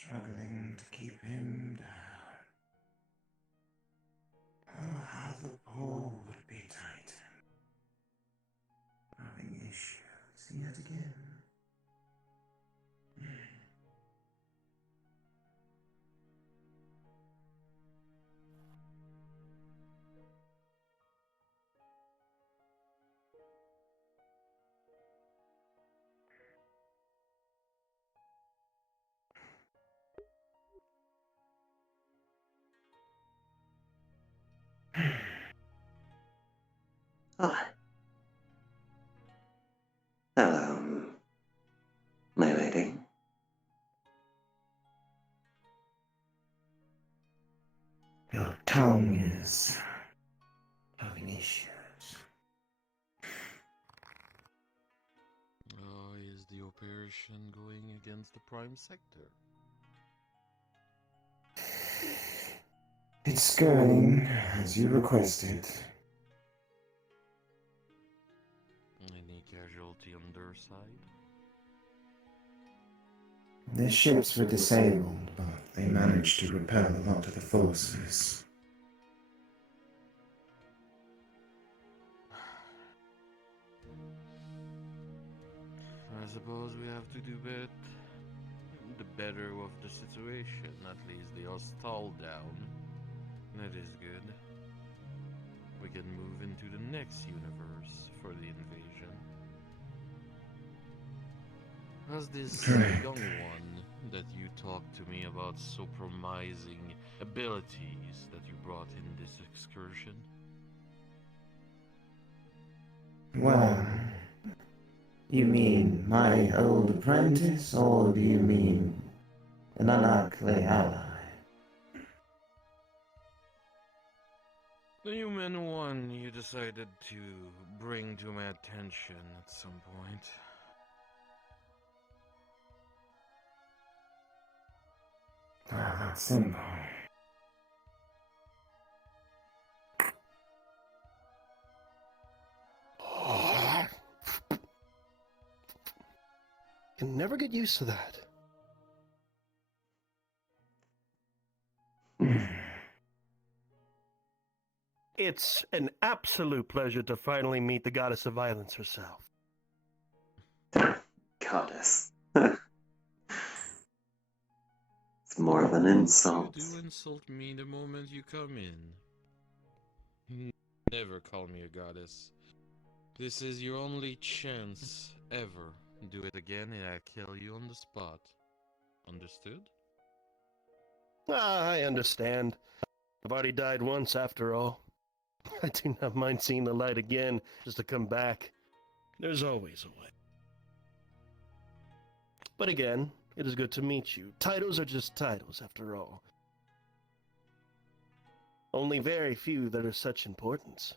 struggling to keep him down. Oh, how the pull would be tightened. Having issues yet again. Ah, hello, my lady. Your tongue is having issues. Is the operation going against the prime sector? It's going as you requested. Any casualty on their side? Their ships were disabled, but they managed to repel a lot of the forces. I suppose we have to do the better of the situation. At least they are stalled down. That is good. We can move into the next universe for the invasion. As this Correct. young one that you talked to me about so promising abilities that you brought in this excursion? Well, you mean my old apprentice, or do you mean an unlikely ally? The human one you decided to bring to my attention at some point. Well, that's simple. Can never get used to that. It's an absolute pleasure to finally meet the goddess of violence herself. Goddess. It's more of an insult. You do insult me the moment you come in. Never call me a goddess. This is your only chance ever. Do it again and I'll kill you on the spot. Understood? I understand. I've already died once after all. I do not mind seeing the light again, just to come back. There's always a way. But again, it is good to meet you. Titles are just titles, after all. Only very few that are such importance.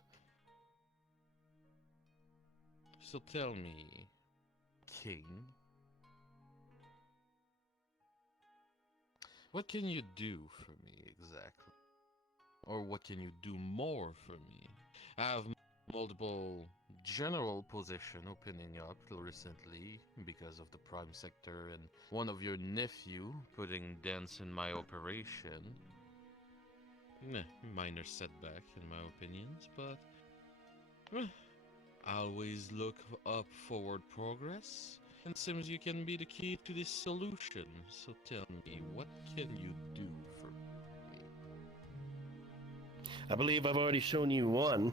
So tell me, King, what can you do for me exactly? Or what can you do more for me? I have multiple general position opening up recently because of the prime sector and one of your nephew putting dents in my operation. Minor setback in my opinions, but I always look up forward progress, and seems you can be the key to this solution. So tell me, what can you do for me? I believe I've already shown you one.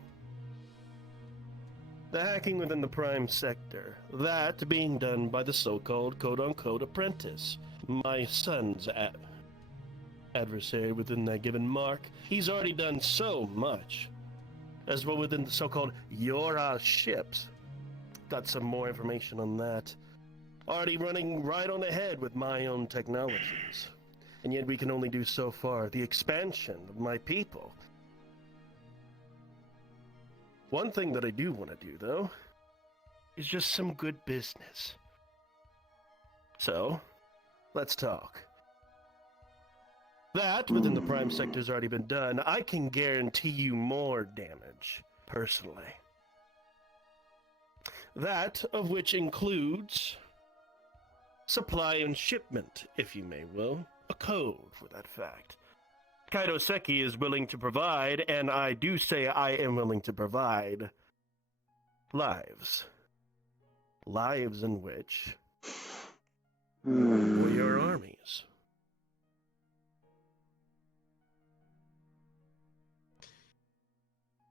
The hacking within the prime sector. That being done by the so-called quote-unquote apprentice. My son's adversary within that given mark. He's already done so much. As well within the so-called your ships. Got some more information on that. Already running right on ahead with my own technologies. And yet we can only do so far. The expansion of my people. One thing that I do want to do, though, is just some good business. So, let's talk. That, within the prime sector's already been done, I can guarantee you more damage, personally. That, of which includes supply and shipment, if you may will. A code for that fact. Kaido Seki is willing to provide, and I do say I am willing to provide, lives. Lives in which for your armies.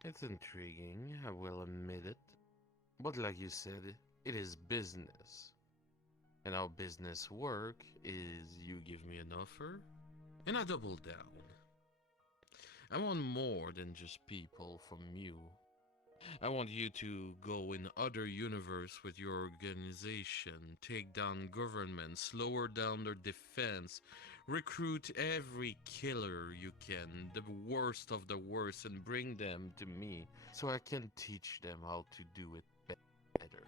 It's intriguing, I will admit it. But like you said, it is business. And how business work is you give me an offer, and I double down. I want more than just people from you. I want you to go in other universe with your organization, take down governments, lower down their defense, recruit every killer you can, the worst of the worst, and bring them to me so I can teach them how to do it better.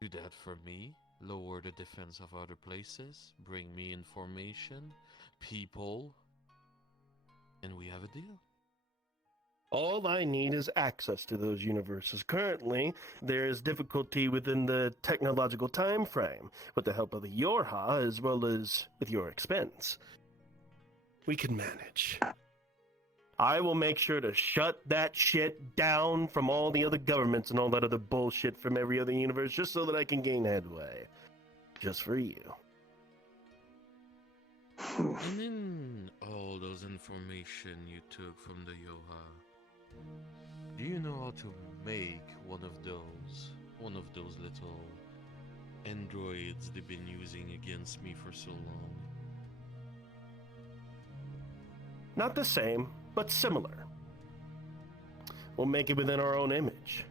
Do that for me, lower the defense of other places, bring me information, people, and we have a deal. All I need is access to those universes. Currently, there is difficulty within the technological time frame, with the help of the Yorha as well as with your expense. We can manage. I will make sure to shut that shit down from all the other governments and all that other bullshit from every other universe just so that I can gain headway. Just for you. And in all those information you took from the Yoha, do you know how to make one of those little androids they've been using against me for so long? Not the same, but similar. We'll make it within our own image.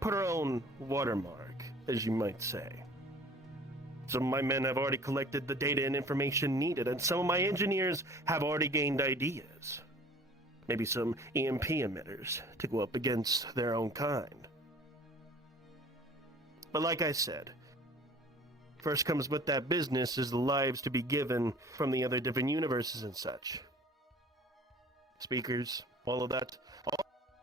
Put our own watermark, as you might say. Some of my men have already collected the data and information needed, and some of my engineers have already gained ideas. Maybe some EMP emitters to go up against their own kind. But like I said, first comes with that business is the lives to be given from the other different universes and such. Speakers, all of that.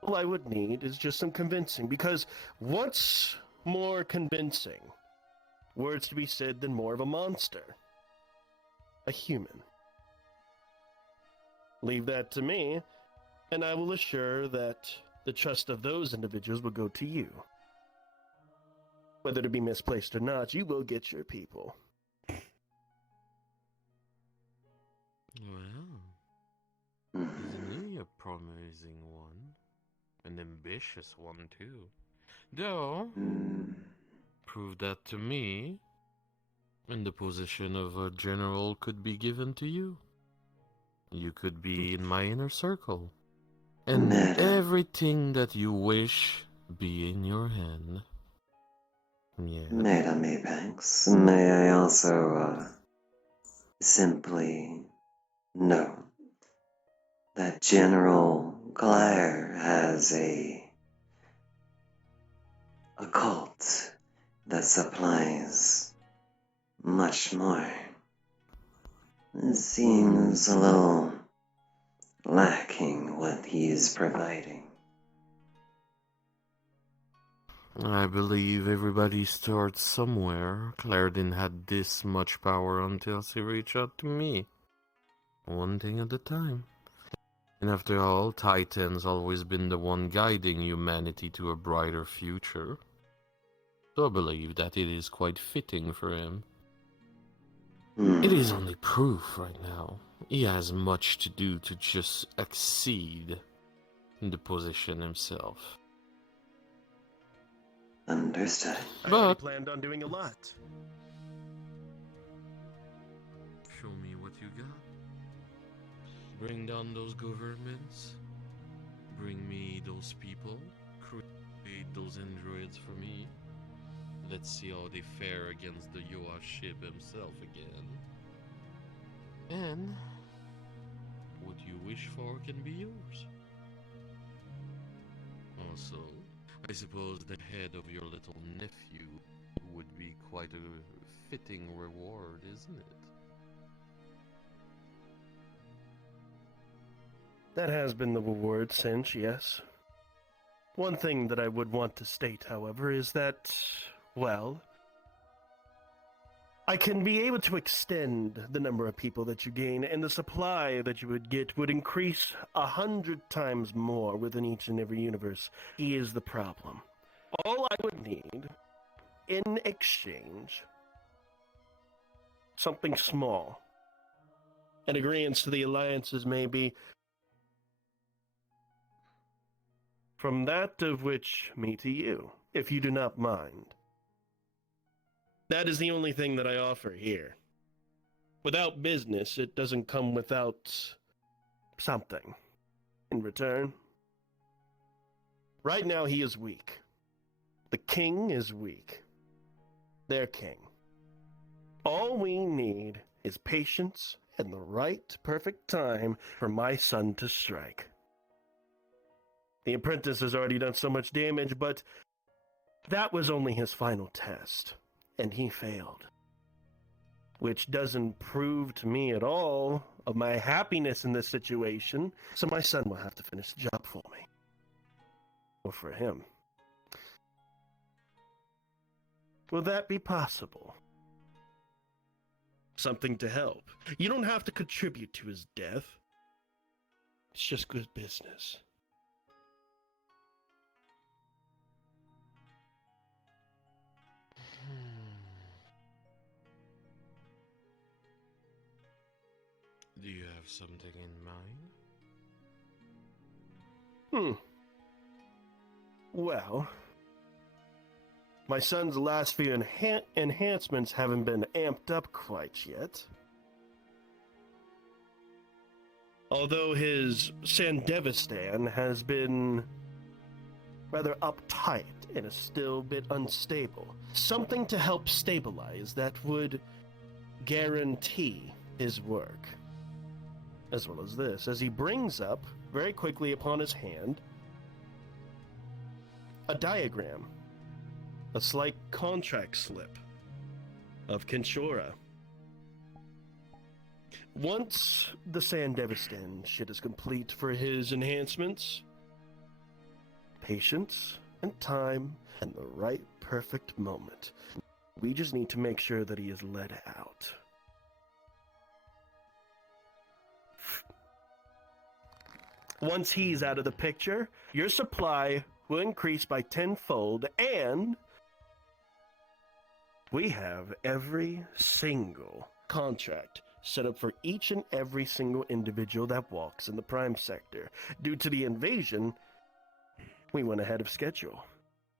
All I would need is just some convincing, because what's more convincing? Words to be said than more of a monster. A human. Leave that to me, and I will assure that the trust of those individuals will go to you. Whether to be misplaced or not, you will get your people. Well, isn't he a promising one? An ambitious one, too. Though, prove that to me, and the position of a general could be given to you. You could be in my inner circle. And everything that you wish be in your hand. Yeah. Madam Apex, may I also, simply know that General Claire has a cult that supplies much more. It seems a little lacking what he is providing. I believe everybody starts somewhere. Claire didn't have this much power until she reached out to me. One thing at a time. And after all, Titan's always been the one guiding humanity to a brighter future. So I believe that it is quite fitting for him. It is only proof right now. He has much to do to just exceed the position himself. Understood. I already But planned on doing a lot. show me what you got. Bring down those governments. Bring me those people. Create those androids for me. Let's see how they fare against the Yoa ship himself again. And what you wish for can be yours. Also, I suppose the head of your little nephew would be quite a fitting reward, isn't it? That has been the reward since, yes. One thing that I would want to state, however, is that, well, I can be able to extend the number of people that you gain, and the supply that you would get would increase 100 times more within each and every universe. He is the problem. All I would need in exchange, something small. An agreement to the alliances may be from that of which me to you, if you do not mind. That is the only thing that I offer here. Without business, it doesn't come without something in return. Right now, he is weak. The king is weak. Their king. All we need is patience and the right, perfect time for my son to strike. The apprentice has already done so much damage, but that was only his final test, and he failed. Which doesn't prove to me at all of my happiness in this situation, so my son will have to finish the job for me. Or for him. Will that be possible? Something to help. You don't have to contribute to his death. It's just good business. Do you have something in mind? Well, my son's last few enhancements haven't been amped up quite yet. Although his Sandevistan has been rather uptight and is still a bit unstable. Something to help stabilize that would guarantee his work. As well as this, as he brings up, very quickly upon his hand, a diagram, a slight contract slip of Kinshora. Once the Sandevistan shit is complete for his enhancements, patience and time and the right perfect moment. We just need to make sure that he is let out. Once he's out of the picture, your supply will increase by tenfold, and we have every single contract set up for each and every single individual that walks in the Prime Sector. Due to the invasion, we went ahead of schedule.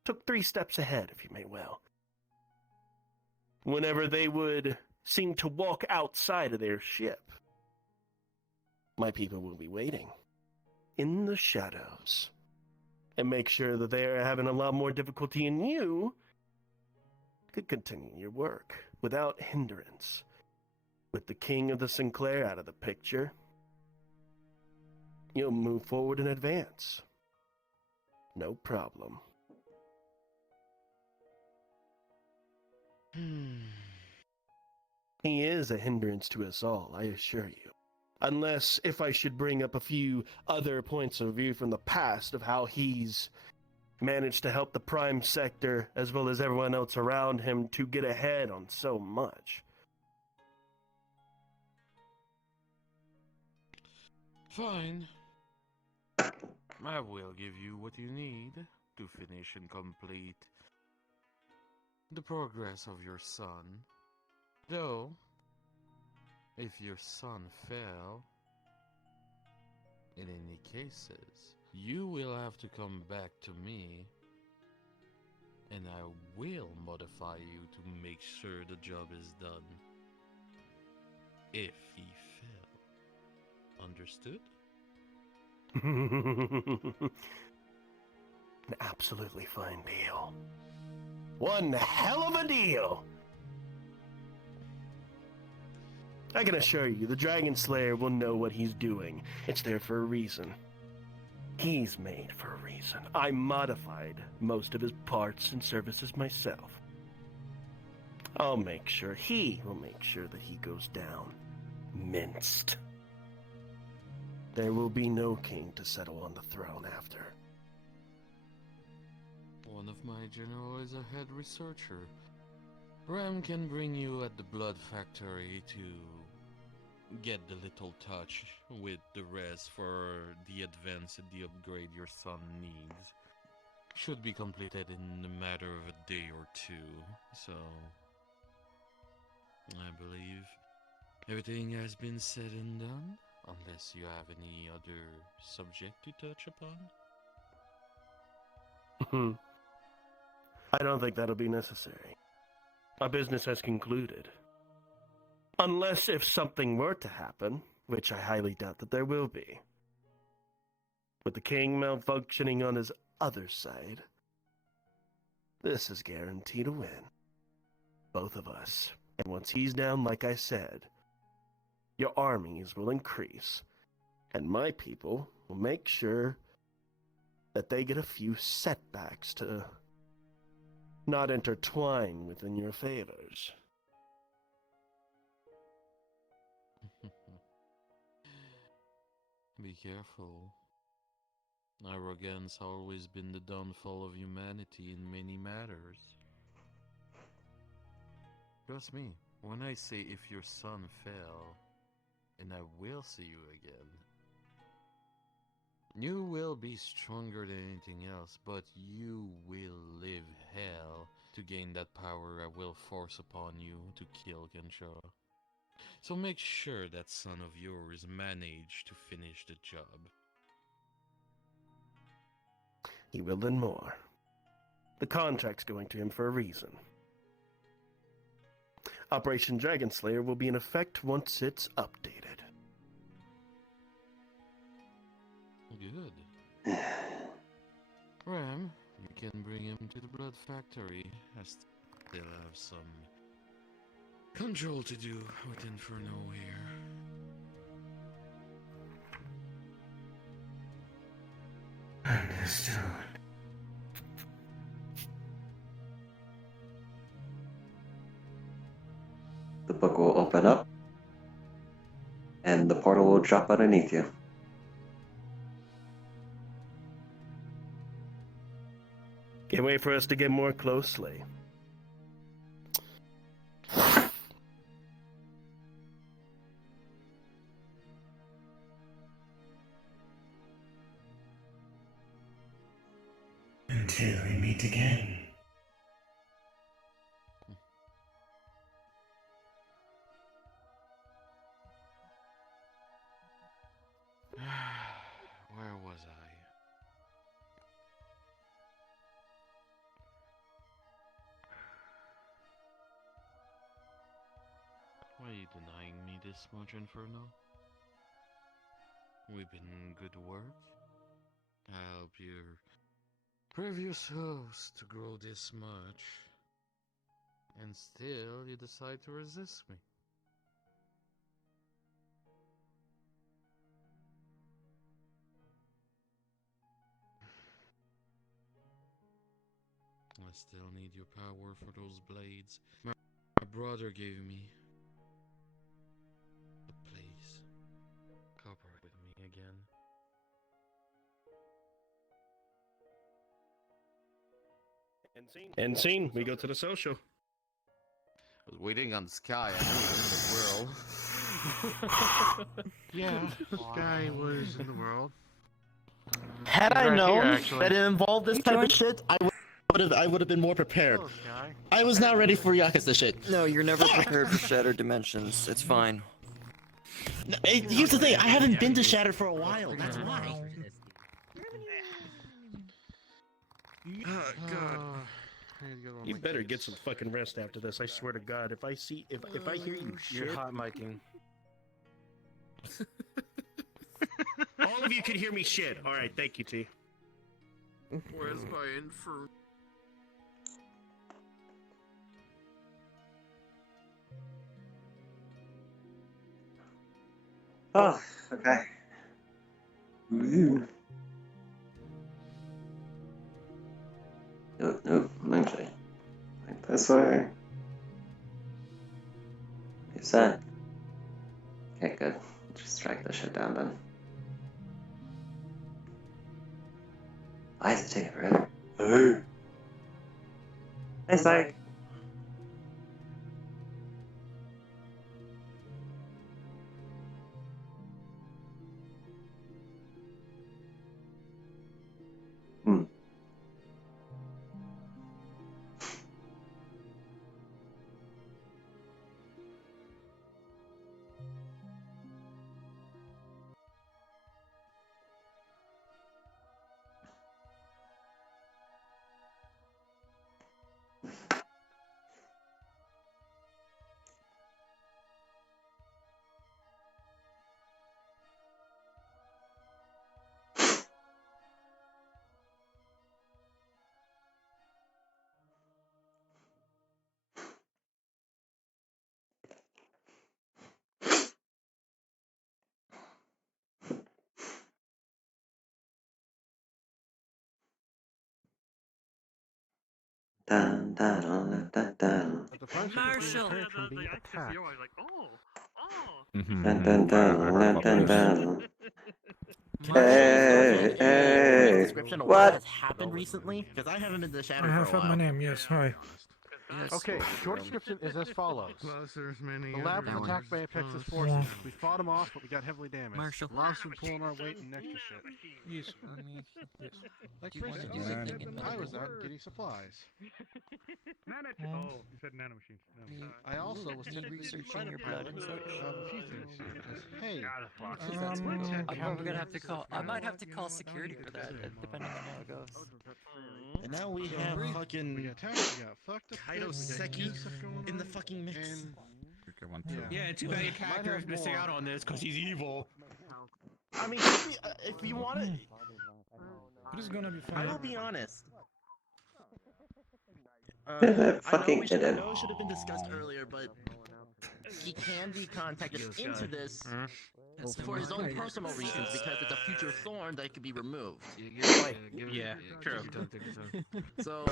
Took 3 steps ahead, if you may will. Whenever they would seem to walk outside of their ship, my people will be waiting in the shadows and make sure that they are having a lot more difficulty, and you could continue your work without hindrance. With the king of the Sinclair out of the picture, you'll move forward in advance. No problem. He is a hindrance to us all, I assure you. Unless if I should bring up a few other points of view from the past of how he's managed to help the Prime Sector as well as everyone else around him to get ahead on so much. Fine. I will give you what you need to finish and complete the progress of your son. Though, if your son fell, in any cases, you will have to come back to me, and I will modify you to make sure the job is done. If he fell. Understood? An absolutely fine deal. One hell of a deal! I can assure you, the Dragon Slayer will know what he's doing. It's there for a reason. He's made for a reason. I modified most of his parts and services myself. I'll make sure he will make sure that he goes down minced. There will be no king to settle on the throne after. One of my generals is a head researcher. Ram can bring you at the blood factory to get the little touch with the rest for the advance and the upgrade your son needs. Should be completed in a matter of a day or two, so I believe everything has been said and done, unless you have any other subject to touch upon. I don't think that'll be necessary. Our business has concluded. Unless if something were to happen, which I highly doubt that there will be. With the king malfunctioning on his other side, this is guaranteed a win. Both of us. And once he's down, like I said, your armies will increase, and my people will make sure that they get a few setbacks to not intertwine within your favors. Be careful. Arrogance has always been the downfall of humanity in many matters. Trust me, when I say if your son fell, and I will see you again, you will be stronger than anything else, but you will live hell to gain that power I will force upon you to kill Kenshara. So make sure that son of yours managed to finish the job. He will and more. The contract's going to him for a reason. Operation Dragon Slayer will be in effect once it's updated. Good. Ram, you can bring him to the blood factory. I still have some control to do with Inferno here. Understood. The book will open up, and the portal will drop underneath you. Can't wait for us to get more closely. Until we meet again. Where was I? Why are you denying me this much, Inferno? We've been good work. I help your previous host to grow this much, and still you decide to resist me. I still need your power for those blades my brother gave me. But please, cooperate with me again. End scene. We go to the social. I was waiting on Sky. I knew he was in the world. Yeah, Sky was in the world. Had He's I right known here, actually. that it involved this type of shit, I would have been more prepared. Hello, Sky. I was not ready for Yakuza shit. No, you're never prepared for Shattered Dimensions. It's fine. No, here's the thing, I haven't been to Shattered for a while, that's why. Oh, God. You better get some fucking rest after this. I swear to God, if I hear you shit, You're hot micing. all of you can hear me shit. All right, thank you, T. Where's my Inferno? Oh, okay. Nope, nope, actually. Like this way. Is that? Okay, good. Just drag this shit down then. Why is it taking forever? Hey, Psych. Dun, dun, dun, dun, dun. But the function Marshall. between can be attacked. Dun, dun, dun, dun, dun. Can I Hey, get a brief hey, description of what? what has happened recently? Because I haven't been to I Shadow have for a had my while. name, yes, hi. Okay, short description is as follows. The lab was attacked by Apex's forces. We fought them off, but we got heavily damaged. Marshall. Lost from pulling our weight and extra shit. Yes, yes. Like Do for you wanna instance, do anything in I was medical? out getting supplies. Oh, you said nanomachines. No. I also was You technically researching fighter your blood pilot and such? of a few things. Hey, I'm gonna have to call. I might have to call security for that, depending on how it goes. And now we have we fucking got attacked, we got fucked up. Kaido Seki in the fucking mix. And Yeah, too bad your character is missing out on this because he's evil. I mean, if you want it, It is gonna be I fun. will be honest. Fucking I idiot. know it should have been discussed earlier, but he can be contacted into this for his own personal reasons because it's a future thorn that could be removed. Yeah, true. So,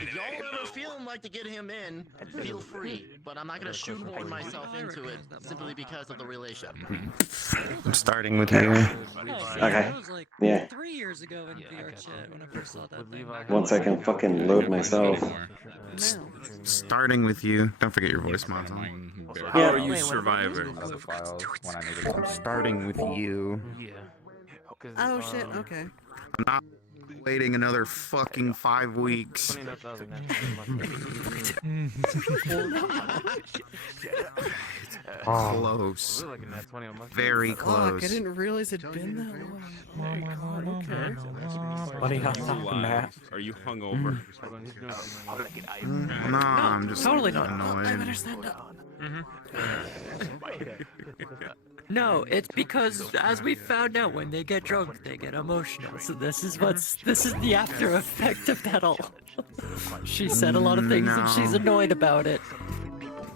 if y'all ever feeling like to get him in, feel free. But I'm not gonna shoehorn myself into it simply because of the relation. I'm starting with you. Okay. That was like Yeah. 3 years ago in VR chat when I first saw that thing. Once I can fucking load myself. Starting with you. Don't forget your voice mods on. Yeah. Oh, you survivor. Starting with you. Oh shit, okay. I'm not waiting another fucking 5 weeks. Close. Very Fuck, close. I didn't realize it'd been that long. Okay. Buddy, are you hungover? No, I'm just Totally not. annoyed. I better stand up. No, it's because as we found out, when they get drunk, they get emotional. So this is the after effect of that all. She said a lot of things and she's annoyed about it.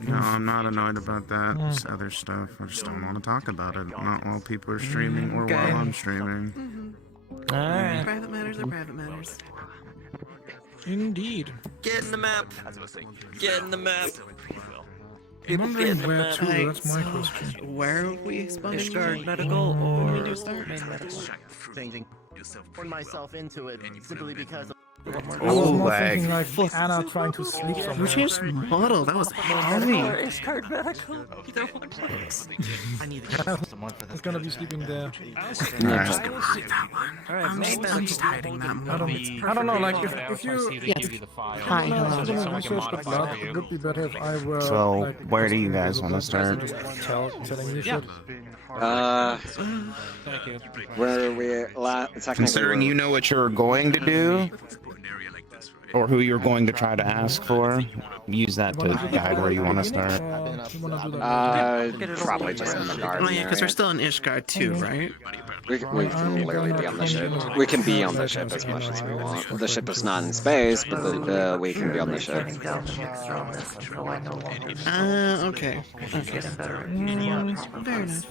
No, I'm not annoyed about that. It's other stuff. I just don't want to talk about it. Not while people are streaming or while I'm streaming. Alright. Private matters are private matters. Indeed. Get in the map. Get in the map. I'm wondering where to, Right, that's my so, question. where are we spawning? Ishgard medical or When do you start? main medical? Changing. Turn myself into it simply because of I was Oh, more lag. thinking like Anna trying to sleep You somewhere. changed the model, that was heavy. Or Ishgard medical? Either one. I need to get someone for It's this. gonna be sleeping there. Alright, main I'm just hiding that model. I don't know, like if you Hi, no, hello. I'm gonna research the blood, it would be better if I were So, like, where do you possibly guys the wanna blood start? person just telling me shit. Where we technically Considering you know what you're going to do, or who you're going to try to ask for, use that to guide where you want to start. You wanna do that? probably just in the garden Oh yeah, because area. we're still in Ishgard too, right? We can literally be on the ship. We can be on the ship as much as we want. The ship is not in space, but we can be on the ship. Okay. Very nice.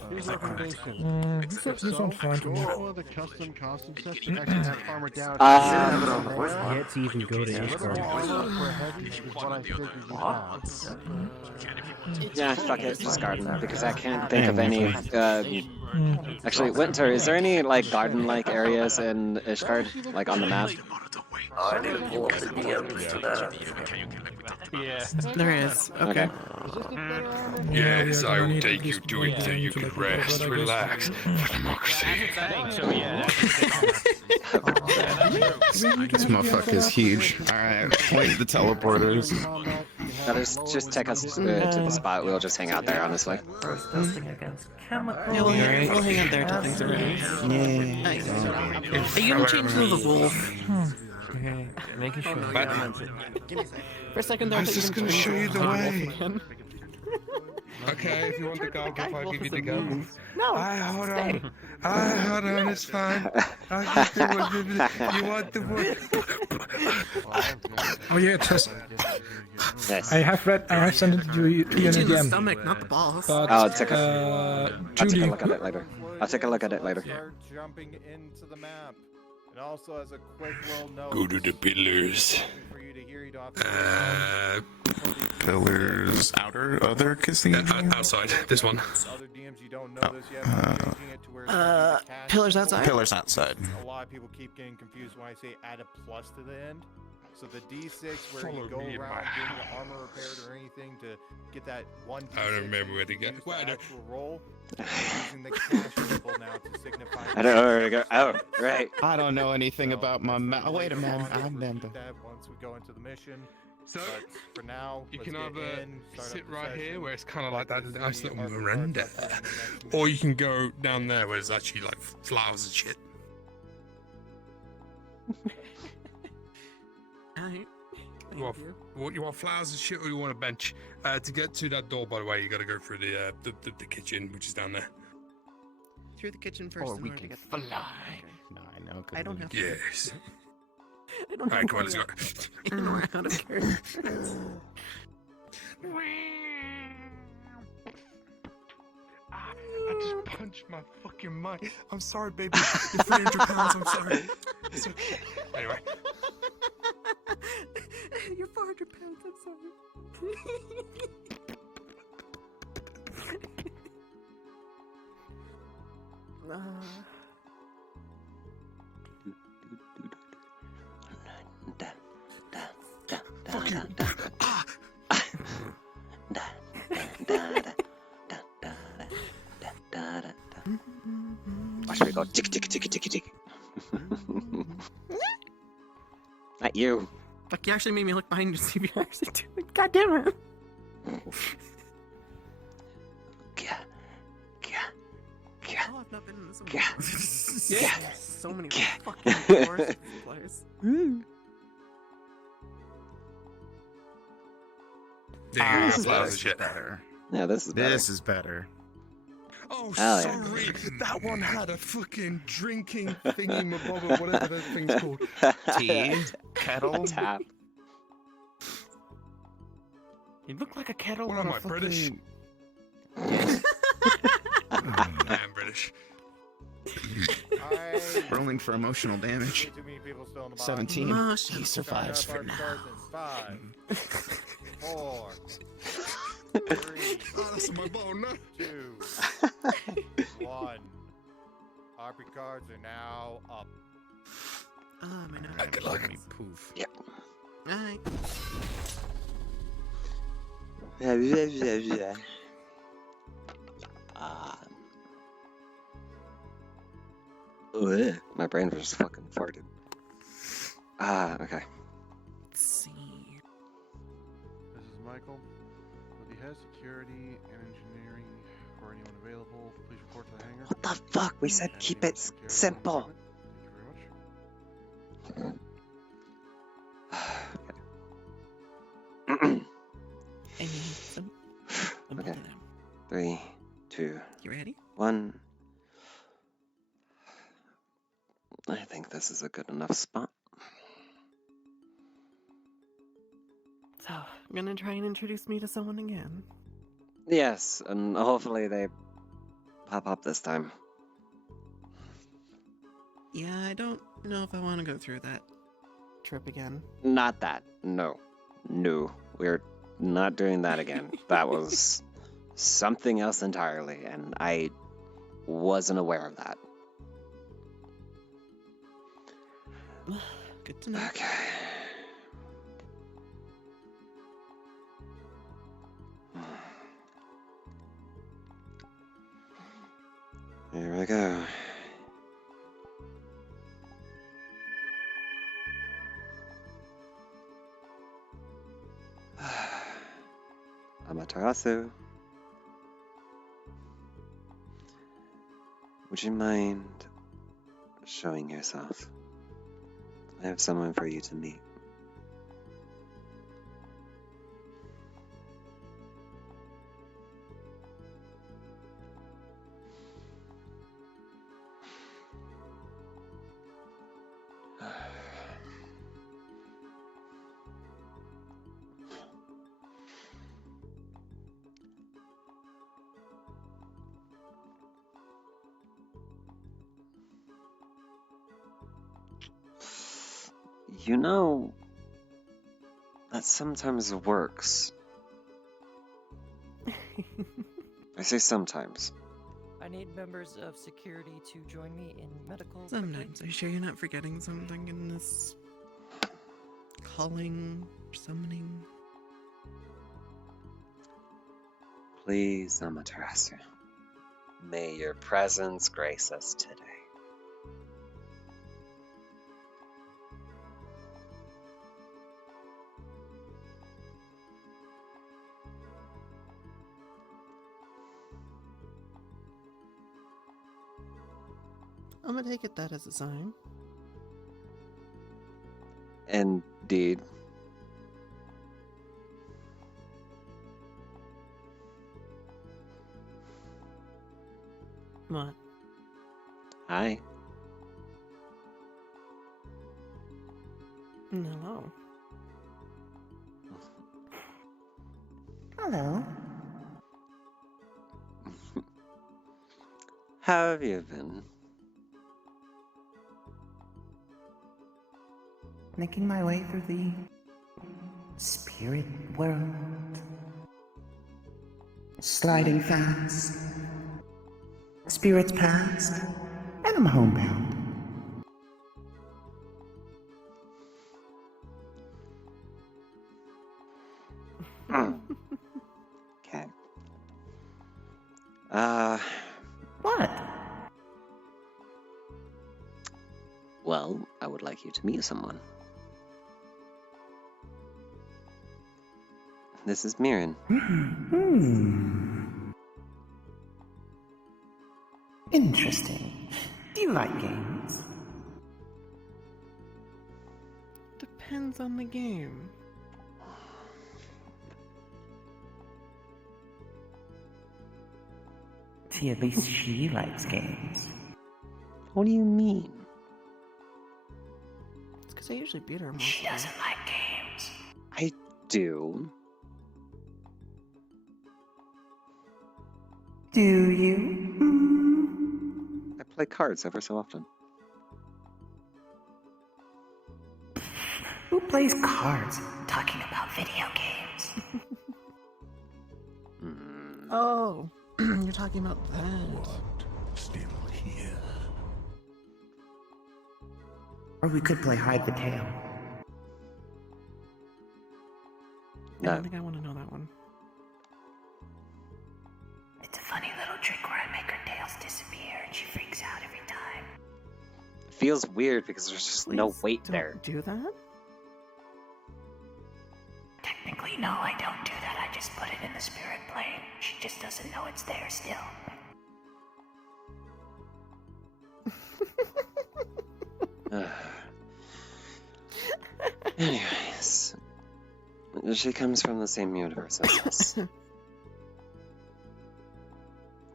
You sound fine to me. All of the custom costume sets to actually have Farmer Dow. Yet to even go to Yeah, fuck it, just garden, because I can't think of any, actually, Winter, is there any, like, garden-like areas in Ishgard, like, on the map? Yeah. There is. Okay. Yes, I will take you to it, then you can rest, relax, for democracy. So yeah, This motherfucker is huge. Alright, point the teleporters. Just take us to the spot, we'll just hang out there, honestly. Yeah, we'll hang out there till things are ready. Nice. Are you gonna change into the wolf? Okay, making sure. For a second there, I was just gonna show you the way. again. Okay, if you want the goggles, I'll give you the goggles. No, Hold on. Hold on, it's fine. I'll get the wood. You want the wood? Oh yeah, Tess. Yes. I have sent it to you Reach in the again. stomach, not the balls. But, I'll take a Judy. look at it later. I'll take a look at it later. Jumping into the map. And also, as a quick little note, Go to the pillars. for you to hear, you don't have to Pillars, other kissing. Outside. This one. other DMs you don't know this yet. I'm changing it to where it's gonna be the cash pillars symbol. outside? Pillars outside. A lot of people keep getting confused when I say add a plus to the end. So the D6 where Follow you go me in around my getting your armor repaired or anything to get that one D6 I don't remember where to go. use the Well, I don't- actual roll. Using the cash symbol now to signify. I don't know where to go. Oh, right. I don't know anything about my Oh, wait a minute. Later on, I we'll remember. do that once we go into the mission. So, But for now, you let's can get either in, start sit up the right here session, where it's kind of like that practice nice the little RPG veranda, stuff for the next mission. or you can go down there where there's actually like flowers and shit. You want flowers and shit, or you want a bench? To get to that door, by the way, you got to go through the kitchen, which is down there. Through the kitchen first. Or in we order to can get the fly. No, I know. I don't have. Yes. I don't Alright, have come on, let's go. I don't know how to carry. I just punched my fucking mic. I'm sorry, baby. You're 300 pounds. I'm sorry. It's okay. Anyway. You're 400 pounds. I'm sorry. Fuck you. Watch me go tick tick tick tick tick. Not you. Fuck, you actually made me look behind you to see what you're actually doing. God damn it. Oh, I've not been in this one before. Yeah. So many fucking doors in this place. There you This go, is flowers and shit. Better. Yeah, this is better. This is better. Oh, Hell yeah. sorry. That one had a fucking drinking thingy mabobber, whatever that thing's called. Tea? Kettle? Tap. You look like a kettle. What on am a I, British? fucking- I am British. Alright. Rolling for emotional damage. Too many people still in the bottom. 17. Emotional. He survives for Starting now. up our starts in 5, 4, 3, Oh, that's my bone, no? 2, 1. RP cards are now up. Oh, my I nose. could like me poof. Alright. My brain just fucking farted. Okay. Let's see. This is Michael. With the head of security and engineering for anyone available, please report to the hangar. What the fuck? We said And keep the it security simple. department. Thank you very much. I need some. Okay. 3, 2, You ready? 1. I think this is a good enough spot. So, I'm gonna try and introduce me to someone again. Yes, and hopefully they pop up this time. Yeah, I don't know if I want to go through that trip again. Not that. No. No. We're not doing that again. That was something else entirely, and I wasn't aware of that. Good to know. Okay. Here we go. Amaterasu. Would you mind showing yourself? I have someone for you to meet. You know, that sometimes works. I say sometimes. I need members of security to join me in medical. Sometimes. Are you sure you're not forgetting something in this calling, summoning? Please, Amaterasu. May your presence grace us today. I'm gonna take it that as a sign. Indeed. What? Hi. Hello. Hello. How have you been? Making my way through the spirit world. Sliding fast. Spirits past. And I'm homebound. Okay. What? Well, I would like you to meet someone. This is Mirren. Interesting. Do you like games? Depends on the game. See, at least she likes games. What do you mean? It's because I usually beat her most She of the doesn't like games. I do. Do you? I play cards ever so often. Who plays cards talking about video games? Oh, you're talking about that. Still here. Or we could play hide the tail. I don't think I want to know that one. It's a funny little trick where I make her tails disappear and she freaks out every time. Feels weird because there's just no weight Don't there. do that? Technically, no, I don't do that. I just put it in the spirit plane. She just doesn't know it's there still. Anyways, she comes from the same universe as us.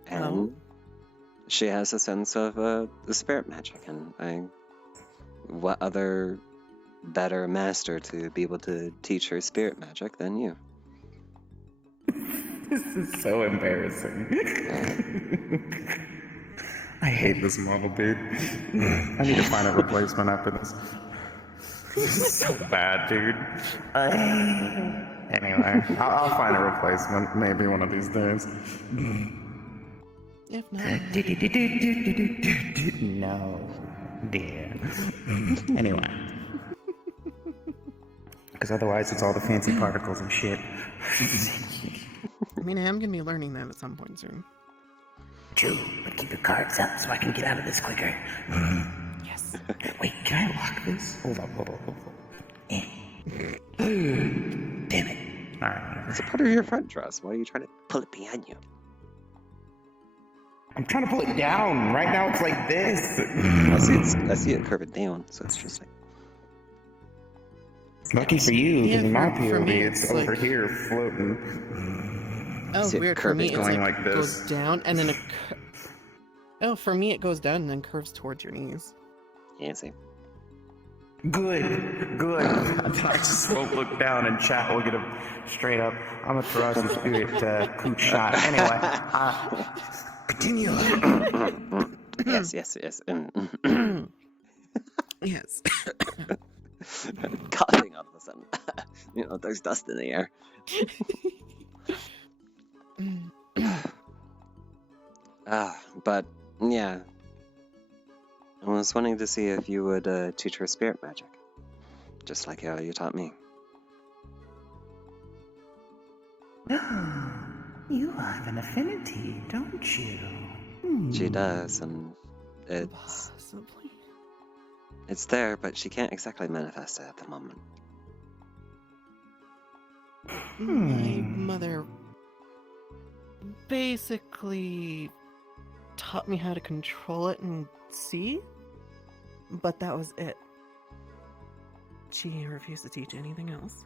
And she has a sense of the spirit magic, and what other better master to be able to teach her spirit magic than you? This is so embarrassing. I hate this model, dude. I need to find a replacement after this. This is so bad, dude. Anyway, I'll find a replacement maybe one of these days. If not. No, dear. Anyway. Because otherwise it's all the fancy particles and shit. I mean, I am going to be learning that at some point soon. True, but keep your cards up so I can get out of this quicker. Yes. Wait, can I lock this? Hold on. Damn it. Alright. It's a part of your front dress. Why are you trying to pull it behind you? I'm trying to pull it down. Right now it's like this. I see it curving down, so it's just like... Lucky for you, because in my for me, POV it's over like... here floating. Oh, weird. For me, it's going like like this. goes down and then it... Oh, for me, it goes down and then curves towards your knees. Yeah, see. Good. I just won't look down and chat will get him straight up. I'm a Tarazu spirit cooch shot. Anyway, continue. Yes. Yes. You know, there's dust in the air. But yeah, I was wanting to see if you would teach her spirit magic, just like how you taught me. You have an affinity, don't you? She does, and it's there, but she can't exactly manifest it at the moment. My mother basically taught me how to control it and see, but that was it. She refused to teach anything else.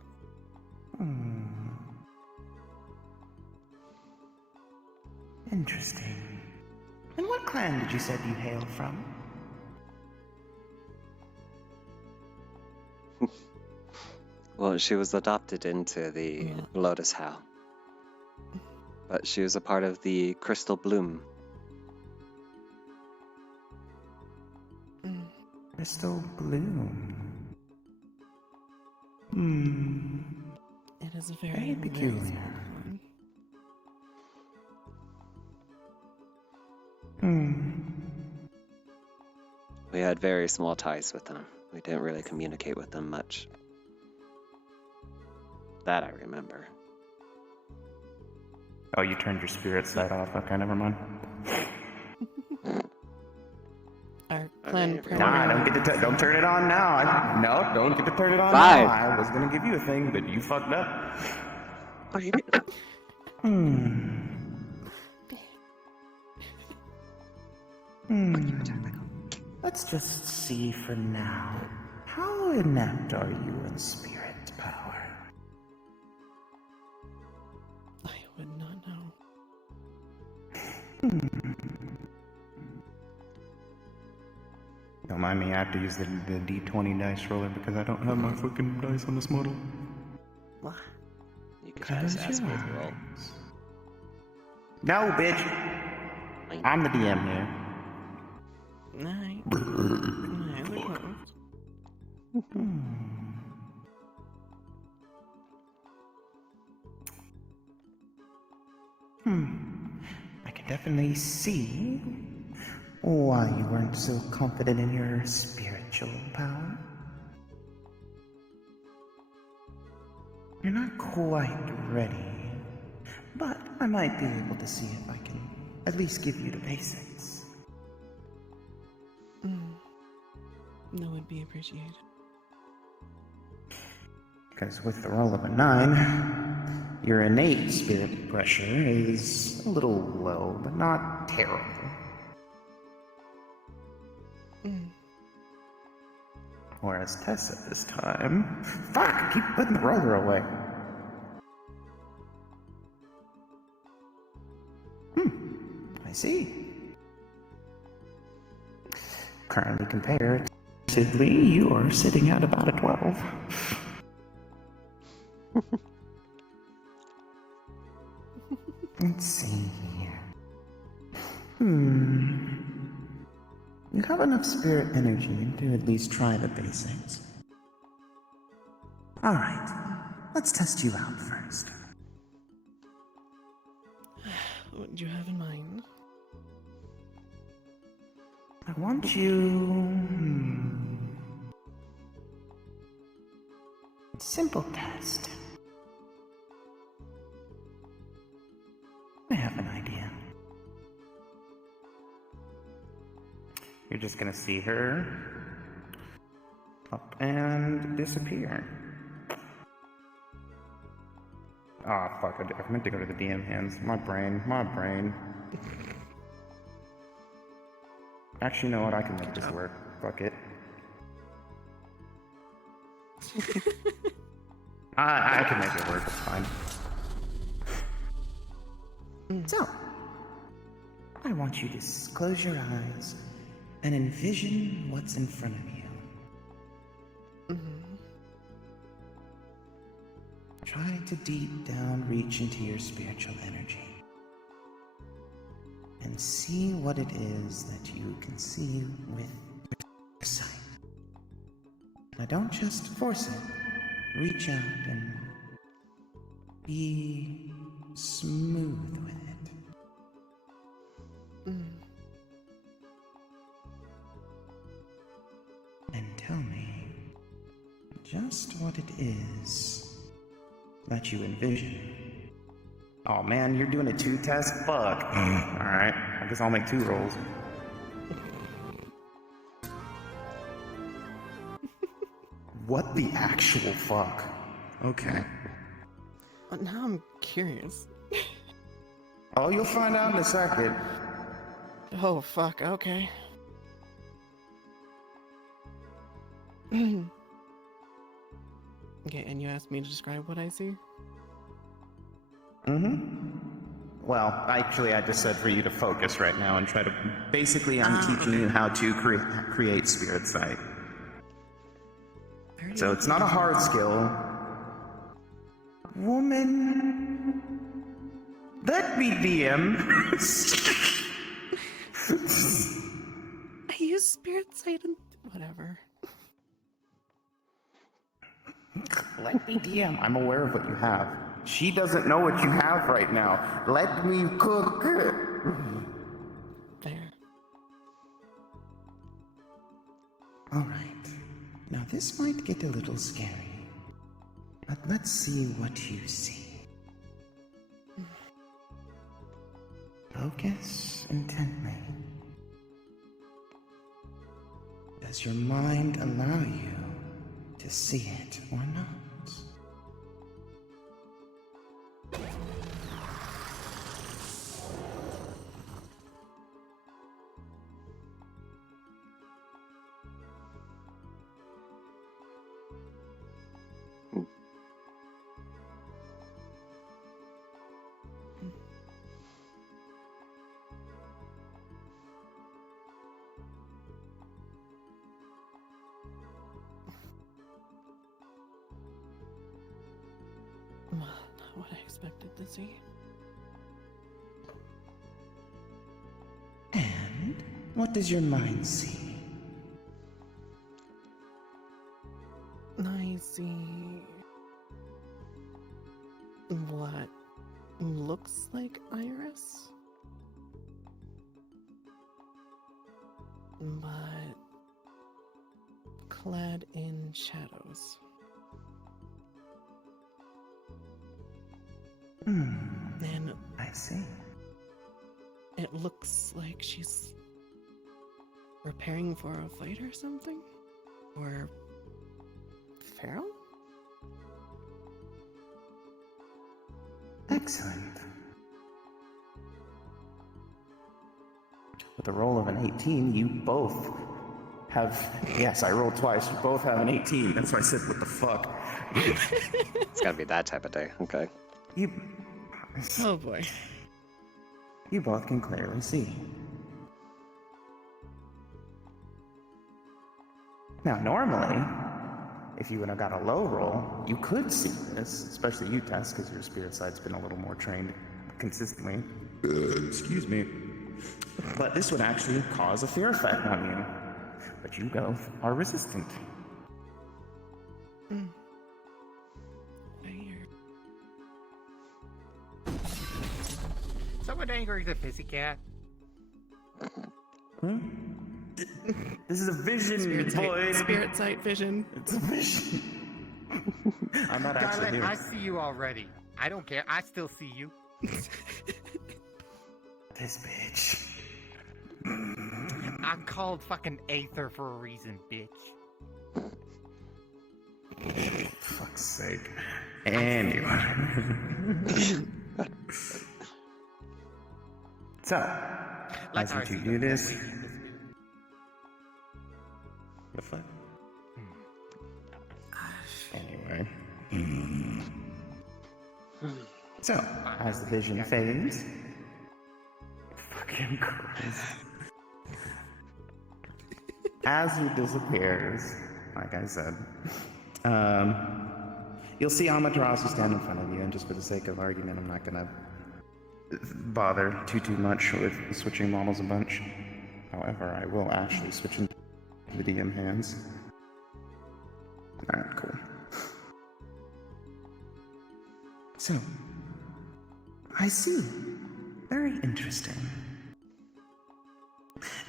Interesting. And what clan did you say you hail from? Well, she was adopted into the Lotus Howl, but she was a part of the Crystal Bloom. Crystal Bloom. It is a very peculiar. We had very small ties with them. We didn't really communicate with them much. That I remember. Oh, you turned your spirit side off. Okay, never mind. Our clan Nah, don't turn it on now. No, don't get to turn it on Fine. now. I was gonna give you a thing, but you fucked up. Oh, you did. Let's just see for now. How inept are you in spirit power? I would not know. Don't mind me, I have to use the D20 dice roller because I don't have my fucking dice on this model. What? You can just ask me to roll. No, bitch! I'm the DM here. Night. I can definitely see why you weren't so confident in your spiritual power. You're not quite ready, but I might be able to see if I can at least give you the basics. That would be appreciated. Because with the roll of a 9, your innate spirit pressure is a little low, but not terrible. Whereas Tessa this time... Fuck! I keep putting the roller away. I see. Currently comparatively, you are sitting at about a 12. Let's see here. You have enough spirit energy to at least try the basics. Alright, let's test you out first. What do you have in mind? I want you... Simple test. I have an idea. You're just gonna see her up and disappear. Ah, fuck, I meant to go to the DM hands. My brain. Actually, you know what? I can make this work. Fuck it. I can make it work, it's fine. So, I want you to close your eyes and envision what's in front of you. Try to deep down reach into your spiritual energy and see what it is that you can see with your sight. Now don't just force it, reach out and be smooth with it. And tell me just what it is that you envision. Oh man, you're doing a 2 test? Fuck. Alright, I guess I'll make 2 rolls. What the actual fuck? Okay. But now I'm curious. Oh, you'll find out in a second. Oh, fuck, okay. Okay, and you asked me to describe what I see? Well, actually, I just said for you to focus right now and try to... Basically, I'm teaching you how to create spirit sight. So it's not a hard skill. Woman... Let me DM. I use spirit sight and... whatever. Let me DM. I'm aware of what you have. She doesn't know what you have right now. Let me cook it. There. Alright. Now this might get a little scary. But let's see what you see. Focus intently. Does your mind allow you to see it or not? Not what I expected to see. And what does your mind see? I see what looks like Iris, but clad in shadows. And I see. It looks like she's preparing for a fight or something? Or feral? Excellent. With a roll of an 18, you both have... Yes, I rolled twice. You both have an 18. That's why I said, what the fuck? It's gotta be that type of day. Okay. You... Oh boy. You both can clearly see. Now, normally, if you would have got a low roll, you could see this, especially you, Tess, because your spirit side's been a little more trained consistently. Excuse me. But this would actually cause a fear effect on you. But you both are resistant. Someone angry the pussycat. This is a vision, boy. Spirit sight vision. It's a vision. I'm not actually Scarlet, here. I see you already. I don't care. I still see you. This bitch. I'm called fucking Aether for a reason, bitch. Fuck's sake. Anyway. So, as we do this... The fuck? Anyway. So, as the vision fades... Fucking Christ. As he disappears, like I said, you'll see Amaterasu stand in front of you, and just for the sake of argument, I'm not gonna bother too much with switching models a bunch. However, I will actually switch into the DM hands. Alright, cool. So, I see. Very interesting.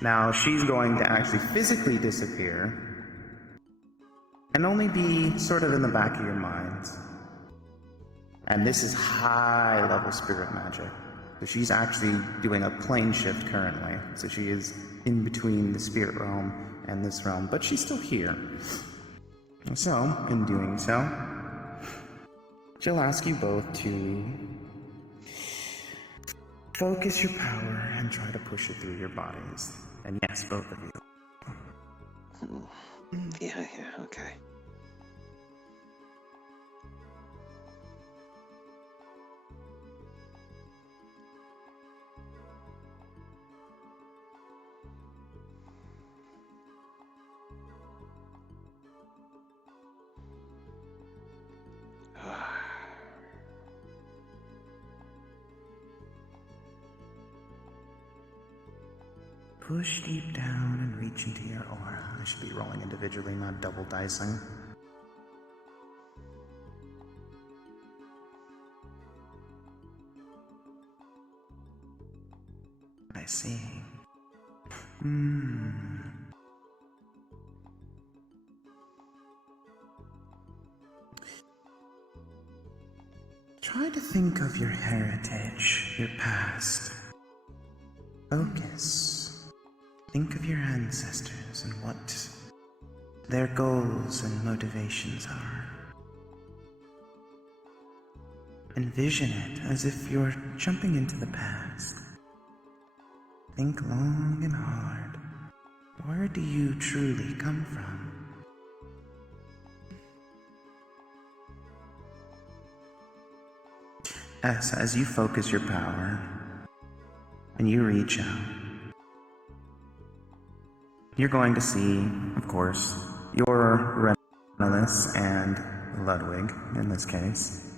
Now, she's going to actually physically disappear and only be sort of in the back of your minds. And this is high-level spirit magic. So she's actually doing a plane shift currently. So she is in between the spirit realm and this realm, but she's still here. So, in doing so, she'll ask you both to focus your power and try to push it through your bodies. And yes, both of you. Yeah, okay. Push deep down and reach into your aura. I should be rolling individually, not double dicing. I see. Try to think of your heritage, your past. Focus. Think of your ancestors and what their goals and motivations are. Envision it as if you're jumping into the past. Think long and hard. Where do you truly come from? As you focus your power and you reach out, you're going to see, of course, your Reynolds and Ludwig, in this case.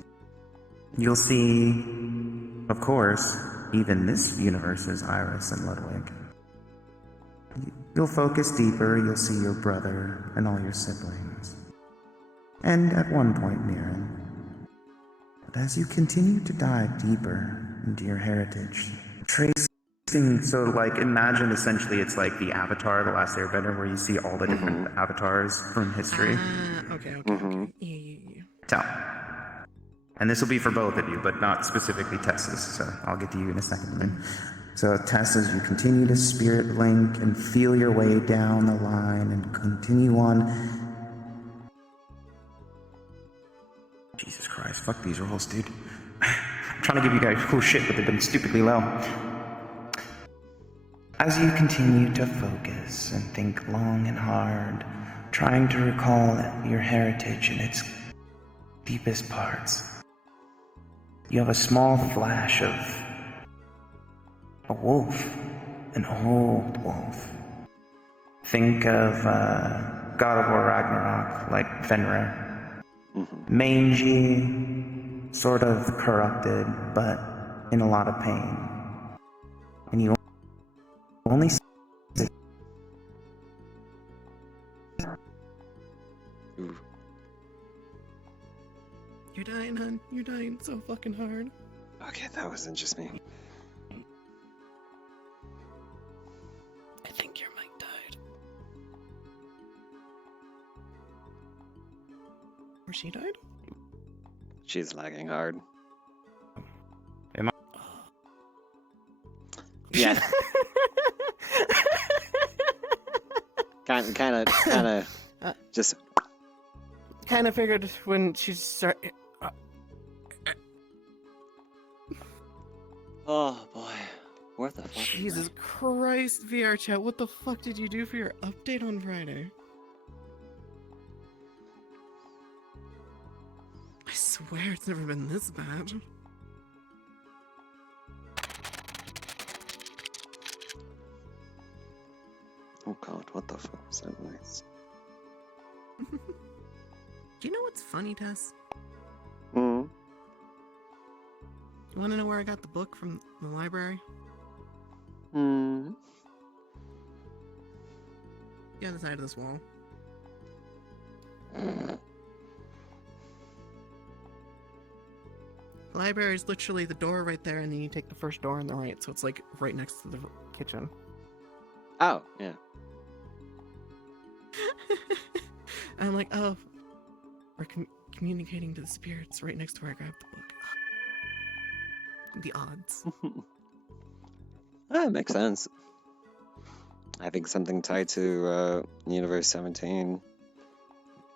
You'll see, of course, even this universe's Iris and Ludwig. You'll focus deeper, you'll see your brother and all your siblings. And at one point, Mirren. But as you continue to dive deeper into your heritage, tracing, so like imagine essentially it's like the Avatar, The Last Airbender, where you see all the different avatars from history. Okay. Yeah. So, and this will be for both of you, but not specifically Tessa's, so I'll get to you in a second then. So Tess, as you continue to spirit link and feel your way down the line and continue on. Jesus Christ, fuck these rolls, dude. I'm trying to give you guys cool shit, but they've been stupidly low. As you continue to focus and think long and hard, trying to recall your heritage in its deepest parts, you have a small flash of a wolf, an old wolf. Think of God of War Ragnarok, like Fenrir. Mangy, sort of corrupted, but in a lot of pain. And you only see You're dying, hun. You're dying so fucking hard. Okay, that wasn't just me. I think your mic died. Or she died? She's lagging hard. Am I? Yeah. kind of, just. Kind of figured when she started. Oh boy, what the fuck? Jesus Christ, VR chat! What the fuck did you do for your update on Friday? I swear it's never been this bad. Oh god, what the fuck was that noise? Do you know what's funny, Tess? Hmm. You want to know where I got the book from the library? Hmm. The other side of this wall. library is literally the door right there, and then you take the first door on the right, so it's like right next to the kitchen. Oh, yeah. I'm like, oh, we're communicating to the spirits right next to where I grabbed the book. The odds. That makes sense. I think something tied to Universe 17.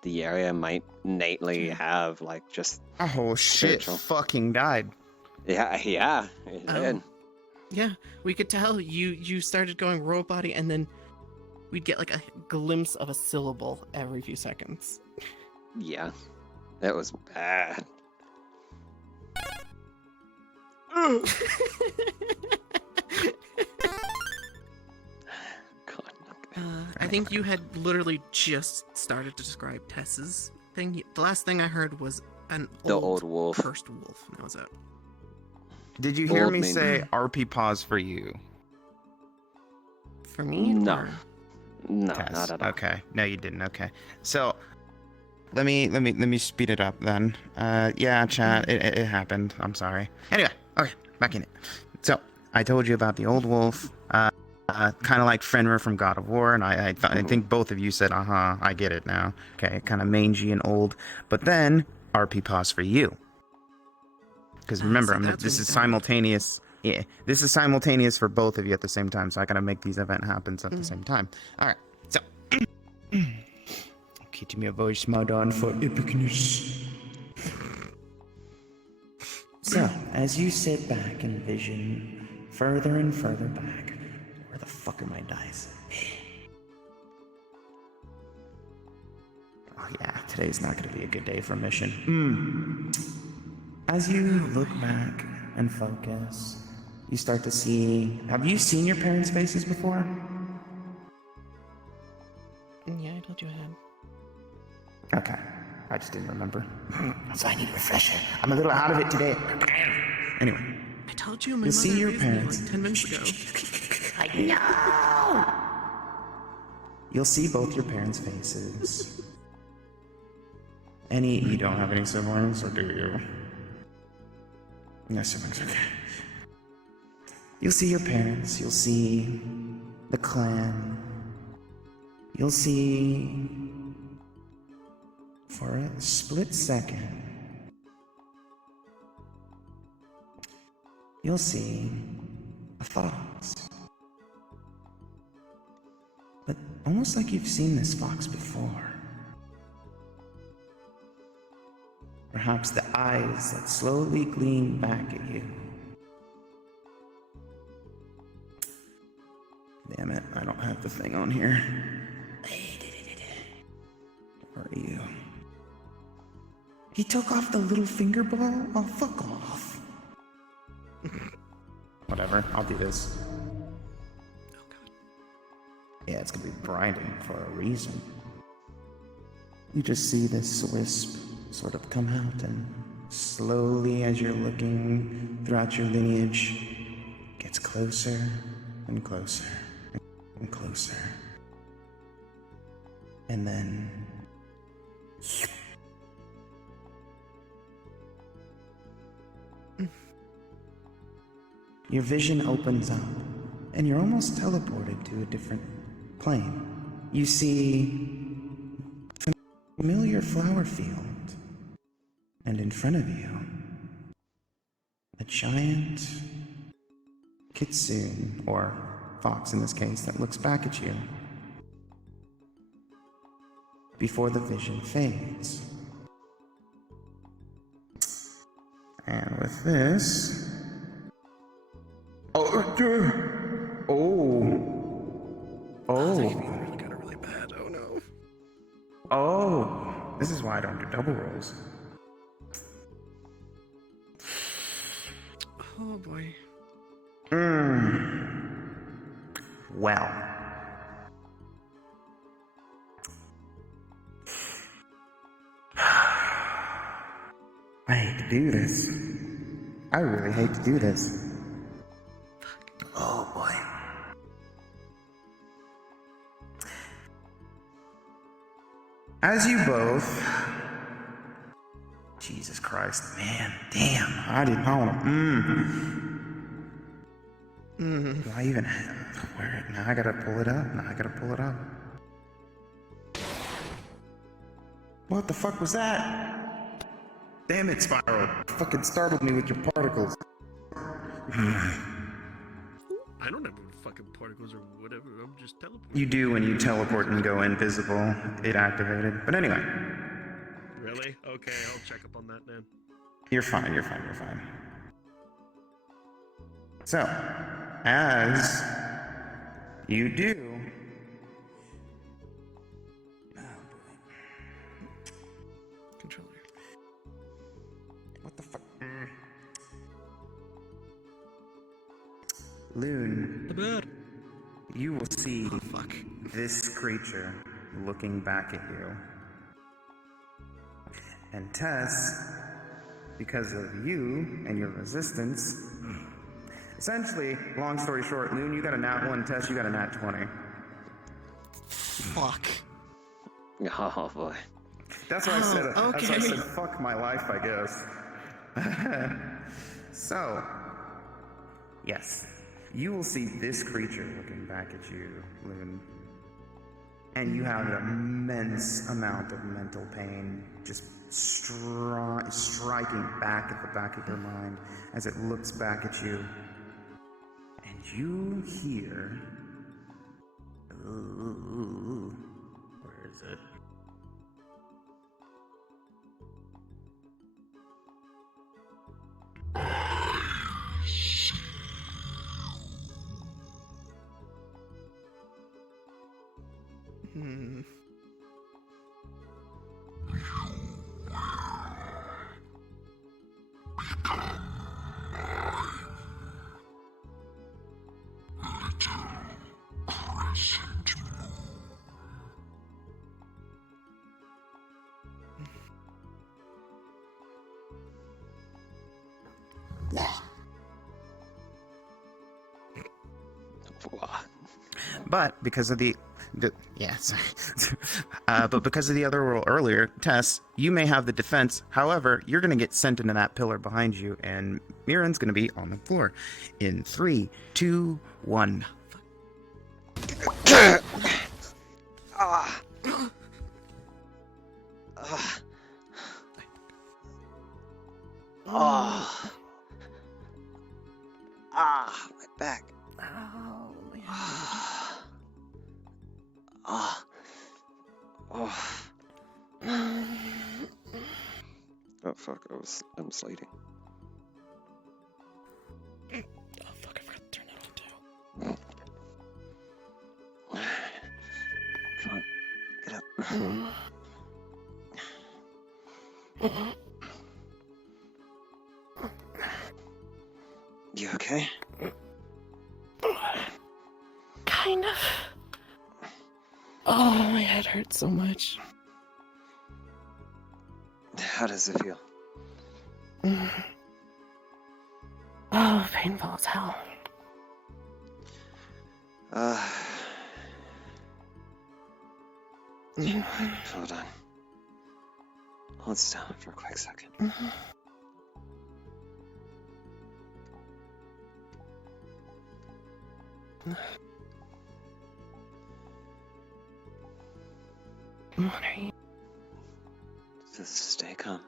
The area might innately have, like, just... Oh, shit. spiritual. Fucking died. Yeah, it did. Yeah, we could tell you started going robot body, and then we'd get like a glimpse of a syllable every few seconds. Yeah, that was bad. I think you had literally just started to describe Tess's thing. The last thing I heard was an old wolf. Cursed wolf, and that was it. Did you hear Old me man. say RP pause for you? For me? No. Or- No, Tess. not at all. Okay. No, you didn't. Okay. So let me speed it up then. Yeah, chat. It happened. I'm sorry. Anyway, okay, back in it. So I told you about the old wolf. Kind of like Fenrir from God of War, and I think both of you said, I get it now. Okay, kind of mangy and old. But then RP pause for you. Because remember, this is simultaneous. Yeah, this is simultaneous for both of you at the same time, so I gotta make these events happen at the same time. All right, so keep me a voice mode on for epicness. So, as you sit back and vision further and further back, where the fuck are my dice? Oh yeah, today's not gonna be a good day for a mission. As you look back and focus, you start to see... Have you seen your parents' faces before? Yeah, I told you I had. Okay, I just didn't remember. So I need a refresher. I'm a little out of it today. Anyway, I told you my you'll mother see your abused me parents. like 10 minutes ago. I know! You'll see both your parents' faces. You don't have any siblings, or do you? No siblings, okay. You'll see your parents, you'll see the clan. You'll see, for a split second, you'll see a fox. But almost like you've seen this fox before. Perhaps the eyes that slowly gleam back at you. Damn it, I don't have the thing on here. Where are you? He took off the little finger ball? Oh, fuck off. Whatever, I'll do this. Yeah, it's gonna be grinding for a reason. You just see this wisp sort of come out, and slowly, as you're looking throughout your lineage, gets closer and closer and closer. And then... your vision opens up, and you're almost teleported to a different plane. You see a familiar flower field, and in front of you, a giant kitsune, or fox in this case, that looks back at you before the vision fades. And with this... Oh! Really got it really bad. Oh no. Oh! This is why I don't do double rolls. Oh boy. Well. I hate to do this. I really hate to do this. Oh boy. As you both Jesus Christ, man, damn, I did not want to, Do I even where? Now I gotta pull it up. What the fuck was that? Damn it, Spiral. Fucking startled me with your particles. I don't have fucking particles or whatever. I'm just teleporting. You do when you teleport and go invisible. It activated. But anyway. Really? Okay, I'll check up on that then. You're fine. So, as you do... Controller. What the fuck? Loon. The bird. You will see this creature looking back at you. And Tess, because of you and your resistance, essentially, long story short, Loon, you got a nat 1, Tess, you got a nat 20. Fuck. Oh boy. That's why I said okay. That's why I said fuck my life, I guess. So, yes. You will see this creature looking back at you, Loon. And you have an immense amount of mental pain just striking back at the back of your mind as it looks back at you. And you hear... Ooh, where is it? But because of the but because of the other roll earlier, Tess, you may have the defense. However, you're going to get sent into that pillar behind you, and Mirren's going to be on the floor. In 3, 2, 1. My back. Oh, my head. Oh fuck, I'm sliding. Oh fuck, I forgot to turn that on too. Come on, get up. You okay? Kind of. Oh, my head hurts so much. How does it feel? Oh, painful as hell. Hold on. Hold still for a quick second. What are you? Just stay calm.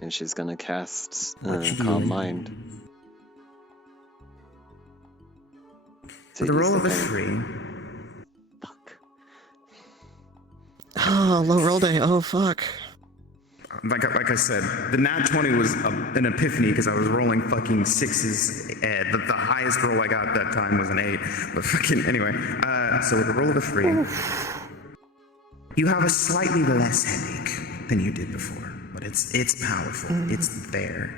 And she's gonna cast What you Calm doing? Mind. For the roll of a 3. Oh, low roll day. Oh, fuck. Like I said, the nat 20 was an epiphany because I was rolling fucking 6s. The highest roll I got that time was an 8. But fucking, anyway. So with a roll of a 3, you have a slightly less headache than you did before. But it's powerful. It's there.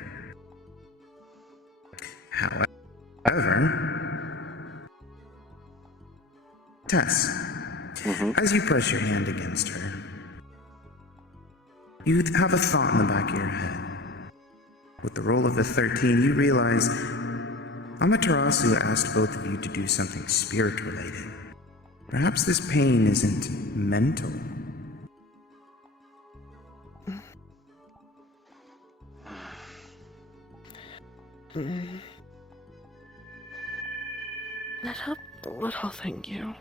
However, Tess, as you press your hand against her, you have a thought in the back of your head. With the roll of the 13, you realize Amaterasu asked both of you to do something spirit-related. Perhaps this pain isn't mental. Little thank you.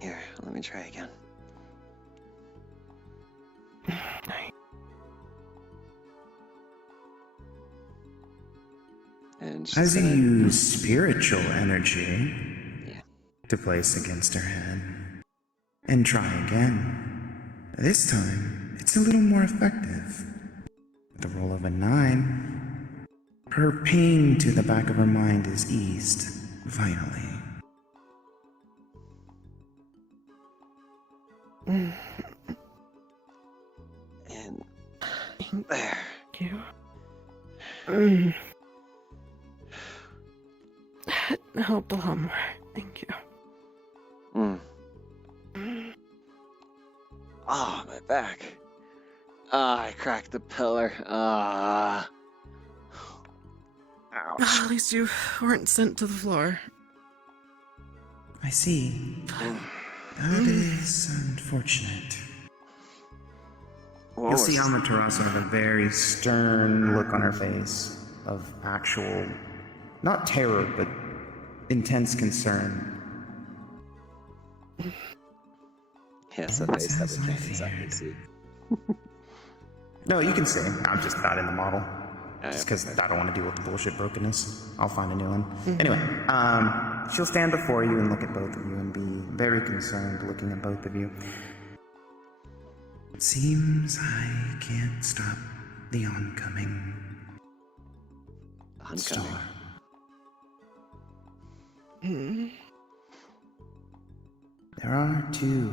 Here, let me try again. And she's As you gonna- use spiritual energy to place against her head, and try again. This time, it's a little more effective. With the roll of a 9, her pain to the back of her mind is eased, finally. And there. Thank you. That helped a lot more. Thank you. Oh, my back. Ah, I cracked the pillar. Ah. Ouch. At least you weren't sent to the floor. I see. That is unfortunate. You'll see Amaterasu have a very stern look on her face of actual, not terror, but intense concern. Yes, the face that we can't exactly see. No, you can say I'm just not in the model. Just because I don't want to deal with the bullshit brokenness. I'll find a new one. Anyway, she'll stand before you and look at both of you and be very concerned looking at both of you. It seems I can't stop the oncoming storm. There are 2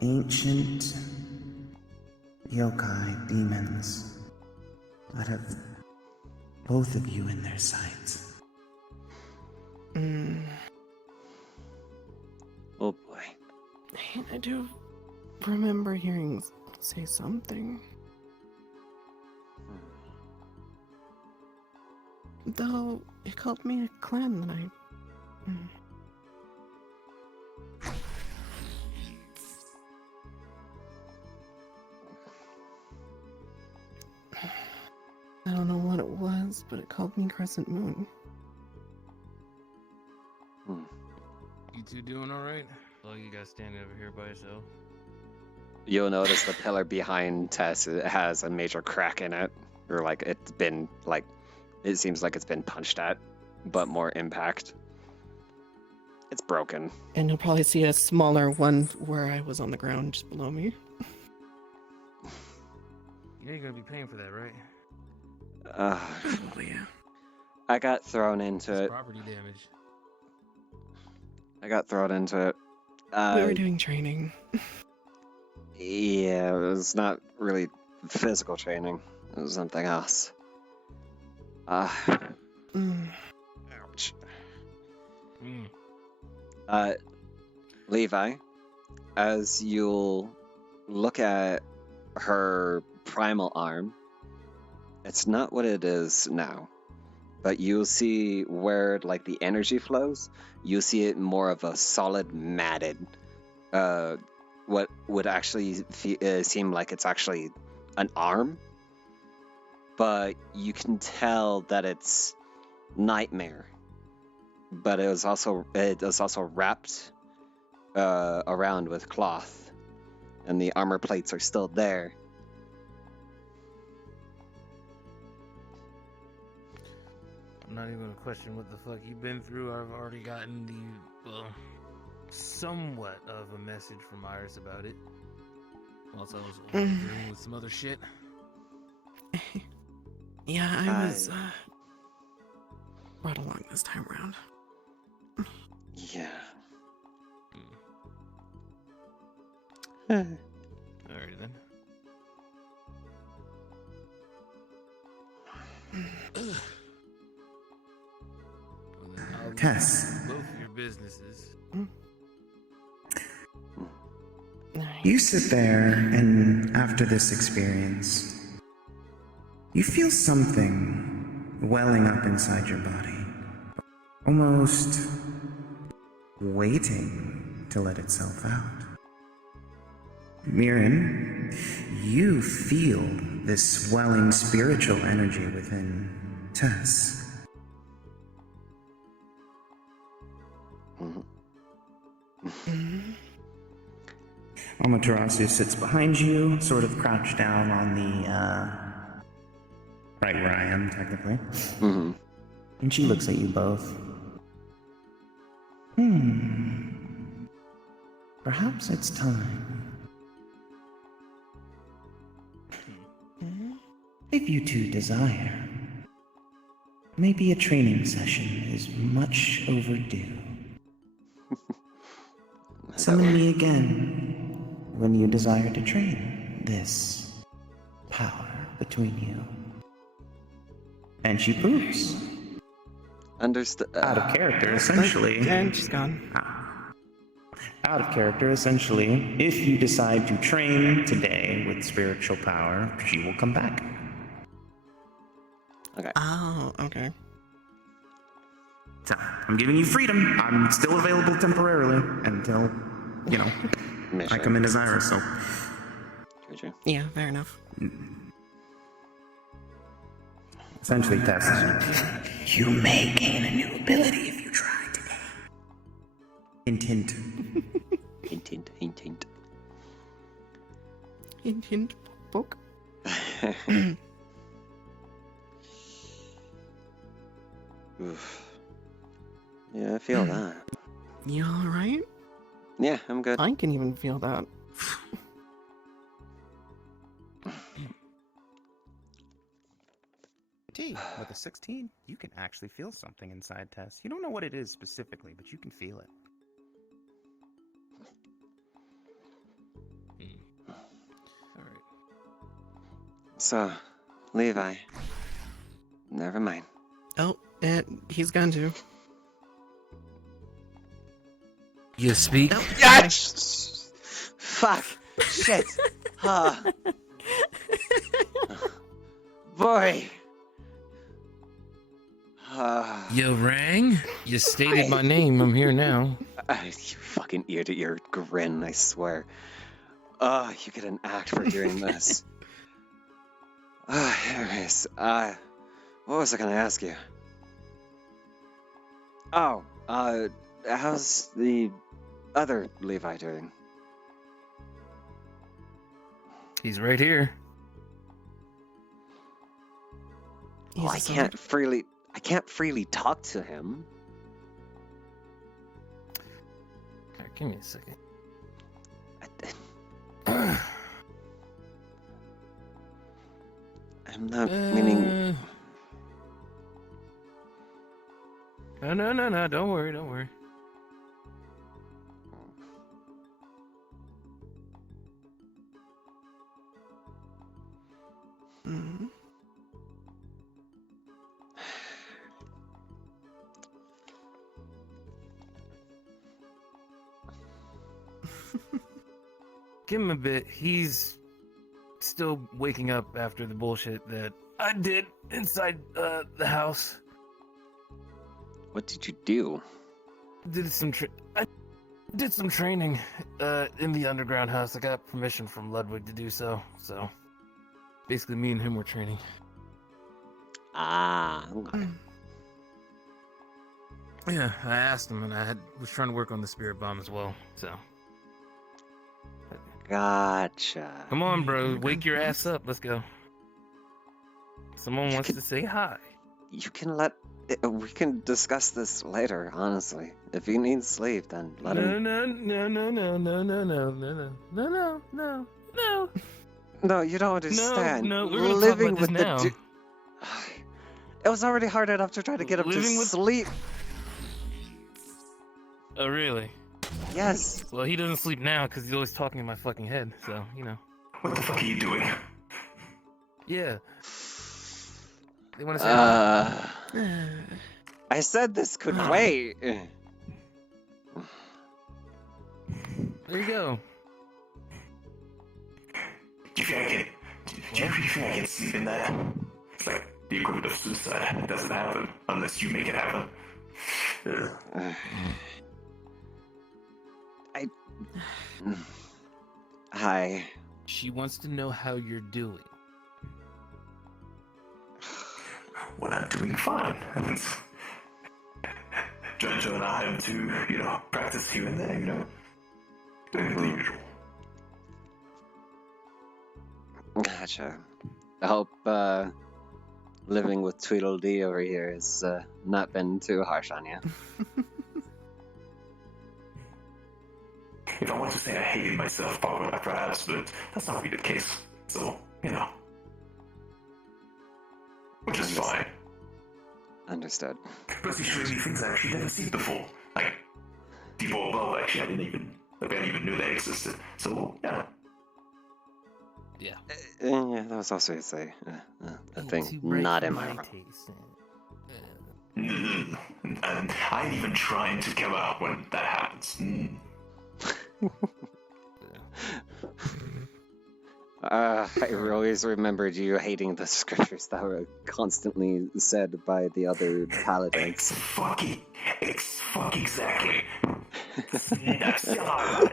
ancient yokai demons that have both of you in their sights. Oh boy. I do remember hearing say something. Though it called me a clan that I don't know what it was, but it called me Crescent Moon. You two doing alright? Oh, you guys standing over here by yourself? You'll notice the pillar behind Tess has a major crack in it. Or like it's been like, it seems like it's been punched at, but more impact. It's broken. And you'll probably see a smaller one where I was on the ground just below me. You ain't gonna be paying for that, right? Probably, yeah. I got thrown into It's it. property damage. I got thrown into it. We were doing training. Yeah, it was not really physical training. It was something else. Ouch. Levi, as you'll look at her primal arm, it's not what it is now, but you'll see where like the energy flows. You'll see it more of a solid matted, what would actually seem like it's actually an arm, but you can tell that it's nightmare. But it was also wrapped around with cloth, and the armor plates are still there. I'm not even gonna question what the fuck you've been through. I've already gotten the, somewhat of a message from Iris about it. Also, I was dealing with some other shit. Yeah, I was brought along this time around. Yeah. Alright then. Well, then I'll Tess. leave both your businesses. You sit there, and after this experience, you feel something welling up inside your body, almost waiting to let itself out. Mirren, you feel this swelling spiritual energy within Tess. Amaterasu sits behind you, sort of crouched down on the, right where I am, technically. And she looks at you both. Perhaps it's time. If you two desire, maybe a training session is much overdue. Summon me again when you desire to train this power between you. And she poops. Understood. Out of character, essentially. And she's gone. Out of character, essentially. If you decide to train today with spiritual power, she will come back. Okay. Oh, okay. So, I'm giving you freedom. I'm still available temporarily until, you know, I come in as Iris, so. Yeah, fair enough. Essentially, Tess. You may gain a new ability if you try today. Hint, hint. Hint, hint, hint, hint. Hint, hint, poke. Oof. Yeah, I feel that. You alright? Yeah, I'm good. I can even feel that. With a 16, you can actually feel something inside Tess. You don't know what it is specifically, but you can feel it. Alright. So, Levi. Never mind. Oh, he's gone too. You speak? Oh, Yes! Fuck! Shit! Boy! You rang? You stated my name. I'm here now. You fucking ear-to-ear grin, I swear. You get an act for doing this. Anyways, what was I gonna ask you? Oh, how's the other Levi doing? He's right here. Well, I can't freely talk to him. Alright, give me a second. I'm not meaning. No. Don't worry. Mm-hmm. Give him a bit. He's still waking up after the bullshit that I did inside the house. What did you do? I did some training in the underground house. I got permission from Ludwig to do so. So basically, me and him were training. Okay. Yeah, I asked him, and I was trying to work on the spirit bomb as well. So. Gotcha. Come on, bro. Wake your ass up. Let's go. Someone wants to say hi. You can we can discuss this later, honestly. If he needs sleep, then let him. No. No, you don't understand. No, we're gonna living talk about this with now. It was already hard enough to try to get him to sleep. Oh, really? Yes. Well, he doesn't sleep now because he's always talking in my fucking head, so, you know. What the fuck are you doing? Yeah. They want to say I said this could wait. There you go. Do you think I can sleep in that? It's like the equivalent of suicide. It doesn't happen unless you make it happen. Hi. She wants to know how you're doing. when I'm doing fine. And Jojo and I have to, practice here and there, doing the usual. Gotcha. I hope living with Tweedledee over here has not been too harsh on you. If I want to say I hated myself, perhaps, but that's not really the case. So, which is fine. Understood. Plus, he's showing me things I've actually never seen before. Like, people above, actually, I barely even knew they existed. So, yeah. Yeah. Yeah, that was also a thing not in my realm. And I ain't even trying to come out when that happens. I always remembered you hating the scriptures that were constantly said by the other paladins. Fuck exactly. That's still alright.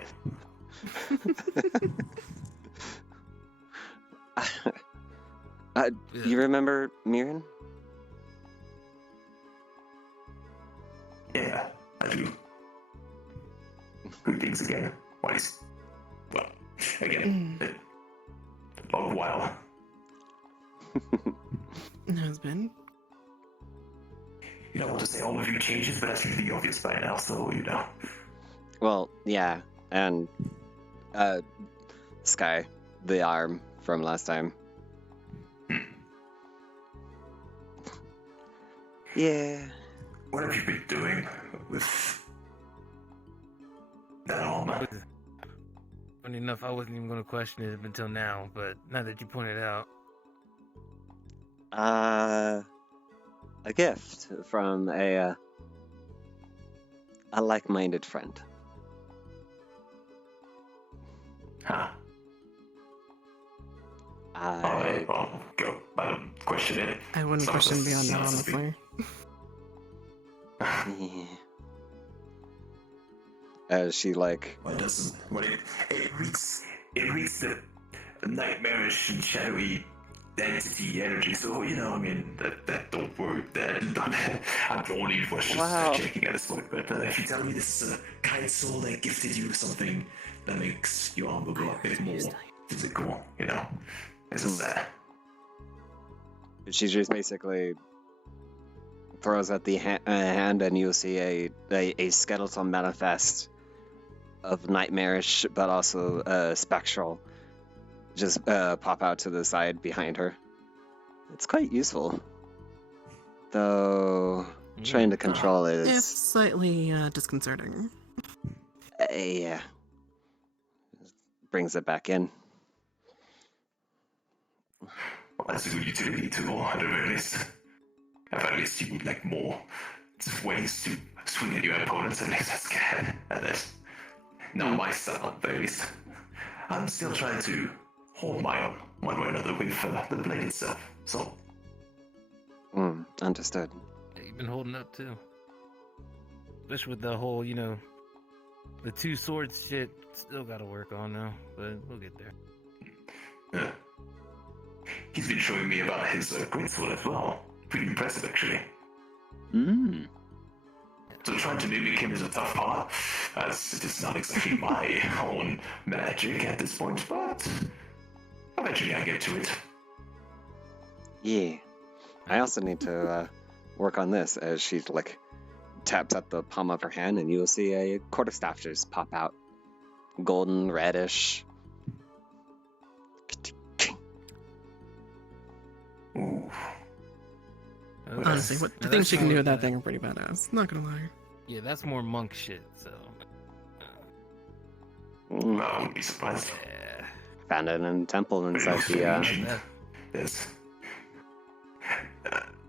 You remember Mirren? Yeah, I do. Good things again. Again, a long while. Has been. You don't want to say all of your changes, but that's really obvious by now, so Well, yeah, and Sky, the arm from last time. Yeah. What have you been doing with that armor? Funny enough, I wasn't even going to question it until now, but now that you pointed out. A gift from a like-minded friend. Huh. I don't question it. I wouldn't question beyond that, honestly. She like. Why doesn't? It reeks the nightmarish and shadowy entity energy. So that don't work. I'm only just checking at this point. But if you tell me this is a kind soul that gifted you something that makes your armor go a bit more physical, isn't that? She just basically throws out the hand, and you'll see a skeletal manifest of nightmarish, but also spectral, just pop out to the side behind her. It's quite useful, though. Trying to control it is slightly disconcerting. Yeah, brings it back in. Well, that's a good utility tool, at the very least. At least you would like more ways to swing at your opponents and make them scared at this. Not my style, at the very least. I'm still trying to hold my own, one way or another, with the blade itself, so. Understood. Yeah, you've been holding up, too. Especially with the whole, the two swords shit, still gotta work on now, but we'll get there. Yeah. He's been showing me about his greatsword as well. Pretty impressive, actually. So trying to mimic him is a tough part, as it is not exactly my own magic at this point, but eventually I get to it. Yeah. I also need to work on this, as she taps at the palm of her hand, and you'll see a quarterstaff just pop out. Golden, reddish. Ooh. Honestly, the things she can do with that thing are pretty badass. Not gonna lie. Yeah, that's more monk shit, so. I wouldn't be surprised. Yeah. Found it in a temple inside the. Yes.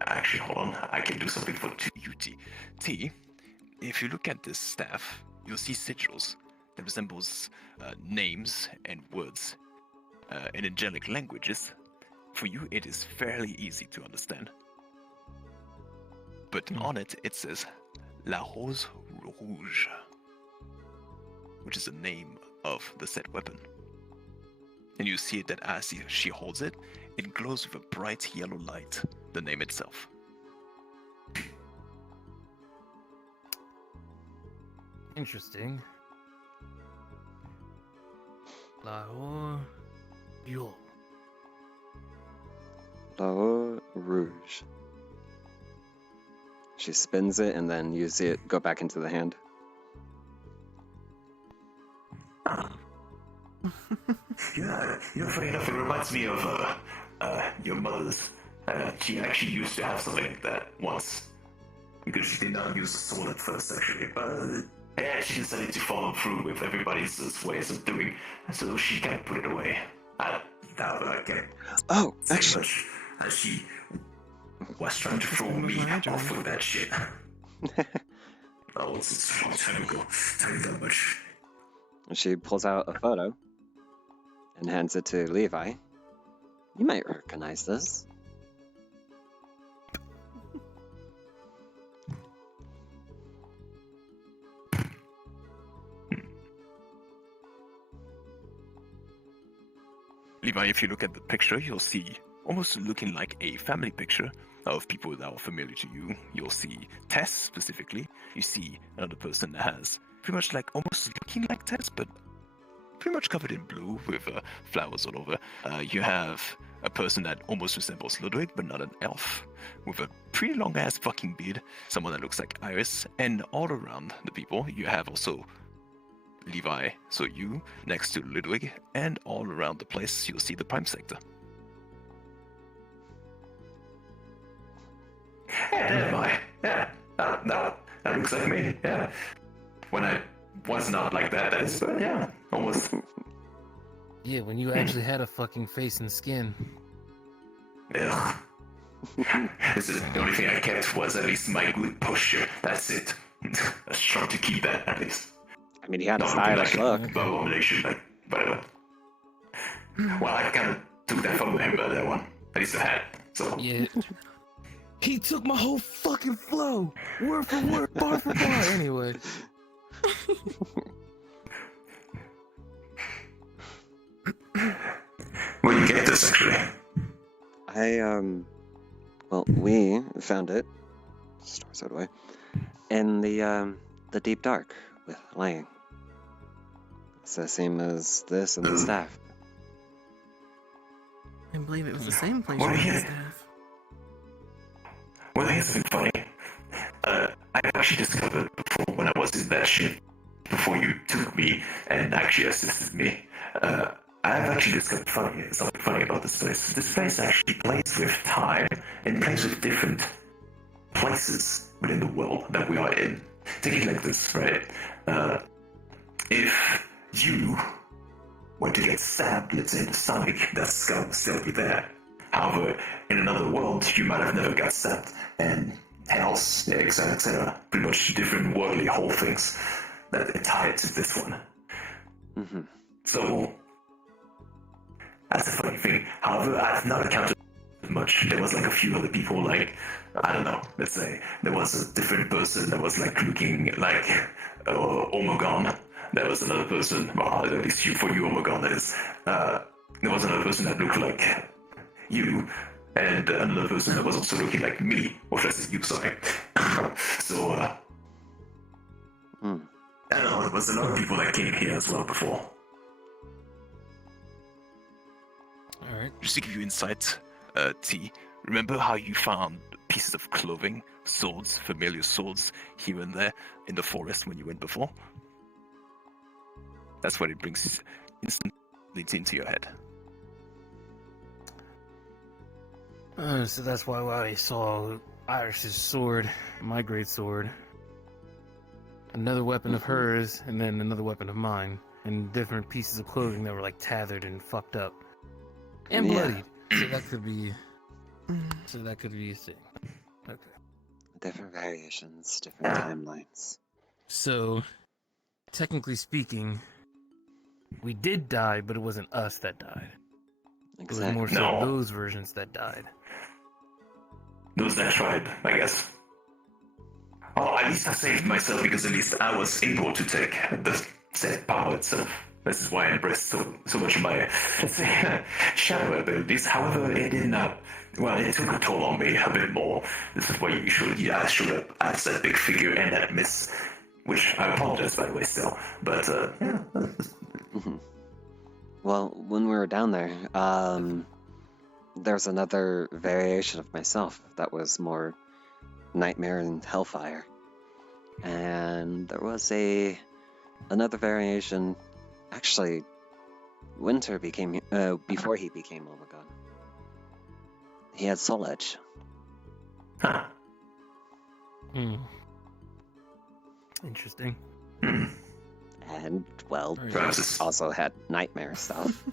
Actually, hold on. I can do something for you, T. If you look at this staff, you'll see sigils that resembles names and words in angelic languages. For you, it is fairly easy to understand. But on it, it says La Rose Rouge, which is the name of the said weapon. And you see that as she holds it, it glows with a bright yellow light, the name itself. Interesting. Lahore. Yo. Lahore Rouge. She spins it and then you see it go back into the hand. Yeah, funny enough, it reminds me of your mother's. She actually used to have something like that once. Because she did not use the sword at first, actually. But yeah, she decided to follow through with everybody's ways of doing, so she kind of put it away. I doubt I can. Oh, actually. Much as she was trying to throw me off with that shit. Oh, it's a long time ago. Tell you that much. She pulls out a photo and hands it to Levi. You might recognize this. Levi, if you look at the picture, you'll see almost looking like a family picture of people that are familiar to you. You'll see Tess specifically. You see another person that has pretty much like almost looking like Tess, but pretty much covered in blue with flowers all over. You have a person that almost resembles Ludwig, but not an elf, with a pretty long ass fucking beard. Someone that looks like Iris, and all around the people, you have also Levi, so you next to Ludwig, and all around the place you'll see the Prime Sector. Yeah, there am I. Yeah, that looks like me. Yeah, when I was not like that, that is, but yeah, almost. Yeah, when you actually had a fucking face and skin. Yeah. This is the only thing I kept was at least my good posture. That's it. I was trying to keep that at least. I mean, he had a stylish look. Abomination, like, whatever. Well, I kind of took that from him, that one. At least I had, so. Yeah. He took my whole fucking flow! Word for word, bar for bar, anyway. Where do you get this, actually? Well, we found it, stars out away, in the deep dark with Lang. It's the same as this and the staff. I believe it was the same place Well, with the yeah. staff. Well, here's something funny. I actually discovered before when I was in that ship, before you took me and actually assisted me, I've actually discovered something funny about this place. This place actually plays with time and plays with different places within the world that we are in. Take it like this, right? If you were to get stabbed, let's say in the stomach, that skull will still be there. However, in another world, you might have never got stabbed, and hells, etc., etc. Pretty much different worldly whole things that tie it to this one. Mm-hmm. So, that's a funny thing. However, I've not encountered much. There was like a few other people, like, I don't know, let's say, there was a different person that was like looking like Omegon. There was another person, well, at least for you, Omegon, that is. There was another person that looked like you, and another person that was also looking like me, or should I say you, sorry. So, I don't know, there was a lot of people that came here as well before. Alright. Just to give you insight, T, remember how you found pieces of clothing, swords, familiar swords, here and there in the forest when you went before? That's what it brings instantly into your head. So that's why I saw Iris's sword, my great sword, another weapon of hers, and then another weapon of mine, and different pieces of clothing that were like tethered and fucked up. And bloodied. So that could be a thing. Okay. Different variations, different timelines. So, technically speaking, we did die, but it wasn't us that died. It was more so those versions that died. Those that tried, I guess. Oh, at least I saved myself because at least I was able to take the said power itself. This is why I embraced so much of my, let's say, shadow abilities. However, it did not, well, it took a toll on me a bit more. This is why I should have asked that big figure and that Miss which I apologize by the way still, but yeah. Well, when we were down there, there's another variation of myself that was more nightmare and hellfire. And there was another variation, actually, Winter became, before he became Omega. He had Soul Edge. Huh. Interesting. And, well, Perhaps also had nightmare stuff.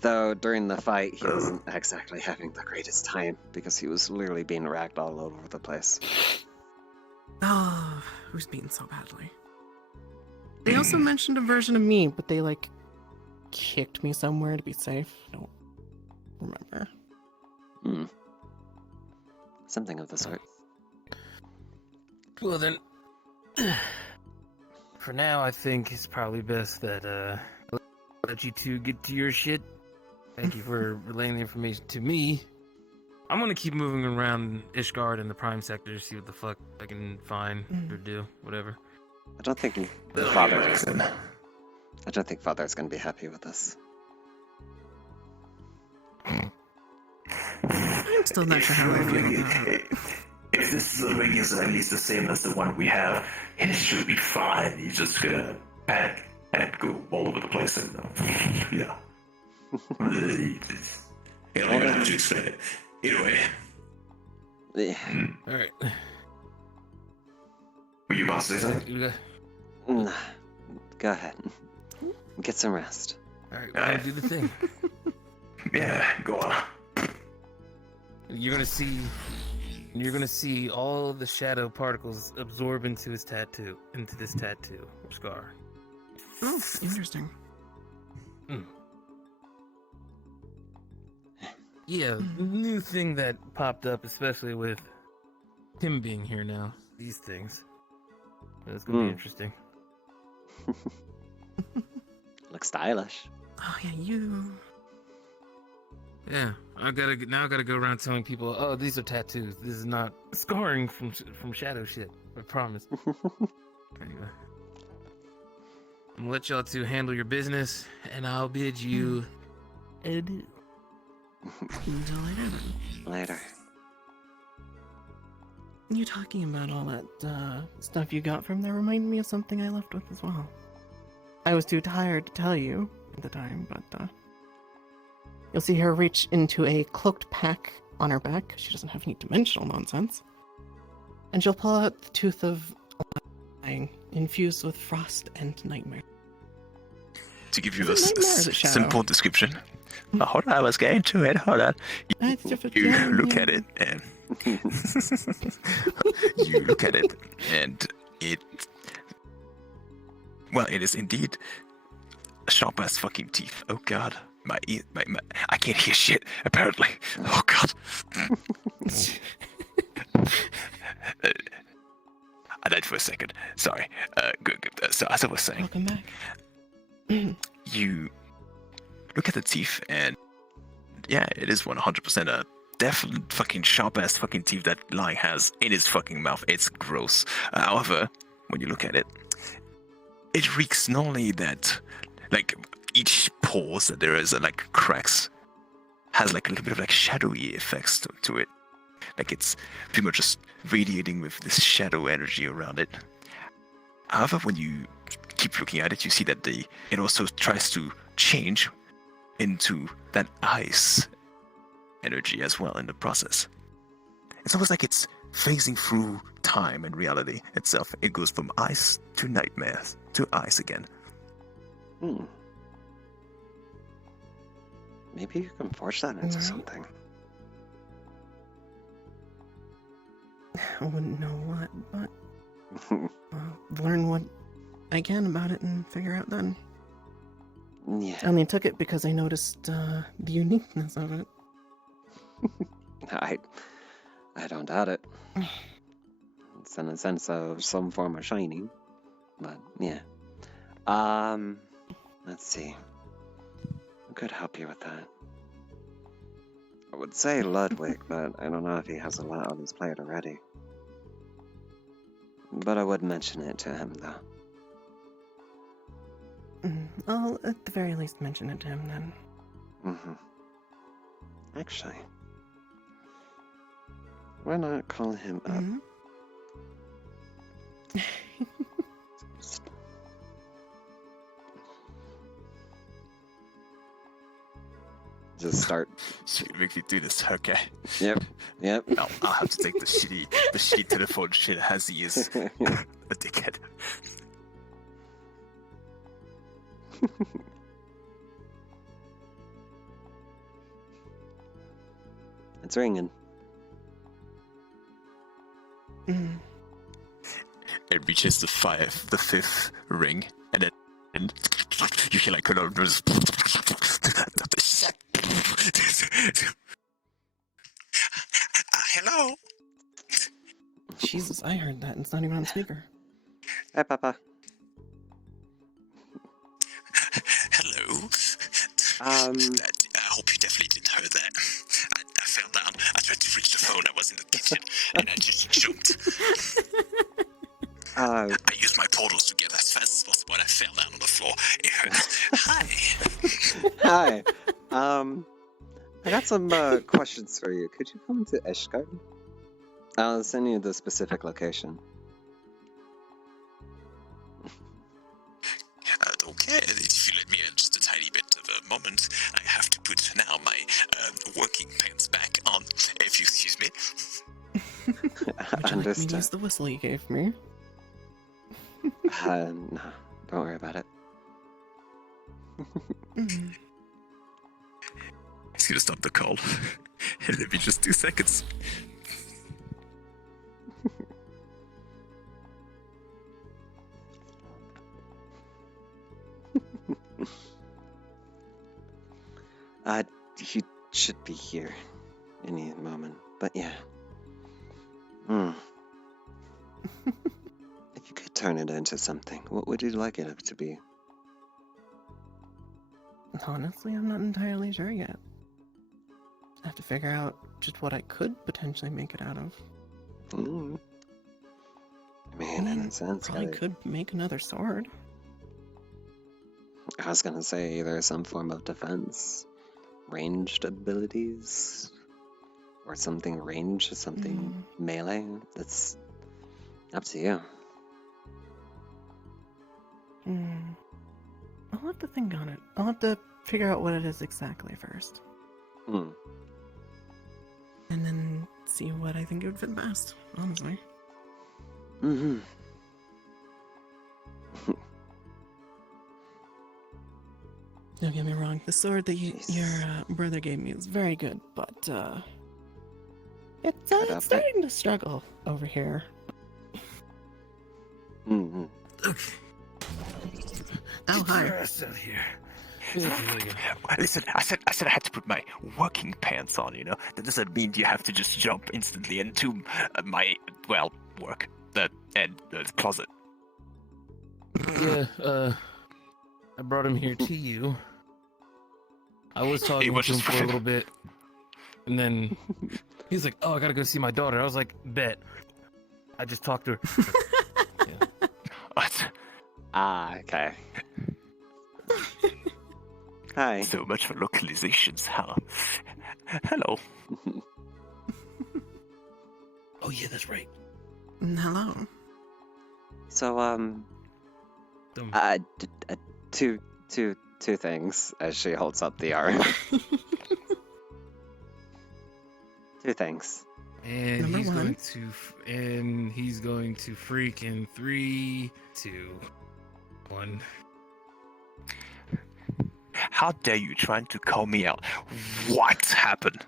Though during the fight, he wasn't exactly having the greatest time because he was literally being racked all over the place. Oh, who's beaten so badly? They also mentioned a version of me, but they like kicked me somewhere to be safe. I don't remember. Something of the sort. Well then, for now, I think it's probably best that I'll let you two get to your shit. Thank you for relaying the information to me. I'm gonna keep moving around Ishgard and the Prime Sector, see what the fuck I can find or do, whatever. I don't think Father's gonna be happy with this. I'm still not sure how I feel about it. If this ring is at least the same as the one we have, it should be fine. He's just gonna panic and go all over the place and yeah. I don't have to explain it. Anyway. Yeah. Alright. Were you about to say something? Nah. Go ahead. Get some rest. Alright, we'll do the thing. Yeah, go on. You're gonna see all the shadow particles absorb into this tattoo or scar. Oh, interesting. Yeah, new thing that popped up, especially with him being here now. These things. It's gonna be interesting. Looks stylish. Oh yeah, you. Yeah, I gotta go around telling people, oh, these are tattoos. This is not scarring from shadow shit. I promise. Anyway, I'm gonna let y'all two handle your business, and I'll bid you adieu. Until later then. Later. You talking about all that stuff you got from there reminded me of something I left with as well. I was too tired to tell you at the time, but you'll see her reach into a cloaked pack on her back. She doesn't have any dimensional nonsense. And she'll pull out the tooth of lying, infused with frost and nightmare. To give you a simple description. Hold on, I was getting to it. Hold on. You look at it and you look at it and it is indeed sharp as fucking teeth. Oh god. My I can't hear shit, apparently. Oh god. I died for a second. Sorry. Good. So as I was saying. Welcome back. You look at the teeth and yeah, it is 100% a definite fucking sharp ass fucking teeth that Lai has in his fucking mouth. It's gross. However, when you look at it, it reeks not only that, like each pores that there is like cracks has like a little bit of like shadowy effects to it. Like it's pretty much just radiating with this shadow energy around it. However, when you keep looking at it, you see that it also tries to change into that ice energy as well in the process. It's almost like it's phasing through time and reality itself. It goes from ice to nightmares to ice again. Maybe you can forge that into something. I wouldn't know what, but I'll learn what I can about it and figure out then. Yeah. I only took it because I noticed the uniqueness of it. I don't doubt it. It's in a sense of some form of shining, but yeah. Let's see. Who could help you with that? I would say Ludwig, but I don't know if he has a lot on his plate already. But I would mention it to him, though. I'll at the very least mention it to him then. Actually, why not call him up? Just start. Should we make you do this? Okay. Yep. No, I'll have to take the shitty telephone shit as he is a dickhead. It's ringing. It reaches the fifth ring, and then you hear like hello. Jesus, I heard that, and it's not even on speaker. Hey, Papa. Hello. I hope you definitely didn't hear that. I fell down. I tried to reach the phone. I was in the kitchen, and I just jumped. I used my portals to get as fast as possible, and I fell down on the floor. It hurts. Hi. Hi. I got some questions for you. Could you come to Ishgard? I'll send you the specific location. Okay, if you let me in just a tiny bit of a moment, I have to put now my working pants back on, if you excuse me. Would you like me to use the whistle you gave me? No, don't worry about it. He's gonna stop the call. Let me just 2 seconds. He should be here any moment, but yeah. If you could turn it into something, what would you like it to be? Honestly, I'm not entirely sure yet. I have to figure out just what I could potentially make it out of. I mean, in a sense, probably could make another sword. I was gonna say either some form of defense, ranged abilities, or something ranged, something melee. That's up to you. I'll have to think on it. I'll have to figure out what it is exactly first. And then see what I think it would fit best, honestly. Don't get me wrong, the sword that your brother gave me is very good, but it's starting to struggle over here. Oh, hi. Listen, I said I had to put my working pants on, you know? That doesn't mean you have to just jump instantly into my, work, the closet. Yeah, I brought him here to you. I was talking to him for a little bit, and then he's like, "Oh, I gotta go see my daughter." I was like, "Bet." I just talked to her. What? Okay. Hi. So much for localizations, huh? Hello. Oh yeah, that's right. Hello. So, two things as she holds up the art. Two things. And Number he's one. going to freak in 3, 2, 1. How dare you trying to call me out? What happened?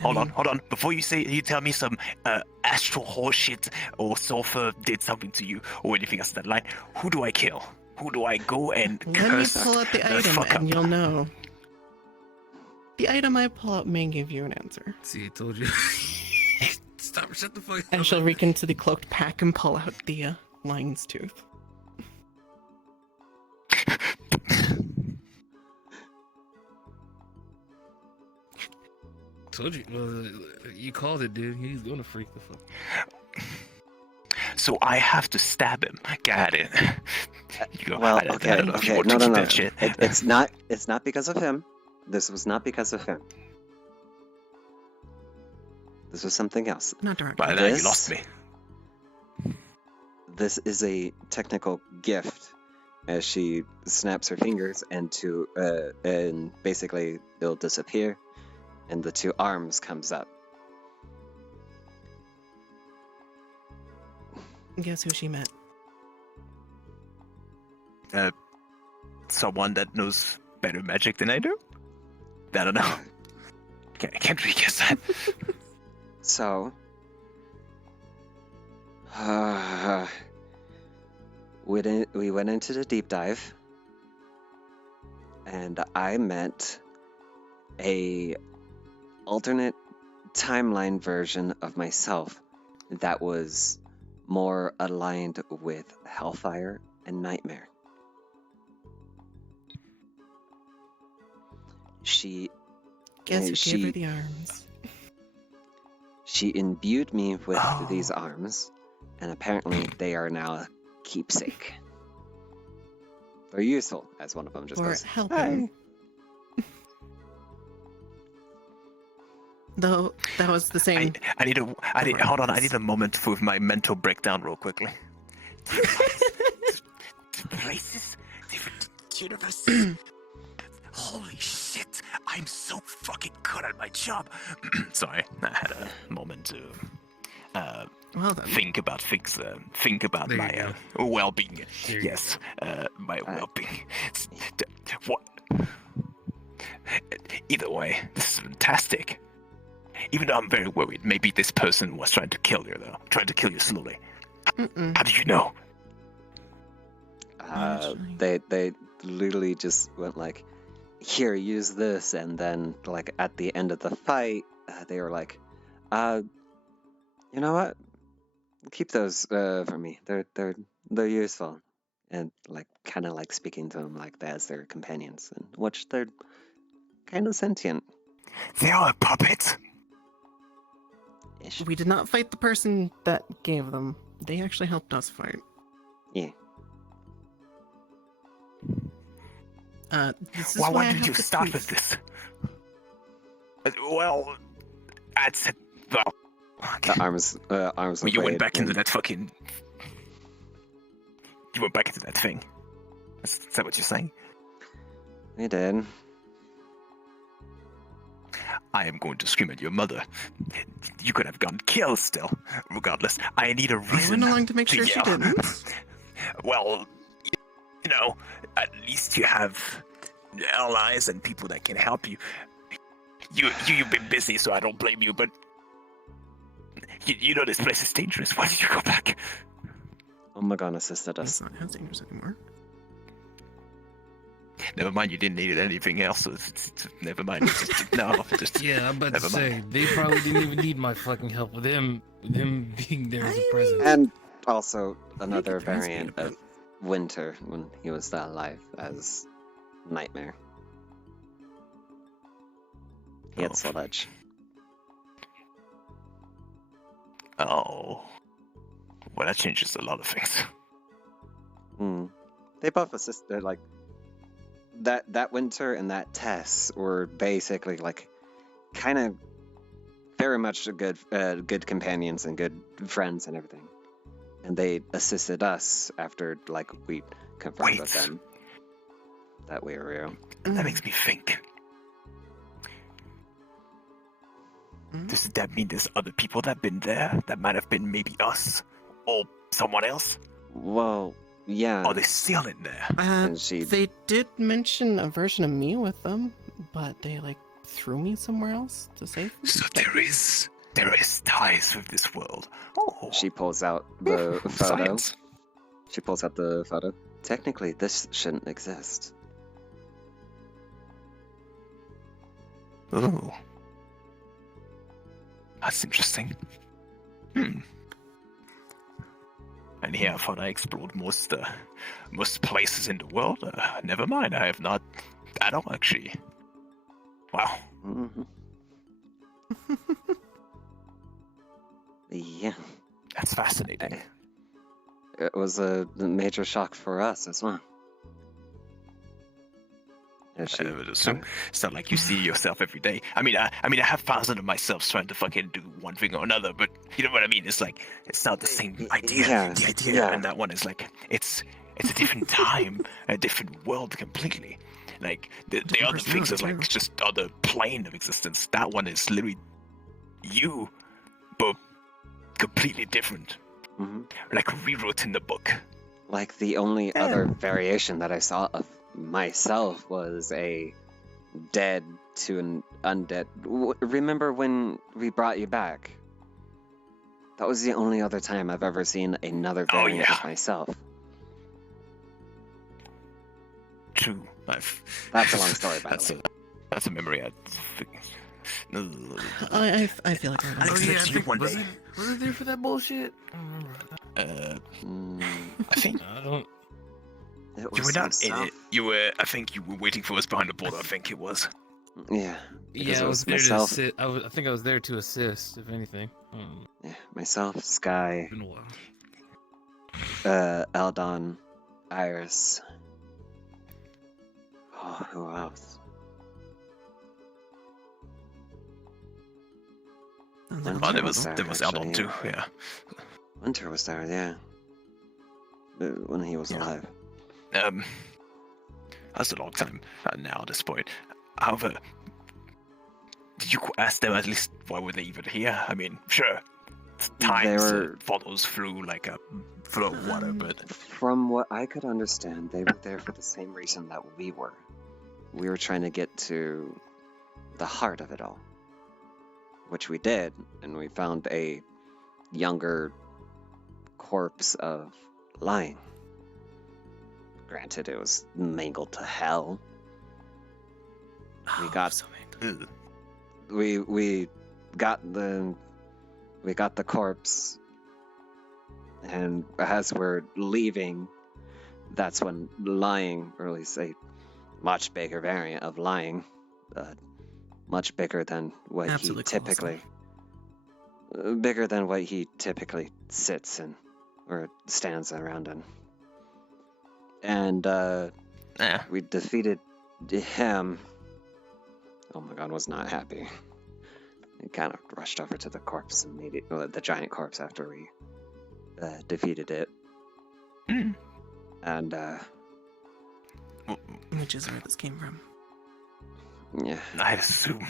Hold on. Before you tell me some astral horseshit or sulfur did something to you or anything else in that line, who do I kill? Who do I go and curse? Let me pull out the item and you'll know. The item I pull out may give you an answer. See, I told you. Stop, shut the fuck up. And she'll reach into the cloaked pack and pull out the lion's tooth. told you. Well, you called it, dude. He's gonna freak the fuck. So I have to stab him. Got it. You go, Well, I don't okay, know if you okay, want no, to no, keep no. that shit. It's not because of him. This was not because of him. This was something else. Not directly. By that, you lost me. This is a technical gift, as she snaps her fingers and basically it'll disappear, and the two arms comes up. Guess who she met? Someone that knows better magic than I do? I don't know. Can't really guess that. So, we went into the deep dive, and I met a alternate timeline version of myself that was more aligned with Hellfire and Nightmare. Guess who gave her the arms? She imbued me with these arms, and apparently they are now a keepsake. They're useful, as one of them just Or goes. helping. Though that was the same. I need hold on. I need a moment for my mental breakdown, real quickly. Places, different universes. Holy shit! I'm so fucking good at my job. Sorry, I had a moment to think about things. Think about my well-being. Yes, my well-being. What? Either way, this is fantastic. Even though I'm very worried, maybe this person was trying to kill you, though. Trying to kill you slowly. How do you know? They literally just went like, here, use this, and then like at the end of the fight, they were like, you know what? Keep those for me. They're useful, and like kind of like speaking to them like that as their companions, and which they're kind of sentient. They are a puppet. We did not fight the person that gave them. They actually helped us fight. Yeah. This is Why I did have you to start tweet. with this? Well, that's well. The arms. Well, you went back into that fucking. You went back into that thing. Is that what you're saying? We did. I am going to scream at your mother. You could have gotten killed still. Regardless, I need a reason. I went along to make sure she yell. didn't. Well, you know, at least you have allies and people that can help you. You've been busy, so I don't blame you. But you know this place is dangerous. Why did you go back? Oh my god, assisted It's us. not as dangerous anymore. Never mind, you didn't need anything else. So it's never mind. Just Yeah, I'm about to never say mind. they probably didn't even need my fucking help with them being there as a present. And also another variant of Winter when he was still alive as Nightmare. He had Sledge. Oh. Well, that changes a lot of things. They both assisted, like that Winter and that Tess were basically like kind of very much a good companions and good friends and everything. And they assisted us after like we confirmed with them that we were real. That makes me think. Does that mean there's other people that have been there that might have been maybe us or someone else? Well, yeah. Are they still in there? They did mention a version of me with them, but they like threw me somewhere else to save me. So there is ties with this world. Oh. She pulls out the photo. Science. She pulls out the photo. Technically, this shouldn't exist. Oh. That's interesting. And here I thought I explored most places in the world. Never mind, I have not at all, actually. Wow. Yeah. That's fascinating. It was a major shock for us as well. I would assume it's not like you see yourself every day. I mean, I have thousands of myself trying to fucking do one thing or another, but you know what I mean? It's like it's not the same idea. Yeah, The idea yeah. and that one is like it's a different time, a different world completely. Like the other things is like just other plane of existence. That one is literally you, but completely different. Mm-hmm. Like rewrote in the book. Like the only other variation that I saw of myself was a dead to an undead. Remember when we brought you back? That was the only other time I've ever seen another variant of myself. True. That's a long story, by the way. That's a memory I feel like I Alex, yeah, next year one was day. it there for that bullshit? I don't remember. I think I don't. You were not in it. You were. I think you were waiting for us behind the border. I think it was. Yeah. Yeah, I was there to assist. I think I was there to assist, if anything. Yeah, myself, Sky, Been a while. Eldon, Iris. Oh, who else? Oh, there was Eldon too. Yeah. Winter was there. Yeah. When he was alive. That's a long time now at this point. However, did you ask them at least why were they even here? I mean, sure, time follows through like a flow of water, but from what I could understand, they were there for the same reason that we were. We were trying to get to the heart of it all, which we did, and we found a younger corpse of lying. Granted, it was mangled to hell. We got we got the corpse, and as we're leaving, that's when lying, or at least a much bigger variant of lying, much bigger than what he typically, bigger than what he typically sits in or stands around in. And we defeated him. Oh my god, was not happy. He kind of rushed over to the corpse immediately, the giant corpse, after we defeated it. And which is where this came from. Yeah. I assume.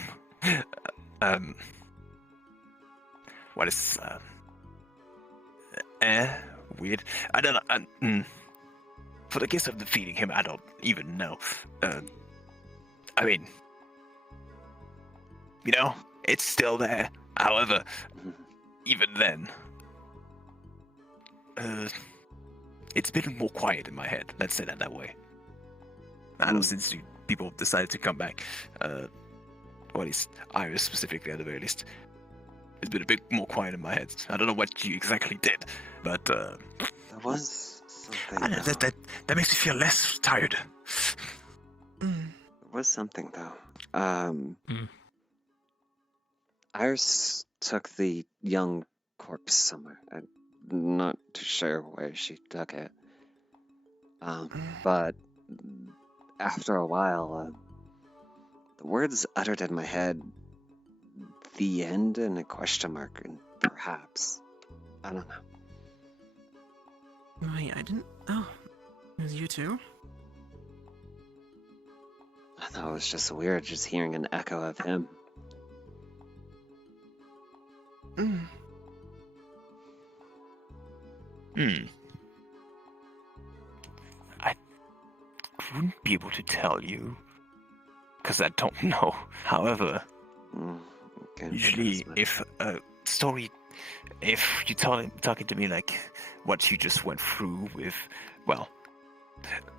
What is weird? I don't know. For the case of defeating him, I don't even know. I mean, you know, it's still there. However, even then, it's been more quiet in my head. Let's say that way. I know since people decided to come back, or at least Iris specifically, at the very least, it's been a bit more quiet in my head. I don't know what you exactly did, but there was something. I know, that makes me feel less tired. There was something though. Iris took the young corpse somewhere. I'm not too sure where she took it. But after a while, the words uttered in my head, the end and a question mark, and perhaps. I don't know. Wait, I didn't. Oh, it was you too? I thought it was just weird just hearing an echo of him. I wouldn't be able to tell you, because I don't know. However, usually if a story, if you're talking to me like what you just went through with, well,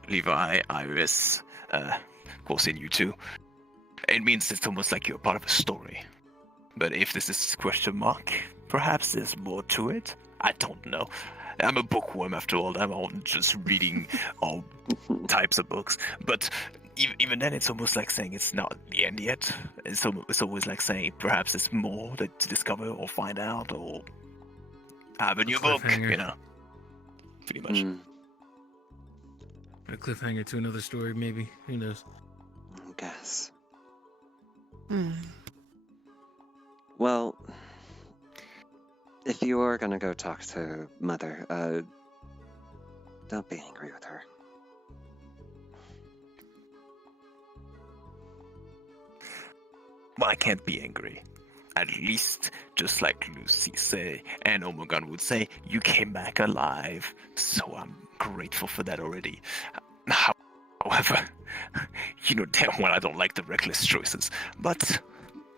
Levi, Iris, of course in you too, it means it's almost like you're part of a story. But if this is question mark, perhaps there's more to it. I don't know. I'm a bookworm after all. I'm all just reading all types of books. But even then, it's almost like saying it's not the end yet. It's always like saying perhaps there's more to discover or find out or have a new book, Cliffhanger. you know. Pretty much. A cliffhanger to another story, maybe. Who knows? I guess. Hmm. Well, if you are gonna go talk to Mother, don't be angry with her. Well, I can't be angry. At least, just like Lucy say, and Omegon would say, you came back alive. So I'm grateful for that already. However, you know damn well I don't like the reckless choices. But,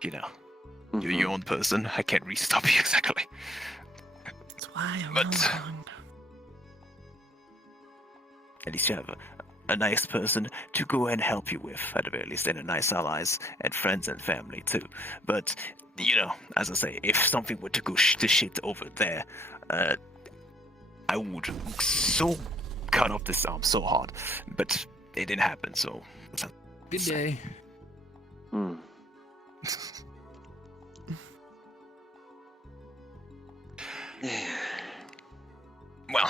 you know, you're your own person. I can't really stop you exactly. That's why I'm But on. at least you have a nice person to go and help you with, at the very least, and a nice allies and friends and family too. But you know, as I say, if something were to go to shit over there, I would so cut off this arm so hard. But it didn't happen, so Good day. Well,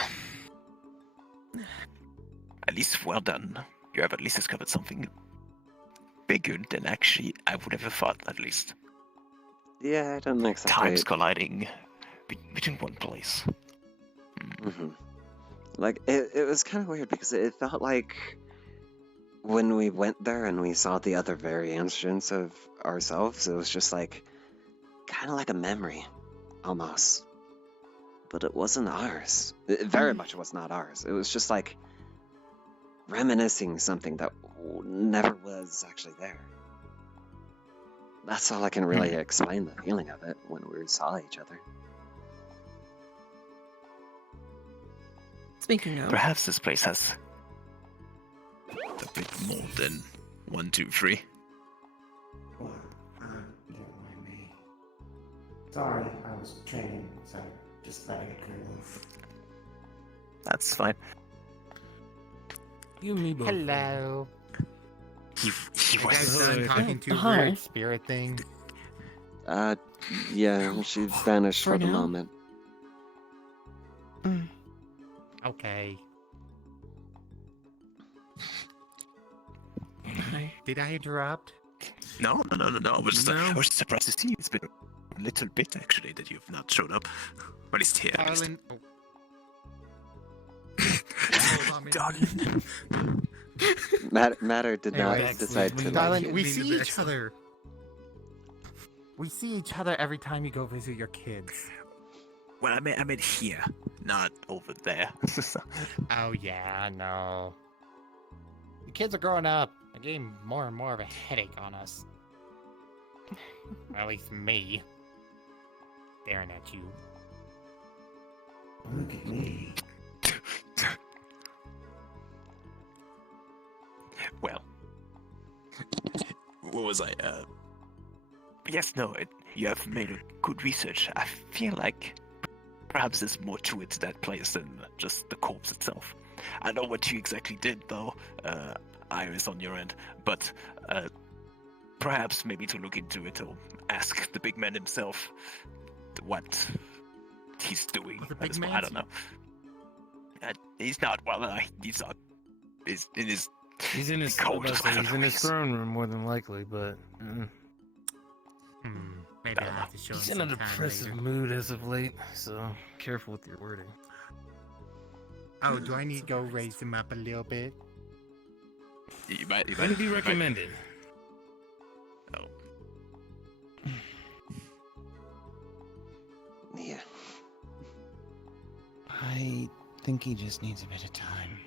at least well done. You have at least discovered something bigger than actually I would have thought, at least. Yeah, I don't exactly. Times colliding between one place. Like, it was kind of weird because it felt like when we went there and we saw the other variations of ourselves, it was just like, kind of like a memory, almost. But it wasn't ours. It very much was not ours. It was just like reminiscing something that never was actually there. That's all I can really explain the feeling of it when we saw each other. Speaking of, Perhaps this place has a bit more than 1, 2, 3. Don't mind me. Sorry, I was training, so just letting it cool. That's fine. You and me both. Hello. He You was guys done talking to Hi. weird spirit thing? Yeah, she vanished for the now? moment. Okay. Hi. Did I interrupt? No. I was just surprised to see you. It's been a little bit, actually, that you've not showed up. Or at least here. at least. Darling. Matter did not Anyways, decide to. Darling, we see each other. We see each other every time you go visit your kids. Well, I meant here, not over there. Oh yeah, I know. The kids are growing up. They're getting more and more of a headache on us. Or at least me. Staring at you. Look at me. Well, what was I? Yes, no. You have made a good research. I feel like perhaps there's more to it to that place than just the corpse itself. I know what you exactly did, though. Iris on your end, but perhaps maybe to look into it or ask the big man himself what he's doing. big I don't know. He's not. Well, he's not. He's in his. He's in his. cold. He's in his throne room more than likely, but. Maybe I'll have to show He's him in a sometime depressive later. mood as of late, so careful with your wording. Oh, do I need to go raise him up a little bit? You might Wouldn't be recommended. Yeah. I think he just needs a bit of time.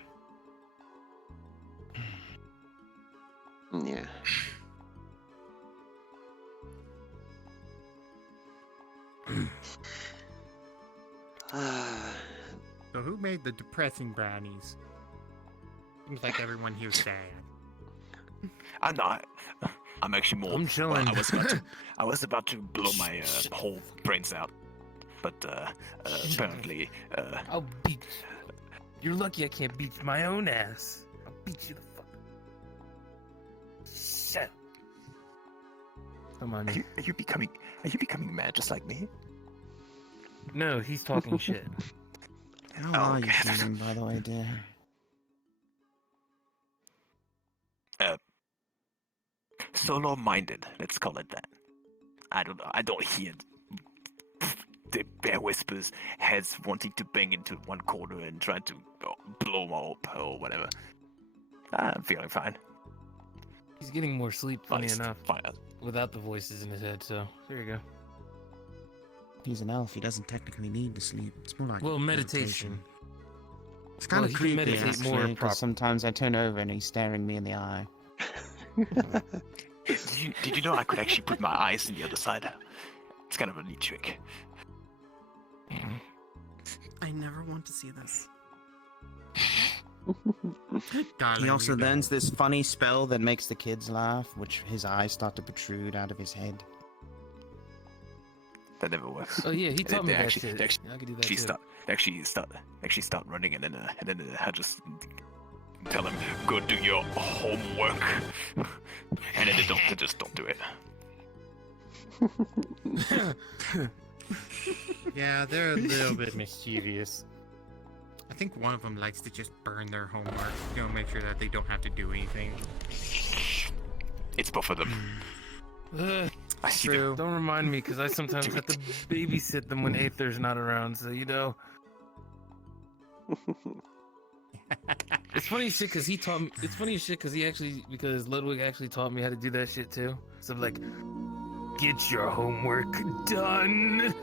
Yeah. So who made the depressing brownies? Seems like everyone here's sad. I'm not. I'm actually more. I'm chilling. Well, I was about to blow my whole brains out, but apparently. I'll beat. You're lucky I can't beat my own ass. I'll beat you the fuck. Come on. Are you becoming mad just like me? No, he's talking shit. How are you feeling, by the way, dear? Solo-minded, let's call it that. I don't know. I don't hear the bear whispers, heads wanting to bang into one corner and trying to blow up or whatever. I'm feeling fine. He's getting more sleep, funny Honest, enough, fine. without the voices in his head. So there you go. He's an elf. He doesn't technically need to sleep. It's more like Well, meditation. It's kind Well, of he can creepy, meditate more actually, 'cause proper. sometimes I turn over and he's staring me in the eye. Did you know I could actually put my eyes in the other side? It's kind of a neat trick. I never want to see this. He also learns this funny spell that makes the kids laugh, which his eyes start to protrude out of his head. That never works. Oh yeah, he taught me that actually, shit. They actually, I could do that too. start running, and then I just tell him, go do your homework, and then they just don't do it. Yeah, they're a little bit mischievous. I think one of them likes to just burn their homework, make sure that they don't have to do anything. It's both of them. I see them. Don't remind me, because I sometimes have to babysit them when Aether's not around, so you know. It's funny shit because he taught me. It's funny shit because Ludwig actually taught me how to do that shit too. So like, get your homework done.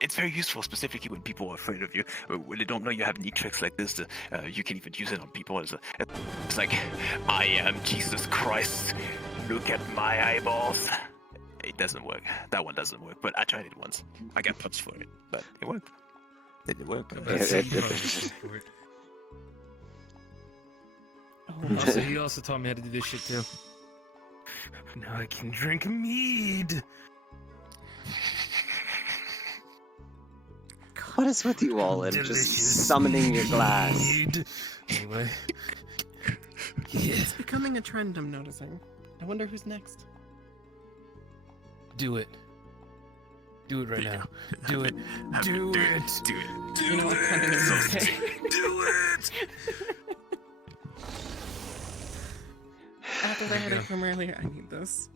It's very useful, specifically when people are afraid of you, when they don't know you have neat tricks like this. You can even use it on people. It's like, I am Jesus Christ. Look at my eyeballs. It doesn't work. That one doesn't work. But I tried it once. I got punched for it, but it worked. It did work. Also, he also taught me how to do this shit too. Now I can drink mead. What is with you all and just summoning your glass? Anyway. It's becoming a trend, I'm noticing. I wonder who's next. Do it. Do it right now. Do it. Do it. Do it. You know what kind of say? Do it. After the headache from earlier, I need this.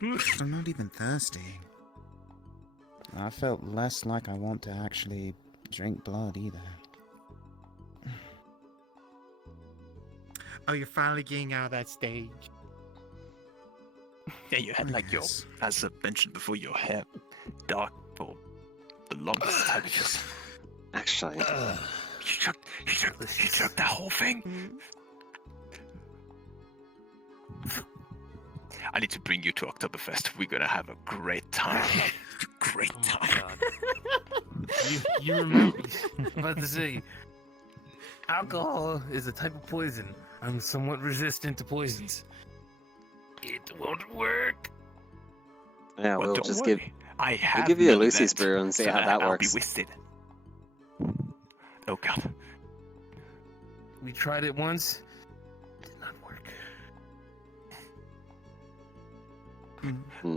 I'm not even thirsty. I felt less like I want to actually drink blood either. Oh, you're finally getting out of that stage. Yeah, you had like your, as I mentioned before, your hair dark for the longest time. Just actually, you chucked that whole thing. I need to bring you to Oktoberfest. We're gonna have a great time. Great time. You remember? I'm about to say, alcohol is a type of poison. I'm somewhat resistant to poisons. It won't work. Yeah, Well, we'll don't just worry. we'll give you a Lucy's brew and see how that I'll works. be wasted. Oh god. We tried it once. Did not work.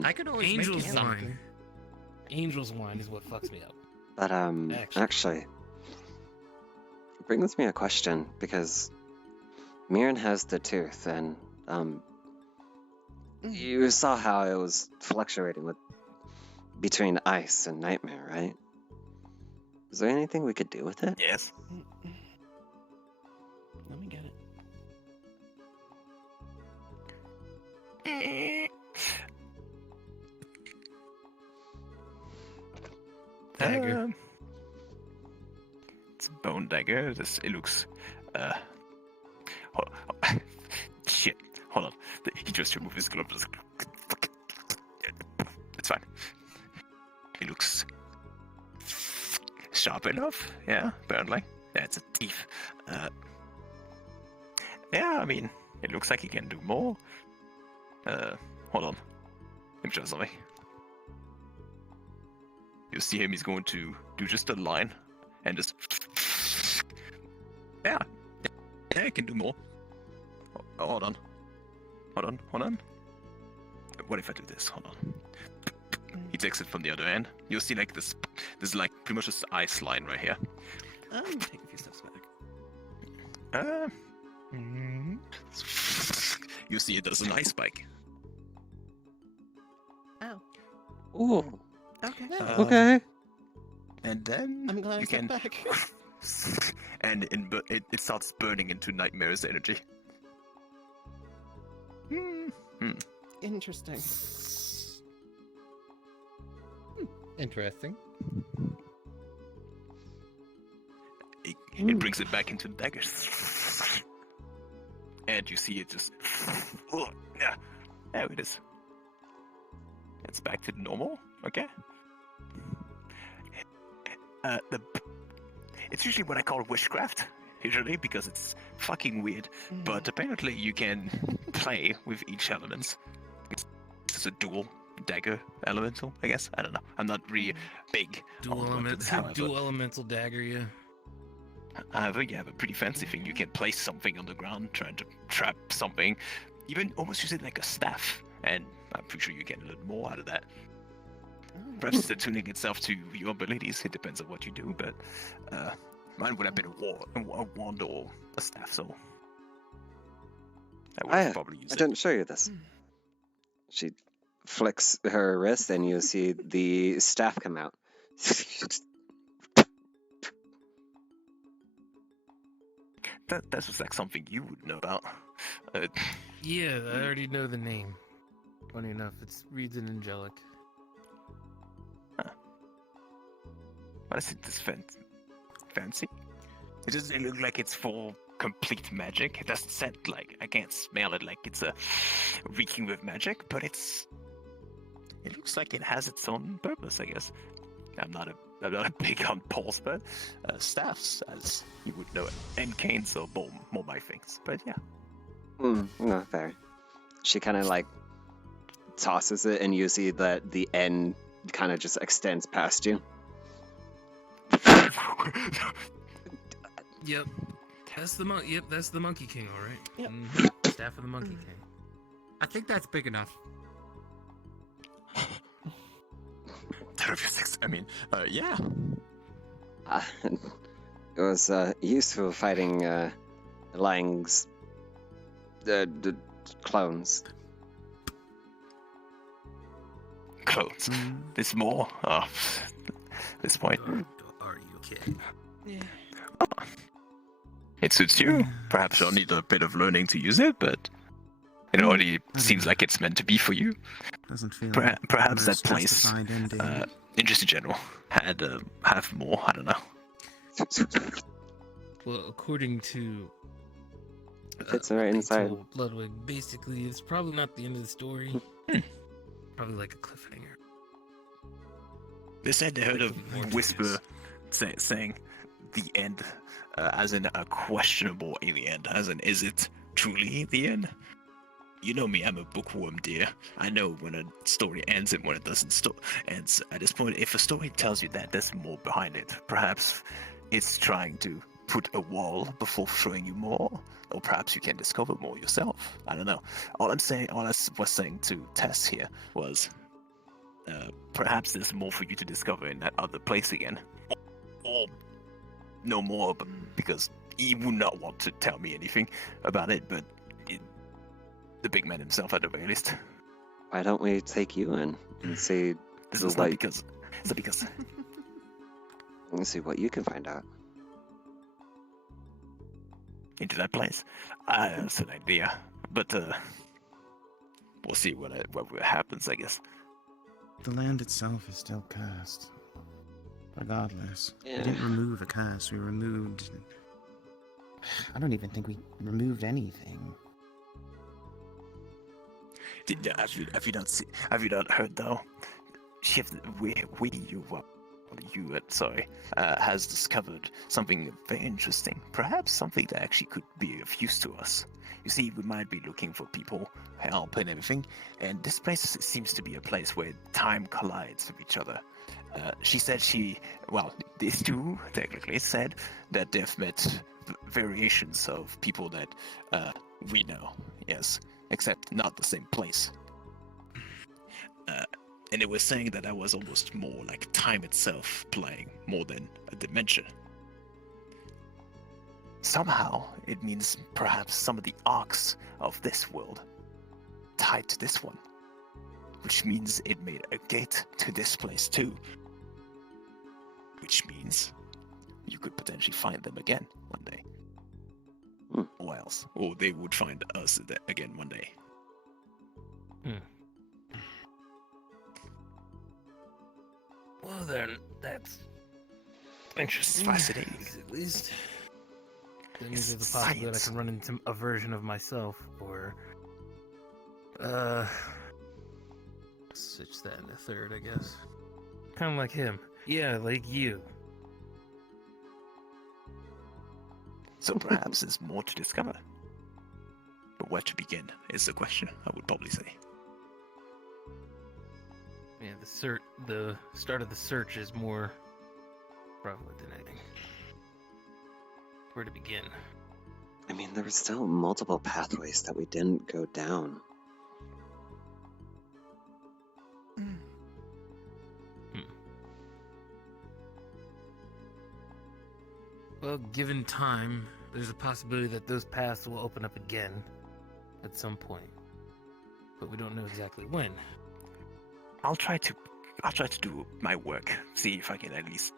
I could always Angel's make you wine. something. Angel's wine is what fucks me up. But actually, it brings me a question because Mirren has the tooth, and you saw how it was fluctuating between ice and nightmare, right? Is there anything we could do with it? Yes. Let me get it. Dagger. It's a bone dagger. It looks. Shit. Hold on. He just removed his gloves. It's fine. It looks sharp enough. Yeah, apparently. Yeah, it's a teeth. Yeah, I mean, it looks like he can do more. Hold on. Let me show something. You'll see him, he's going to do just a line and just. Yeah, he can do more. hold on. What if I do this? Hold on. He takes it from the other end. You'll see like this like pretty much this ice line right here. Take a few steps back. You see it does an ice spike. Oh. Ooh. Okay. Okay. And then I'm glad I you stepped can back. and it starts burning into Nightmare's energy. Interesting. Interesting. It brings it back into the daggers. And you see it just... yeah, there it is. It's back to normal, okay? It's usually what I call witchcraft, usually, because it's fucking weird. But apparently you can play with each element. It's a dual dagger elemental, I guess. I don't know. I'm not really big Dual on weapons, however. dual elemental dagger, yeah. However, you have a pretty fancy thing. You can place something on the ground, trying to trap something. Even almost use it like a staff. And I'm pretty sure you get a little more out of that. Perhaps it's attuning itself to your abilities. It depends on what you do, but mine would have been a wand or a staff, so I would have probably used I it. didn't show you this. She flicks her wrist, and you see the staff come out. That was like something you would know about. Yeah, I already know the name. Funny enough, it reads an angelic. What is it? This fancy? It doesn't look like it's for complete magic. It doesn't scent like I can't smell it like it's a reeking with magic, but it looks like it has its own purpose, I guess. I'm not a big on poles, but staffs, as you would know it, and canes are more my things. But yeah. No, fair. She kind of like tosses it, and you see that the end kind of just extends past you. Yep. That's the Yep, that's the Monkey King, all right. Yep. Staff of the Monkey King. I think that's big enough. I mean, yeah. It was useful fighting Lang's the clones. Clones. There's more. Oh, this point. Are you kidding? Yeah. It suits you. Perhaps you'll need a bit of learning to use it, but it already seems like it's meant to be for you. Doesn't feel Perhaps like that place, in just in general, had have more. I don't know. Well, according to It's right inside. Bloodwig, basically, it's probably not the end of the story. Probably like a cliffhanger. They said they heard a whisper saying the end, as in a questionable alien, as in, is it truly the end? You know me, I'm a bookworm, dear. I know when a story ends and when it doesn't ends. At this point, if a story tells you that, there's more behind it. Perhaps it's trying to put a wall before showing you more, or perhaps you can discover more yourself. I don't know. All I was saying to Tess here was, perhaps there's more for you to discover in that other place again, or no more, but because he would not want to tell me anything about it, but the big man himself at the very least. Why don't we take you in and see This is not because. It's not because. Let's see what you can find out. Into that place. That's an idea, but we'll see what happens, I guess. The land itself is still cursed. Regardless. Yeah. We didn't remove a curse, we removed... I don't even think we removed anything. Have you not heard though? Has discovered something very interesting. Perhaps something that actually could be of use to us. You see, we might be looking for people, help, and everything, and this place seems to be a place where time collides with each other. She said these two technically said that they've met variations of people that we know, yes, except not the same place. And it was saying that was almost more like time itself playing more than a dimension. Somehow, it means perhaps some of the arcs of this world tied to this one, which means it made a gate to this place too, which means you could potentially find them again one day. Or else, or they would find us again one day. Well then, that's interesting. Fascinating. At least. That means there's a possibility that I can run into a version of myself, or switch that in a third, I guess. Kind of like him. Yeah, like you. So perhaps there's more to discover. But where to begin is the question, I would probably say. Yeah, the start of the search is more prevalent than anything. Where to begin? I mean, there were still multiple pathways that we didn't go down. Well, given time, there's a possibility that those paths will open up again at some point. But we don't know exactly when. I'll try to do my work, see if I can at least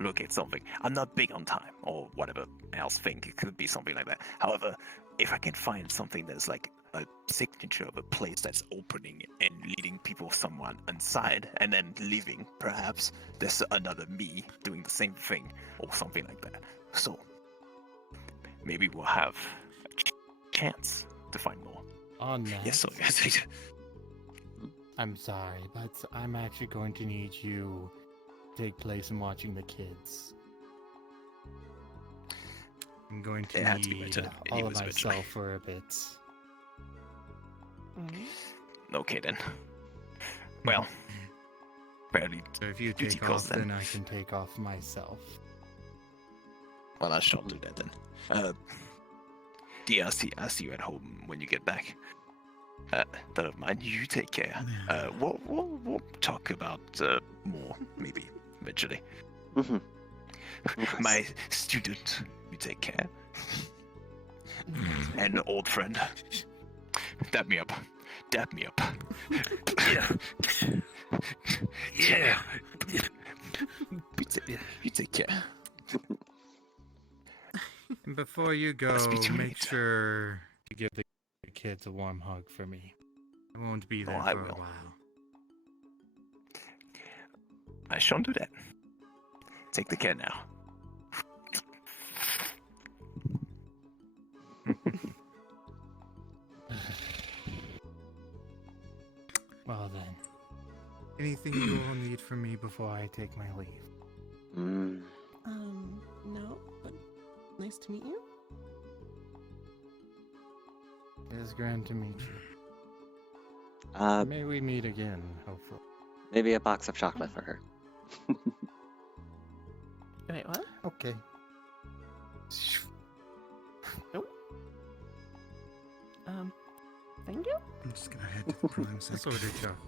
locate something. I'm not big on time or whatever else think. It could be something like that. However, if I can find something that's like a signature of a place that's opening and leading people someone inside and then leaving, perhaps there's another me doing the same thing or something like that. So maybe we'll have a chance to find more. On that, Yes, so I'm sorry, but I'm actually going to need you to take place in watching the kids. I'm going to It had to be need my turn. all It of was eventually. myself for a bit. Okay then. Well, barely. So if you duty take calls off, then. then I can take off myself. Well, I shall do that then. Yeah, I'll see you at home when you get back. Don't mind. You take care. We'll talk about more maybe eventually. My student, you take care. And old friend, dap me up. Dap me up. Yeah. Yeah. You take care. Before you go, speak to you make later. sure To give the kids a warm hug for me. I won't be there I for a will. while. I shall do that. Take the care now. Well then, Anything you all need from me before I take my leave. No, but nice to meet you. It is grand to meet you. May we meet again, hopefully. Maybe a box of chocolate for her. Wait, what? Okay. Nope. Thank you. I'm just gonna head to the prime Let's order chocolate.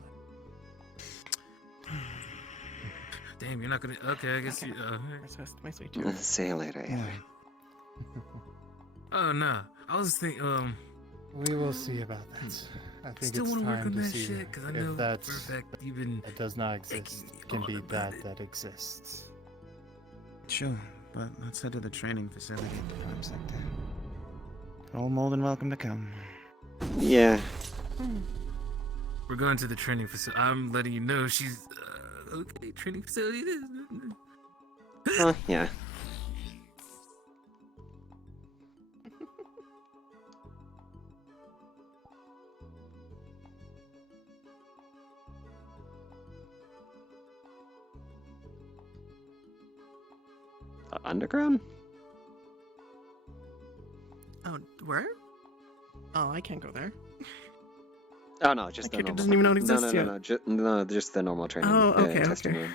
Damn, you're not gonna. Okay, I guess you. My sweet too. See you later. Yeah. Oh no, I was thinking. We will see about that. I think Still it's wanna work time on to that see shit, 'cause I if know that's for a fact you've been it does not exist. thinking Can all be about that exists. Sure, but let's head to the training facility at the prime sector. All more than welcome to come. Yeah. We're going to the training facility. I'm letting you know she's okay. Training facility. Yeah. Underground? Oh, where? Oh, I can't go there. Oh no, just My the character normal. doesn't even know it exists no, yet. no, just the normal training. Oh, okay, testing okay. room.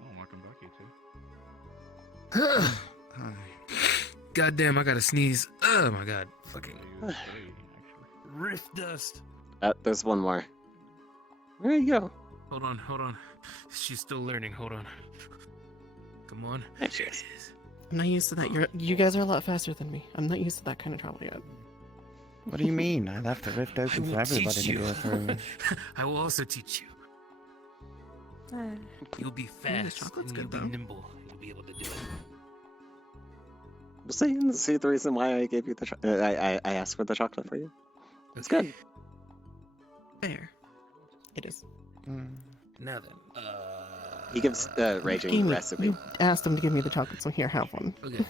Oh, welcome back, you two. God damn, I gotta sneeze. Oh my god. Fucking wrist dust. There's one more. Where you go? Hold on. She's still learning. Hold on. Come on. There she is. I'm not used to that. You guys are a lot faster than me. I'm not used to that kind of travel yet. What do you mean? I left the rift open for everybody to go through. I will also teach you. You'll be fast and you'll be nimble. You'll be able to do it. See the reason why I gave you the I asked for the chocolate for you. It's good. Fair. It is. Now then, He gives raging Amy, recipe. you asked him to give me the chocolate, so here, have one. Okay.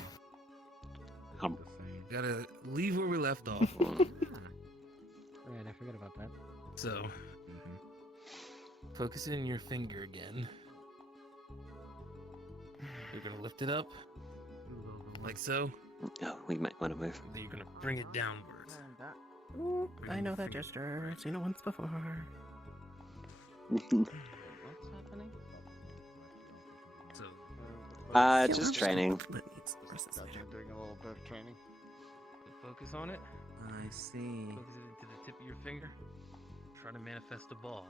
Gotta leave where we left off. Right, I forgot about that. So, focus in your finger again. You're gonna lift it up, like so. Oh, we might want to move. Then you're gonna bring it downwards. Ooh, I know that gesture. I've seen it once before. So, just training. Doing a little bit of training. Focus on it. I see. Focus it into the tip of your finger. Try to manifest a ball.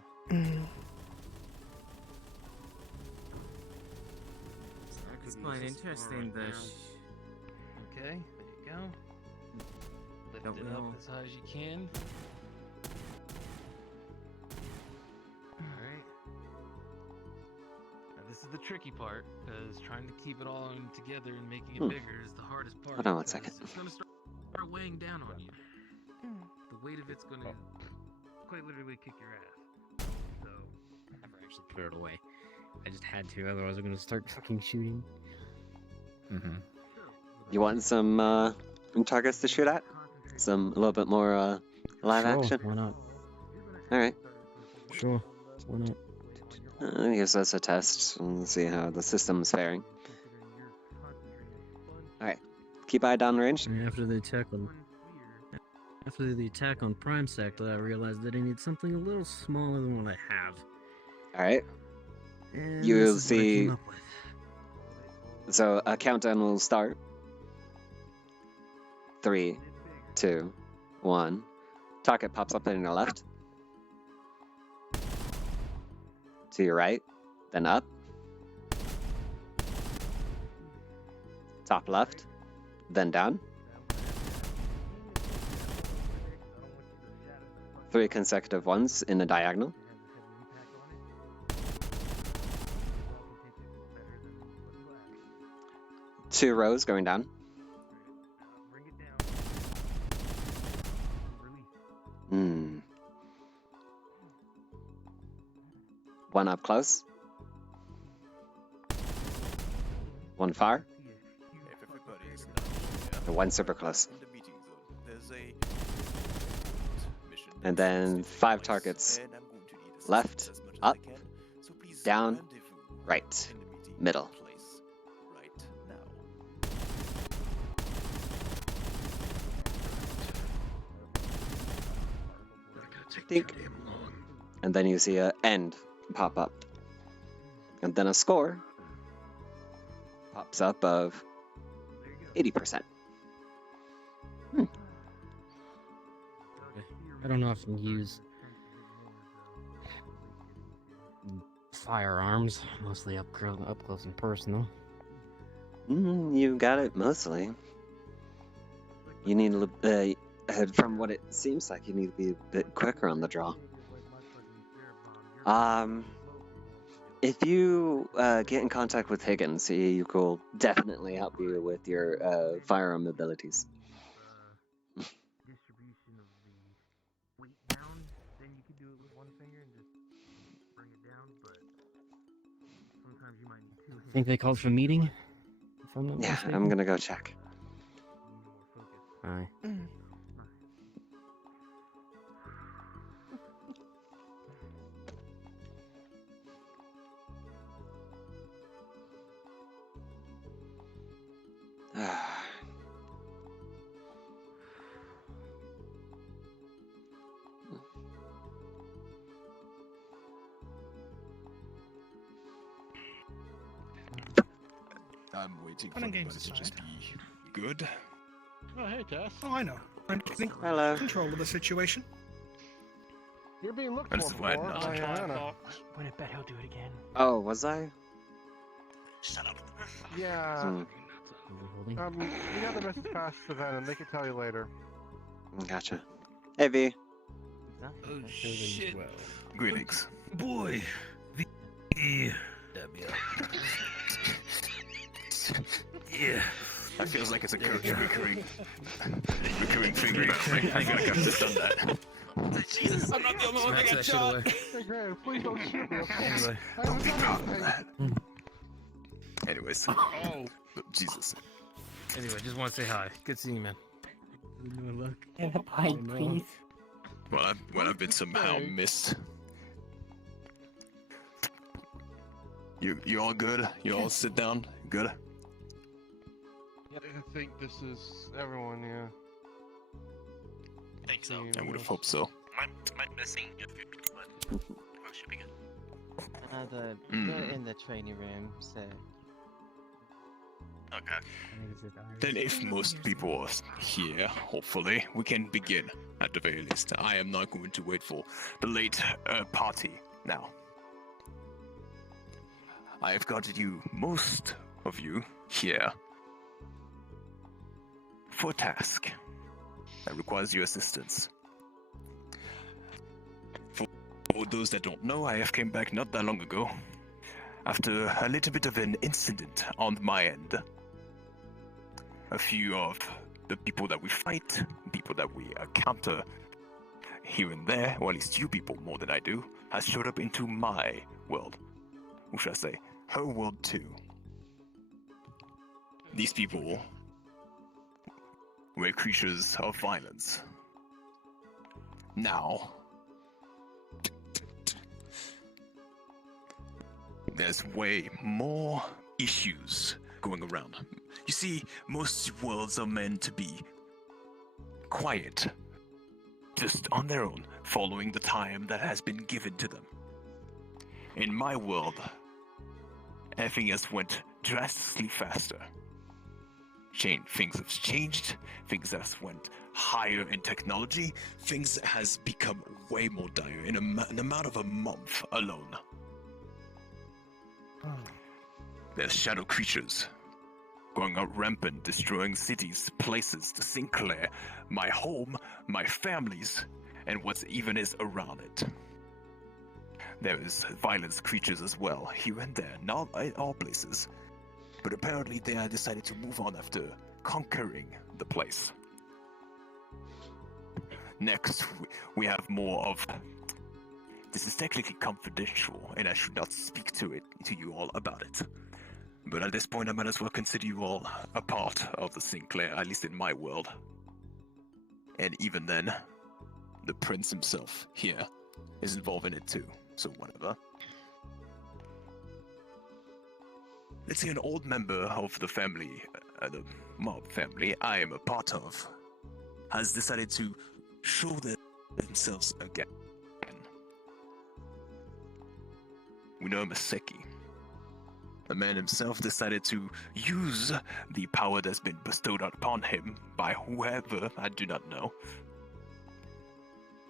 It's quite interesting, Okay, there you go. Lift it up as high as you can. Alright. Now this is the tricky part, because trying to keep it all together and making it bigger is the hardest part. Hold on 1 second. It's going to start weighing down on you. The weight of it's going to quite literally kick your ass. So, I never actually put it away. I just had to, otherwise I'm gonna start fucking shooting. You want some targets to shoot at? A little bit more live Sure, action? why not? Alright. Sure, why not? It gives us a test and see how the system's faring. Alright. Keep eye downrange. And after the attack on Prime Sector, I realized that I need something a little smaller than what I have. Alright. And You'll this is what I see. came up with. So a countdown will start. 3, 2, 1. Target pops up in your left. To your right. Then up. Top left. Then down. 3 consecutive ones in a diagonal. Two rows going down. One up close. One far. And one super close. And then 5 targets. Left, up, down, right, middle. Think. And then you see a end pop up. And then a score pops up of 80%. I don't often use firearms, mostly up close and personal. You got it mostly. You need a little, from what it seems like, you need to be a bit quicker on the draw. If you get in contact with Higgins, he will definitely help you with your firearm abilities. I think they called for a meeting. Yeah, I'm gonna go check. Aye. I'm waiting for Fun and everybody games to just aside. be good. Oh, hey, Tess. Oh, I know. I'm getting Hello. control of the situation. You're being looked That's for why before. not. by Hannah. I'm gonna bet he'll do it again. Oh, was I? Shut up. Yeah. Hmm. You got the message past to them, and they can tell you later. Gotcha. Hey, V. Oh shit. Greetings. Boy, the yeah. That feels like it's a recurring thing. I think I've just done that. Jesus, I'm not the only one that got shot. Hey, Graham, please don't shoot me, okay? Anyway. Don't be proud of that. Anyways. Oh. Jesus. Anyway, just want to say hi. Good seeing you, man. Get a pint, please. Well, I've been somehow missed. You all good? You all sit down? Good? I think this is everyone, yeah. I think so. I would have hoped so. Might missing a few people, but should be good. Mm. in the training room, so. Okay. Then if most people are here, hopefully, we can begin at the very least. I am not going to wait for the late party now. I have got you, most of you, here for a task that requires your assistance. For those that don't know, I have came back not that long ago after a little bit of an incident on my end. A few of the people that we fight, people that we encounter here and there, or at least you people more than I do, has showed up into my world. Or should I say, her world too. These people were creatures of violence. Now, there's way more issues going around. You see, most worlds are meant to be quiet, just on their own, following the time that has been given to them. In my world, everything has went drastically faster. Things have changed, things have went higher in technology, things has become way more dire in an amount of a month alone. There's shadow creatures going out rampant, destroying cities, places, the Sinclair, my home, my families, and what even is around it. There is violence creatures as well, here and there, not in all places, but apparently they have decided to move on after conquering the place. Next, we have more of... This is technically confidential, and I should not speak to you all about it. But at this point, I might as well consider you all a part of the Sinclair, at least in my world. And even then, the prince himself here is involved in it too, so whatever. Let's say an old member of the family, the mob family I am a part of, has decided to show themselves again. We know him as Seki. The man himself decided to use the power that's been bestowed upon him by whoever, I do not know,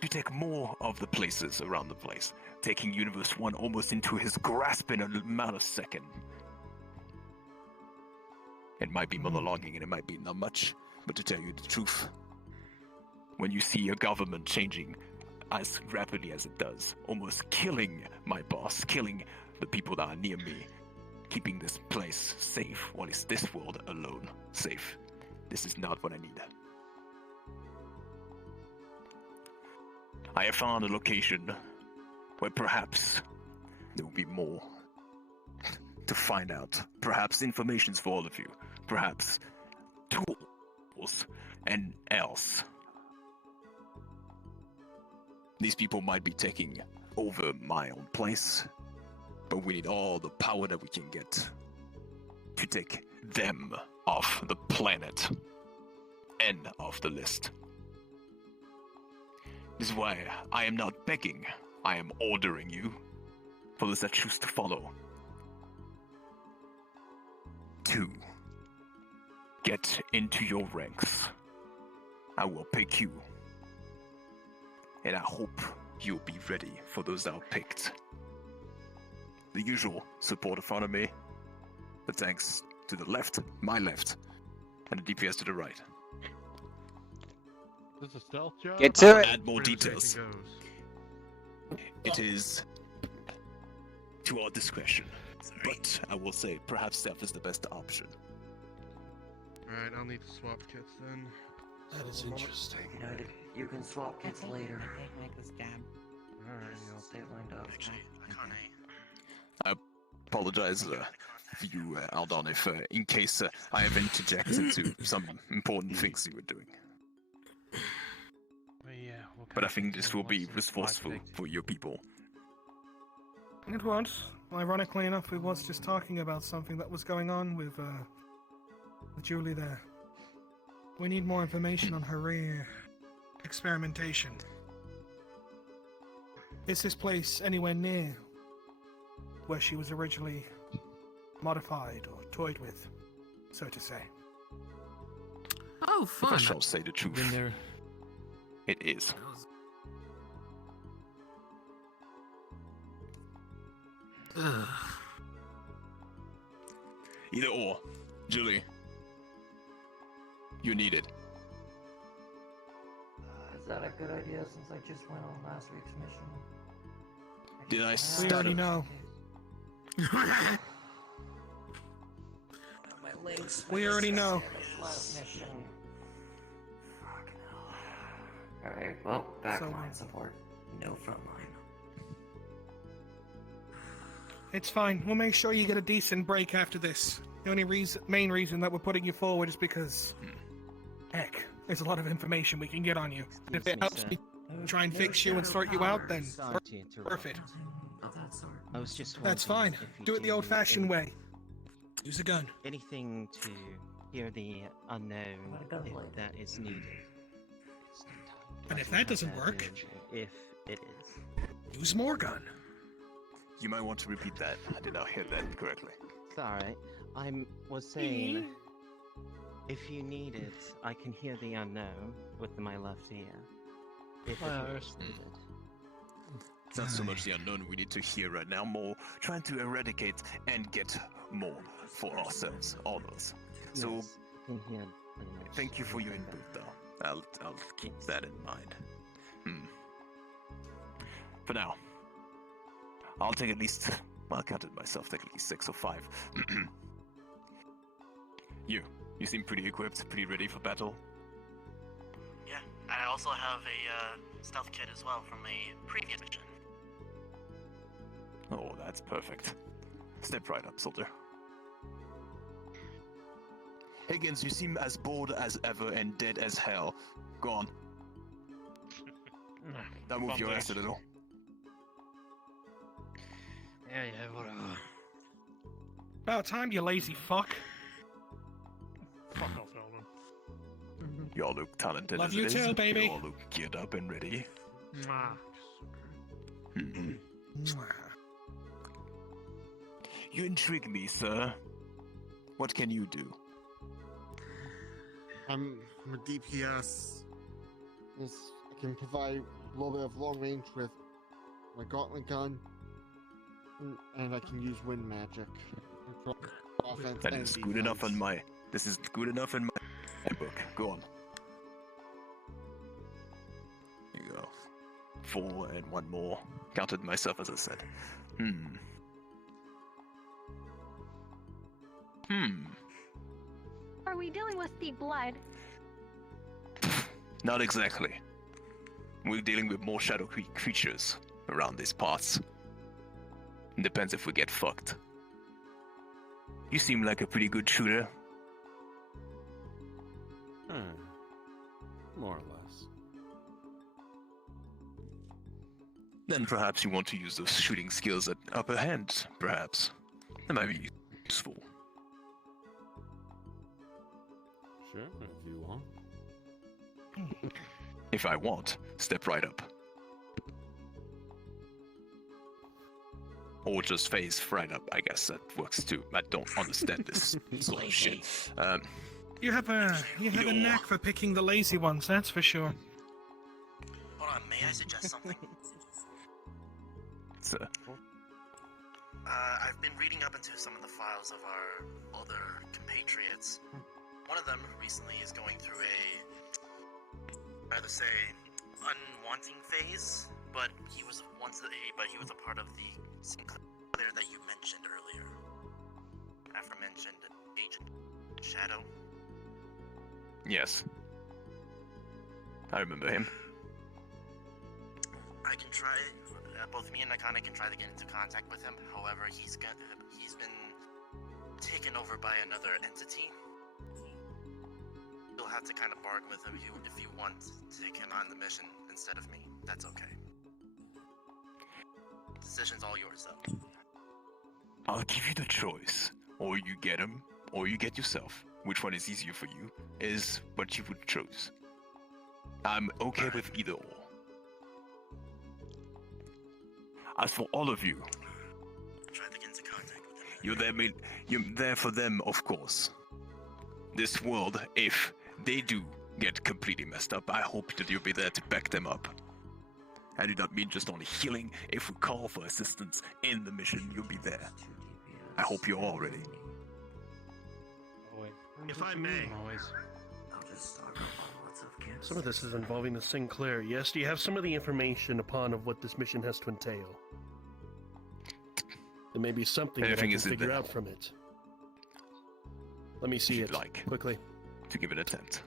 to take more of the places around the place, taking Universe 1 almost into his grasp in a amount of second. It might be monologuing and it might be not much, but to tell you the truth, when you see a government changing as rapidly as it does, almost killing my boss, killing the people that are near me, keeping this place safe, or at least this world alone safe, this is not what I need. I have found a location where perhaps there will be more to find out. Perhaps informations for all of you. Perhaps tools and else. These people might be taking over my own place, but we need all the power that we can get to take them off the planet and off the list. This is why I am not begging, I am ordering you, for those that choose to follow, to two get into your ranks, I will pick you. And I hope you'll be ready for those outpicked. The usual support in front of me, the tanks to the left, my left, and the DPS to the right. Is this a stealth job? Get to it. Add more details. It is to our discretion, but I will say perhaps stealth is the best option. Alright, I'll need to swap kits then. That is interesting. You can swap kits later. Alright, I'll stay lined up. I apologize for you, Aldon, if in case I have interjected into some important things you were doing. But I think this will be resourceful for your people. It was. Ironically enough, we was just talking about something that was going on with Julie there. We need more information on her experimentation. Is this place anywhere near where she was originally modified or toyed with, so to say? Oh, If fun! I shall say the truth, Been there. it is. Ugh. Either or, Julie. You need it. Is that a good idea since I just went on last week's mission? Did I We stutter? already know. We already know. Last mission. Fucking hell. Alright, well, backline support. No frontline. It's fine. We'll make sure you get a decent break after this. The only main reason that we're putting you forward is because, heck, there's a lot of information we can get on you. And if it helps me try and fix you and sort you out, then perfect. I was just That's wondering fine. if you Do it the old-fashioned way. Use a gun. Anything to hear the unknown if that is needed. And if that doesn't work, If it is. use more gun. You might want to repeat that. I did not hear that correctly. It's alright. I was saying, if you need it, I can hear the unknown with my left ear. If it is needed. It's not so much the unknown we need to hear right now, more trying to eradicate and get more for ourselves, all of us. So, Yes, I can hear the noise. thank you for your input, though. I'll keep that in mind. For now, I'll take at least, well, I counted myself, technically 6 or 5. You seem pretty equipped, pretty ready for battle. Yeah, I also have a stealth kit as well from a previous mission. Oh, that's perfect. Step right up, soldier. Higgins, you seem as bored as ever and dead as hell. Go on. Now move your ass a little. Yeah, whatever. About time, you lazy fuck. Fuck off, Eldon. You all look talented Love as you it is. too, baby. You all look geared up and ready. Mwah. You intrigue me, sir. What can you do? I'm a DPS. Yes, I can provide a little bit of long range with my gauntlet gun, and I can use wind magic. Offense That and is good enough defense. on my. This is good enough in my book. Go on. Here you go. 4 and 1 more. Counted myself as I said. Are we dealing with the blood? Not exactly. We're dealing with more shadow creatures around these parts. It depends if we get fucked. You seem like a pretty good shooter. More or less. Then perhaps you want to use those shooting skills at upper hand, perhaps. That might be useful. Sure, if you want. If I want, step right up. Or just face right up. I guess that works too. I don't understand this sort of shit. You have a knack for picking the lazy ones, that's for sure. Hold on, may I suggest something? Sir. I've been reading up into some of the files of our other compatriots. One of them recently is going through a, rather say, unwanting phase, but he was a part of the Sinclair that you mentioned earlier. Aforementioned Agent Shadow. Yes. I remember him. I can try. Both me and Nakane can try to get into contact with him. However, he's been taken over by another entity. You'll have to kind of bargain with him if you want to take him on the mission instead of me. That's okay. Decision's all yours, though. I'll give you the choice. Or you get him, or you get yourself. Which one is easier for you is what you would choose. I'm okay with either or. As for all of you, Try to get into contact with him. you're there for them, of course. This world, if they do get completely messed up, I hope that you'll be there to back them up. I do not mean just only healing. If we call for assistance in the mission, you'll be there. I hope you're all ready. If I may. Some of this is involving the Sinclair, yes? Do you have some of the information upon of what this mission has to entail? There may be something that I Everything can is in figure there. out from it. Let me see it quickly. To give it a attempt.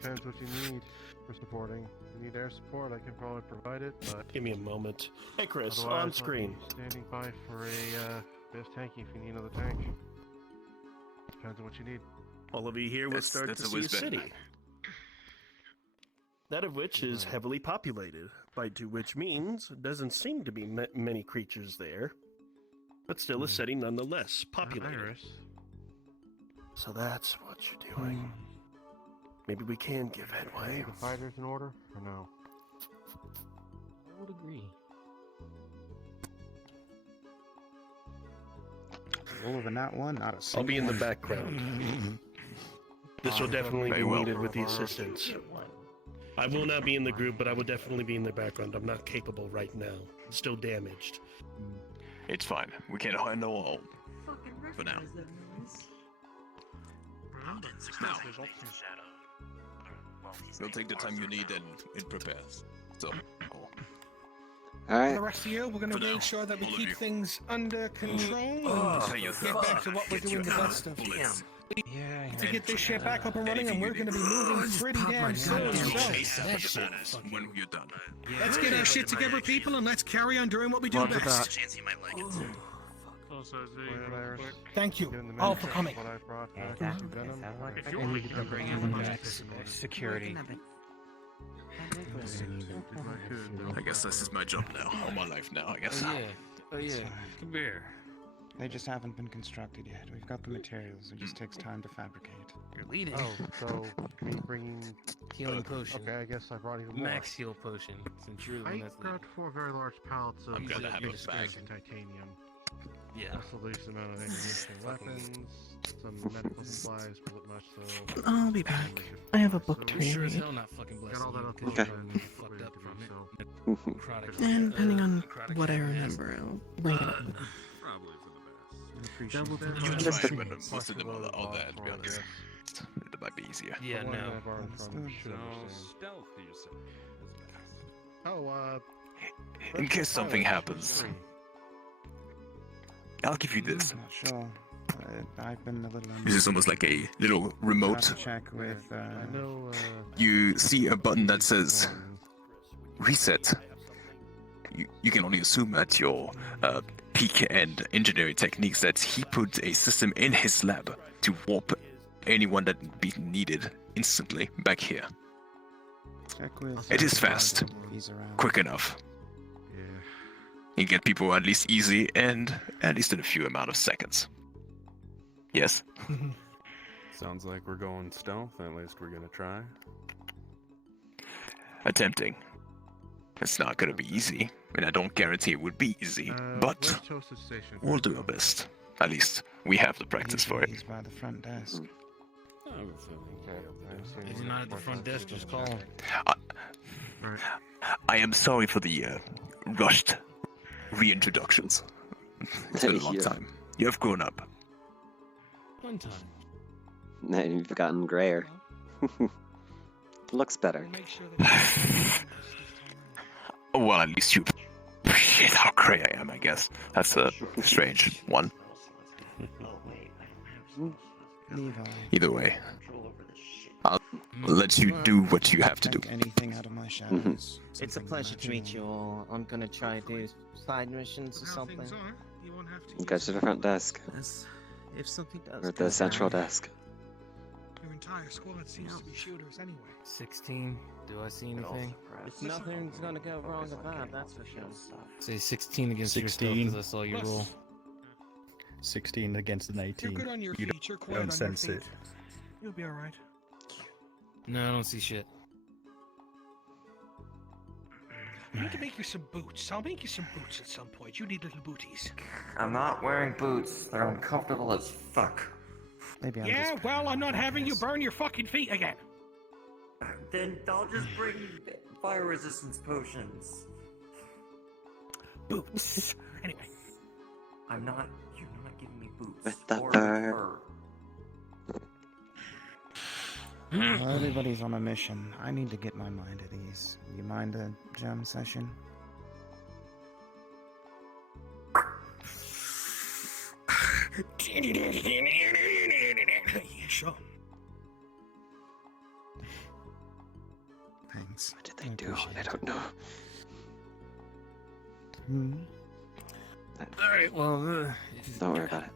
Depends what you need for supporting. If you need air support, I can probably provide it, but... Give me a moment. Hey, Chris, Otherwise, on I'll screen. be standing by for a bit of tanking if you need another tank. Depends on what you need. All of you here will start to see a city. That of which is heavily populated, by to which means doesn't seem to be many creatures there, but still a city nonetheless, populated. So that's what you're doing. Maybe we can give headway. The fighters in order, or no? I would agree. Roll of a nat one, not a I'll single be in the one. background. This will definitely be needed with the assistance. I will not be in the group, but I will definitely be in the background. I'm not capable right now. Still damaged. It's fine. We can handle all. For now. You'll take the time you need and prepare. So. For the rest of you, we're going to make sure that we keep things under control and get back to what we're doing the best of. To get this shit back up and running, and we're going to be moving pretty damn soon. So, when you're done. let's get our shit together, people, and let's carry on doing what we do Roger best. that. Chance he might like it. Thank you all for coming. What I brought back Yeah. to Venom. If you want to bring in security. I guess this is my job now, or my life now, I guess. Oh yeah. Come here. They just haven't been constructed yet. We've got the materials. It just takes time to fabricate. You're leading. Oh, so me bringing Healing potion. Okay, I guess I brought even more. Max heal potion, since you're the one I that's got 4 very large pallets of I'm gonna have a bag. titanium. Yeah. Also leave some amount of ammunition, weapons, some medical supplies, but much so. I'll be back. I have a book to I'm sure as reread. hell not fucking blessed. Got all that up you, okay. and fucked up from it. Necrotic, And depending on necrotic what I acid. remember, I'll bring it up. Probably for the best. Appreciate You that. can try, but most of them are all that, to be honest. It might be easier. Yeah, The one that no. I borrowed from should understand. Stealth you say is best. Oh, In case something happens, I'll give you this. Not sure. I've been a little. This is almost like a little remote. Have to check with. I know, You see a button that says reset. You can only assume at your peak and engineering techniques that he put a system in his lab to warp anyone that be needed instantly back here. Check with. It is fast, He's around. quick enough. You get people at least easy and at least in a few amount of seconds. Yes. Sounds like we're going stealth. At least we're gonna try. Attempting. It's not gonna be easy, and I don't guarantee it would be easy, but where's Toasted Station? we'll do our best. At least we have the practice for it. He's by the front desk. If you're not at the front desk, just call him. I am sorry for the rushed reintroductions. It's been a long Yeah. time. You have grown up. One time. And you've gotten grayer. Looks better. Well, at least you appreciate how gray I am, I guess. That's a strange one. Levi. Either way, I'll let you do what you have to do. Anything out of my shadows. It's a pleasure to meet you all. I'm gonna try to do side missions or something. Go to the front desk. If something does. Or at the central desk. Your entire squad seems to be shooters anyway. 16. Do I see anything? Nothing's gonna go wrong with that, that's for sure. Say 16 against 16. yourself because I saw you roll. 16 against an 18. You're good on your You feet. You're quiet don't on your sense feet. it. You'll be alright. No, I don't see shit. I need to make you some boots. I'll make you some boots at some point. You need little booties. I'm not wearing boots. They're uncomfortable as fuck. Maybe I'm Yeah, just... well, I'm not having you burn your fucking feet again. Then I'll just bring fire resistance potions. Boots. Anyway. You're not giving me boots. With the or fur. Well, everybody's on a mission. I need to get my mind at ease. You mind a jam session? Yeah, sure. Thanks. What did they do? I don't know. Hmm? Alright, well, Don't worry about it.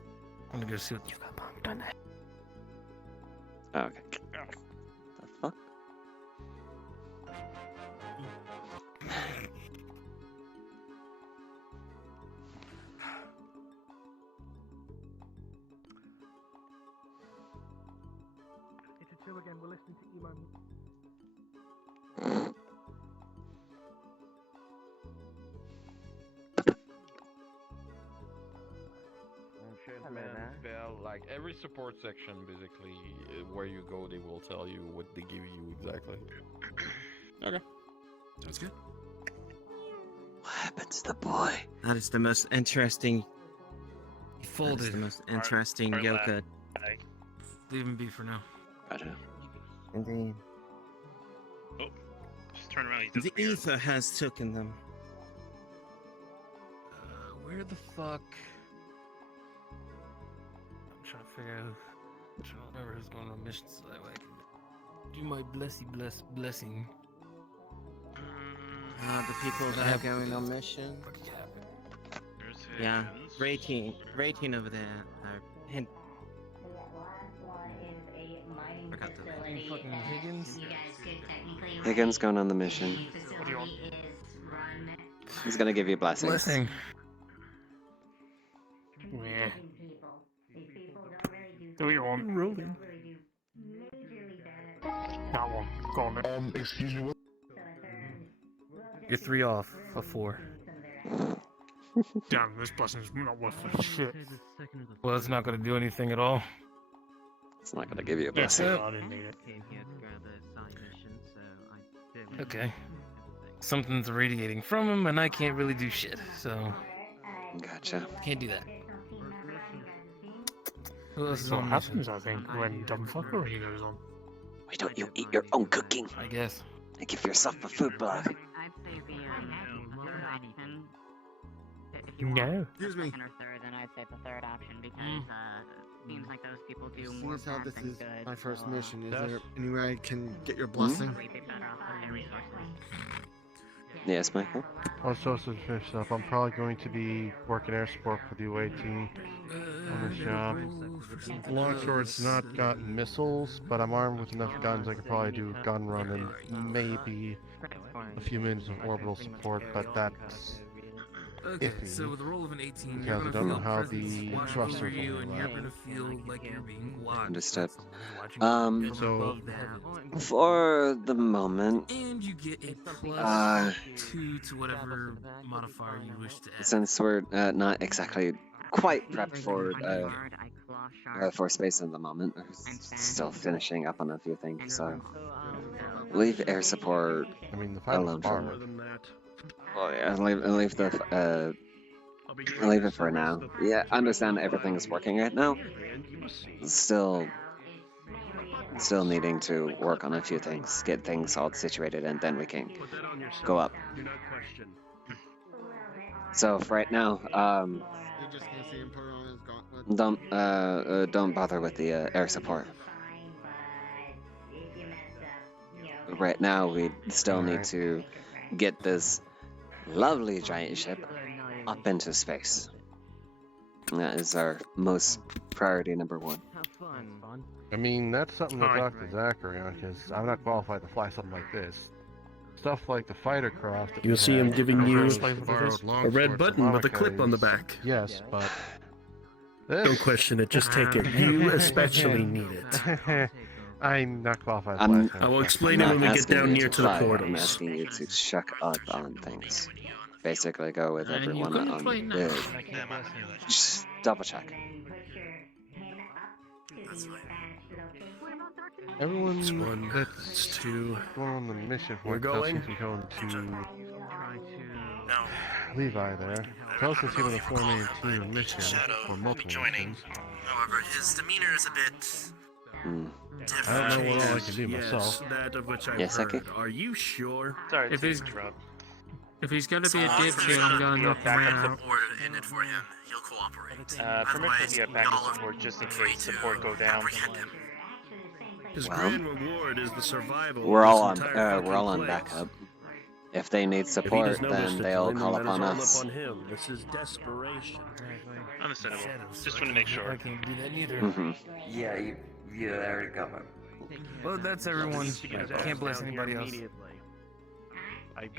I'm gonna go see what you got done. Oh, okay. The fuck? It's a chill again. We're listening to Emo. Bell, like every support section, basically, where you go, they will tell you what they give you exactly. Okay. Sounds good. What happened to the boy? That is the most interesting. He That is folded. the most interesting yoga. Leave him be for now. Roger. Indeed. Oh, just turn around. The ether has taken them. Where the fuck? I'm trying to figure out. I'm trying to remember who's going on missions so that way I can do my blessing. The people that are going on mission. Yeah, Rayteen over there. Hint. Forgot the name. Fucking Higgins. Higgins going on the mission. What do you want? He's gonna give you blessings. Blessing. Yeah. Do you want? Rolling. That one. Go on. Excuse me. You're 3 off of 4. Damn, this blessing's not worth the shit. Well, it's not gonna do anything at all. It's not gonna give you a Yeah, blessing. I didn't need it. Okay. Something's radiating from him, and I can't really do shit, so... Gotcha. Can't do that. Who else That's is what on happens, I think, when dumb fuckery goes on. Why don't you eat your own cooking? I guess. And give yourself a food bug. No. Excuse me. Second or third, then I'd say the third option because seems like those people do Seeing more as how bad this than is good. my first so, mission, is there any way I can get your blessing? We'd be better off with their resources. Yes, Michael? On Social Fish up, I'm probably going to be working air support for the UA team on this job. Longsword's not got missiles, but I'm armed with enough guns I could probably do a gun run and maybe a few minutes of orbital support, but that's Okay, iffy. so with a roll of an 18, Because you're I gonna don't know feel how presence the watching thrusters over you, will and you're work. gonna feel like you're being watched. Understood. Watching you from So- above the heavens. For the moment, And you get a plus 2 to whatever modifier you wish to add. since we're not exactly quite prepped for space at the moment, we're still finishing up on a few things, so leave air support I mean, the fighter's alone for far. well, yeah, leave it for now. Yeah, I understand everything is working right now. Still needing to work on a few things, get things all situated, and then we can go up. So for right now, You're just gonna see him put on his gauntlet. don't bother with the air support. Right now, we still need to get this lovely giant ship up into space. That is our most priority number one. I mean, that's something to talk to Zachary on, because I'm not qualified to fly something like this. Stuff like the fighter craft. that You'll we see him have, giving as you well as a borrowed red longswords button from with a clip on the Monica back. Yes, but this... Don't question it, just take it. You especially need it. I'm not qualified to fly something. I will explain it when we get down near to the I'm portals. asking you to check up on things. Basically, go with And you everyone couldn't on play now. just double check. Everyone that's two. going on the mission We're point going? seems to be going to Levi there. Tell us to see when the 4 main team of mission or multiple missions. However, his demeanor is a bit different. I don't know what all I can do Yes, myself. that of which I've Yes, heard. Eki? Are you sure? Sorry If to he's- interrupt. If he's gonna be a As long as dipshit, there's I'm not gonna a knock him backup out. support in it for him, he'll cooperate. Permit Otherwise, to be a backup support just in case support go down. His Well, grand reward is the survival. We're of all this on entire we're all on fucking place. backup. If they need If he support, does know this then to they'll join, call then that upon is all us. up on him. This is desperation. Understandable. Just want to make sure. I can't do that neither. Mm-hmm. Yeah, you already got my. Well, that's everyone. I can't bless anybody else.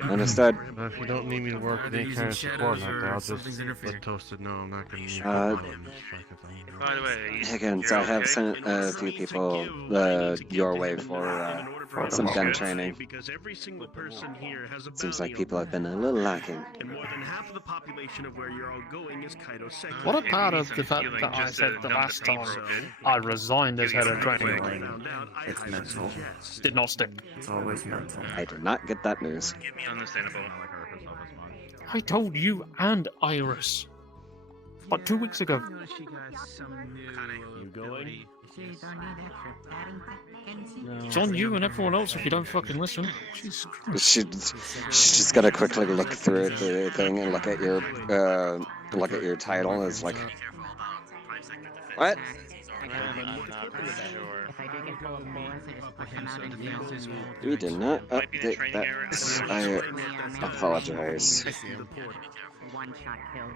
Understood. But if you don't need me to work with Either any kind of using support shadows like that, or I'll just something's interfering. let Toasted know I'm not going to need Uh, help on this fucking thing. By the way, Higgins, you're I have okay? sent a few people your way for some gun training. Because every single person here has a Seems like bounty people on have been a little lacking. and more than half of the population of where you're all going is Kaido second. What a part of the fact that I said the last time I resigned as head of training It's mental. did not stick. It's always mental. I did not get that news. Understandable. I told you and Iris. But 2 weeks ago. You going? It's on you and everyone else if you don't fucking listen. Jesus Christ. She's just gotta quickly look through the thing and look at your title. It's like, what? We did not update that. I apologize. One-shot kills.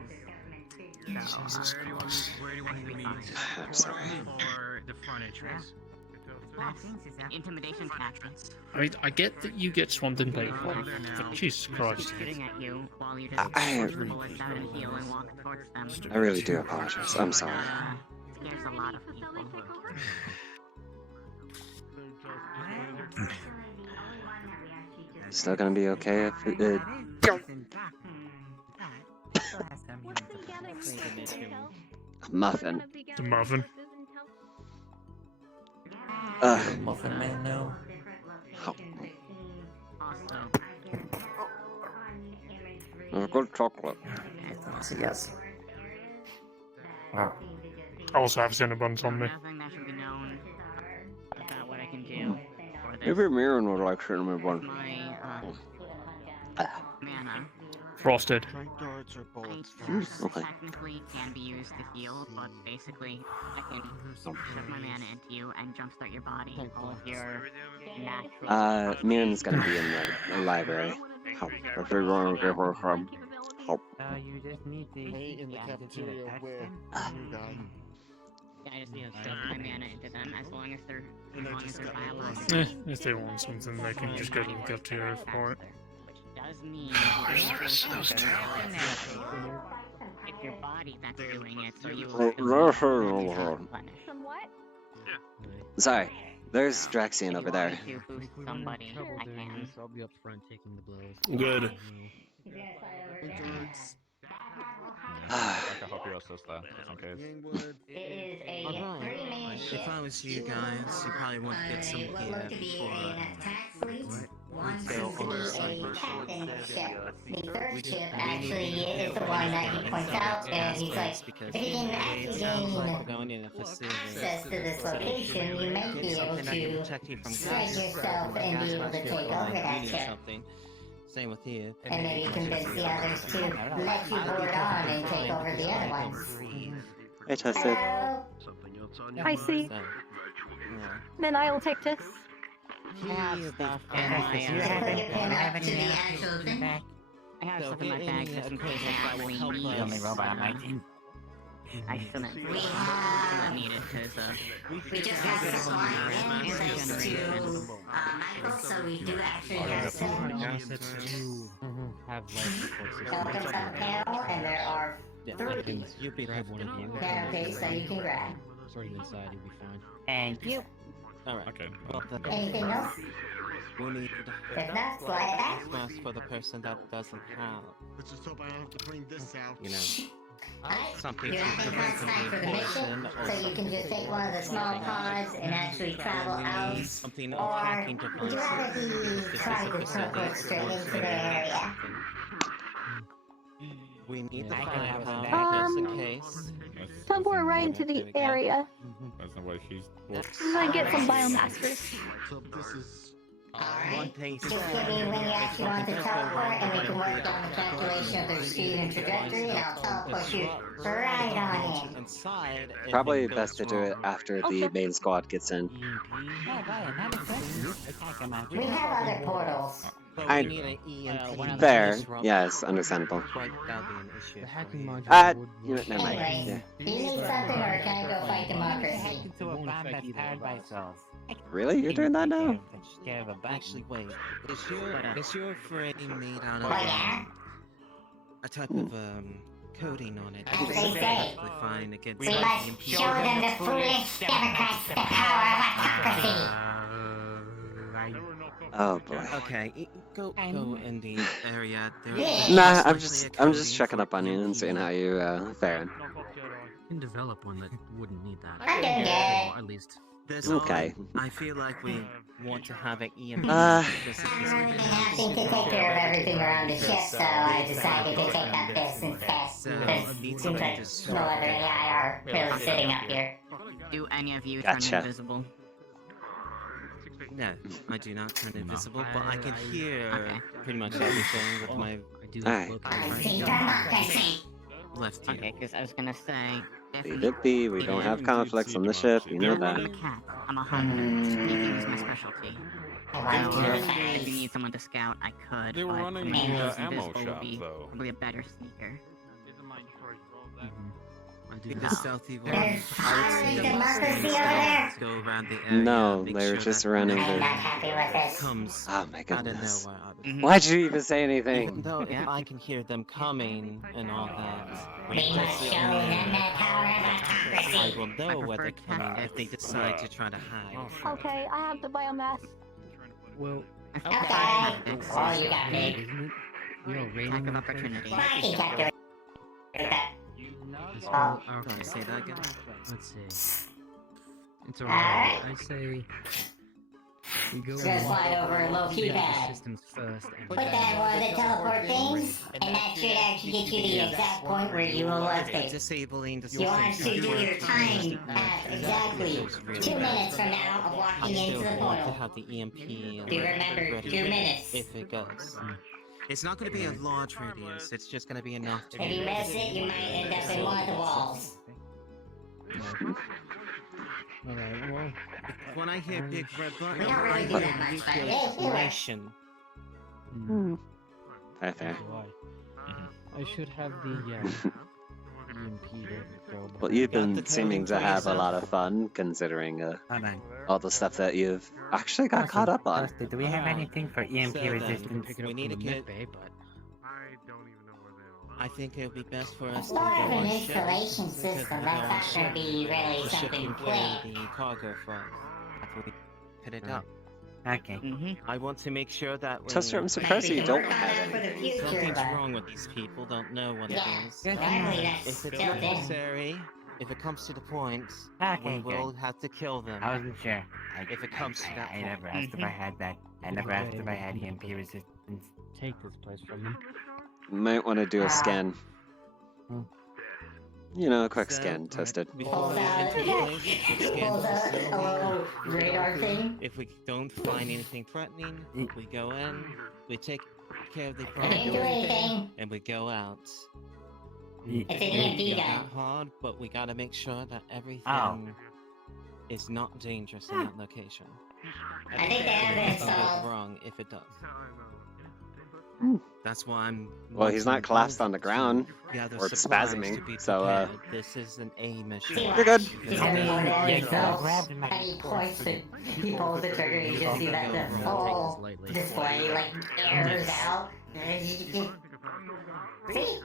Jesus Christ. I'm sorry. Intimidation tactics. I get that you get swamped in paper, but Jesus Christ. Shooting at you while you I just bullets out and heal and walk towards them. I really do apologize. I'm sorry. Scares a lot of people. Still gonna be okay if it. Muffin. The muffin. Muffin Man now. Good chocolate. Yes. I also have Cinnabons on me. Nothing that should be known about what I can do for this. Maybe Mirren would like cinnamon bun. My mana. Frosted. Okay. Technically can be used to heal, but basically I can shove my mana into you and jumpstart your body. All of your natural. Mirren's gonna be in the library. Help. If you're going to give her some help. You just need to in the cafeteria where you done. Yeah, I just need to shove my mana into them as long as they're biological. If they want something, they can just go to the cafeteria for it. does mean Where's the rest of those two? it's your body that's doing it, so you What? Sorry, there's Draxian over there. to boost somebody. I can. I'll be up front taking the blows. Good. I can help you assist that, just in case. Alright, if I was you guys, you probably want to get some gear before go on the site. The third ship actually is the one that he points out, and he's like, if you can actually gain access to this location, you may be able to strike yourself and be able to take over that ship. Same with you. And maybe convince the others to let you board on and take over the other ones. I tested. I see. Then I will take this. I have stuff in my I have stuff in my bag just in case I actually need the only robot on my team. I shouldn't need it because we just got this one in place to Michael, so we do actually have some. Have life support system. Opens up a panel, and there are three You'll be grab one of you. canopies that you can grab. Sort you inside, you'll be fine. Thank you. Alright. Okay. Anything else? We need If not, slide it back. mask for the person that doesn't have, Let's just hope I don't have to clean this out. you know, Alright, something you're to not in prevent time for the mission, so you can just take one of the small pods and actually travel out, something of or hacking would you rather devices. he try to teleport straight into their area? We need the I can fire have power that. just in case. Teleport right into the area. That's the way she's. I'm gonna get some biomass first. So this is. Alright, just give me when you actually want to teleport, and we can work on the calculation of their speed and trajectory, and I'll teleport you right on in. Inside, Probably best to do it after the main squad gets in. We have other portals. I fair, yes, understandable. The hacking module You know, never mind. Anyways, Yeah. do you need something, or can I go fight democracy? into a bomb that's powered by cells. Really, you're doing that now? Actually, wait. Is your frame made out Oh, yeah? of a type of coating on it? As they say, Fine against we must show them the foolish Democrats the power of autocracy. Oh boy. Okay, go in the area. Nah, I'm just checking up on you and seeing how you faring. can develop one that wouldn't need that. I'm doing good. Or at least. Okay. I feel like we want to have an EMP. I'm having to take care of everything around the ship, so I decided to take up this instead. Because it seems like no other AI are really sitting up here. Do any of you Gotcha. turn invisible? No, I do not turn invisible, but I can hear pretty much everything with my left ear. Okay, because I was gonna say. Leave it be, we don't have conflicts on the ship, you know that. I'm a hunter. Sneaking is my specialty. If you need someone to scout, I could. They were but running being the invisible ammo would shop, be though. probably a better sneaker. The stealthy one. Highly democracy over there. Go around the area. No, they were just running I'm not the. happy with this. Comes Oh my out of goodness. nowhere. Why'd you even say Even anything? though if I can hear them coming and all that, We must show them the power of I autocracy. will know where they're coming if they decide to try to hide. Okay, I have the biomass. Well, Okay. Oh, you got me. you know, rating Lack of and opportunity. I can calculate that. It's Oh. all our Can I say that again? Let's see. It's alright. I say we go Just slide over a low the keypad. systems first. And Put that in one of the teleport things, and that should actually get you the exact point where you will locate. Disabling the You want to do your time at exactly 2 minutes from now of walking into the to portal. have the EMP. Do you remember? ready 2 minutes. If it goes. It's not going to be a large radius. It's just going to be enough to. If you miss it, you might end up in one of the walls. Alright, well, When I hear big red button, We don't I really do get that much, but nuclear it works. explosion. Fair, fair. I should have the Well, you've been seeming to have a lot of fun, considering all the stuff that you've actually got caught up on. Do we have anything for EMP resistance? We need to get. I think it would be best for us to More go of an on ships, installation because system, we're that's on not gonna ship. be really The ship something can carry quick. the cargo for us after we put it up. Okay. I want to make sure that when Tester, I'm surprised you don't have for the anything. future, something's but wrong with these people, don't know what yeah, it is. luckily that's If it's built in. necessary, if it comes to the point, Okay, we will good. have to kill them. I wasn't sure. If it comes to that I never point. asked if I had that. I never asked if I had EMP resistance. Take this place from them. Might want to do a scan. You know, a quick scan, test it. Before we go into the place, we scan the facility. radar thing. If we don't find anything threatening, we go in, we take care of the I didn't do anything. and we go out. It's an It's EMP not guy. that hard, but we gotta make sure that everything is not dangerous in that location. I think they have it Something installed. wrong if it does. That's why I'm. Well, he's not collapsed on the ground gather or supplies to spasming, be so prepared. This is an A mission. You're good. And he points to, he pulls the trigger, you just see that the full display like airs out. See,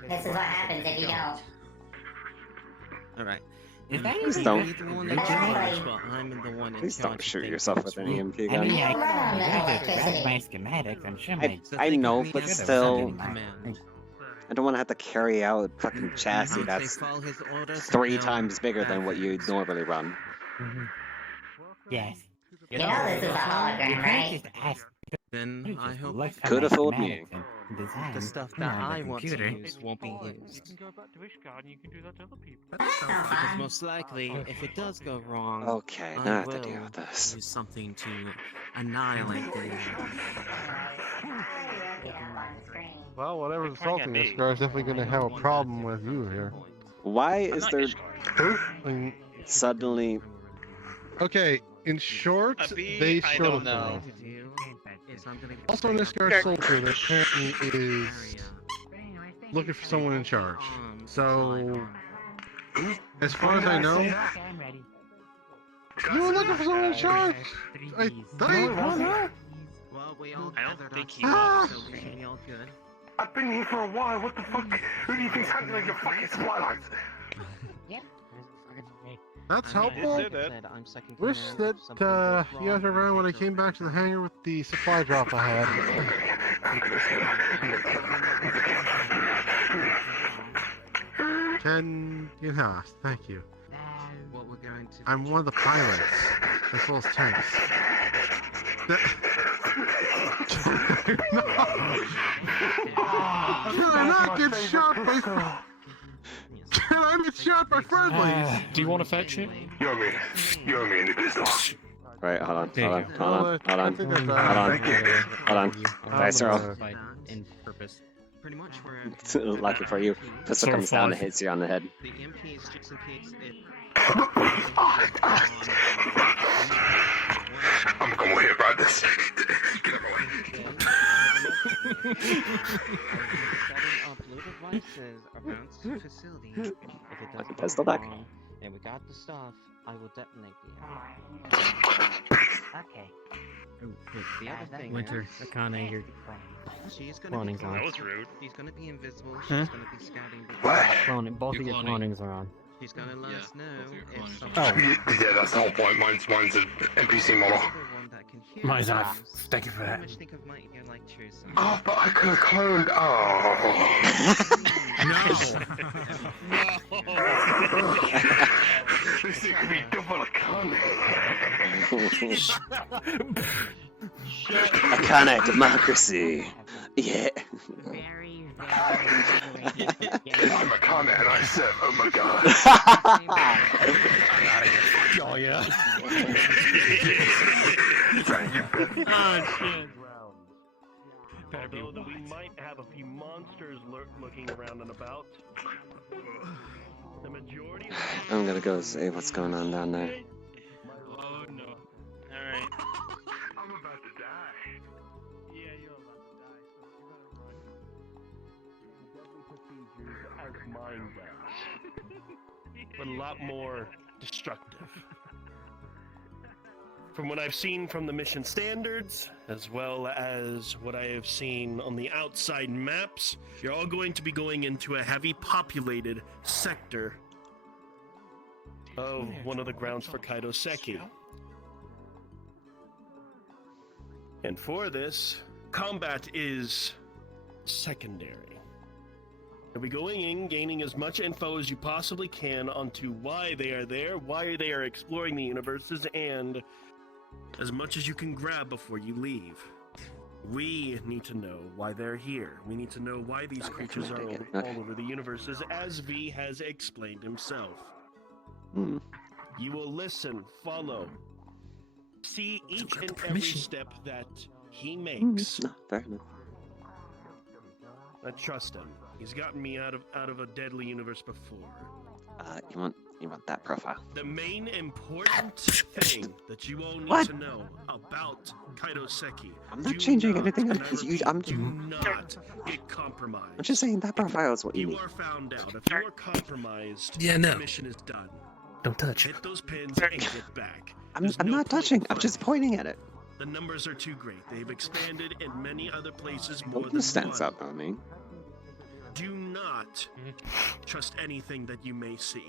this is what happens if you don't. Alright. Please don't. I'm in the one in Please charge don't of shoot things yourself with an EMP gun. My schematics. I'm sure I know, but still, I don't want to have to carry out a fucking chassis that's 3 times bigger than what you normally run. Yes. You know this is a hologram, right? Then I hope Could have fooled me. the stuff that I want to use won't be used. You can go back to Ishgard and you can do that to other people. Because most likely, if it does go wrong, Okay, now I I have to will deal with this. use something to annihilate the. Well, whatever's assaulting this guy is definitely going to have a problem with you here. Why is there suddenly... Okay, in short, they showed up now. Also, an Ishgard soldier that apparently is looking for someone in charge. So, as far as I know, you were looking for someone in charge. I thought. Well, we all I don't think he was, so we should be all good. I've been here for a while. What the fuck? Who do you think's handling your fucking supply That's helpful. Wish that you guys were around when I came back to the hangar with the supply drop I had. Thank you. What we're going to I'm one of the pilots, as well as tanks. Can I not get shot by... Can I get shot by friendlies? Do you want to fetch it? You owe me any business. Right, hold on. Dice roll. In purpose. Pretty much we're Lucky for you. Pistol comes down and hits you on the head. the EMP is just in case it. I'm going here about this. Get out of my way. Like a pistol back. And we got the stuff, I will detonate the Okay. The other thing Winter, is, Akane, you're she's gonna cloning's be on. That was rude. She's gonna be invisible, Huh? she's gonna be scouting the Cloning, both of your clonings are on. She's gonna let us know if something Yeah, that's the whole point. Mine's an NPC model. Mine's off. Thank you for How that. much think of might you like choose? Oh, but I could have cloned. No. This is gonna be double a Akane democracy. Yeah. I'm a con and I said, oh my god. Oh yeah. Oh shit. Although we might have a few monsters looking around and about. The majority of I'm gonna go see what's going on down there. Oh no. Alright. I'm about to die. yeah, you're about to die, so you better run. procedures as mine does, but a lot more destructive. From what I've seen from the mission standards, as well as what I have seen on the outside maps, you're all going to be going into a heavy populated sector of one of the grounds for Kaidoseki. And for this, combat is secondary. You'll be going in, gaining as much info as you possibly can onto why they are there, why they are exploring the universes, and as much as you can grab before you leave. We need to know why they're here. We need to know why these creatures are all over the universes, as V has explained himself. You will listen, follow, see each and every step that he makes. Fair enough. I trust him. He's gotten me out of a deadly universe before. You want that profile. The main important thing that you all need to know about Kaidoseki. I'm not changing anything. I'm do not get compromised. I'm just saying that profile is what you need. You are found out. If you are compromised, Yeah, no. the mission is done. Don't touch. Hit those pins and get back. I'm not touching. I'm just pointing at it. The numbers are too great. They've expanded in many other places more Don't than stance one. up on me. Do not trust anything that you may see.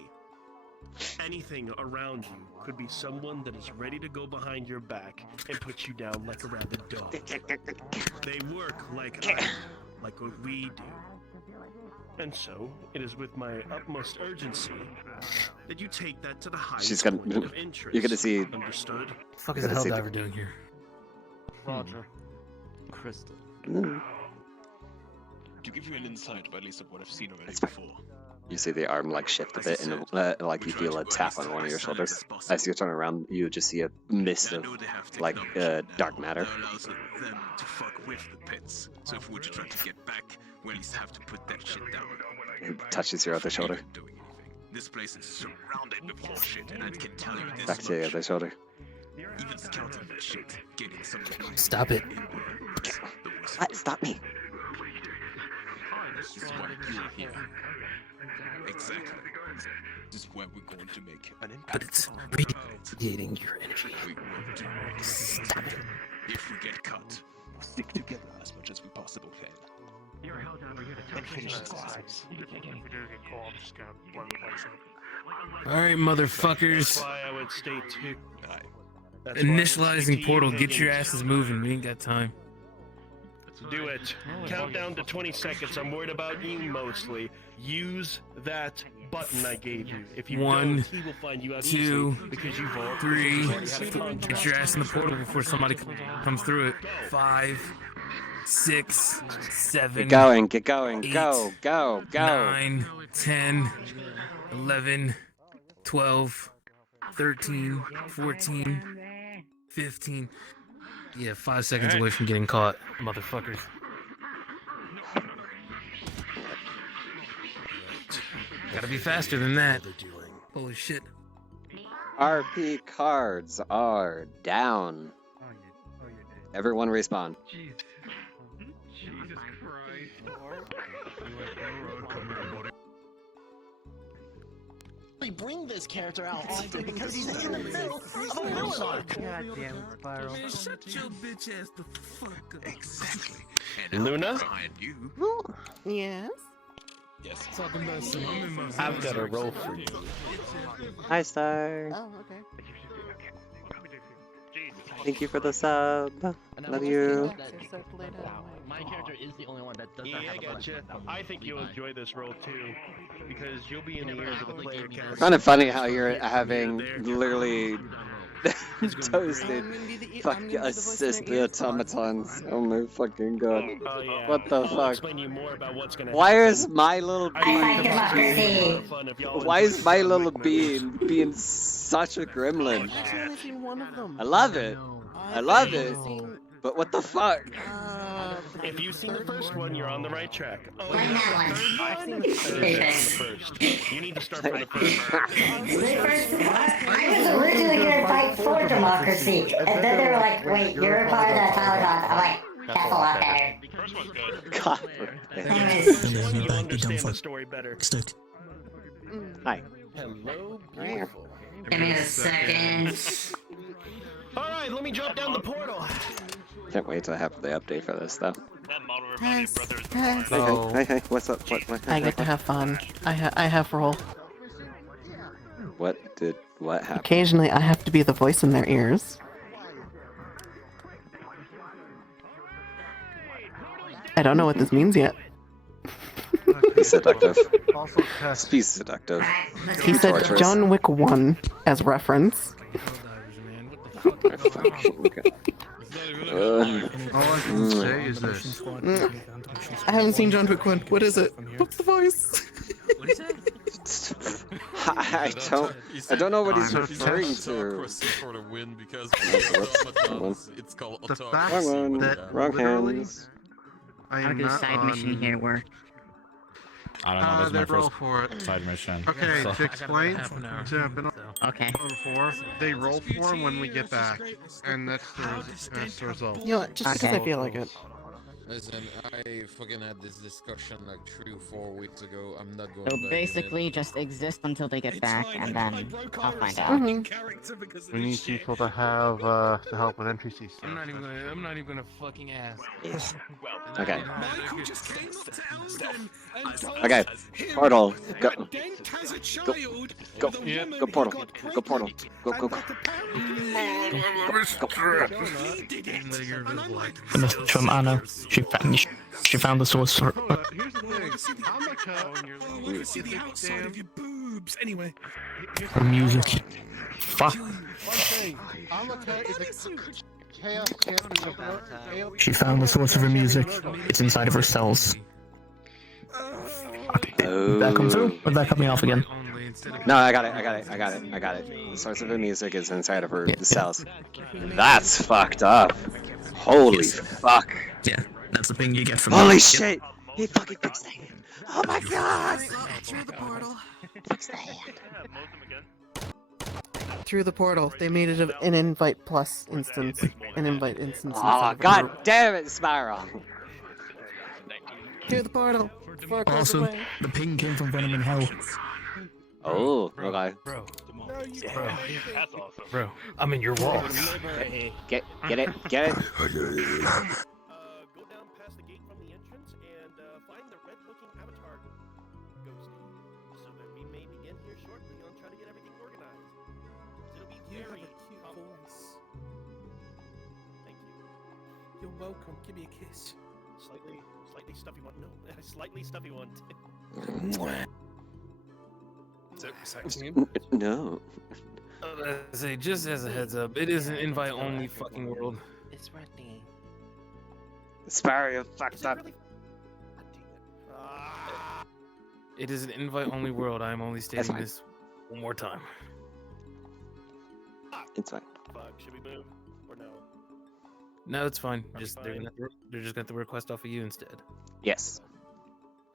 Anything around you could be someone that is ready to go behind your back and put you down like a rabid dog. They work like what we do. And so, it is with my utmost urgency that you take that to the highest point of interest. You're gonna see. Understood? What the fuck is the Helldiver doing here? Roger. Crystal. To give you an insight, but at least of what I've seen already before. You see the arm like shift a bit, and like you feel a tap on one of your shoulders. As you turn around, you just see a mist of like dark matter. That allows them to fuck with the pits. So if we're trying to get back, we at least have to put that shit down. It touches your other shoulder. This place is surrounded with horseshit, and I can tell you this Back to your other shoulder. Even scouting that shit, getting some. Stop it. What? Stop me. This is why you're here. Exactly. This is where we're going to make an impact. But it's radiating your energy. We will do. Stop it. If we get cut, we'll stick together as much as we possibly can. And finish this business. Alright, motherfuckers. That's why I would stay too. Initializing portal. Get your asses moving. We ain't got time. Do it. Count down to 20 seconds. I'm worried about you mostly. Use that button I gave you. If you don't, he will find you out 2, easily because you've 3. already had a contract. Get your ass in the portal before somebody comes through it. 5, 6, 7. Get going. Get going. 8, Go. 9, 10, 11, 12, 13, 14, 15. Yeah, 5 seconds away from getting caught, motherfuckers. Gotta be faster than that. Holy shit. RP cards are down. Everyone respawn. Bring this character out often because he's in the middle of a villain arc. Goddamn Spiral. Man, shut your bitch ass the fuck up. Exactly. Luna? You. Yes? Yes. Talking about some. I've got a roll for you. Hi, Star. Oh, okay. Thank you for the sub. Love you. My character is the only one that does not Yeah, have I a gotcha. I think you'll enjoy this role too, because you'll be in the ears of the player character. Kind of funny how you're having literally toasted fucking assist the automatons. Oh my fucking god. Oh, yeah. What the I'll fuck? explain you more about what's gonna Why happen. is my little bean? Why is my little bean being such a gremlin? I've only seen one of them. I love it. I love it. But what the fuck? If you've seen the first one, you're on the right track. Oh, Why you not? the first. You need to start from the first. I was originally gonna fight for democracy, and then they were like, wait, you're a part of the Taliban. I'm like, that's a lot better. God. Anyways, you understand the story better. Hi. Hello, beautiful. Give me a second. Alright, let me drop down the portal. Can't wait to have the update for this though. Yes. Hey, what's up? What I get to have fun. I have role. what happened? Occasionally, I have to be the voice in their ears. I don't know what this means yet. Be seductive. Be seductive. He said Torturous. John Wick 1 as reference. All I can say is this. I haven't seen John Wick 1. What is it? What's the voice? What is it? I don't know what he's referring to. For the win because it's called The autocracy. fact Wrong that Wrong literally hands. I How am does not side on... mission here work? I don't know. This is my they roll first for it. side mission. Okay, so- to explain, to have been on Okay. before, they roll for him when we get back, and that's the result. You know what? Just because I feel like it. Listen, I fucking had this discussion like 3 or 4 weeks ago. I'm not going So back in basically, just exist until they get back, and then I'll find out. Mm-hmm. We need people to have to help with NPC stuff. I'm not even gonna fucking ask. Okay. Okay. Portal. Go. Go. Go portal. Go portal. Go. The message from Anna. She found the source. Here's the thing. I'm like Her see the outside of your boobs. Anyway. Her music. Fuck. She found the source of her music. It's inside of her cells. Did that come through? Or did that cut me off again? No, I got it. The source of her music is inside of her cells. That's fucked up. Holy fuck. Yeah, that's the thing you get from Holy that. shit! He fucking fixed that. Oh my god! Through the portal. Fix that. Through the portal. They made it an invite plus instance. An invite instance. Oh god damn it, Spiral! Through the portal. Before it goes Awesome. away. The ping came from Venom in Hell. Oh, okay. Bro, I'm in your walls. Get it. Go down past the gate from the entrance and find the red-looking avatar ghosty, so that we may begin here shortly on trying to get everything organized. It'll be very cute voice. Thank you. You're welcome. Give me a kiss. Slightly stuffy one. No, slightly stuffy one. No. Say, just as a heads up, it is an invite-only fucking world. It's ready. Spiral, you fucked up. It is an invite-only world. I am only stating fine. this one more time. It's fine. Fuck, should we move or no? No, it's fine. Just they're just gonna have to request off of you instead. Yes.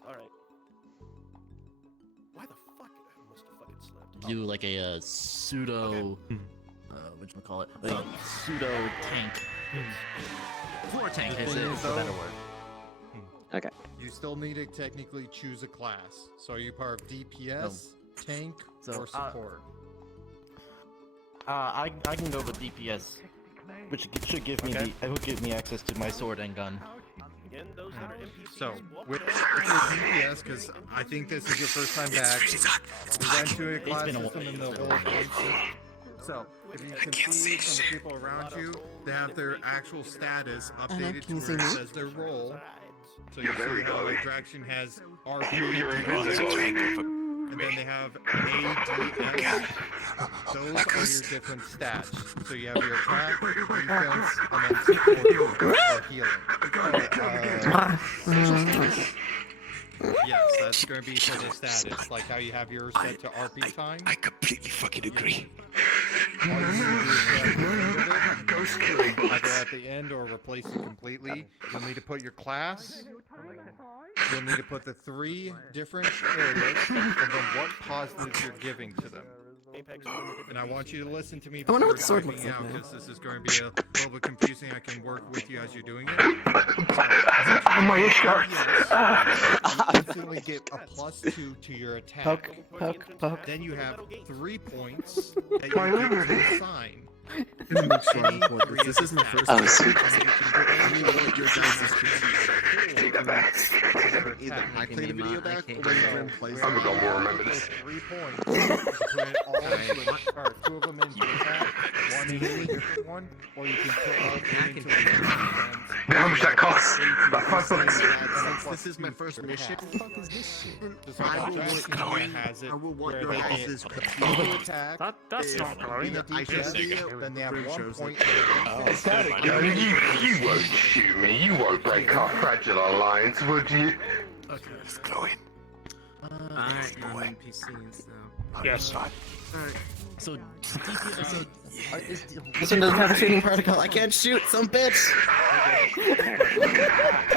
All right. Why the fuck? I must have fucking slept. Do like a pseudo. Whatchamacallit? Like a pseudo tank. Floor tank is a better word. Okay. You still need to technically choose a class. So are you part of DPS, tank, or support? I can go with DPS, which should give me it will give me access to my sword and gun. Again, those that are NPCs So, walk with around. DPS, because I think this is your first time back, we went to a class system in the old days. So, if you can see from the people around you, they have their actual status updated to where it says their role. So you see how like Draction has RP, and then they have ADS. Those are your different stats. So you have your attack, defense, and then support or healing. Yes, that's going to be for the status, like how you have yours set to RP time. I completely fucking agree. Either at the end or replace it completely. You'll need to put your class. You'll need to put the 3 different areas, and then what positives you're giving to them. And I want you to listen to me I wonder before what the sword typing looks like out, now. because this is going to be a little bit confusing. I can work with you as you're doing it. My issue. You instantly get a +2 to your attack. Poke. Then you have 3 points that My you get liberty. to assign. I'm gonna make sure I report this. This is my first Oh, time. sweet. Any of your guys' Take that back. Either I play the video back or Adrian plays I'm it. gonna remember this. 3 points. You put it all into or 2 of them into attack, 1 into a different one, or you can put all 3 into a different one. How much that costs? About $5. Since this is my first mission, what the fuck is this shit? I will want your guys' attack. That's not glowing. I should see it. Then they have 1 point. Is that it? You won't shoot me. You won't break our fragile alliance, would you? Okay. It's glowing. Alright, now I'm PCs now. Yes. Alright. So, DPS, This one doesn't have a shooting particle. I can't shoot, some bitch!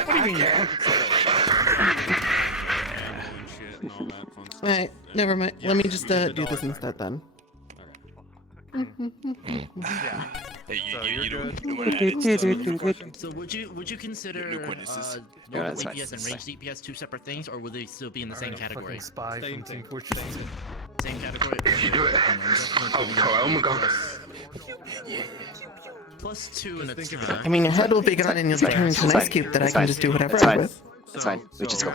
What do you mean? Alright, never mind. Let me just do this instead then. So would you consider local DPS and range DPS 2 separate things, or would they still be in the same category? Spy Same from thing. Team Same category. You do it. Oh my god. +2 in attack. I mean, your head will be gone and you'll be turned into an ice cube that I can just do whatever I with. It's fine. We just go.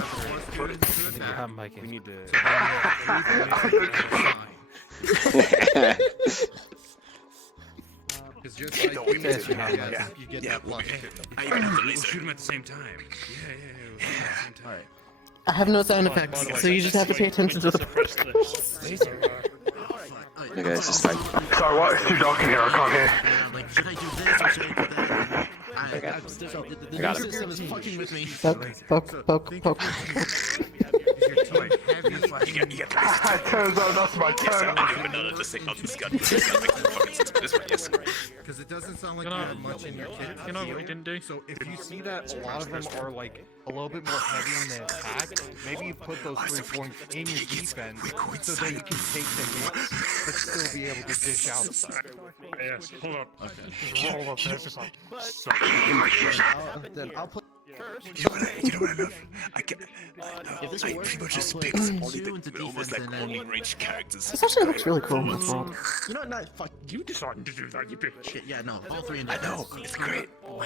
We need to. Because just like you mentioned, you get that +2. We'll shoot them at the same time. Yeah, we'll shoot them at the same time. I have no sound effects, so you just have to pay attention to the particles. Okay, it's just fine. Sorry, what? It's too dark in here. I can't hear. Like, should I do this or should I do that? The got new it. system is fucking with me. Poke. It turns out that's my turn. Because it doesn't sound like you have much in your kit. You know what we didn't do? So if you see that a lot of them are like a little bit more heavy in the attack, maybe you put those 3 points in your defense so that you can take the hits but still be able to dish out stuff. Yes, hold up. Okay. Just roll up there. Just like, Then I'll put. You know what I love? I can. If this I works, pretty much just I'll picked put only 2 into defense almost like and then... only range characters. This actually looks really cool in this world. You know what? Fuck, you decided to do that, you bitch. Yeah, no, all 3 in I defense. know, it's great. All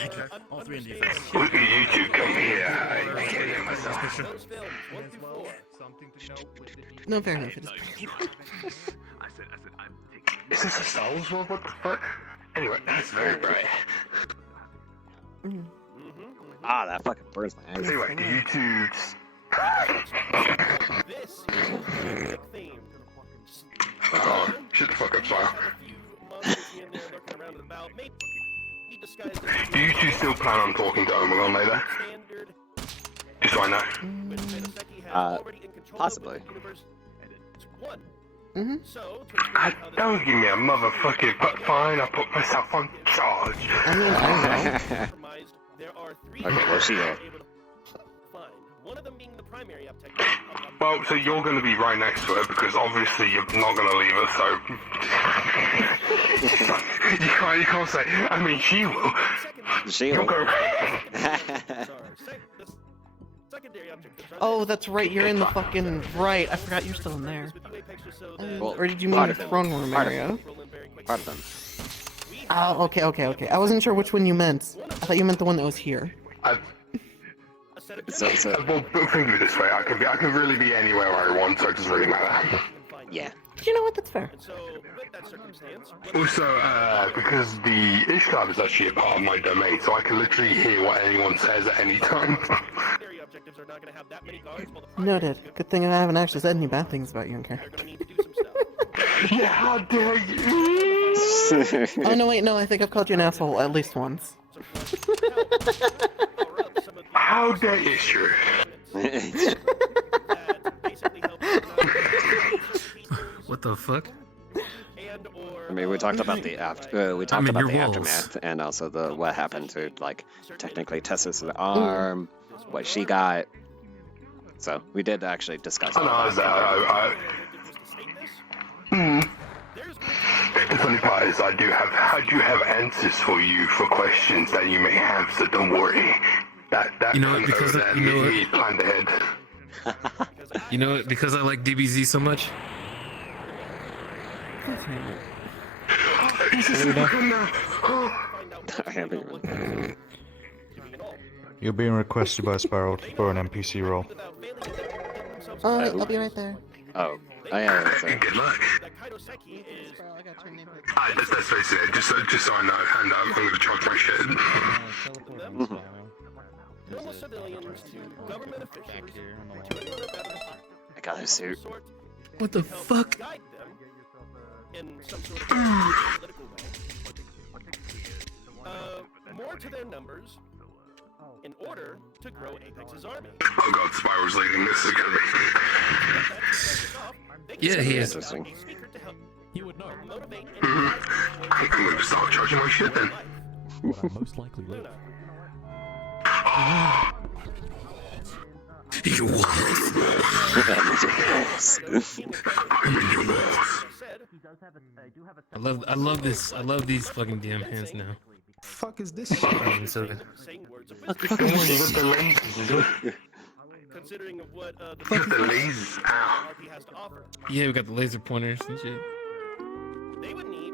3 in defense. Look at you two come here. I can't hear myself. Something to note with the No, fair enough. It is. Is this a Star Wars world? What the fuck? Anyway, that's very bright. Ah, that fucking burns my eyes. Anyway, do you two... Oh, shut the fuck up, Smile. Do you two still plan on talking to Omegon later? Just so I know. Possibly. Don't give me a motherfucking fine, I put myself on charge. Okay, well, she will. Well, so you're going to be right next to her because obviously you're not going to leave her, so... you can't say, I mean, she will. She You'll will. go... Oh, that's right. You're in the fucking right. I forgot you're still in there. Well, Or did you mean part the of them. throne room Part of area? them. Part of them. Oh, okay. I wasn't sure which one you meant. I thought you meant the one that was here. Well, think of it this way, I can really be anywhere I want, so it doesn't really matter. Yeah. You know what? That's fair. Also, because the Ishtab is actually a part of my domain, so I can literally hear what anyone says at any time. Noted. Good thing I haven't actually said any bad things about you in character. Yeah, how dare you! Oh, no, wait, no, I think I've called you an asshole at least once. How dare you, sure? What the fuck? I mean, we talked about the aftermath, and also the what happened to technically Tessa's arm, what she got. So we did actually discuss all that. The funny part is I do have answers for you for questions that you may have, so don't worry. That You know what, plan because over there, you know me what? planned ahead. You know what? Because I like DBZ so much. You're being requested by Spiral for an NPC role. Oh, wait, I'll be right there. Oh, yeah, sorry. Good luck. Let's face it, just so I know, and I'm going to charge my shit. Normal civilians to government officials to I got a suit. What the fuck? guide them in some sort of political way. More to their numbers in order to grow Apex's army. Oh god, Spiral's leading. This is going to be... Yeah, he is. You would know. I'm going to start charging my shit then. Most likely live. You I love this. I love these fucking damn hands now. Fuck is this shit? So good. Considering of what the lasers. RP has to offer. Yeah, we got the laser pointers and shit. They would need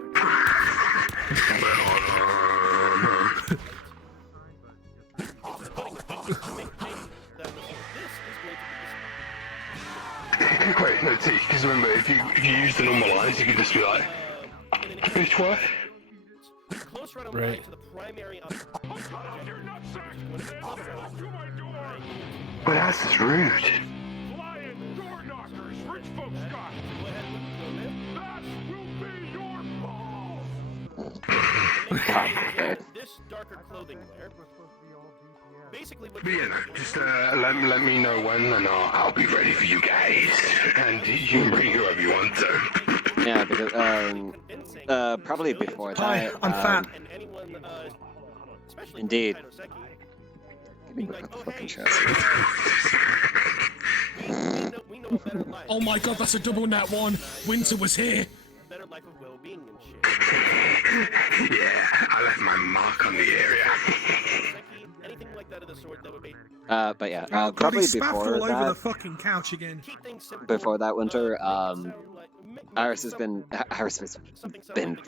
Wait, no, T, because remember, if you use the normal eyes, you can just be like, bitch, what? Right. But that's just rude. this darker clothing wear. Basically, what But yeah, no, just let me know when, and I'll be ready for you guys. And you can bring whoever you want, so. Yeah, because probably before that. Hi, I'm fat. Indeed. Give me the fucking chest. Oh my god, that's a double nat one. Winter was here. Better life of well-being and shit. Yeah, I left my mark on the area. Anything like that of the sort that would be. But yeah, God, probably he spaffed before all over the that. fucking couch again. Before that winter, Iris has been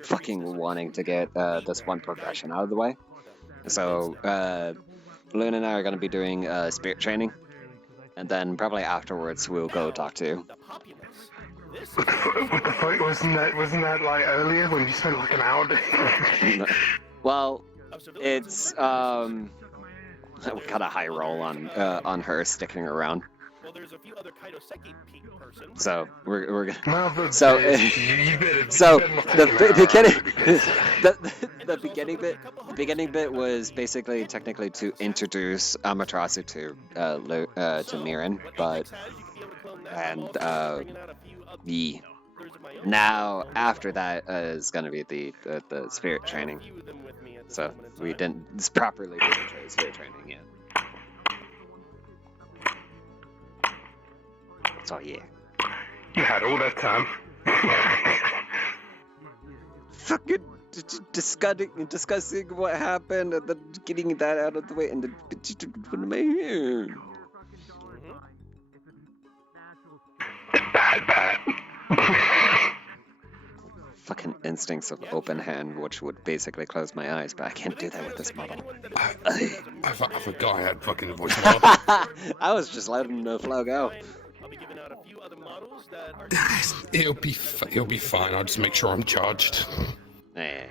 fucking wanting to get this one progression out of the way. So Luna and I are going to be doing spirit training, and then probably afterwards we'll go talk to. What the fuck? Wasn't that like earlier when you spent like an hour doing it? Well, it's we got a high roll on her sticking around. So we're gonna. So the beginning bit was basically technically to introduce Amaterasu to Mirin, but now after that is gonna be the spirit training. So we didn't properly do the spirit training yet. So yeah. You had all that time. Fucking discussing what happened and then getting that out of the way and then what am I here? Bad. Fucking instincts of open hand, which would basically close my eyes, but I can't do that with this model. I forgot I had fucking voice model. I was just letting the flow go. It'll be fine. I'll just make sure I'm charged. Yeah.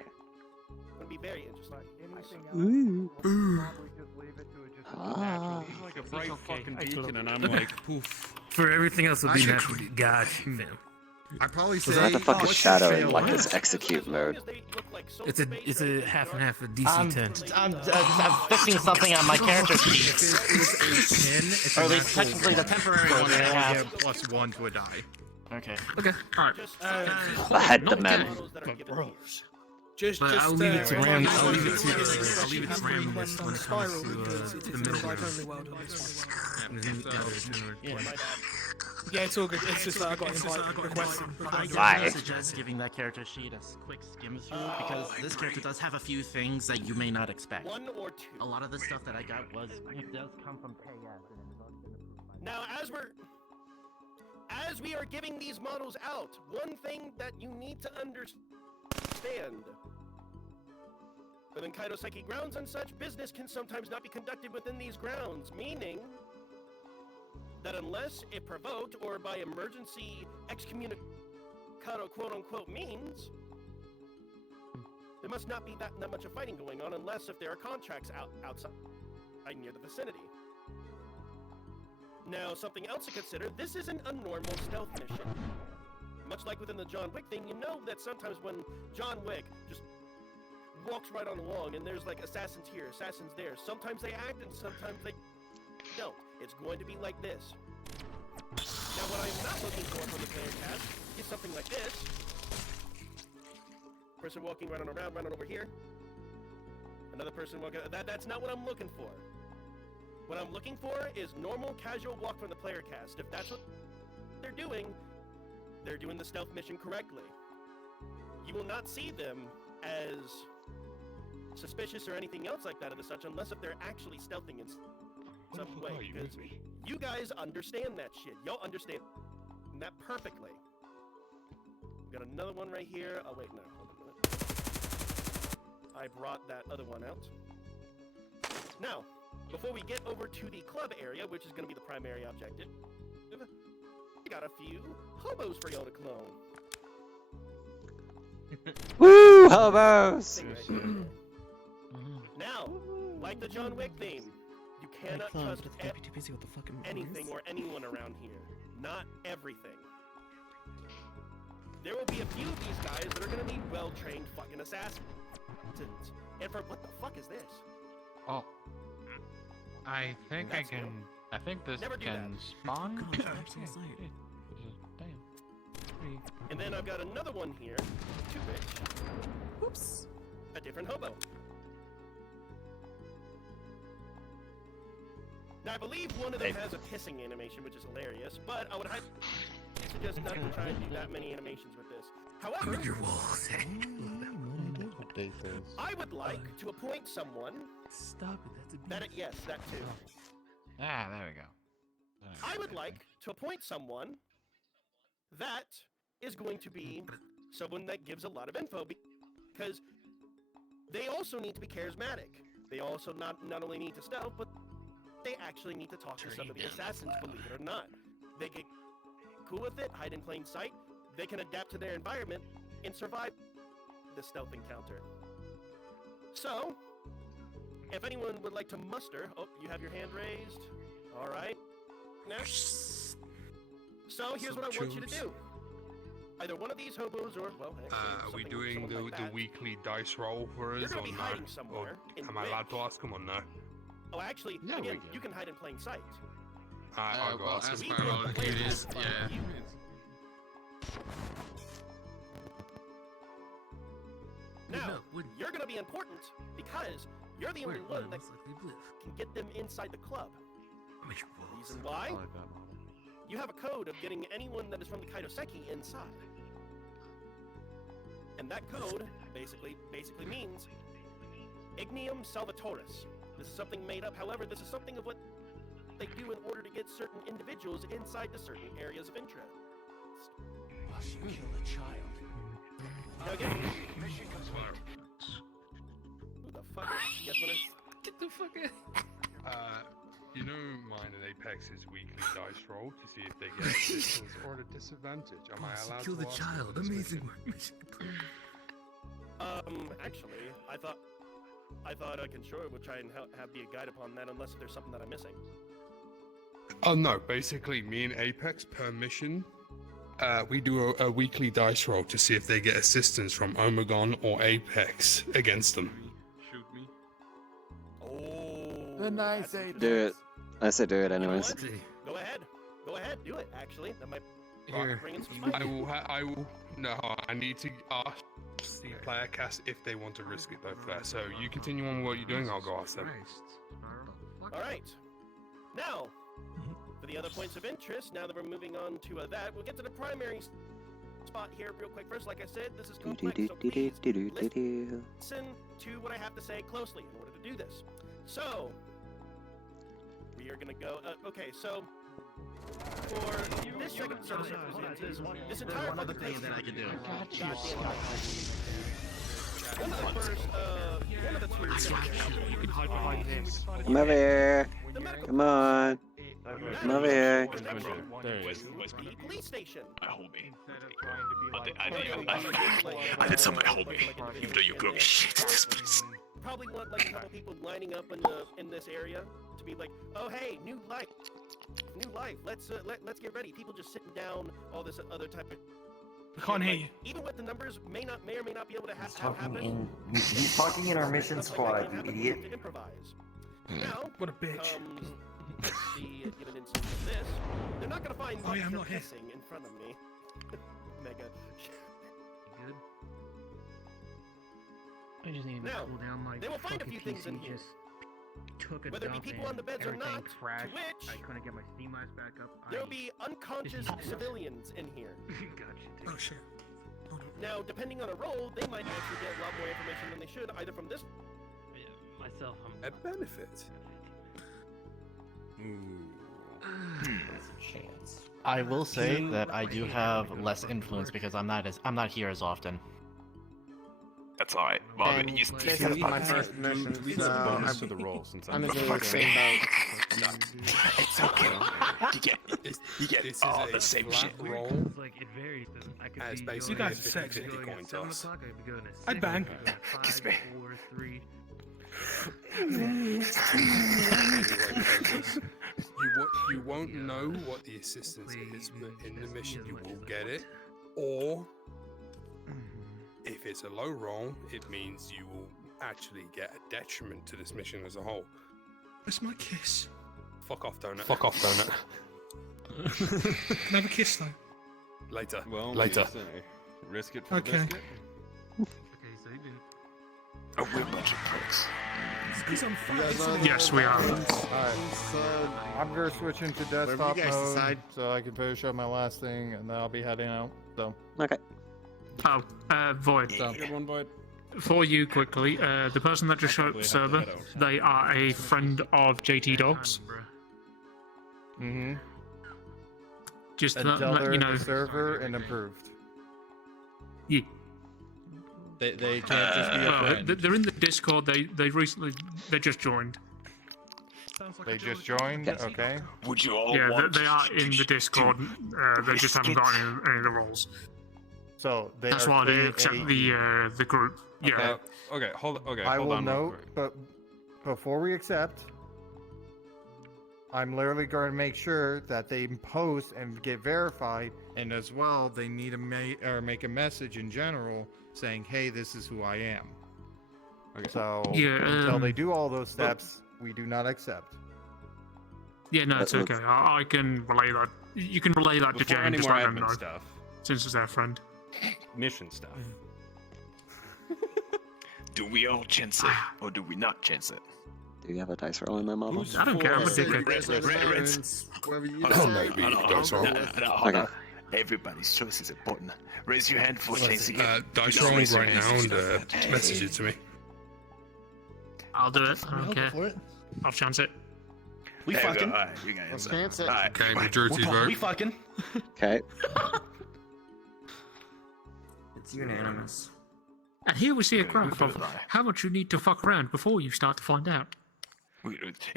Like a bright fucking beacon, and I'm like, poof. For everything else, will be natural. Gosh, fam. I probably say. Was that the fucking shadow in like this execute mode? It's a half and half of DC 10. I'm fixing something on my character sheet. Or at least technically the temporary one that I have. +1 to a die. Okay. Okay. Alright. I had the men. But I'll leave it to Ram. I'll leave it to Ram when it comes to the middle ground. Yeah, it's all good. It's just that I got requested. Why? I suggest giving that character sheet a quick skim through because this character does have a few things that you may not expect. One or two. A lot of the stuff that I got does come from KS. Now, as we are giving these models out, one thing that you need to understand. Within Kaido Psyche grounds and such, business can sometimes not be conducted within these grounds, meaning that unless it provoked or by emergency excommunicado quote-unquote means, there must not be that much of fighting going on unless if there are contracts outside near the vicinity. Now, something else to consider, this isn't a normal stealth mission. Much like within the John Wick thing, you know that sometimes when John Wick just walks right on along and there's like assassins here, assassins there, sometimes they act and sometimes they don't. It's going to be like this. Now, what I'm not looking for from the player cast is something like this. Person walking right on around, running over here. Another person walking, that's not what I'm looking for. What I'm looking for is normal, casual walk from the player cast. If that's what they're doing the stealth mission correctly. You will not see them as suspicious or anything else like that of the such unless if they're actually stealthing in some way. Because you guys understand that shit. Y'all understand that perfectly. Got another one right here. Oh wait, no, hold on a minute. I brought that other one out. Now, before we get over to the club area, which is going to be the primary objective, we got a few hobos for y'all to clone. Woo, hobos! Now, like the John Wick theme, you cannot trust anything or anyone around here. Not everything. There will be a few of these guys that are going to need well-trained fucking assassins. And for what the fuck is this? Oh. I think I can. I think this can spawn. And then I've got another one here. Too rich. Whoops. A different hobo. Now I believe one of them has a pissing animation, which is hilarious, but I would suggest not to try and do that many animations with this. However, I would like to appoint someone. Stop it, that's a beat. Yes, that too. Ah, there we go. I would like to appoint someone that is going to be someone that gives a lot of info because they also need to be charismatic. They also not only need to stealth, but they actually need to talk to some of the assassins, believe it or not. They get cool with it, hide in plain sight. They can adapt to their environment and survive the stealth encounter. So, if anyone would like to muster, oh, you have your hand raised. All right. Next. So here's what I want you to do. Either one of these hobos or, well, are we doing the weekly dice roll for us or no? Or am I allowed to ask them or no? Oh, actually, again, you can hide in plain sight. I'll go ask them. It is, yeah. Now, you're going to be important because you're the only one that can get them inside the club. Reason why? You have a code of getting anyone that is from the Kaidoseki inside. And that code basically means Ignium Salvatoris. This is something made up, however, this is something of what they do in order to get certain individuals inside to certain areas of interest. Must you kill a child? Now again, Mission complete. Who the fuck is... Yes, what is... Get the fuck out. You know mine and Apex's weekly dice roll to see if they get assistance or a disadvantage. Am I allowed Kill to the ask child. them this Amazing mission? work. Mission complete. Actually, I thought Conshore would try and be a guide upon that unless there's something that I'm missing. Oh no, basically me and Apex per mission, we do a weekly dice roll to see if they get assistance from Omegon or Apex against them. Shoot me. Oh, Good night, Apex. Do it. I said do it anyways. Go ahead, do it. Actually, that might bring in some spice. I will. No, I need to ask the player cast if they want to risk it though first. So you continue on what you're doing. I'll go ask them. All right. Now, for the other points of interest, now that we're moving on to that, we'll get to the primary spot here real quick. First, like I said, this is complex, so please listen to what I have to say closely in order to do this. So, we are gonna go, okay, so, for this second set of circumstances, this entire other thing that I can do. One of the two. Come over here. Come on. Come over here. Police station. My homie. I did something, homie. Even though you broke shit at this place. Probably want like a couple people lining up in this area to be like, oh hey, new life. Let's get ready. People just sitting down, all this other type of. I can't hear you. Even what the numbers may or may not be able to have Talking he's talking in our mission squad, you idiot. Improvise. Now, what a bitch. The given instance of this, they're not gonna find I'm not here. kissing in front of me. Mega. Good. I just need to Now, cool down my they will find a few things in here. just took a Whether it be dump people on the beds or everything not, crashed. to which I couldn't get my steam eyes back up. There'll be unconscious civilians in here. Oh shit. Now, depending on a role, they might actually get a lot more information than they should, either from this. Myself, A benefit. I will say that I do have less influence because I'm not here as often. That's alright, Marvin. And You still this is my first mission, so bonus to the roll since I'm I'm gonna fuck's say sake. about It's okay. You get This all is the a same flat shit. roll. It's like it varies. I could as be basically going guys a are sexy. 50-50 going coin at 7 toss. o'clock. I could be going at 6. I'd bang. I could be going at 5, Kiss me. 4, 3. You won't know what the assistance is, but in the mission you will get it. Or if it's a low roll, it means you will actually get a detriment to this mission as a whole. Where's my kiss? Fuck off, donut. Fuck off, donut. Can I have a kiss though? Later. Well, Later. Risk it for Okay. the biscuit. Okay, so you didn't. Oh, we're a bunch of pricks. Because I'm fat. Yes, we are. Alright, so I'm gonna switch into desktop you guys mode decide. so I can finish up my last thing, and then I'll be heading out. So, Okay. Oh, Void. Good one, Void. For you quickly, the person that just showed up the server, they are a friend of JT Dogs. Just to until let they're you in know. the server and improved. Yeah. They can't just be a friend. They're in the Discord. They just joined. They just joined. Okay. Would you all Yeah, want they are in the Discord. They just haven't got any of the roles. So they That's are why they clear accept AE. the group. Yeah. Okay, hold on. I will on real note, quick. but before we accept, I'm literally going to make sure that they post and get verified, and as well, they need to make a message in general saying, "Hey, this is who I am." Okay. So Yeah, until they do all those steps, we do not accept. Yeah, no, it's okay. I can relay that. You can relay that to Before Jane. any Just more let them admin know, stuff, since it's their friend. mission stuff. Do we all chance it, or do we not chance it? Do you have a dice roll in there, Marvel? I don't care. I'm a dickhead. Okay. Everybody's choice is important. Raise your hand for chancing it. Dice You know, rolling raise your right hand now if and you know that. message it to me. I'll do it. I don't care. I'll chance it. We fucking. Alright, we got Let's it. chance it. Alright, Okay, majority vote. we fucking. Okay. It's unanimous. And here we see a graph of how much you need to fuck around before you start to find out.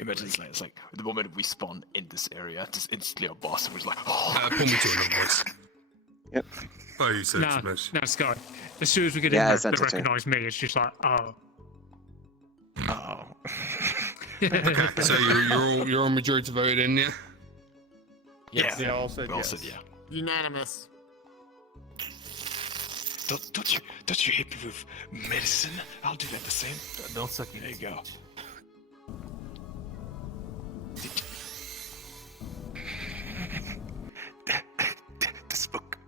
Imagine it's like the moment we spawn in this area, just instantly our boss was like, oh. Pull me to another voice. Yep. Oh, you said Nah, smash. nah, Scott. As soon as we get Yeah, in there, that's they it too. recognise me. It's just like, oh. Oh. Okay, so you're all majority voted in, yeah? Yeah, They all said we all yes. said yeah. Unanimous. Don't you hit me with medicine? I'll do that the same. Don't suck you. There you go. This book.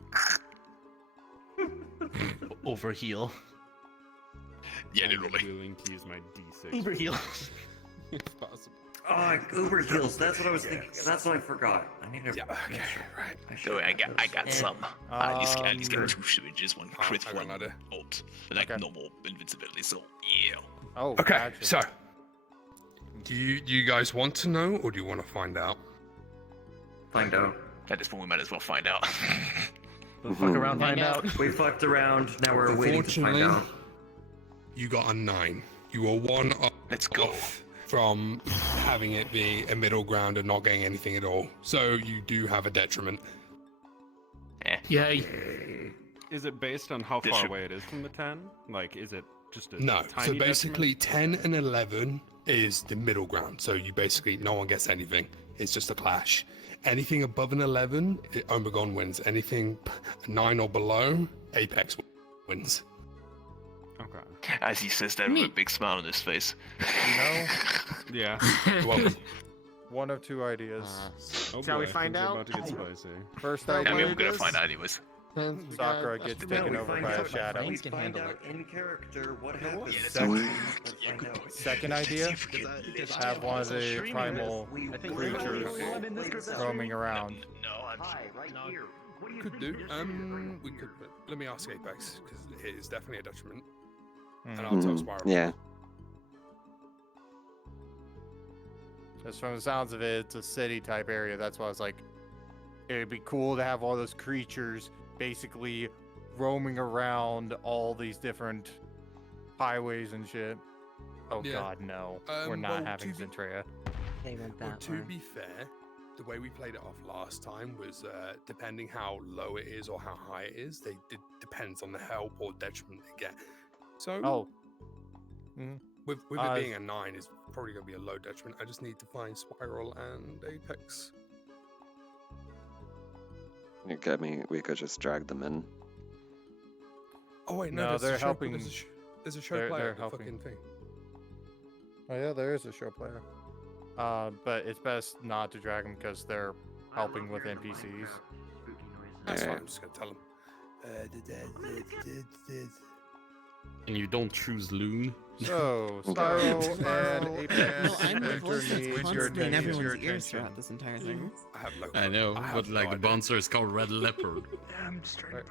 Overheal. Yeah, I'm literally. willing to use my D6. Overheal. if possible. Oh, Uber heals. That's what I was thinking. That's what I forgot. I need to. Yeah. Okay. Right. Don't worry, I got some. I just got 2 shootages, 1 crit, 1 ult, like normal invincibility. So yeah. Oh. Okay. So, do you guys want to know, or do you want to find out? Find out. At this point, we might as well find out. Fuck around, find out. We fucked around. Now we're waiting to find out. You got a 9. You are 1 off. Let's go. From having it be a middle ground and not getting anything at all. So you do have a detriment. Yay. Is it based on how far away it is from the 10? Like, is it just a No. tiny So basically, detriment? 10 and 11 is the middle ground. So you basically, no one gets anything. It's just a clash. Anything above an 11, Omegon wins. Anything 9 or below, Apex wins. Okay. As he says that with a big smile on his face. You know? Yeah. Welcome. One of 2 ideas. Oh Shall we boy, find things are out? about to get spicy. First I idea. mean, we're gonna find out anyways. Sakura gets taken over by a shadow. We find out in character what happens. Second idea, have one of the primal creatures roaming around. Could do. We could. Let me ask Apex because it is definitely a detriment, and I'll tell Spiral. Yeah. Just from the sounds of it, it's a city type area. That's why I was like, it'd be cool to have all those creatures basically roaming around all these different highways and shit. Oh Yeah. god, no. We're not having Zentrea. They went Well, that to far. be fair, the way we played it off last time was depending how low it is or how high it is, depends on the help or detriment they get. So, with it being a 9, it's probably going to be a low detriment. I just need to find Spiral and Apex. We could just drag them in. Oh wait, No, there's they're a show, helping- There's a show they're player. The helping. fucking thing. Oh yeah, there is a show player. But it's best not to drag them because they're helping with NPCs. That's fine. Alright. I'm just gonna tell them. And you don't choose Loon. So, Spyro and Apex, No, I'm the Winter voice that's needs your constantly in attention. everyone's ears throughout this entire thing. I know, but like the bouncer is called Red Leopard.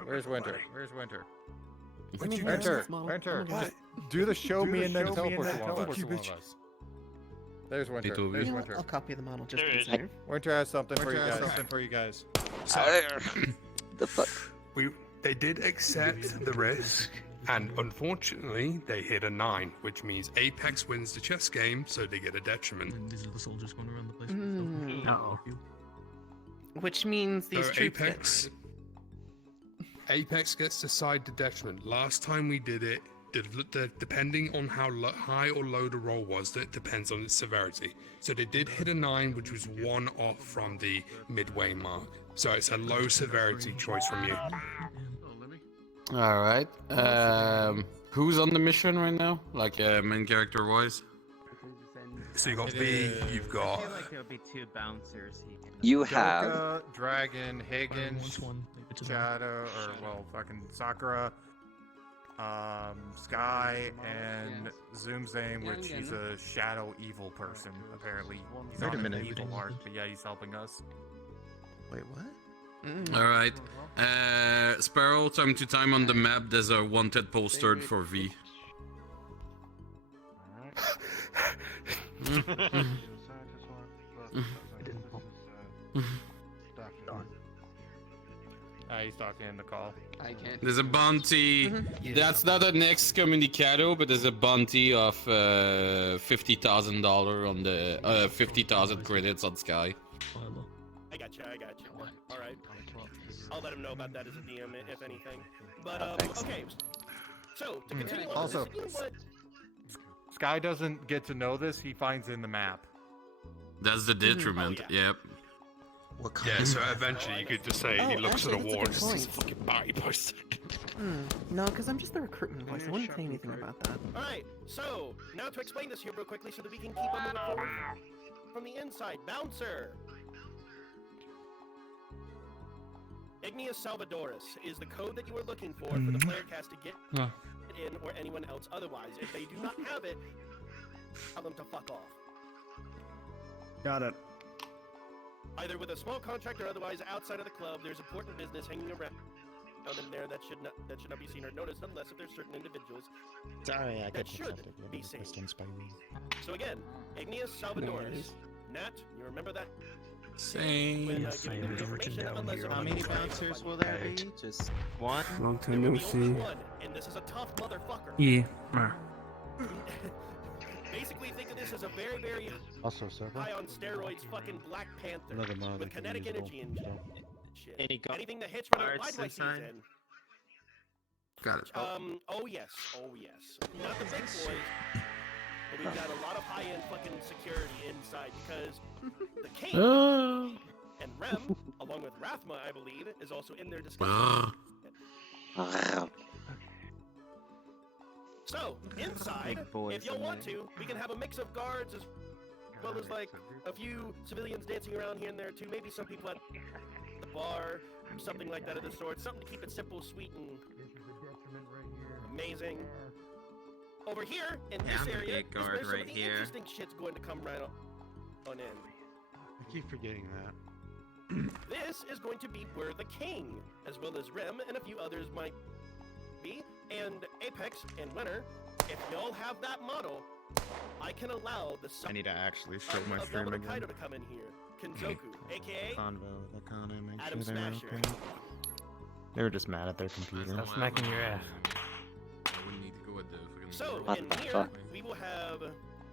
Where's Winter? Where's Winter? I mean, Winter, small. Winter, Oh my God. do the show me and then teleport to one of us. There's Winter. Little There's You know what? Winter. I'll copy the model just There to be it is. safe. Winter has something for you guys. The fuck? They did accept the risk, and unfortunately, they hit a 9, which means Apex wins the chess game, so they get a detriment. And these are the soldiers going around the place. Mm. Which means these So troops Apex gets to decide the detriment. Last time we did it, depending on how high or low the roll was, that depends on its severity. So they did hit a 9, which was 1 off from the midway mark. So it's a low severity choice from you. All right. Who's on the mission right now? Like main character wise? So you got V, you've got. I feel like there'll be 2 bouncers. You have. Joker, Dragon, Higgins, Shadow, or well, fucking Sakura, Sky, and Zoomzane, which he's a shadow evil person, apparently. He's Wait a on minute, an we evil didn't- arc, but yeah, he's helping us. Wait, what? All right. Sparrow, time to time on the map, there's a wanted poster for V. He's talking in the call. I can't. There's a bounty. That's not an excommunicado, but there's a bounty of $50,000 on the 50,000 credits on Sky. I got you. All right. I'll let him know about that as a DM, if anything. But okay. So to continue on, Also, this, you know what? Sky doesn't get to know this. He finds in the map. That's the detriment. Yep. Yeah, so eventually you could just say he looks at a actually, wall and that's a just good sees a fucking bounty poster. No, because I'm just the recruitment voice. I wouldn't say anything about that. All right. So now to explain this here real quickly, so that we can keep on moving forward from the inside. Bouncer. Igneous Salvadoris is the code that you are looking for the player cast to get in or anyone else otherwise. If they do not have it, tell them to fuck off. Got it. Either with a small contract or otherwise outside of the club, there's important business hanging around in there that should not be seen or noticed unless if there's certain individuals Sorry, I that should be seen. So again, Igneous Salvadores. Nat, you remember that? Same. How many bouncers will there be? Just one? Long time no see. And this is a tough motherfucker. Yeah. Basically, think of this as a very, very Also, server. high on steroids fucking Black Panther Another mod with that can kinetic use energy and both, shit. Any Anything that hits from guards wide way inside? season. Got it. Oh yes. Not the big boys, but we've got a lot of high-end fucking security inside because the king and Rem, along with Rathma, I believe, is also in there discussing. So, inside, if y'all want to, we can have a mix of guards as well as like a few civilians dancing around here and there too. Maybe some people at the bar, something like that of the sort. Something to keep it simple, sweet, and amazing. Over here, in this area, guard some right of the here. interesting shit's going to come right on in. I keep forgetting that. This is going to be where the king, as well as Rem and a few others might be, and Apex and Winter. If y'all have that model, I can allow the I need to actually show my of stream Yamato again. Kaido to come in here. Kinzoku, aka Convo, the con, and make Adam sure they're Smasher. okay. They were just mad at their computer. Stop smacking your ass. We need to go with the fucking. So, What in the here, fuck? we will have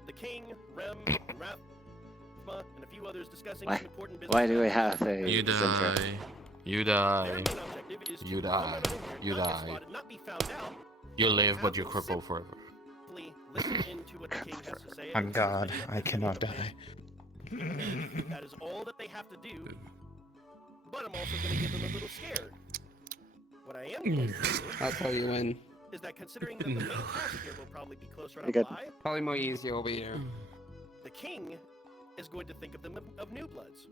the king, Rem, and Rathma, and a few others discussing some important business. Why do we have a You center? die. You die. You die. You die. Not be found out. You live, but you cripple forever. Listen into what the king has to say. I'm God. I cannot die. That is all that they have to do. But I'm also going to give them a little scare. What I am going to do I'll tell you when. is that considering that the main task here will probably be closer I on got by, probably more easy over here. the king is going to think of them of new bloods.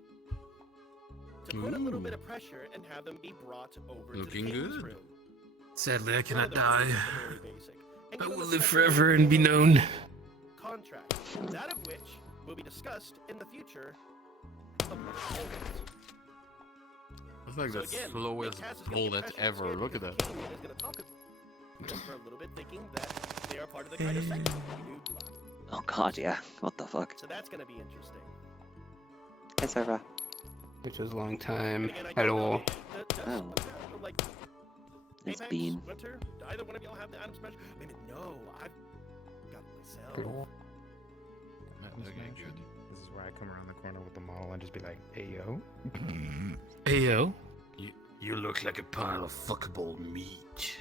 To put a little bit of pressure and have them be brought over Looking to the king's good. room. Sadly, I cannot Further, die. very basic. And I give them will a live special forever and be known. contract, that of which will be discussed in the future of the That's like So the again, slowest Cass is gonna get bullet pressure ever. scared Look at because that. the king is gonna talk to them for a little bit, thinking that they are part of the kind of second new blood. Oh god, yeah. What the fuck? So that's gonna be interesting. Hey, server. Which was a long time. Again, I don't Hello. know, like It's Apex, Bean. Winter, do either one of y'all have the Adam Smash? Maybe no, I've got it myself. Cool. Okay, good. This is where I come around the corner with the model and just be like, "Hey yo." Ayo. You look like a pile of fuckable meat.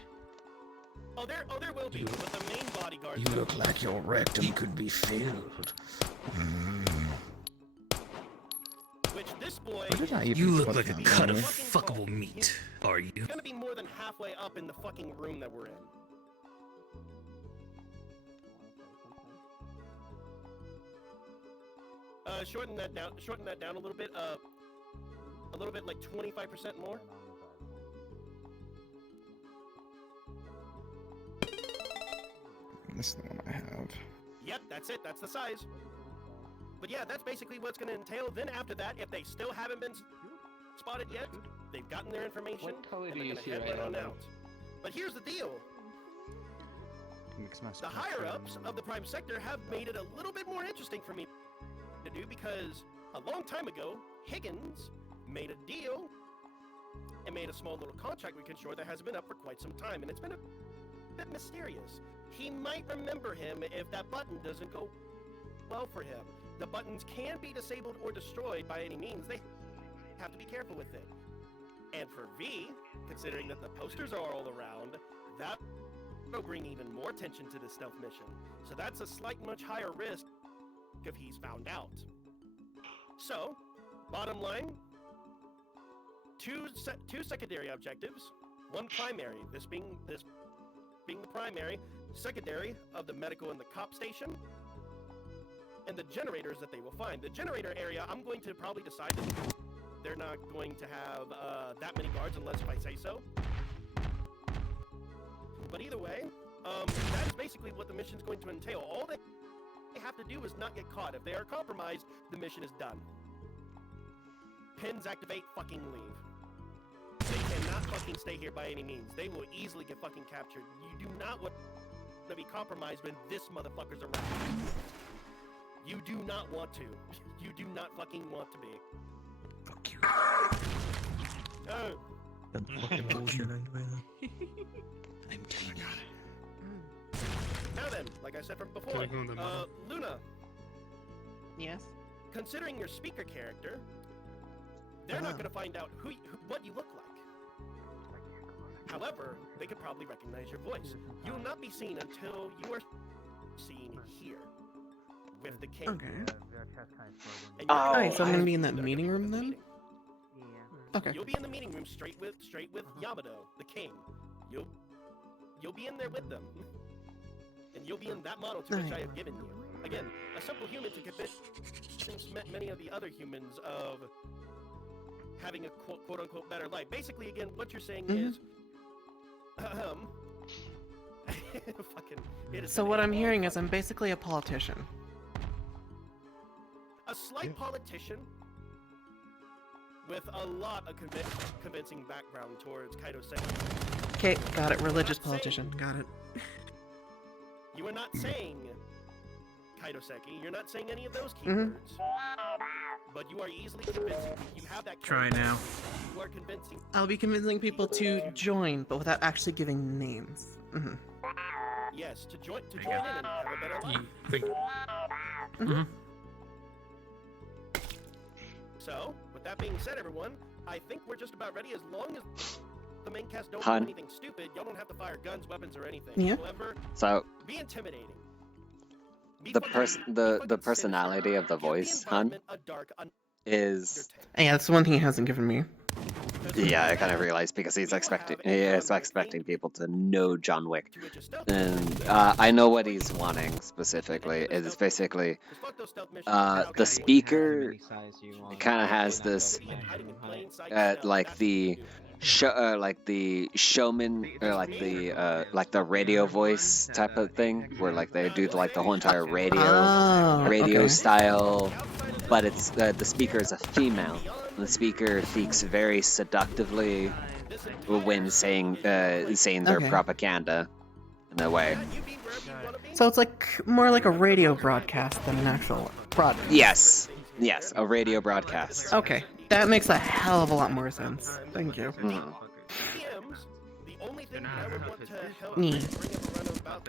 Oh, there will be, but the main bodyguard. You look like your rectum could be filled. Which this boy. Where did I even You look put like a that cut of model? fuckable meat. Are you? He's gonna be more than halfway up in the fucking room that we're in. Shorten that down a little bit. A little bit, like 25% more. This is the one I have. Yep, that's it. That's the size. But yeah, that's basically what's going to entail. Then after that, if they still haven't been spotted yet, they've gotten their information. What color and do they're you gonna see head right on now? out. But here's the deal. Mix my The higher-ups of the Prime Sector have made it a little bit more interesting for me to do because a long time ago, Higgins made a deal and made a small little contract with Kinshore that hasn't been up for quite some time, and it's been a bit mysterious. He might remember him if that button doesn't go well for him. The buttons can be disabled or destroyed by any means. They have to be careful with it. And for V, considering that the posters are all around, that will bring even more attention to this stealth mission. So that's a much higher risk if he's found out. So, bottom line, two secondary objectives, one primary. This being the primary, secondary of the medical and the cop station, and the generators that they will find. The generator area, I'm going to probably decide that they're not going to have that many guards unless if I say so. But either way, that is basically what the mission's going to entail. All they have to do is not get caught. If they are compromised, the mission is done. Pins activate, fucking leave. They cannot fucking stay here by any means. They will easily get fucking captured. You do not want to be compromised when this motherfucker's around. You do not want to. You do not fucking want to be. Fuck you. Oh. That fucking bullshit anyway. I'm telling you. Now then, like I said from before, Luna. Yes? Considering your speaker character, they're not going to find out what you look like. However, they could probably recognize your voice. You will not be seen until you are seen here with the king. Okay. Alright, so I'm gonna be in that meeting room then? Okay. You'll be in the meeting room straight with Yamado, the king. You'll be in there with them. And you'll be in that model to which I have given you. Again, a simple human to convince many of the other humans of having a quote-unquote better life. Basically, again, what you're saying is, So what I'm hearing is I'm basically a politician. A slight politician with a lot of convincing background towards Kaido Seki. Okay, got it. Religious politician. Got it. You are not saying Kaido Seki. You're not saying any of those keywords. But you are easily convincing. You have that. Try now. You are convincing. I'll be convincing people to join, but without actually giving names. Yes, to join in and have a better life. So, with that being said, everyone, I think we're just about ready. As long as the main cast don't do anything stupid, y'all don't have to fire guns, weapons, or anything. Yeah. However, So be intimidating. the personality of the voice, hun, is Yeah, that's the one thing he hasn't given me. yeah, I kind of realized because he is expecting people to know John Wick, and I know what he's wanting specifically. Is basically the speaker kind of has this like the showman or like the radio voice type of thing, where like they do like the whole entire radio style, but it's the speaker is a female. The speaker speaks very seductively when saying their propaganda in a way. So it's like more like a radio broadcast than an actual broadcast. Yes, a radio broadcast. Okay, that makes a hell of a lot more sense. Thank you.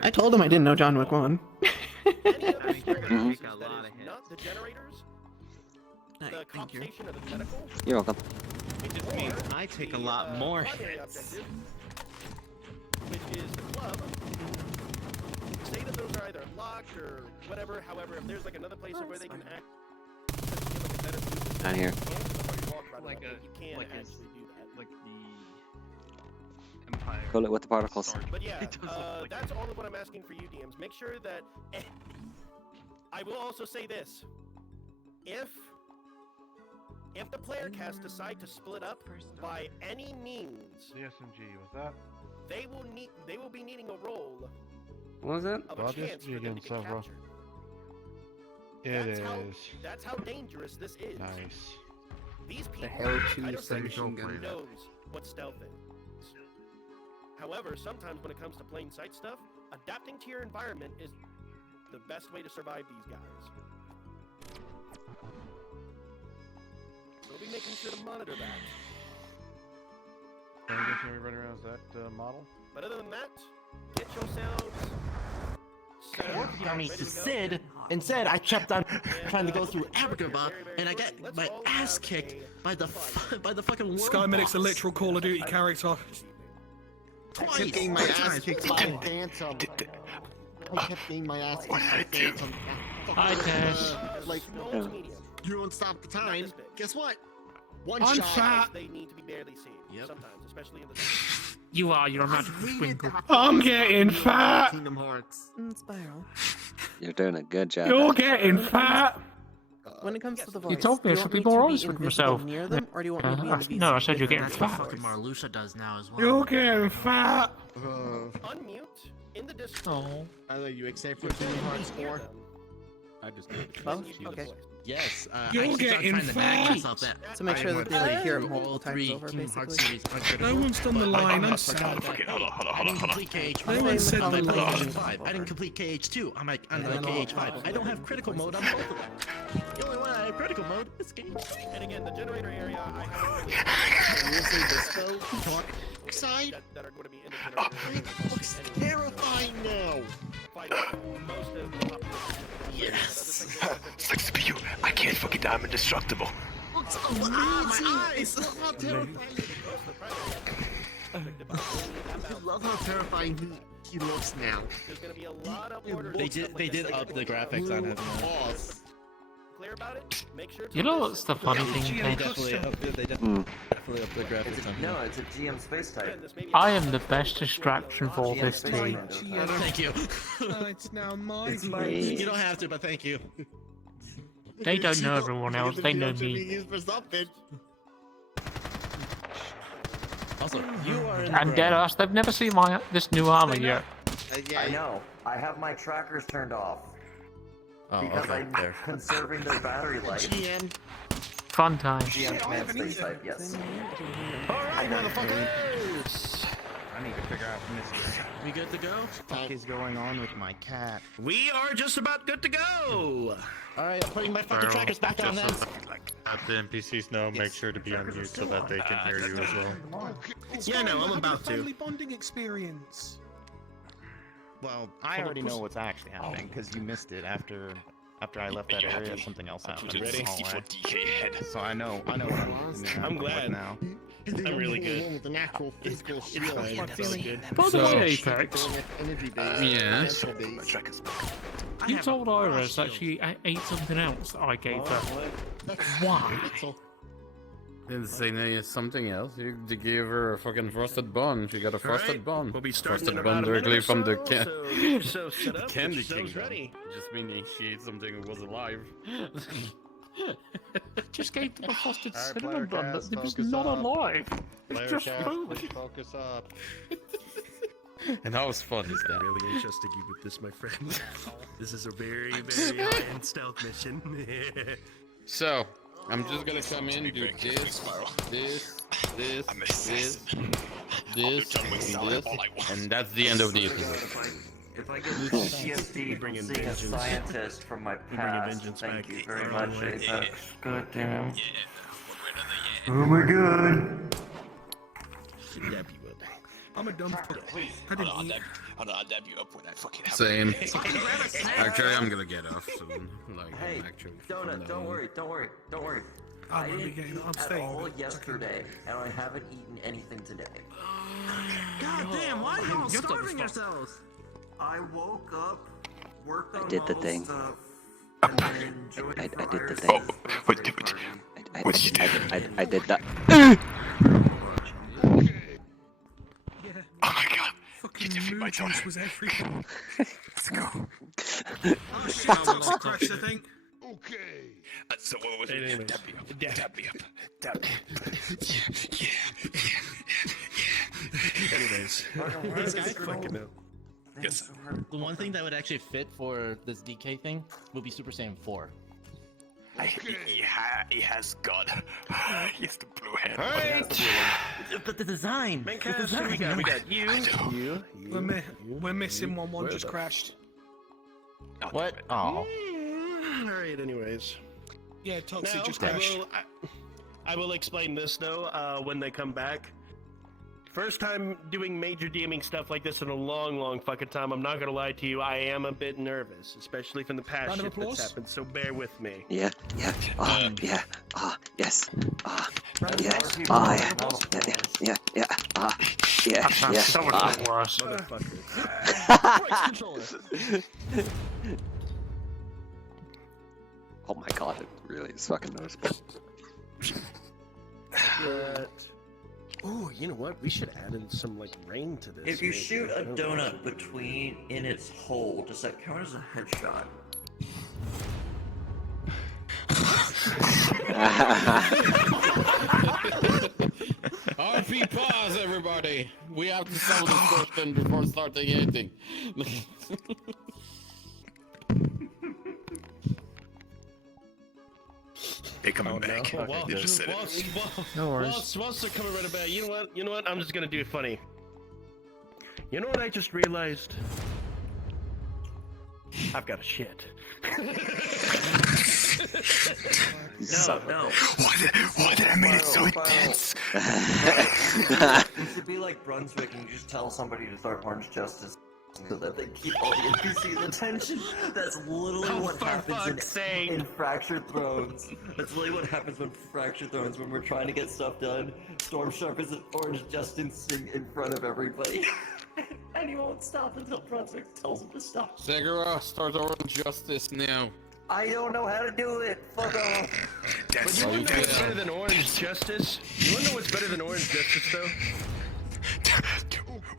I told him I didn't know John Wick 1. Thank you. You're welcome. It just means I take a lot more hits. Which is the club. Say that those are either locked or whatever. However, if there's like another place where they can act, Down here. Like you can't like actually do that. Like the Empire. Pull it with the particles. But yeah, that's all of what I'm asking for you, DMs. Make sure that. I will also say this: if the player cast decide to split up by any means, The SMG was that? they will be needing a roll What was that? of a chance for them to get captured. That's how dangerous this is. Nice. These people, The hell Kaido to Seki machine gun. knows what stealth is. However, sometimes when it comes to plain sight stuff, adapting to your environment is the best way to survive these guys. So be making sure to monitor that. I guess we run around as that model. But other than that, get yourselves I mean, to Sid, instead I kept on trying to go through Agrabah, and I got my ass kicked by the fucking world Sky Medic's a boss. literal Call of Duty character. I kept getting my ass kicked by Phantom. I kept getting my ass kicked by Phantom. Hi, Tash. Like, you don't stop the time. Guess what? One I'm shot. fat. They need to be barely seen. Sometimes, especially in the. You are your magical twinkle. I'm getting fat. Kingdom Hearts. Spiral. You're doing a good job. You're getting fat. When it comes to the voice, You told me I do should want be more to honest with invisible myself. near them, or do you want me to be invisible? No, I said you're getting That's what fat. fucking Marluxia does now as well. You're getting fat. Unmute in the Discord. Oh. I know you, except for Kingdom Hearts 4. I just did it. Both? Okay. Yes. You're I keep on getting trying to nag fucked. myself that To make sure that they like hear it multiple times over, basically. No one's done the line. I'm sad. Okay, hold on. I didn't complete KH1. No one said the line. I didn't complete KH2. I'm like on KH5. I don't have critical mode on both of them. The only one I have critical mode is KH3. And again, the generator area, I Dark side. that are going to be in the generator. It looks terrifying now. Yes. Sucks to be you. I can't fucking die. I'm indestructible. Looks amazing. My eyes. Look how terrifying. I love how terrifying he looks now. There's going to be a lot of orders. They did up the graphics on him. Clear about it? Make sure You know what's the funny thing, They Ken? definitely upped the graphics on him. No, it's a GM space type. I am the best distraction for this team. Thank you. It's now my You don't have to, but thank you. They don't know everyone else, they know me. Used for something. Also, you are in And Deadass, they've never seen this new armor yet. I know. I have my trackers turned off. Oh, Because okay, I'm there. conserving their battery life. Fun time. GM command space type, yes. Alright, motherfuckers! I need to figure out Mr. We good to go? What the fuck is going on with my cat? We are just about good to go. Alright, I'm putting my fucking trackers back on then. Let the NPCs know, make sure to be on mute so that they can hear you as well. Yeah, no, I'm about to. Family bonding experience. Well, I already know what's actually happening because you missed it after I left that area. Something else happened. in the hallway. So I know what I'm glad. now. I'm really good. The natural physical shield. By the way, Apex, Yeah. you told Iris that she ate something else that I gave her. Why? Didn't say no, something else. You gave her a fucking frosted bun. She got a frosted bun. We'll be starting frosted in bun about a minute directly or from the so, can. so get yourself set up, Candy get yourselves Kingdom. ready. Just meaning she ate something that was alive. Just gave them a frosted Alright, cinnamon player bun cast, that was focus not up. alive. It's Player just cast, food. please focus up. And how fun is that? Really anxious to keep with this, my friend. This is a very, very high-end stealth mission. So, I'm just gonna come in, do this, and that's the end of the episode. If I get PTSD from seeing a scientist from my past, thank you very much, Apex. God damn. Oh my god. I'm a dumb fuck. I didn't eat. I'll dab you up when I fucking have Same. Actually, I'm gonna get off soon. Like, Hey, I'm actually Donut, don't worry. I'm I gonna be didn't getting. eat I'm at staying. all but- yesterday, and I haven't eaten anything today. God damn, why are y'all You're dumb starving as fuck. yourselves? I woke up, worked on did the model thing. stuff, and then joined I for did the Iris thing. Thursday. I did that. Oh my god! Fucking mood juice was everything. Let's go. Oh shit, Toxic Crash, I think. Okay. So what was Anyway. it? Dab me up. Dab me up. Dab me up. Yeah. Anyways. This guy Fucking hell. Yes. The one thing that would actually fit for this DK thing would be Super Saiyan 4. He has God. He has the blue head. But the design. Main cast, who we got? We got you. We're missing one. One just crashed. What? Oh. Alright, anyways. Yeah, Toxic Now, just crashed. I will explain this though when they come back. First time doing major DMing stuff like this in a long fucking time. I'm not gonna lie to you, I am a bit nervous, especially from the past Round of shit that's applause? happened, so bear with me. Yeah. Yeah. Yes. Yeah. Yeah. Yeah. That sounds so much worse. Oh my god, it really is fucking noticeable. Oh, you know what? We should add in some like rain to this. If you maybe. shoot a I don't know. donut between in its hole, does that count as a headshot? RP pause, everybody. We have to solve this question before starting eating. They're coming back. Well, They just said it. whilst they're coming right about, you know what? I'm just gonna do it funny. You know what I just realized? I've got a shit. No. Why did I make it so intense? It should be like Brunswick and you just tell somebody to start Orange Justice so that they keep all the NPCs' attention. That's literally what happens in Fractured Thrones. That's literally what happens when Fractured Thrones, when we're trying to get stuff done. Storm Sharp is an Orange Justice in front of everybody. And he won't stop until Brunswick tells him to stop. Segura, start Orange Justice now. I don't know how to do it. Fuck off. But you wanna know what's better than Orange Justice? You wanna know what's better than Orange Justice, though?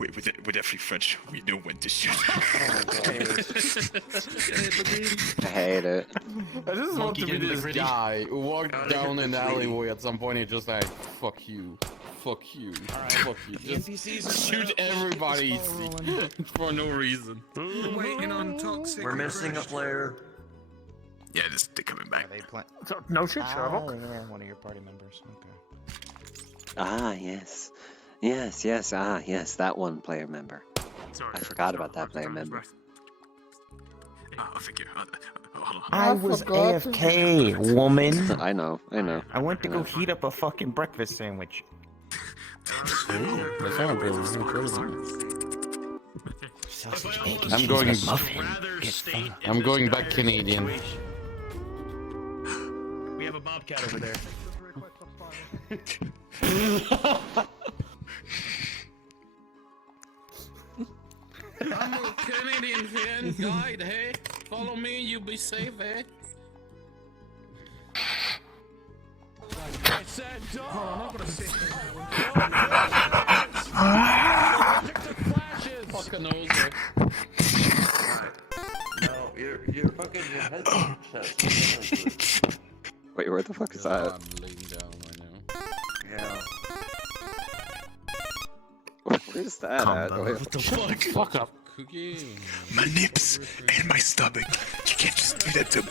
We're definitely French. We know when to shoot. I hate it. I just want to be this guy who walked down an alleyway at some point and just like, fuck you. Fuck you. Fuck you. Just shoot everybody for no reason. We're waiting on toxic. We're missing a player. Yeah, they're coming back. No shit, Sherlock. They're one of your party members. Okay. Ah, yes. Yes, that one player member. I forgot about that player member. Oh, thank you. Hold on. I was AFK, woman. I know. I went to go heat up a fucking breakfast sandwich. I'm going back Canadian. We have a bobcat over there. I'm a Canadian fan guide, hey? Follow me, you'll be safe, eh? I said dog! Fucking over. No, you're fucking your head's on your chest. Wait, where the fuck is that? I'm laying down right now. Yeah. Where's that at? Wait, What the fuck? Fuck up. Cookie. My nips and my stomach. You can't just do that to me.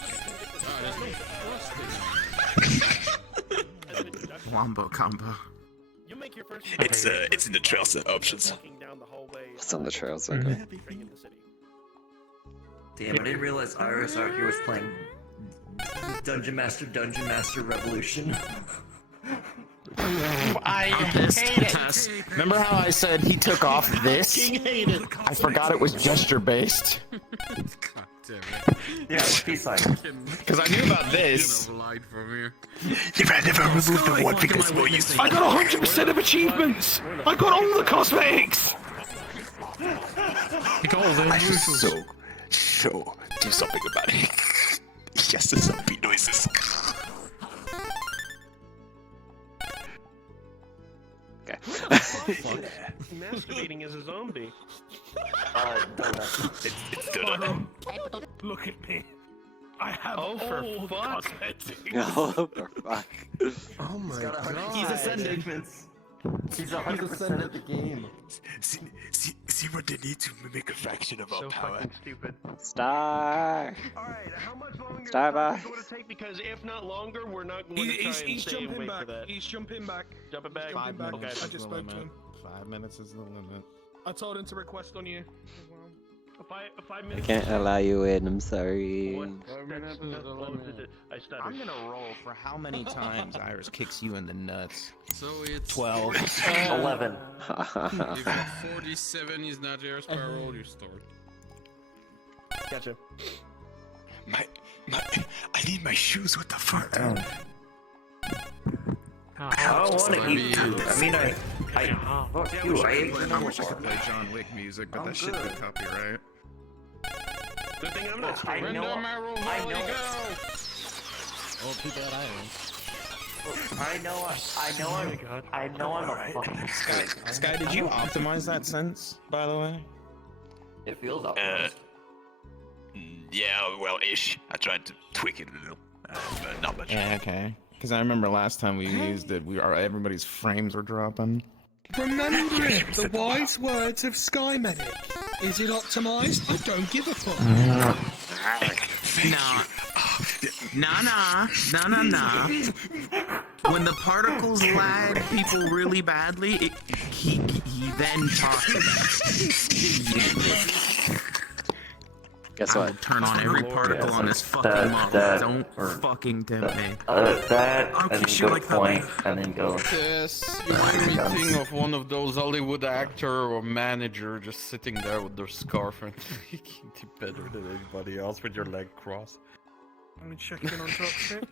Wombo combo. It's in the trails options. It's on the trails. Okay. Damn, I didn't realize Iris out here was playing Dungeon Master Revolution. I hate it. Remember how I said he took off this? I forgot it was gesture based. God damn it. Yeah, peace sign. Because I knew about this. If I never removed the one because it's more useful. I got 100% of achievements. I got all the cosmetics. I have so do something about it. Yes, the zombie noises. Okay. Masturbating as a zombie. It's done. Look at me. I have Oh, for fuck. Oh, for fuck. Oh my god. He's ascending. He's 100% of the game. See what they need to make a fraction of our power. Stupid. Star. Alright, how much longer Starbucks. is it going to take? Because if not longer, we're not going to try and He's stay and jumping wait back. for that. He's jumping back. Jumping back. Jumping back. Okay. I just spoke to him. 5 minutes is the limit. I told him to request on you. Five I minutes. can't allow you in. I'm sorry. I stuttered. I'm gonna roll for how many times Iris kicks you in the nuts. So it's 12. 11. If 47 is not your spare roll, you start. Gotcha. I need my shoes. What the fuck? I don't want to eat food. I mean, fuck you. I ate I wish I could play John Wick music, but that shit be copyright. Good thing I'm not I streaming. know. Oh, too bad I I'm a fucking Sky, did you optimize that sense, by the way? It feels optimized. Yeah, well, ish. I tried to tweak it a little, but not much. Yeah, okay. Because I remember last time we used it, everybody's frames were dropping. Remember it, the wise words of Sky Medic. Is it optimized? I don't give a fuck. Thank you. Nah. When the particles lag people really badly, he then talks about it. Guess I what? will turn on every particle on this fucking model. Don't fucking tempt me. That, I'll and kiss then you go like that. point, and then go. This makes me think of one of those Hollywood actor or manager just sitting there with their scarf and thinking you're better than anybody else with your leg crossed. Let me check in on Toxic.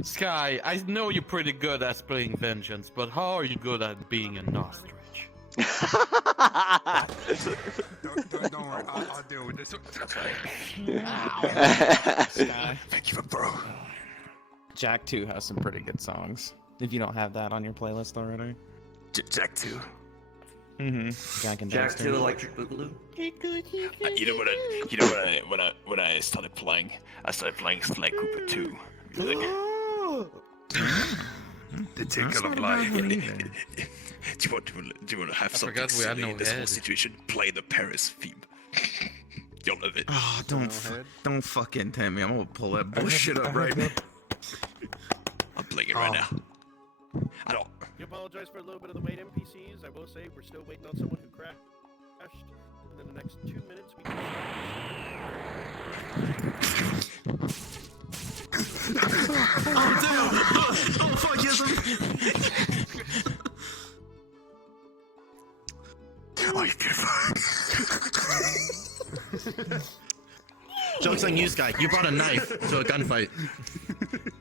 Sky, I know you're pretty good at playing Vengeance, but how are you good at being an ostrich? Don't worry, I'll deal with this. Sky. Thank you, bro. Jack 2 has some pretty good songs. If you don't have that on your playlist already. Jack 2. Jack and Jack Dexter. 2 Electric Boogaloo. When I started playing, Sly Cooper 2. The tickle of life. Do you want to have something silly in this whole situation? Play the Paris theme. You'll love it. Oh, don't fucking tempt me. I'm gonna pull that bullshit up right now. I'm playing it right now. I don't. You apologize for a little bit of the wait, NPCs. I will say we're still waiting on someone who crashed. And in the next 2 minutes, we can Oh damn! Oh fuck yes! Oh, you can Joke's on you, Sky. You brought a knife to a gunfight.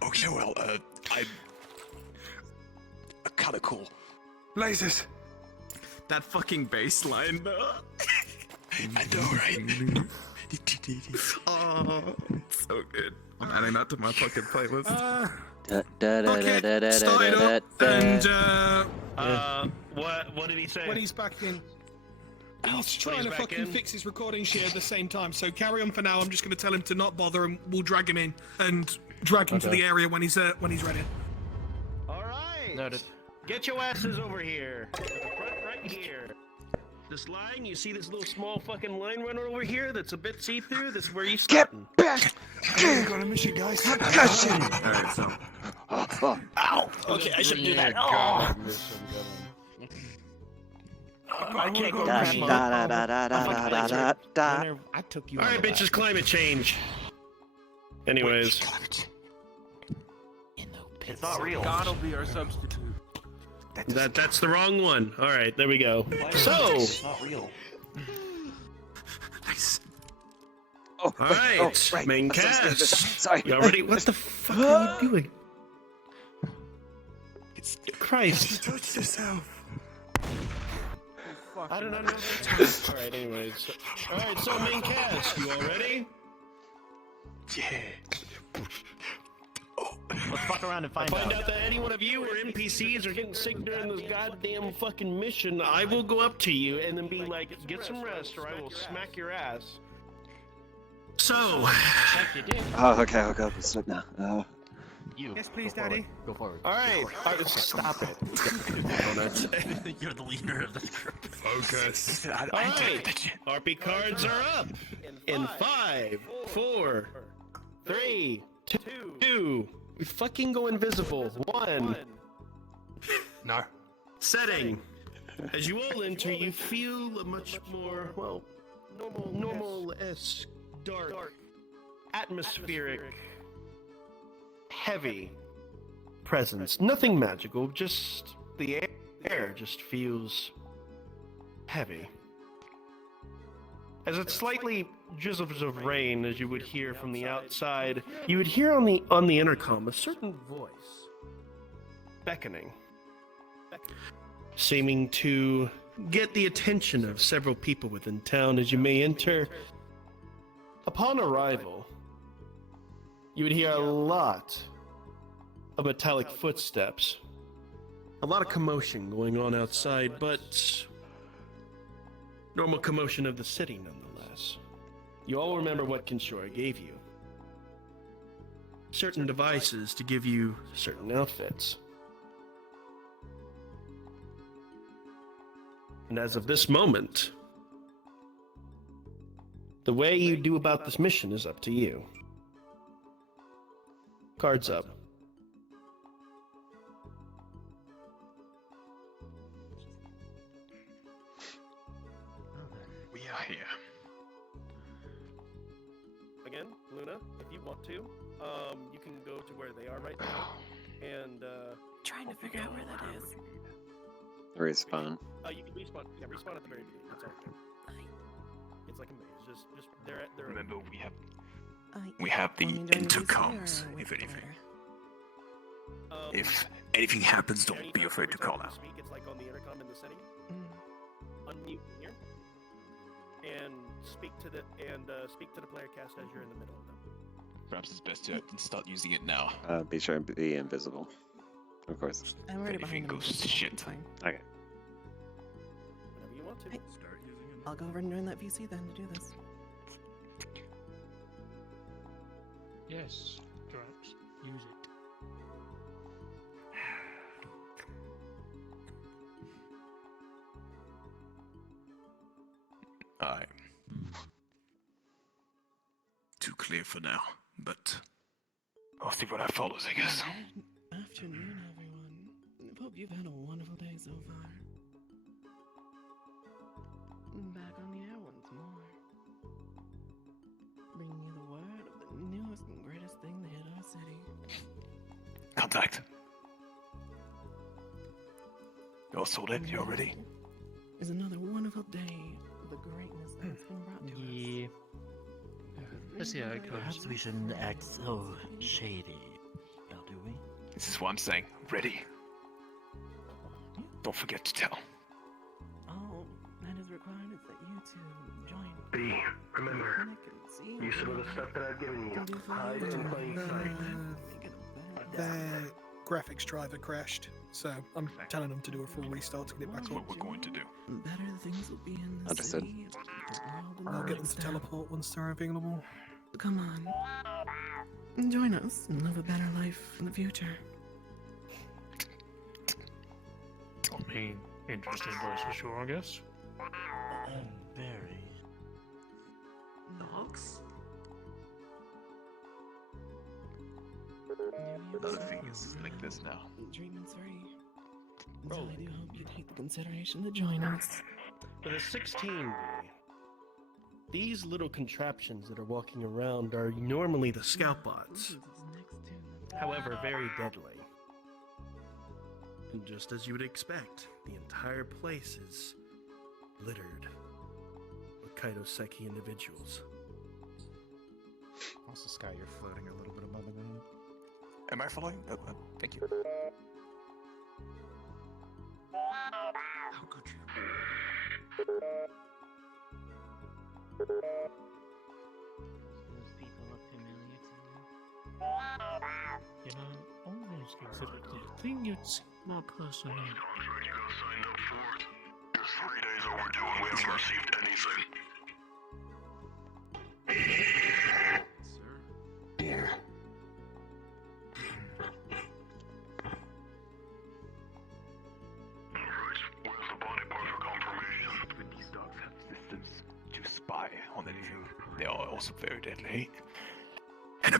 Okay, well, I'm kind of cool. Lasers. That fucking bass line, though. I know, right? Oh, so good. I'm adding that to my fucking playlist. What did he say? When he's back in. He's trying to fucking fix his recording shit at the same time, so carry on for now. I'm just going to tell him to not bother and we'll drag him in and drag him to the area when he's ready. Alright! Noted. Get your asses over here. Right here. This line, you see this little small fucking line runner over here that's a bit see-through? This is where you start. Get back! I'm gonna miss you guys. Concussion! Alright, so. Ow! Okay, I shouldn't do that. Oh. I can't go grab I took you. Alright, bitches, climate change. Anyways. It's not real. God will be our substitute. That's the wrong one. Alright, there we go. So! It's not real. Nice. Alright, main cast. Sorry. You already? What the fuck are you doing? Christ. You touched yourself. I don't know. Alright, anyways. Alright, so main cast, you all ready? Yeah. Let's fuck around and find out that any one of you or NPCs are getting sick during this goddamn fucking mission, I will go up to you and then be like, get some rest or I will smack your ass. So. Oh, okay, I'll go. Stop now. Yes, please, Daddy. Go forward. Alright, stop it. You're the leader of the group. Focus. Alright, RP cards are up. In 5, 4, 3, 2. We fucking go invisible. 1. No. Setting. As you all enter, you feel a much more, well, normal-esque, dark, atmospheric, heavy presence. Nothing magical, just the air just feels heavy. As it slightly drizzles of rain, as you would hear from the outside, you would hear on the intercom a certain voice beckoning, seeming to get the attention of several people within town as you may enter. Upon arrival, you would hear a lot of metallic footsteps, a lot of commotion going on outside, but normal commotion of the city nonetheless. You all remember what Kinshora gave you. Certain devices to give you certain outfits. And as of this moment, the way you do about this mission is up to you. Cards up. We are here. Again, Luna, if you want to, you can go to where they are right now, and trying to figure out where that is. Respawn. You can respawn. Yeah, respawn at the very beginning. That's all. It's like a maze. Just they're. Remember, we have the intercoms. If anything, if anything happens, don't be afraid to call out. Speak. It's like on the intercom in the city. Unmute here, and speak to the player cast as you're in the middle of them. Perhaps it's best to start using it now. Be sure and be invisible. Of course. I'm already Anything behind him. goes to shit. Okay. Whenever you want to. Start using it. I'll go over and join that VC then to do this. Yes, Drax, use it. Aye. Too clear for now, but I'll see what I follows, I guess. Afternoon, everyone. Hope you've had a wonderful day so far. Back on the air once more. Bringing you the word of the newest and greatest thing that hit our city. Contact. You're sorted? You're ready? Is another wonderful day of the greatness that has been brought to us. Yeah. Let's see how it goes. Perhaps we shouldn't act so shady, now do we? This is what I'm saying. Ready? Don't forget to tell. All that is required is that you two join. B, remember, you some of the stuff that I've given you. Hide in plain sight. Their graphics driver crashed, so I'm telling them to do a full restart to get it back That's on. what we're going to do. Better things will be in the Understood. city. I'll get them to teleport once they're available. Come on. Join us and live a better life in the future. I mean, interesting voice for sure, I guess. Very. Dogs? Another thing is like this now. Treatment's free. So I do hope you take the consideration to join us. For the 16B, these little contraptions that are walking around are normally the scout bots. However, very deadly. And just as you would expect, the entire place is littered with Kaitoseki individuals. Also, Sky, you're floating a little bit above the ground. Am I following? Thank you. How could you? Those people look familiar to You know, all those considered, do you think you'd see more personnel? You got signed up for it. It's 3 days overdue and we haven't received anything. Sir? Here. Alright, where's the body part for confirmation? But these dogs have systems to spy on anything. They are also very deadly. And a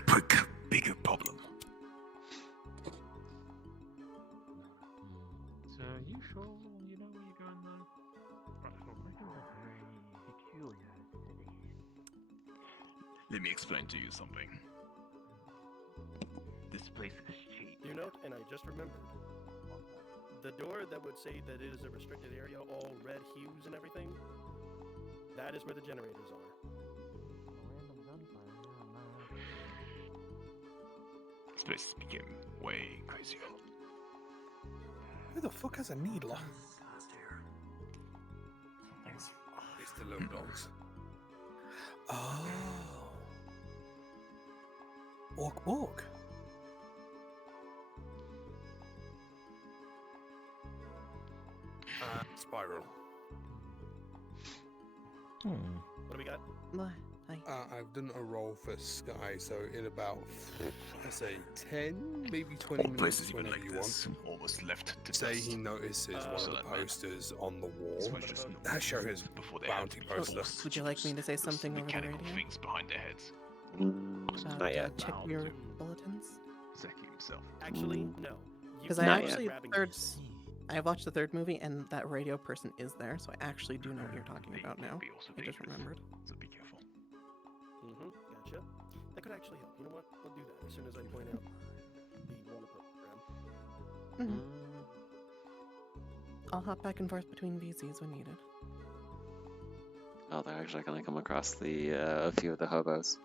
bigger problem. So, you sure you know where you're going though? Peculiar city. Let me explain to you something. This place is cheap. You note, and I just remembered, the door that would say that it is a restricted area, all red hues and everything, that is where the generators are. This place became way crazier. Who the fuck has a needler? It's the little dogs. Oh. Ork. Spiral. What do we got? I've done a roll for Sky, so in about, let's say, 10, maybe 20 All minutes, places even whenever like you this, want. almost left to Say dust. he notices one of So the that meant posters on the this wall. was just no That show his before they bounty had poster. Would you like me to say something over the mechanical radio? things behind their heads. About, Not yet. check your bulletins? Zeki himself. Actually, no. Because I watched the third movie, and that radio person is there, so I actually do know what you're talking about now. I just remembered. So be careful. Gotcha. That could actually help. You know what? We'll do that as soon as I point out the Warner program. I'll hop back and forth between VCs when needed. Oh, they're actually gonna come across a few of the hobos.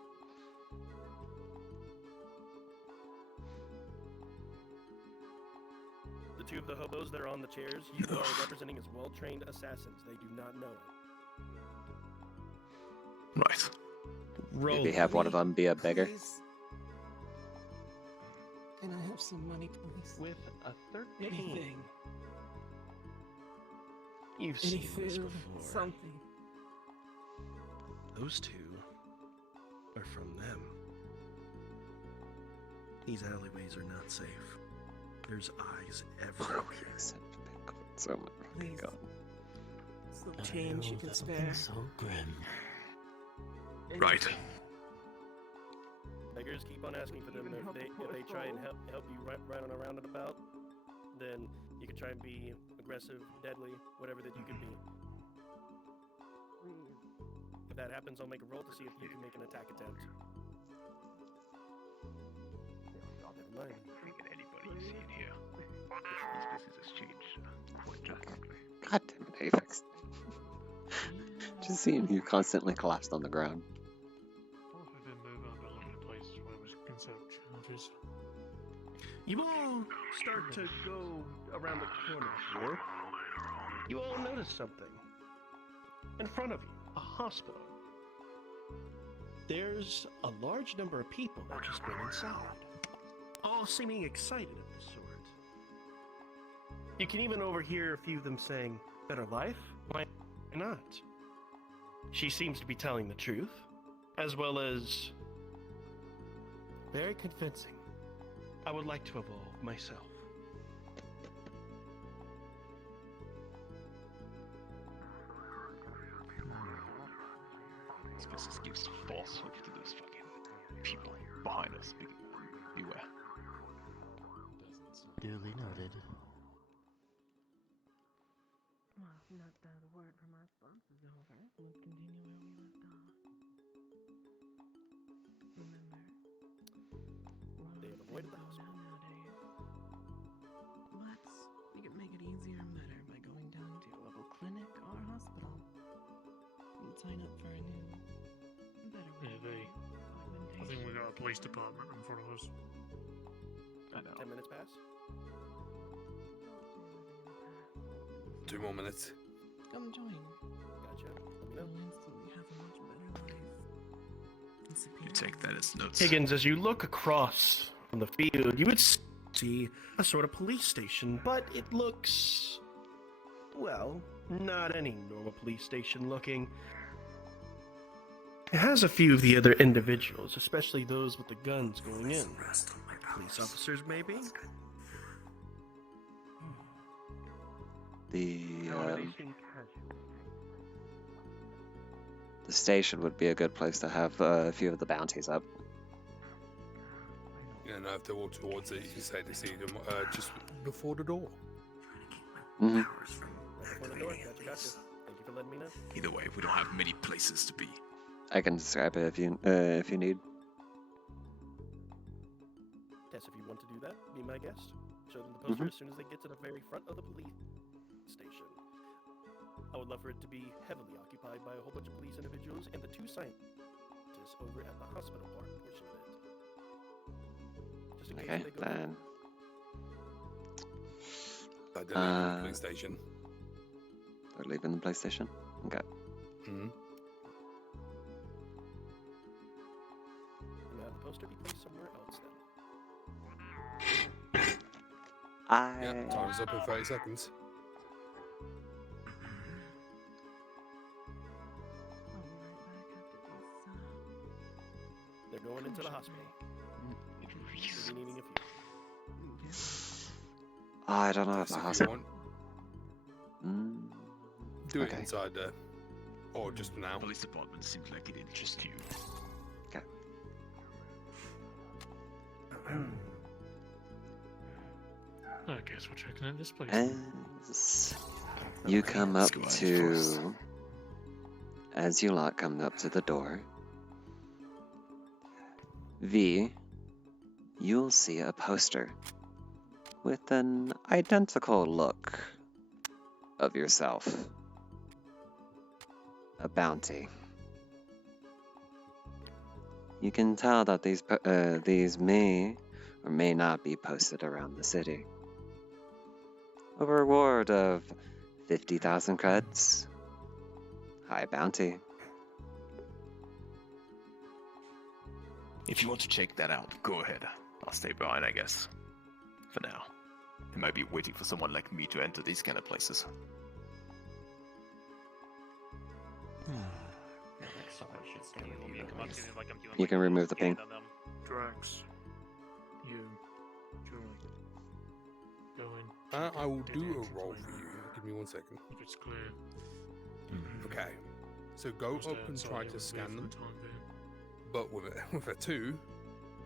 The two of the hobos that are on the chairs, you are representing as well-trained assassins. They do not know it. Right. Maybe have one of them be a beggar. Can I have some money, please? With a 13. Anything. You've Any seen this food, before. something. Those two are from them. These alleyways are not safe. There's eyes everywhere. So much. Please. Some change you can spare. So grim. Right. Beggars keep on asking for them. If they try and help you right on a roundabout, then you can try and be aggressive, deadly, whatever that you can be. If that happens, I'll make a roll to see if you can make an attack attempt. Never mind. Anybody you see in here. This has changed quite drastically. God damn it, Apex. Just seeing you constantly collapsed on the ground. We've been moving on to looking at places where we can set up charges. You all start to go around the corner here. You all notice something. In front of you, a hospital. There's a large number of people that just went inside, all seeming excited of the sort. You can even overhear a few of them saying, "Better life? Why not?" She seems to be telling the truth, as well as very convincing. I would like to evolve myself. This gives false hope to those fucking people behind us. Beware. Duly noted. Well, not that a word from our sponsors over. We'll continue where we left off. Remember, They've avoided the hospital. nowadays. But we can make it easier and better by going down to a local clinic or hospital and sign up for a new, better way. I think we got a police department in front of us. I know. 10 minutes pass. 2 more minutes. Come join. Gotcha. You'll instantly have a much better life. You take that as notes. Higgins, as you look across from the field, you would see a sort of police station, but it looks, well, not any normal police station looking. It has a few of the other individuals, especially those with the guns going in. Police officers, maybe? The station would be a good place to have a few of the bounties up. And if they walk towards it, you can say to see them just before the door. Mm-hmm. Before the door. Gotcha. Thank you for letting me know. Either way, we don't have many places to be. I can describe it if you need. Yes, if you want to do that, be my guest. Show them the poster as soon as they get to the very front of the police station. I would love for it to be heavily occupied by a whole bunch of police individuals and the 2 scientists over at the hospital part portion of it. Just in case they go. Then. They're leaving the police station. They're leaving the police station? Okay. Mm-hmm. You have the poster be placed somewhere else then. Yeah, time's up in 30 seconds. They're going into the hospital. They're needing a few. I don't know if the If you hospital. want, do it Okay. inside there. Or just now. Police department seems like it interests you. Okay. I guess we're checking out this place. As you come up to, as you lot come up to the door, V, you'll see a poster with an identical look of yourself. A bounty. You can tell that these may or may not be posted around the city. A reward of 50,000 creds. High bounty. If you want to check that out, go ahead. I'll stay behind, I guess. For now. He might be waiting for someone like me to enter these kind of places. You can remove the ping. Drax, you, Julie, go in. I will do a roll for you. Give me 1 second. If it's clear. Okay. So go up and try to scan them. But with a 2,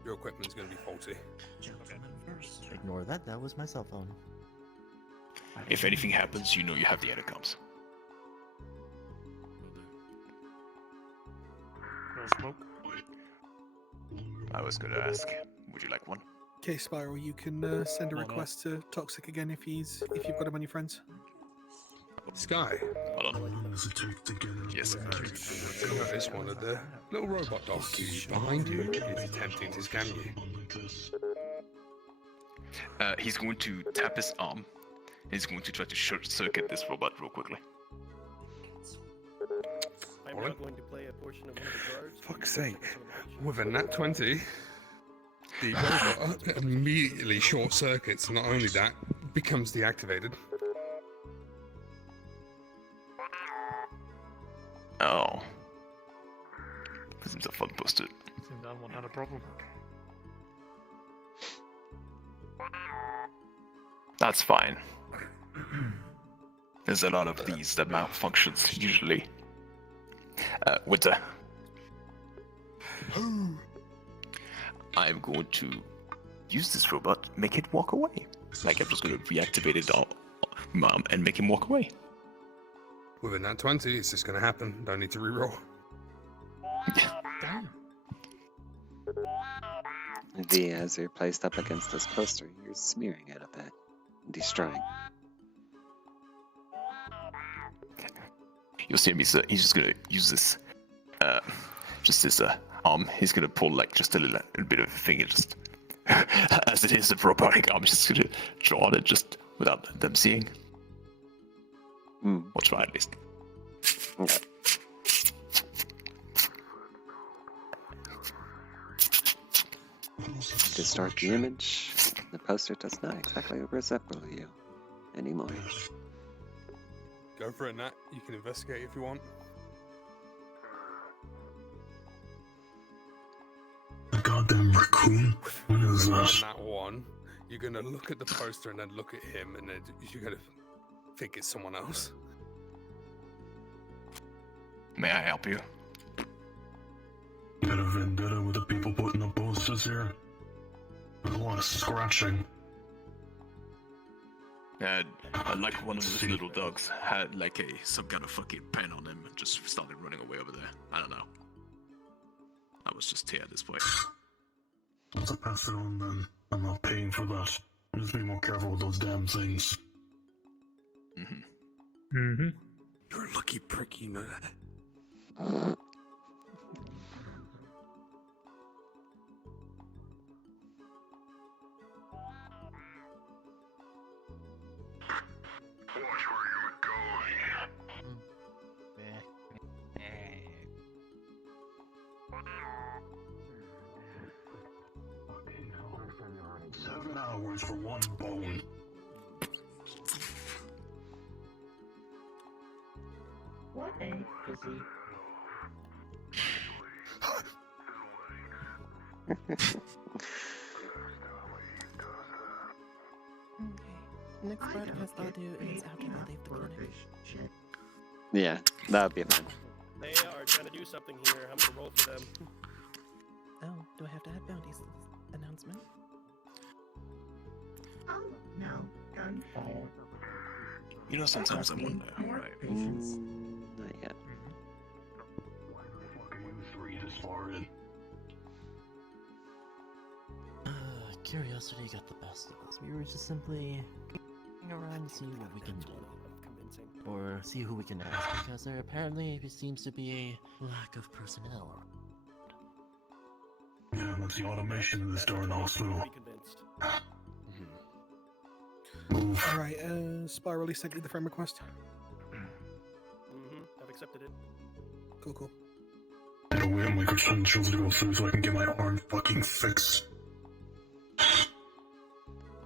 your equipment's going to be faulty. Ignore that. That was my cell phone. If anything happens, you know you have the intercoms. Smoke. I was going to ask, would you like one? Okay, Spiral, you can send a request to Toxic again if you've got him on your friends. Sky. Hold on. Yes, You notice one of the little robot dogs behind you is attempting to scan you. He's going to tap his arm. He's going to try to short circuit this robot real quickly. I'm not going to play a portion of one of the guards. Fuck's sake. With a nat 20, the robot immediately short circuits. Not only that, becomes deactivated. Oh. This seems a fun poster. Seems that one had a problem. That's fine. There's a lot of these that malfunctions usually. Winter. I'm going to use this robot, make it walk away. Like I'm just going to reactivate it all, and make him walk away. With a nat 20, it's just going to happen. Don't need to reroll. Damn. V, as you're placed up against this poster, you're smearing it a bit, destroying. You'll see him. He's just gonna use this, arm. He's gonna pull like just a little bit of a finger, just as it is a robotic arm. Just gonna draw on it, just without them seeing. Or try at least. Okay. Distort the image. The poster does not exactly resemble you anymore. Go for it, Nat. You can investigate if you want. A goddamn raccoon? What is that? Nat 1, you're going to look at the poster and then look at him, and then you're going to think it's someone else. May I help you? Got a vendetta with the people putting up posters here. There's a lot of scratching. Like one of those little dogs had like some kind of fucking pen on him and just started running away over there. I don't know. I was just here at this point. Once I pass it on, then I'm not paying for that. Just be more careful with those damn things. You're a lucky prick, you know that. $7 for one bone. What a pussy. Next broadcast I'll do is after they leave the clinic. Yeah, that would be fun. They are trying to do something here. I'm gonna roll for them. Oh, do I have to add bounties to this announcement? No, gunfire. You know, sometimes I wonder, right? Not yet. This far in. Curiosity got the best of us. We were just simply going around to see what we can do. Or see who we can ask, because there apparently seems to be a lack of personnel. Yeah, that's the automation in this darn hospital. Alright, Spirally sent you the friend request. I've accepted it. Cool. I'm gonna wait on my credentials to go through so I can get my arm fucking fixed.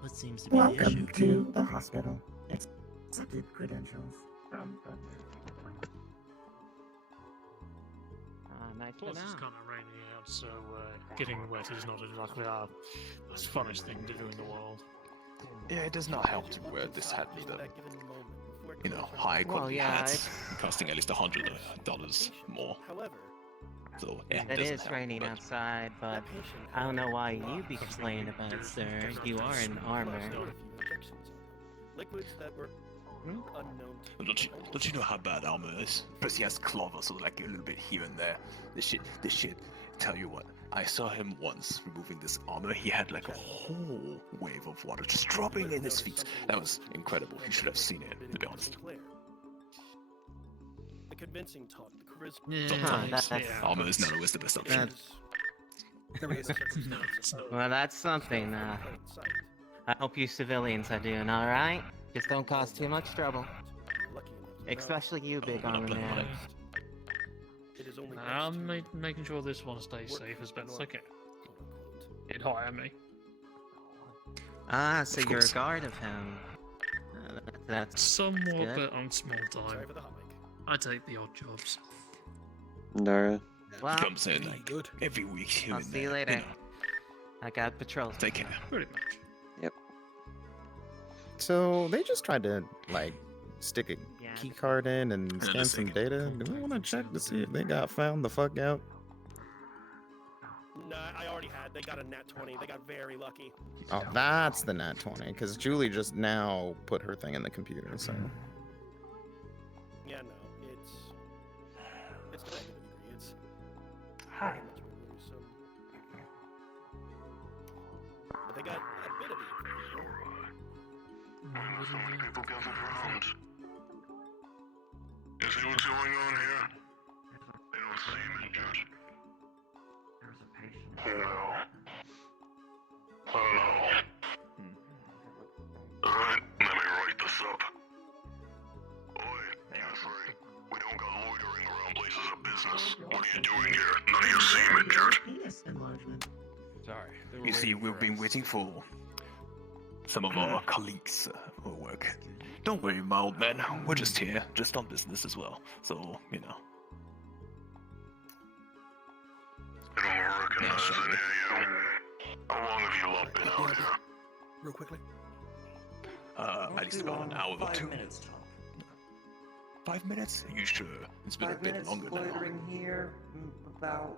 What seems to be the Welcome issue? to the hospital. Accepted credentials from Plus, it's kind of raining out, so getting wet is not exactly our most funnest thing to do in the world. Yeah, it does not help to wear this hat with them. You know, high quality hats costing at least $100 more. So, It doesn't is help, raining but- outside, but I don't know why you be complaining about it, sir. You are in armor. Liquids that were unknown. Don't you know how bad armor is? Plus he has clover, so like a little bit here and there. This shit. Tell you what, I saw him once removing this armor. He had like a whole wave of water just dropping in his feet. That was incredible. You should have seen it, to be honest. The convincing talk, the charisma. Sometimes armor is not always the best option. Well, that's something. I hope you civilians are doing alright. Just don't cause too much trouble. Especially you, big armor man. I'm making sure this one stays safe as best I can. He'd hire me. Ah, so you're a guard of him. That's Somewhat, good. but on small time. I take the odd jobs. Nara. Well, Comes in like every week here I'll and see you there, later. know. I got patrol. Take care. Pretty much. Yep. So they just tried to like stick a key card in and scan just some data. Do we want to check to see if they got found the fuck out? No, I already had. They got a nat 20. They got very lucky. Oh, that's the nat 20. Because Julie just now put her thing in the computer. So Yeah, no, it's to that degree. It's Hi. But they got a bit of it. So many people gathered around. You see what's going on here? They don't seem injured. There's a patient. Well, I don't know. Alright, let me write this up. Oi, you three. We don't got loitering around places of business. What are you doing here? None of you seem injured. Penis enlargement. Sorry. You see, we've been waiting for some of our colleagues for work. Don't worry, my old man. We're just here, just on business as well. So, you know. I don't recognize any of you. How long have you lot been out here? Real quickly. At least about an hour or 2. 5 minutes? Are you sure? It's been a 5 bit minutes longer now. loitering here, about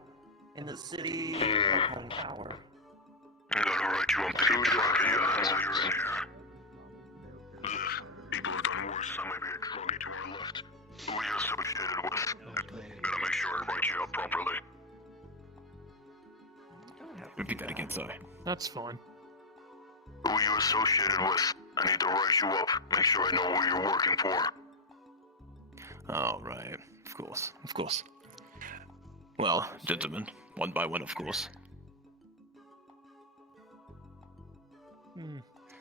in the city, about an hour. I gotta write you on keep track of you while you're in here. Ugh, people have done worse. That might be a druggie to our left. Who are you associated with? Gotta make sure I write you up properly. Repeat that again, sorry. That's fine. Who are you associated with? I need to write you up. Make sure I know who you're working for. Oh, right. Of course, of course. Well, gentlemen, one by one, of course.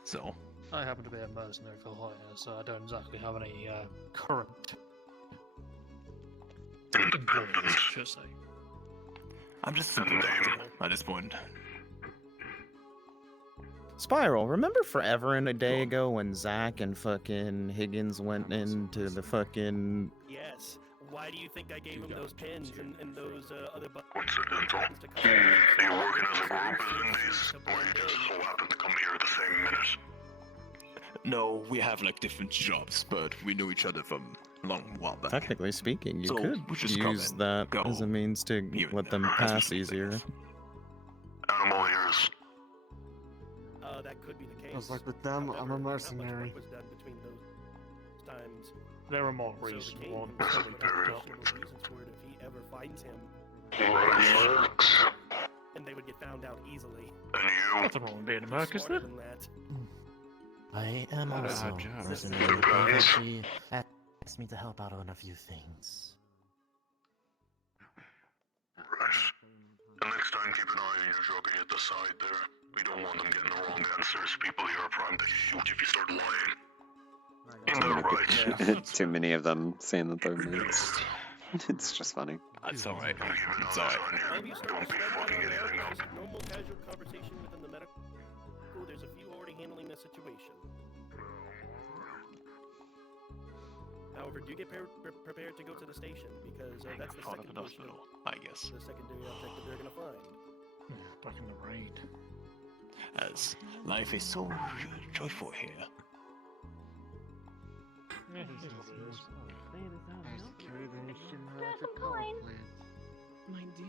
So, I happen to be a mercenary for hire, so I don't exactly have any current employees, should I say. I'm just simple doctor at this point. Spiral, remember forever and a day ago when Zach and fucking Higgins went into the fucking... Yes. Why do you think I gave him those pins and those other buttons? Coincidental. Are you working as a group as Indies? Or you just so happen to come here at the same minute? No, we have like different jobs, but we know each other from a long while back. Technically speaking, you So, could we just come use and that go as a means to let them pass easier. Animal ears. That could be the case. Because like with them, I'm a mercenary. Was done between those times. There are more So the recent king ones. would that probably we have picked up. questionable reasons for it if he ever finds him. And they would get found out easily. Nothing wrong with being a Merc, is there? Than that. I am Not a also hard job. mercenary, but she asked me to help out on a few things. And next time, keep an eye on your jockey at the side there. We don't want them getting the wrong answers. People here are primed to shoot if you start lying. Isn't that right? Too many of them saying that they're moods. It's just funny. That's alright. It's alright. Don't be fucking anything up. Normal casual conversation within the medical. There's a few already handling the situation. However, do get prepared to go to the station because that's the Part of second the hospital, I guess. The secondary objective they're gonna find. Back in the raid. As life is so joyful here. My dear,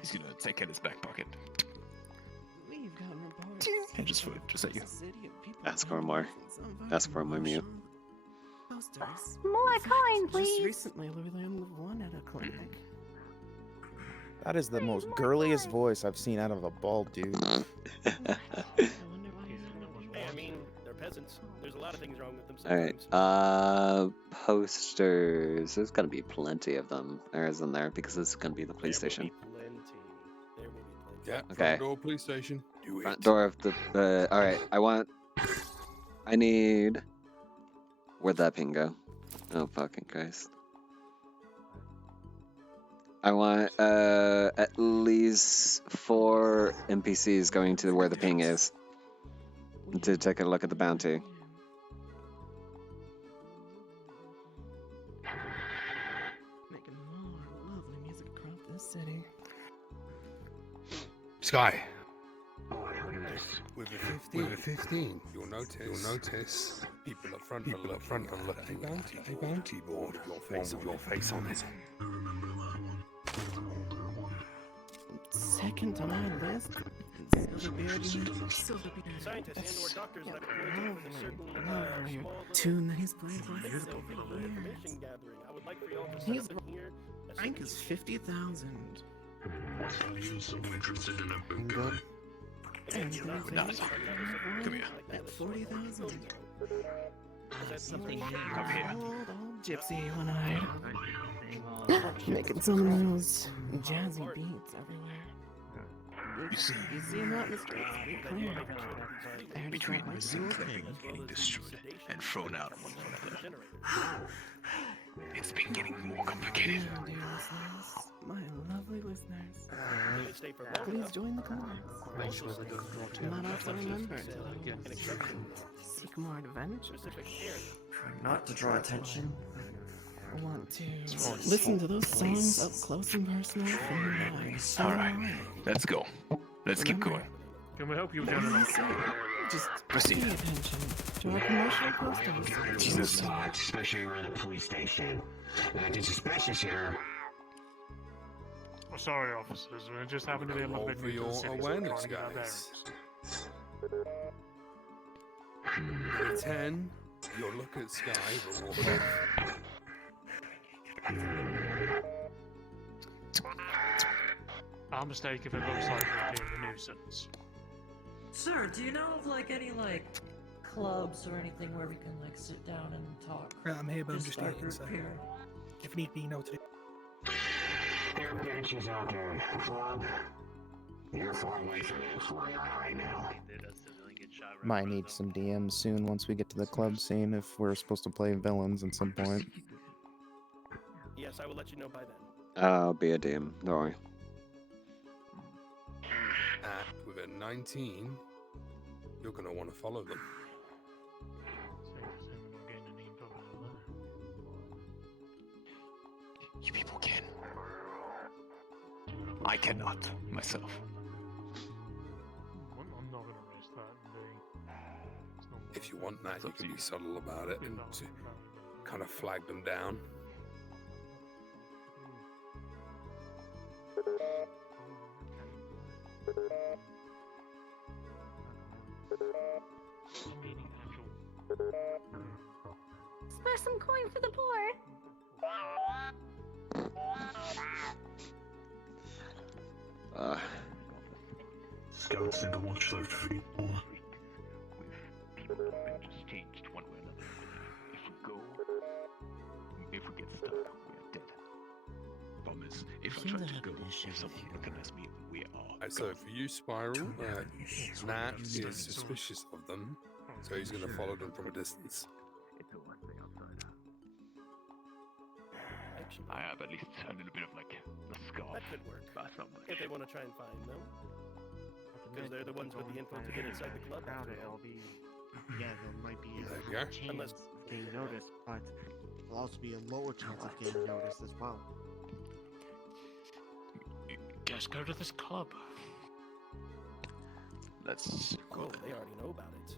He's gonna take out his back pocket. we've gotten reports. And just at you. Ask for more. Ask for more mute. Posters. More coin, Just please. recently, we learned of one at a clinic. That is the most girliest voice I've seen out of a bald dude. Hey, I mean, they're peasants. There's a lot of things wrong with them sometimes. Alright, posters. There's gonna be plenty of them. There is in there because this is gonna be the police station. Yeah, Okay. front door police station. Do it. Front door of the, alright, I need, where'd that ping go? Oh fucking Christ. I want, at least 4 NPCs going to where the ping is. To take a look at the bounty. Making more lovely music across this city. Sky. With a 15, you'll notice people up front are looking at a bounty board with your face on it. Second on our list. Silverbeard. Scientists and/or doctors that Lovely tune that he's played for years. I would like for y'all to His set up here. rank is 50,000. I'm interested in a boot gun. Come here. At 40,000. Something Come here. Old gypsy one-eyed. Making some of those jazzy beats everywhere. You see, You see him out in the streets. Be clear. between missing clipping and getting destroyed and thrown out on one another, it's been getting more complicated. Dear listeners, my lovely listeners, please join the comments. Not also remember to seek more adventure. Not to draw attention. I want to listen to those songs up close and personal from your eyes. Alright, let's go. Let's keep going. Can we help you, General? Just Proceed. pay attention to our promotional posters. Jesus. Especially around the police station. It's suspicious here. Oh, sorry, officers. We just happened to be a little bit For new to the your city, so we're awareness, trying to get our guys. bearings. At 10, you'll look at Sky, but walk off. Our mistake if it looks like we're being a nuisance. Sir, do you know of like any like clubs or anything where we can like sit down and talk? Yeah, I'm here, but I'm just our eating, group so here. if need be, you know what to do. There are benches out there. Club. You're far away from FYI right now. Might need some DMs soon once we get to the club scene if we're supposed to play villains at some point. Yes, I will let you know by then. I'll be a DM, don't worry. And with a 19, you're going to want to follow them. You people can. I cannot, myself. I'm not going to risk that. If you want that, you can be subtle about it and to kind of flag them down. Spare some coin for the poor. Scouts in the watchtower feet more. People have just changed one way or another. If we get stuck, we're dead. Problem is, if I try to go, if someone recognizes me, we are. So for you, Spiral, Nat is suspicious of them, so he's going to follow them from a distance. I have at least a little bit of like a scarf. That could work. But not much. If they want to try and find them. Because they're the ones with the info to get inside the club. Yeah, there might be There a you go. chance of getting noticed, but there'll also be a lower chance of getting noticed as well. Just go to this club. Let's go. They already know about it.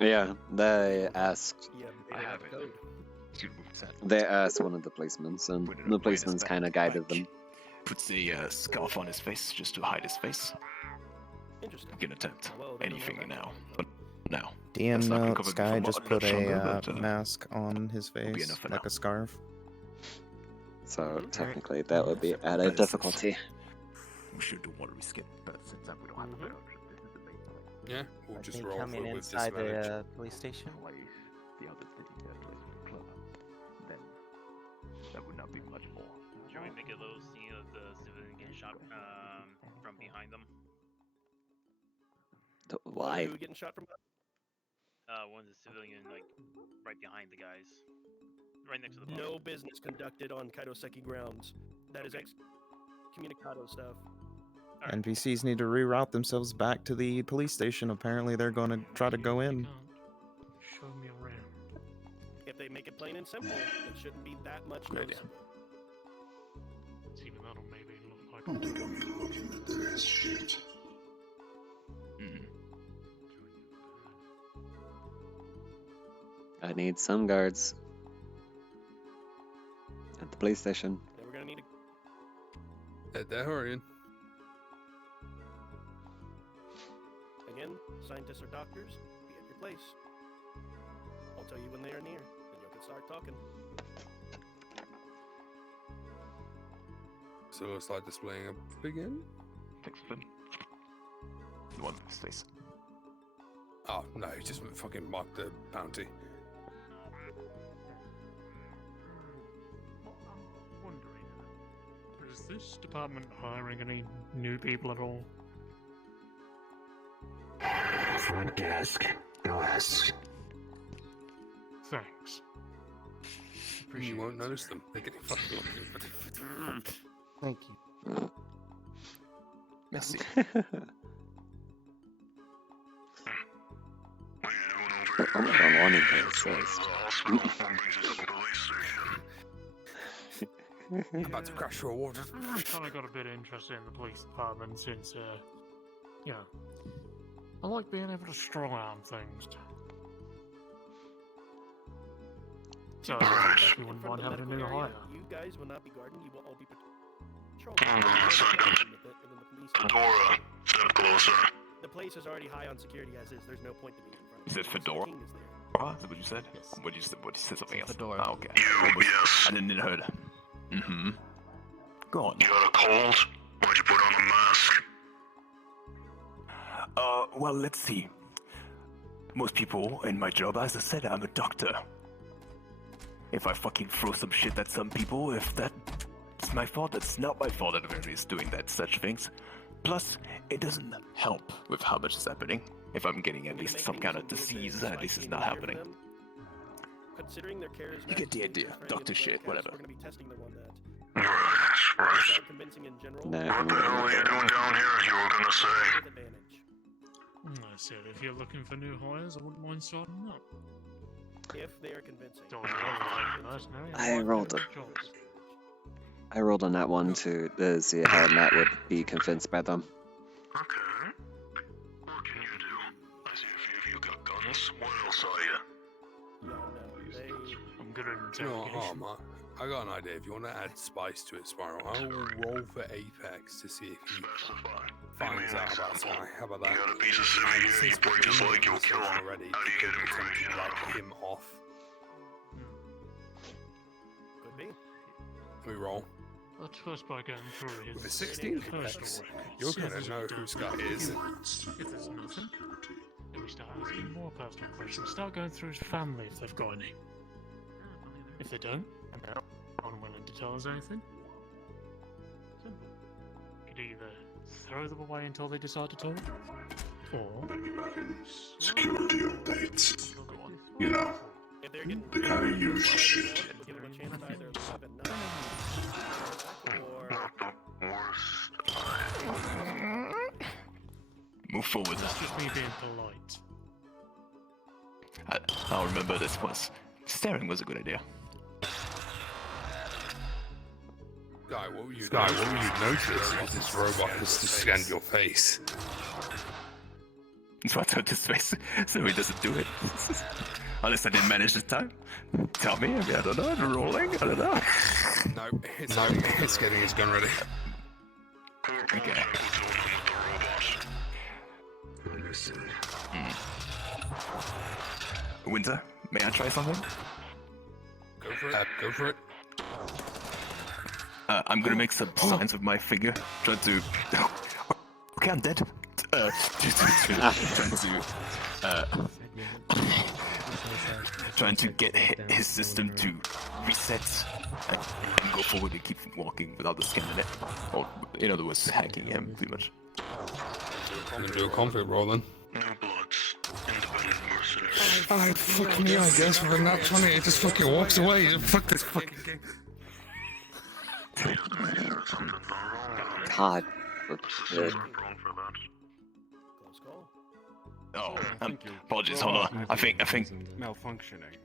Yeah, they asked. Yeah, I have it. They asked one of the policemen, and the policemen kind of guided them. Puts the scarf on his face just to hide his face. Interesting. You can attempt anything now, but no. DM not gonna note, cover me Sky from just much put longer, a but, mask on his face, enough for like now. a scarf. So technically, that would be added difficulty. We should do want to risk it, but since we don't have a better option, this is the main thing. Yeah, we'll Are just they roll coming with inside disadvantage. the police station? The other city that place is clever. Then that would not be much more. Should we make a little scene of the civilian getting shot from behind them? Why? Who getting shot from? One of the civilian like right behind the guys, right next to the. No business conducted on Kaitoseki grounds. That is excommunicado stuff. NPCs need to reroute themselves back to the police station. Apparently, they're going to try to go in. Show me around. If they make it plain and simple, it shouldn't be that much noticeable. Even that'll maybe look like. Don't think I'm even looking at this shit. I need some guards at the police station. Yeah, we're gonna need They're hurrying. again, scientists or doctors, be at your place. I'll tell you when they are near, then you can start talking. So it's like displaying up again. Thanks, Finn. The one with his face. Oh no, he just fucking mocked the bounty. Is this department hiring any new people at all? Front desk. Go ask. Thanks. You won't notice them. They're getting fucking looking. Thank you. Merci. Omicron warning code About to crash your water. I kind of got a bit interested in the police department since, you know, I like being able to strong arm things. So, we wouldn't mind having a new hire. You guys will not be guarding, you will all be patrolling. Hold on a second. Fedora, step closer. The place is already high on security as is. There's no point to being in front of Is it Fedora? King is there. Is that what you said? Yes. What you said? What you said? Something else. Fedora. Oh, okay. Yes. I didn't hear that. Mm-hmm. Go on. You got a cold? Why'd you put on a mask? Well, let's see. Most people in my job, as I said, I'm a doctor. If I fucking throw some shit at some people, if that's my fault, that's not my fault that everybody's doing that, such things. Plus, it doesn't help with how much is happening. If I'm getting at least some kind of disease, at least it's not happening. Considering their You get the idea. Doctor shit, whatever. We're gonna be testing the one that Right. convincing in general. Nah, What the hell are you doing down here, you were gonna say? I said, if you're looking for new hires, I wouldn't mind starting up. If they are convincing. I rolled on that one to see how Nat would be convinced by them. Okay. What can you do? I see a few of you got guns. What else are you? I'm good at No interrogation. armor. I got an idea. If you want to add spice to it, Spiral, I will roll for Apex to see if he finds out about Spy. How about that? You got a piece of city here, you break his leg, you'll kill him. Already, How do you get information out of him? him off. Could be. We roll. Let's first by going through his With a 16 Apex, you're going to know who Scott is. If there's nothing, then we start asking more personal questions. Start going through his family if they've got any. If they don't, and they're unwilling to tell us anything, simple. You could either throw them away until they decide to talk, or Security updates. You know, how to use shit. Move forward. That's just me being polite. I'll remember this once. Staring was a good idea. Guy, what will you notice if this robot has to scan your face? So I told his face so he doesn't do it. Unless I didn't manage this time. Tell me, I don't know, rolling, I don't know. No, it's getting his gun ready. Okay. Winter, may I try something? Go for it. Go for it. I'm gonna make some signs with my finger. Try to. Okay, I'm dead. Trying to get his system to reset and go forward and keep walking without the scanning it. Or, in other words, hacking him, pretty much. I'm gonna do a conflict roll then. New bloods, independent mercenaries. Alright, fuck me, I guess. With a nat 20, it just fucking walks away. Fuck this fucking game. God. Oh, apologies, hold on. I think. Malfunctioning.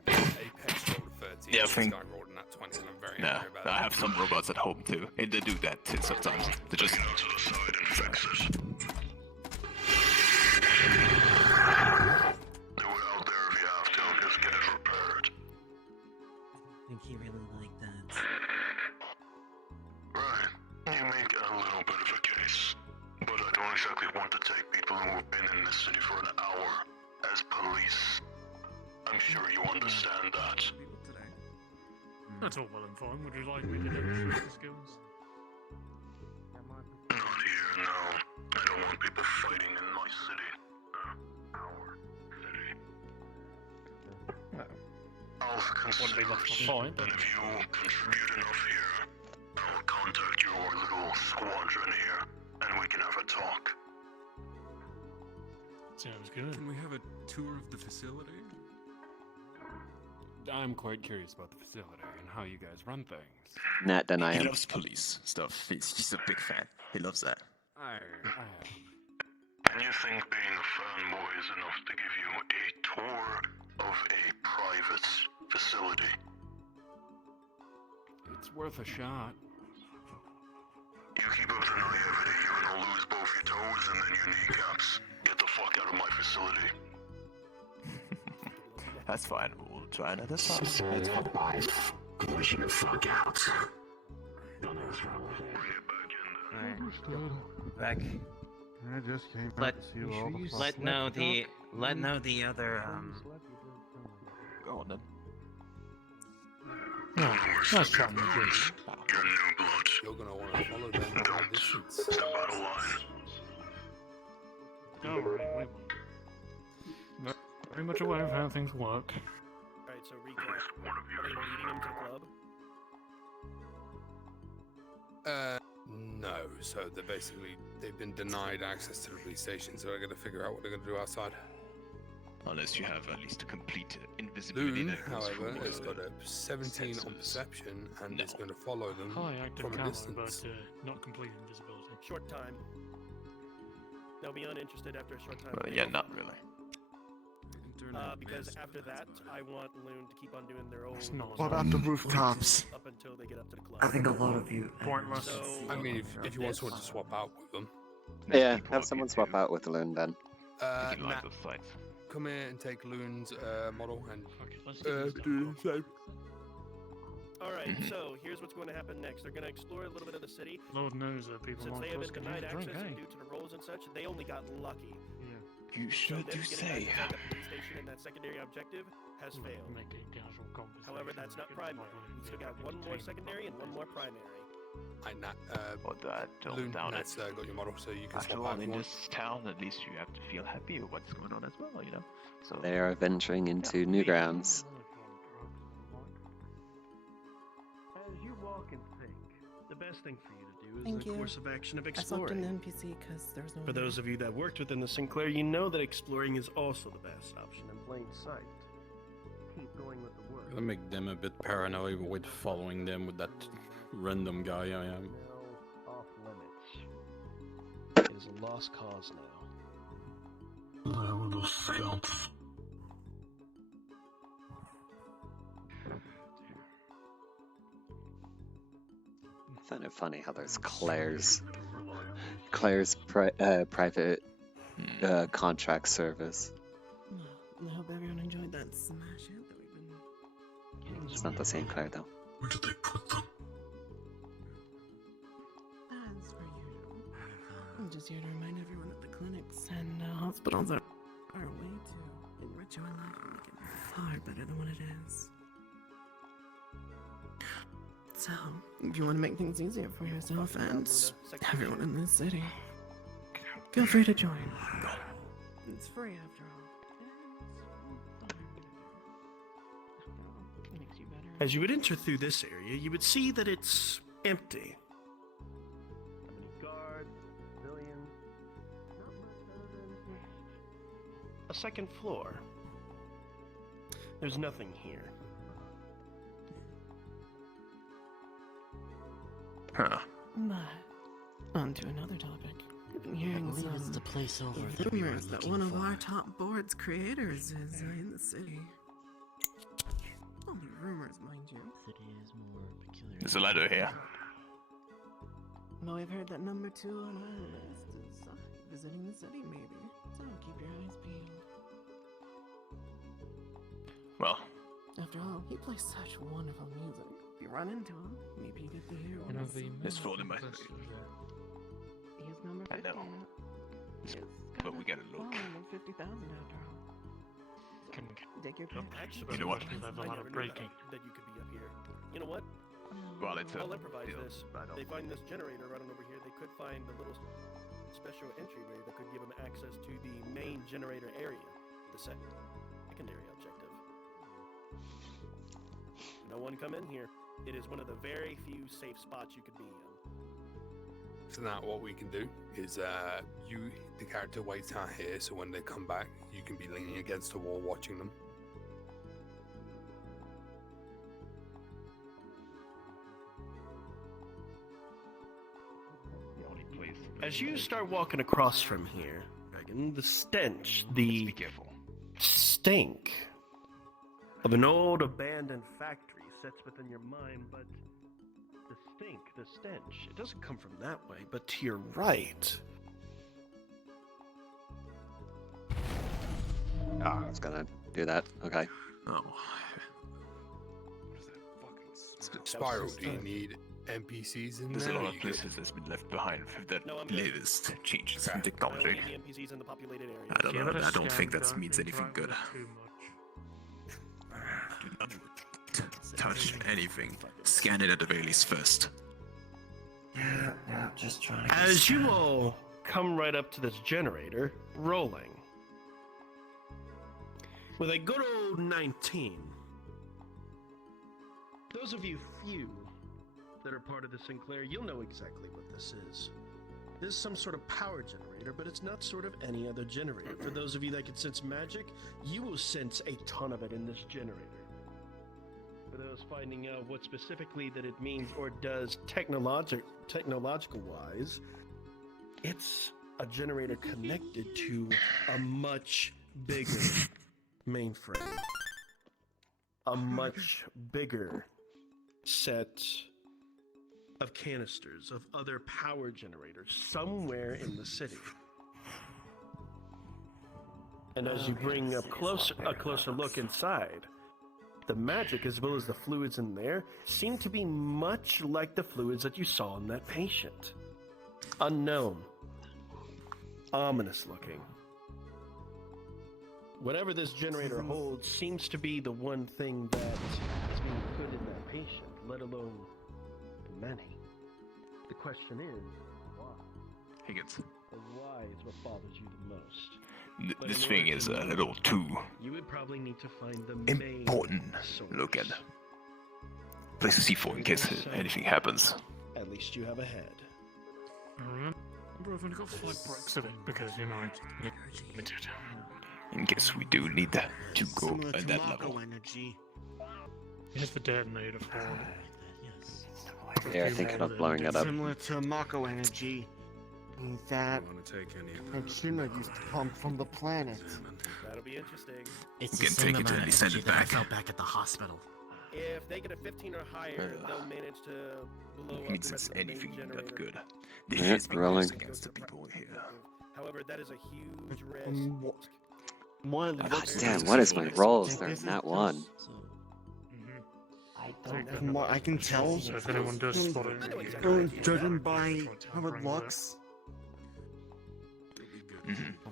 Yeah, I think. Guy rolled a nat 20 and I'm very Nah, angry about I have some robots at home too. They do that too sometimes. They just. Go to the side and fix it. Do it out there if you have to, just get it repaired. I think he really liked that. Right, you make a little bit of a case. But I don't exactly want to take people who have been in this city for an hour as police. I'm sure you understand that. That's all well and fine. Would you like me to demonstrate the skills? Not here, no. I don't want people fighting in my city. Our city. I'll consider it, and if you contribute enough here, I'll contact your little squadron here, and we can have a talk. Sounds good. Can we have a tour of the facility? I'm quite curious about the facility and how you guys run things. Nat, then I He am. loves police stuff. He's a big fan. He loves that. I And you think being a fanboy is enough to give you a tour of a private facility? It's worth a shot. You keep up the naivety, you're gonna lose both your toes and then your kneecaps. Get the fuck out of my facility. That's fine. We'll try another time. It's fine. Push the fuck out. Back. I just came back Let to see you all the fuck. let know the other Go on then. Nice chatting with you. You're new blood. You're gonna want to follow them from a distance. Step out of line. Don't worry, we're very much aware of how things work. Alright, so recap. Are they leading him to the club? No. So they've been denied access to the police station, so they're gonna figure out what they're gonna do outside. Unless you have at least a complete invisibility Loon, that goes however, from has got a 17 on perception and is going to follow them High active from a cover, distance. but not complete invisibility. Short time. They'll be uninterested after a short time. Well, yeah, not really. Because after that, I want Loon to keep on doing their own. What about the rooftops? Up until they get up to the club. I think a lot of you. Pointless. So, I mean, if you want someone to swap out with them, Yeah, have someone swap out with the loon then. Nat, come here and take Loon's model and do the same. Alright, so here's what's going to happen next. They're going to explore a little bit of the city. Lord knows that people Since like they have us been can use denied a drink, access eh? and due to the rolls and such, they only got lucky. You sure do say. The police station and that secondary objective has failed. Make a casual conversation. However, that's not primary. We still got one more secondary and one more primary. Loon, Nat's got your model, so you can After swap all, out if in you want. this town, at least you have to feel happy with what's going on as well, you know? So They are venturing into new grounds. As you walk and think, the best thing for you to do is Thank the you. course of action of I swapped in exploring. the NPC because there's no. For those of you that worked within the Sinclair, you know that exploring is also the best option in plain sight. Keep going with the work. Gonna make them a bit paranoid with following them with that random guy I am. Off limits. It is a lost cause now. The scalps. I find it funny how there's Claire's private contract service. I hope everyone enjoyed that smash hit that we've been getting. It's not the same Claire though. Where did they put them? As per usual. I'm just here to remind everyone that the clinics and hospitals are a way to enrich your life and make it far better than what it is. So, if you want to make things easier for yourself and everyone in this city, feel free to join. It's free after all. Makes you better. As you would enter through this area, you would see that it's empty. How many guards, civilians? Not much other than a second floor. There's nothing here. Huh. But, on to another topic. I've been hearing believe some it's the place over that we were rumors that looking one of for. our top board's creators is in the city. Only rumors, mind you. City is more peculiar. There's a ladder here. Though I've heard that number 2 on our list is visiting the city, maybe. So keep your eyes peeled. Well, After all, he plays such wonderful music. If you run into him, maybe you get to hear one of his it's full in my He is number 50 I know. now. But we gotta look. 50,000 after all. Take your pick. You know what? I never knew that you could be up here. You know what? Well, it's a I'll improvise deal. this. They find this generator running over here. They could find the little special entryway that could give them access to the main generator area, the secondary objective. No one come in here. It is one of the very few safe spots you could be in. So now what we can do is the character waits out here, so when they come back, you can be leaning against the wall watching them. As you start walking across from here, Dragon, the stench, the stink of an old abandoned factory sets within your mind, but the stink, the stench, it doesn't come from that way, but to your right. I was gonna do that. Okay. Oh. Spiral, do you need NPCs in There's there? a lot or of you good? places that's been left behind with the No, I'm good. latest changes in I technology. only need NPCs in the populated area. I don't know. I don't think that means anything good. Do not touch anything. Scan it at the very least first. Yeah, just trying to get As you all come right up to this generator, rolling. With a good old 19. Those of you few that are part of the Sinclair, you'll know exactly what this is. This is some sort of power generator, but it's not sort of any other generator. For those of you that can sense magic, you will sense a ton of it in this generator. For those finding out what specifically that it means or does technological-wise, it's a generator connected to a much bigger mainframe. A much bigger set of canisters of other power generators somewhere in the city. And as you bring a closer look inside, The magic, as well as the fluids in there, seem to be much like the fluids that you saw in that patient. Unknown. Ominous looking. Whatever this generator holds seems to be the one thing that is being put in that patient, let alone the many. The question is, why? Higgins. And why is what bothers you the most? But This in thing order is to a know, little too you would probably need to find the important. main source. Look at place to C4 in case anything happens. At least you have a head. Alright. I've only got 5 bricks of it because, you know, it's limited. In case we do need to go Similar at to that Mako level. energy. Here's the detonator for it. They're thinking of blowing it up. Similar to Mako energy. That Chino used to come from the planet. That'll be interesting. It's We the can same take it amount and of send energy it that I back. felt back at the hospital. If they get a 15 or higher, they'll manage to blow up Means the it's rest of the main anything generator. but good. This Yeah, is being rolling. used against the people here. However, that is a huge risk. One of the God damn, what is my rolls? They're not one. From what I can tell, So if anyone does spot it, judging by how it looks,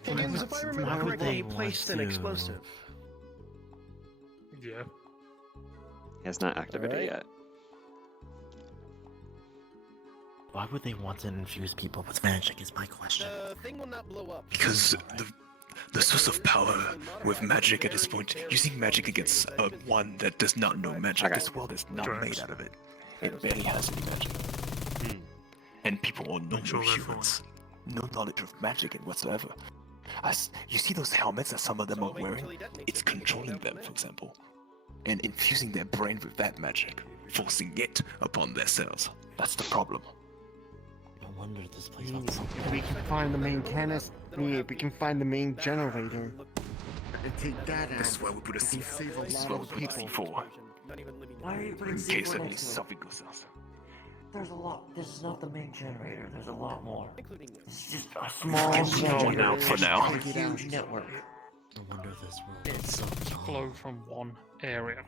Higgins, if I remember Why would correctly, they he placed an want to- explosive. yeah. He has not activated Alright. yet. Why would they want to infuse people with magic is my question. The thing will not blow up. Because the source of power with magic at this point, using magic against one that does not know magic, this world is not made out of it. It barely has any magic. And people are normal humans. No knowledge of magic whatsoever. You see those helmets that some of them are wearing? It's controlling them, for example. And infusing their brain with that magic, forcing it upon their cells. That's the problem. No wonder this place if we can find the main canister, we can find the main generator, and take that out. This is why we put a we can C4. save a This is lot why we of put a people. C4. Why are you putting In C4 case of any next to it? something goes on. There's a lot. This is not the main generator. There's a lot more. It's just a Small It's going out for now. A huge network. No wonder this world It's is so flow from one area.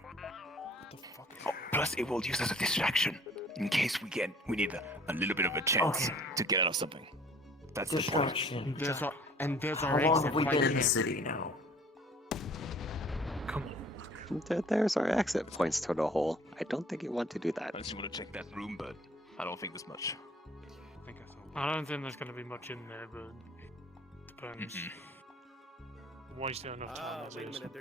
Oh, plus, it will use as a distraction in case we need a little bit of a chance to get out of something. That's the point. Distraction. There's How our long exit have we right been in here. the city now? Come on. There's our exit points to the hole. I don't think you want to do that. I just want to check that room, but I don't think there's much. I don't think there's going to be much in there, but depends. Wasted enough time as Wait a is. minute.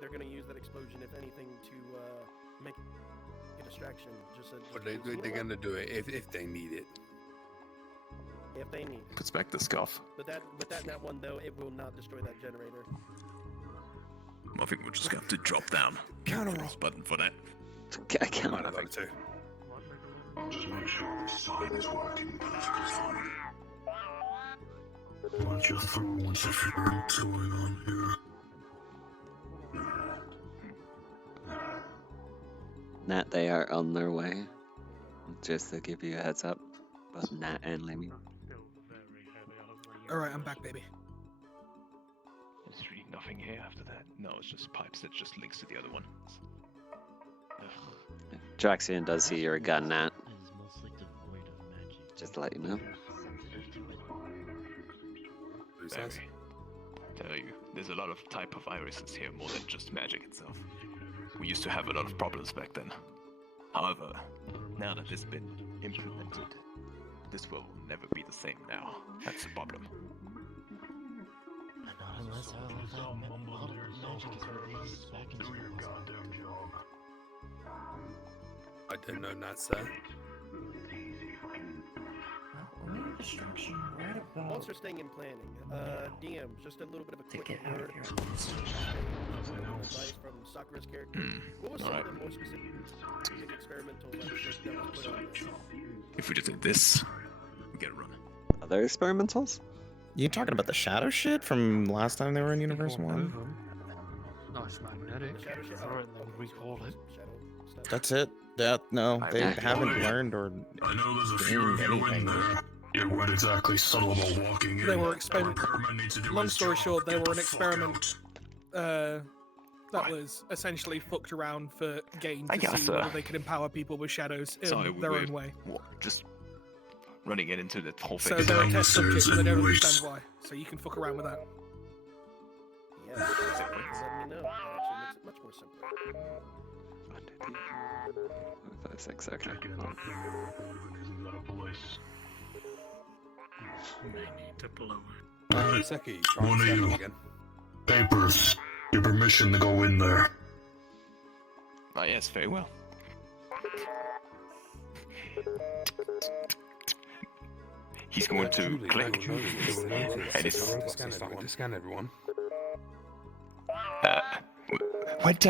They're gonna use that explosion, if anything, to make a distraction. Just But they're gonna do it if they need it. if they need. Puts back the scarf. But that one though, it will not destroy that generator. I think we're just gonna have to drop down. Counter Press button for that. I can't. Might have to. Just make sure this sign is working perfectly fine. Watch your thrones if you know what's going on here. Nat, they are on their way. Just to give you a heads up. Both Nat and Lemmy. Alright, I'm back, baby. There's really nothing here after that. No, it's just pipes that just links to the other one. Draxian does see your gun, Nat. Just to let you know. Barry, tell you, there's a lot of type of viruses here more than just magic itself. We used to have a lot of problems back then. However, now that it's been implemented, this world will never be the same now. That's the problem. Not unless all that magic is released back into the world. I didn't know Nat's there. We need a distraction right about. Once they're staying in planning, DM, just a little bit of a quick get out of word. here. Advice from Sakura's character. What was some of the more specific experimental shit that was put on this? If we just did this, we get a run. Other experimentals? You talking about the shadow shit from last time they were in Universe 1? No, it's magnetic. Throw it and then recall it. That's it. No, they haven't learned or I know there's a few of you in anything. there. You weren't exactly subtle about walking in. They were experiment. Perma needs to do Long his story job. short, they Get were the an fuck experiment. out. that was essentially fucked around for gain I to guess, see whether they could empower people with shadows in Sorry, their own way. Just running it into the whole So thing. they're a test subject and they don't understand why. So you can fuck around with that. Yeah, exactly. Let me know. That actually makes it much more simple. 5, 6, okay. Seki, try and scan them again. Papers. Your permission to go in there. Oh, yes, very well. He's going to click. And it's to scan everyone. What,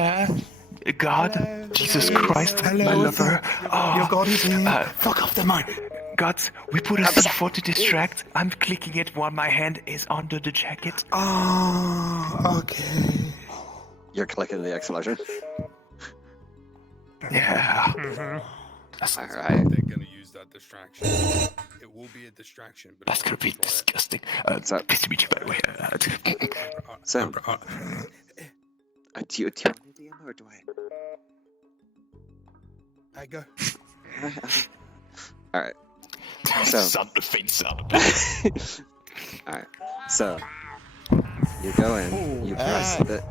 God, hello. Jesus Christ, hello. My lover. Oh, your God is here. Fuck off the mic. God, we put a C4 to distract. I'm clicking it while my hand is under the jacket. Oh, okay. You're clicking the explosion. Yeah. That's alright. They're gonna use that distraction. It will be a distraction, but that's gonna be disgusting. Nice to meet you, by the way. So, do you want the DM or do I go. Alright. So. Sound the faint sound. Alright. So, you go in, you press it.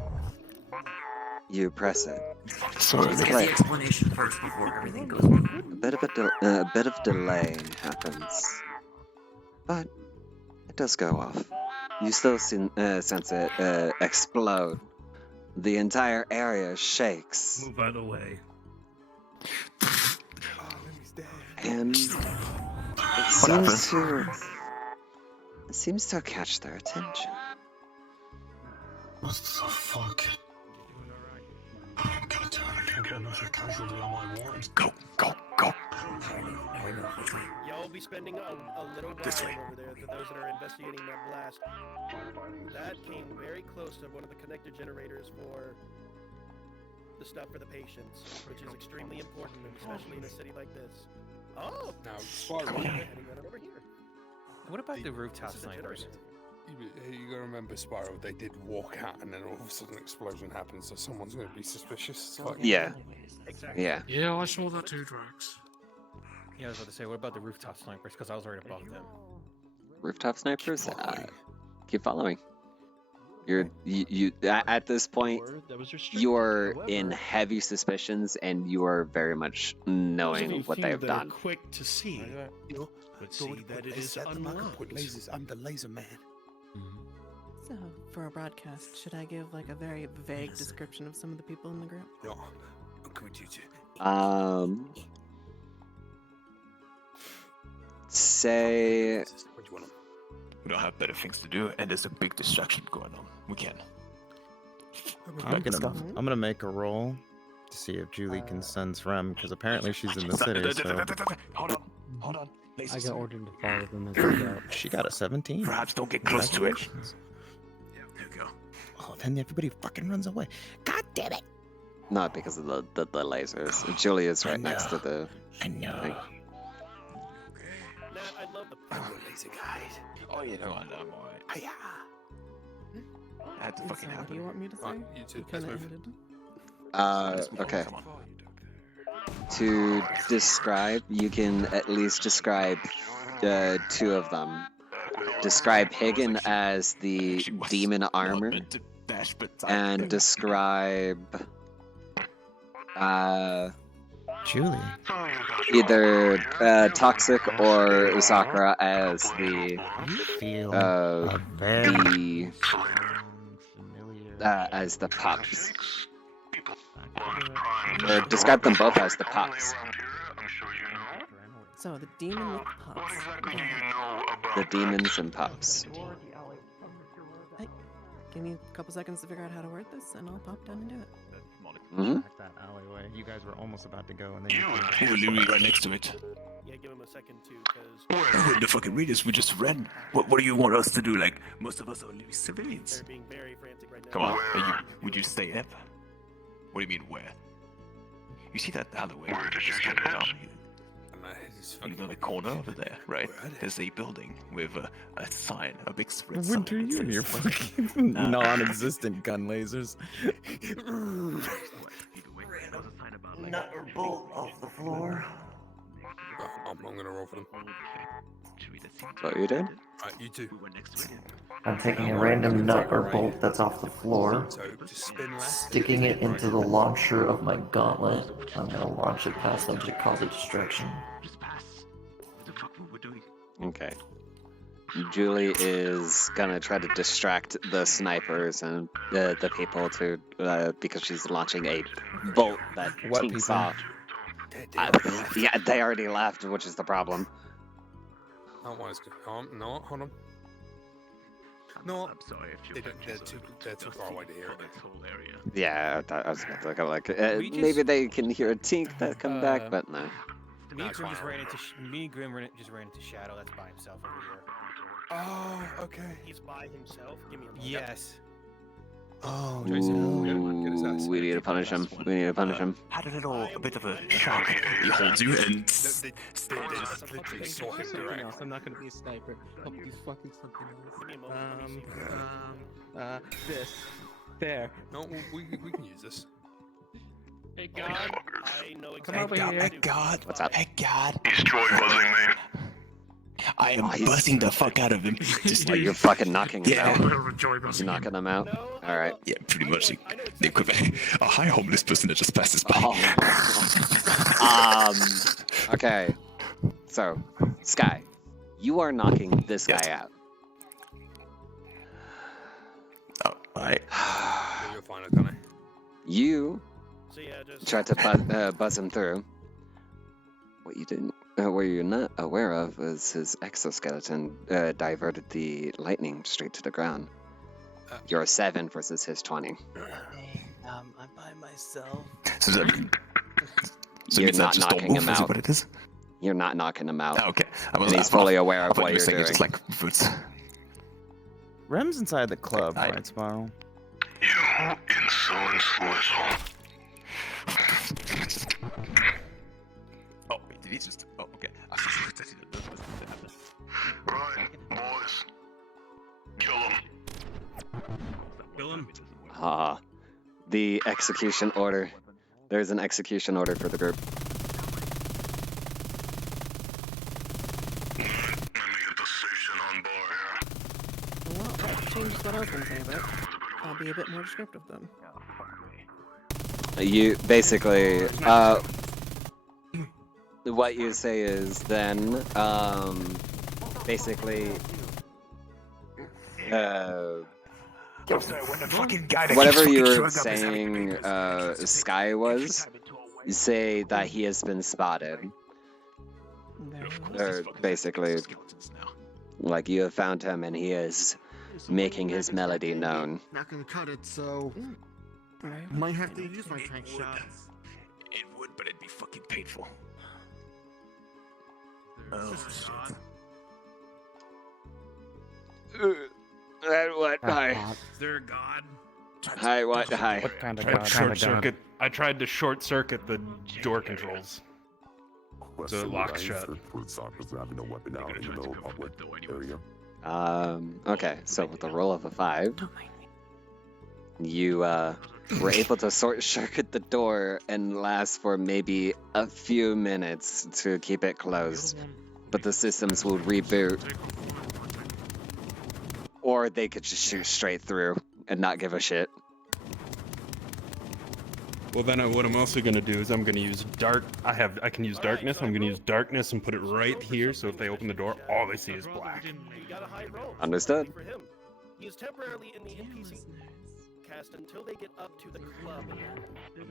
You press it. Sorry, let's get the explanation first before everything goes wrong. A bit of delay happens, but it does go off. You still sense it explode. The entire area shakes. Move out of the way. And it seems to catch their attention. What the fuck? Goddamn, I can't get another casualty on my warrant. Go. Y'all will be spending a little while over there for those that are investigating that blast. That came very close to one of the connector generators for the stuff for the patients, which is extremely important, especially in a city like this. Oh! Now, Spyro. Over here. What about the rooftop snipers? You gotta remember, Spyro, they did walk out and then all of a sudden an explosion happened, so someone's gonna be suspicious. Like, yeah. Exactly. Yeah. Yeah, I saw that too, Drax. Yeah, I was about to say, what about the rooftop snipers? Because I was right above them. Rooftop snipers? Keep following. You at this point, you're in heavy suspicions and you are very much knowing what they've done. Quick to see, but see that it is unlocked. I'm the laser man. So, for a broadcast, should I give like a very vague description of some of the people in the group? No, say we don't have better things to do, and there's a big distraction going on. We can. I'm gonna make a roll to see if Julie can sense Rem, because apparently she's in the city. So Hold on. I got ordered to follow them as they go. she got a 17. Perhaps don't get close to it. There we go. Oh, then everybody fucking runs away. God damn it! Not because of the lasers. Julie is right next to the. I know. Thing. I love the laser guys. Oh, you know, I'm alright. I had to fucking What happen. do you want me to say? You two, You kinda let's move. ended. Okay. To describe, you can at least describe two of them. Describe Higgin as the demon armor, and describe Julie. either Toxic or Sakura as the as the pups. Or describe them both as the pups. So, the demon with the pups. The demons and pups. Hey, give me a couple seconds to figure out how to word this, and I'll pop down and do it. That alleyway. You guys were almost about to go, and then We're literally right next to it. Yeah, give him a second too, because We're the fucking readers. We just ran. What do you want us to do? Like, most of us are literally civilians. they're being very frantic right now. Come on. Would you stay up? What do you mean, where? You see that alleyway? Where did you Just get go it? down. And I You know the corner over there, right? There's a building with a sign, a big spread sign. Winter, that you and says your fucking, fucking non-existent gun lasers. Nut or bolt off the floor. I'm gonna roll for them. What you did? Right, you two. I'm taking a random nut or bolt that's off the floor, So just spin left. sticking it into the launcher of my gauntlet. I'm gonna launch it past them to cause a distraction. Okay. Julie is gonna try to distract the snipers and the people to because she's launching a bolt that What tinks people? off. Yeah, they already left, which is the problem. That one's good. No, hold on. No, I'm sorry if they're too far away to hear it. Yeah, I was about to go like We just- maybe they can hear a tink that come back, but no. Me and Grim just ran into just ran into Shadow. That's by himself over here. Oh, okay. He's by himself. Give me a moment. Yes. Oh, Ooh, we need to punish him. We need to punish him. Had a bit of a shock. He holds you and They just literally saw him Something direct. else. I'm not gonna be a sniper. Hope you fucking something else. This. There. No, we can use this. Hey God, I know Come exactly over here. Hey God, What's up? Hey God. He's joy buzzing me. I am buzzing the fuck out of him. Just Like you're fucking knocking him Yeah. out. You're knocking him out. All right. Yeah, pretty much. The equivalent. A high homeless person that just passes by. Okay. So, Sky, you are knocking this guy out. Oh, alright. You're fine, okay. You So yeah, just tried to buzz him through. What you didn't, what you're not aware of is his exoskeleton diverted the lightning straight to the ground. You're 7 versus his 20. I'm by myself. So that You're means I not just don't knocking move, him is it out. what it is? You're not knocking him out. Oh, okay. And he's fully aware of I thought what you were you're saying doing. just like foots. Rem's inside the club, right, Spiral? You insolent little. Oh, wait, did he just... Oh, okay. Right, boys. Kill him. Kill him. The execution order. There's an execution order for the group. Let me get the station on board here. Well, that changes what I was gonna say, but I'll be a bit more descriptive then. You basically, what you say is then, basically, whatever you were saying, Sky was, you say that he has been spotted. Or basically, like you have found him and he is making his melody known. Not gonna cut it, so might have to use my trank shots. It would, but it'd be fucking painful. Oh, shit. What? Hi. Is there a god? Hi, what? Hi. What kind of I tried god? to short circuit. I tried to short circuit the door controls. So it locks shut. Okay, so with the roll of a 5, you were able to short circuit the door and last for maybe a few minutes to keep it closed, but the systems will reboot, or they could just shoot straight through and not give a shit. Well, then what I'm also gonna do is I'm gonna use I can use darkness. I'm gonna use darkness and put it right here, so if they open the door, all they see is black. Understood. For him, he is temporarily in the NPC cast until they get up to the club.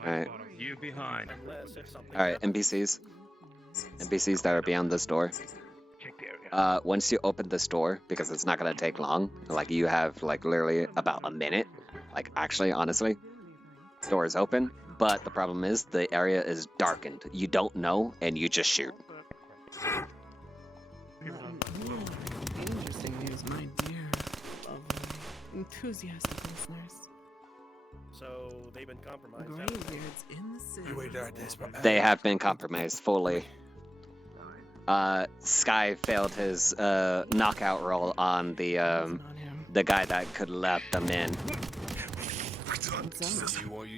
Alright. You behind. Unless if something Alright, NPCs that are beyond this door. Once you open this door, because it's not gonna take long, like you have like literally about a minute, like actually, honestly, door is open, but the problem is the area is darkened. You don't know, and you just shoot. Interesting news, my dear, enthusiastic listeners. So they've been compromised. Graveyards in the city. They have been compromised fully. Sky failed his knockout roll on the guy that could let them in.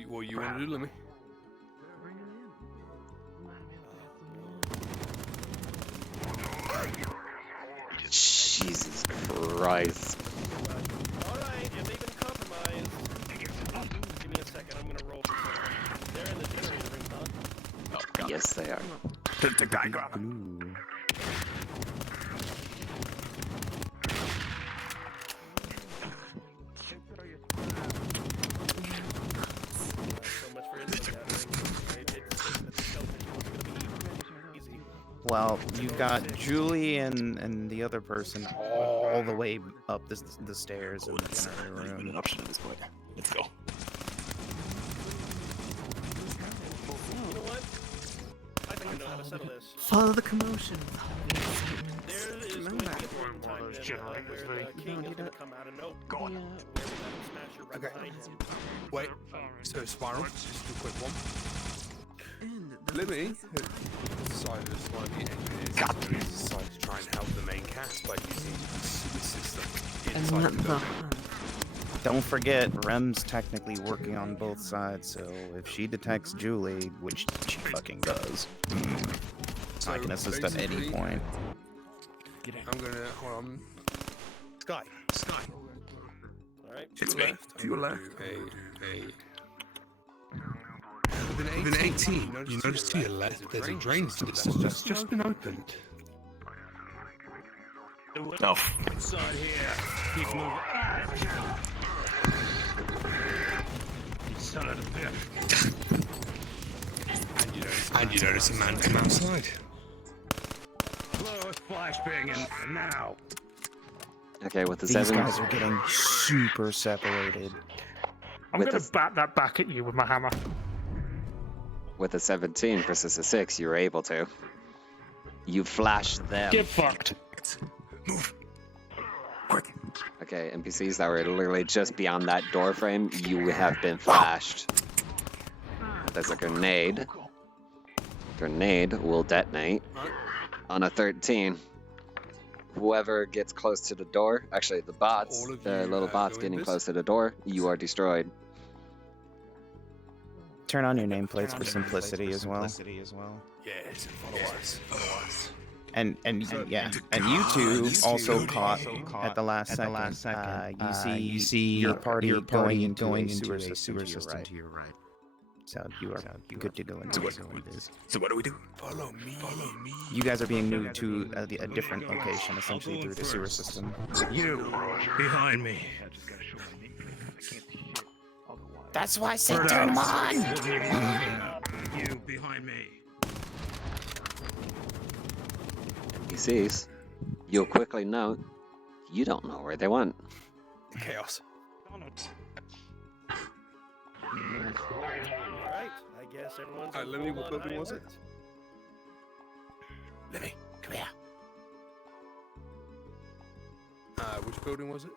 What you want to do, Lemmy? Jesus Christ. Alright, if they've been compromised. Give me a second, I'm gonna roll. They're in the generator room, huh? Oh, yes, they are. The guy grab him. Well, you've got Julie and the other person all the way up the stairs in the generator room. An option at this point. Let's go. You know what? I think I know how to settle this. Follow the commotion. There is going to be a point in time where the king is going to come out of nowhere. Go on. Okay. Wait. So Spiral, just a quick one. Lemmy decided to one of the engineers decided to try and help the main cast by using the sewer system inside the building. Don't forget, Rem's technically working on both sides, so if she detects Julie, which she fucking does, I can assist at any point. I'm gonna hold on. Sky. Alright. It's me. To your left. With an 18, you notice to your left there's a drain system that's just been opened. Oh. Inside here. Keep moving. You son of a bitch. And you notice a man come outside. Blow a flashbang and now. Okay, with the These 7. guys are getting super separated. I'm gonna bat that back at you with my hammer. With a 17 versus a 6, you were able to. You flashed them. Get fucked. Move. Quick. Okay, NPCs that were literally just beyond that door frame, you have been flashed. There's a grenade. Grenade will detonate on a 13. Whoever gets close to the door, actually the bots, the little bots getting close to the door, you are destroyed. Turn on your nameplates for simplicity as well. Yes, follow us. And you two also caught at the last second. You see your party going into a sewer system to your right. So you are good to go into this. So what do we do? Follow me. You guys are being moved to a different location, essentially through the sewer system. You behind me. That's why I said turn them on! You behind me. NPCs, you'll quickly note, you don't know where they went. Chaos. Alright, I guess everyone's. Lemmy, what building was it? Lemmy, come here. Which building was it?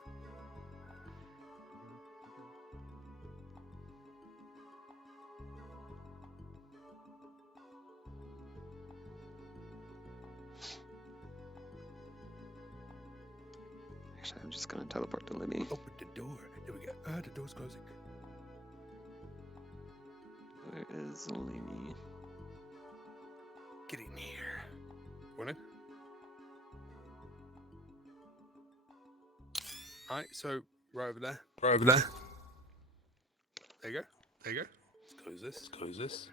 Actually, I'm just gonna teleport to Libby. Open the door. There we go. The door's closing. There is only me. Get in here. Want it? Alright, so right over there. There you go. Let's close this.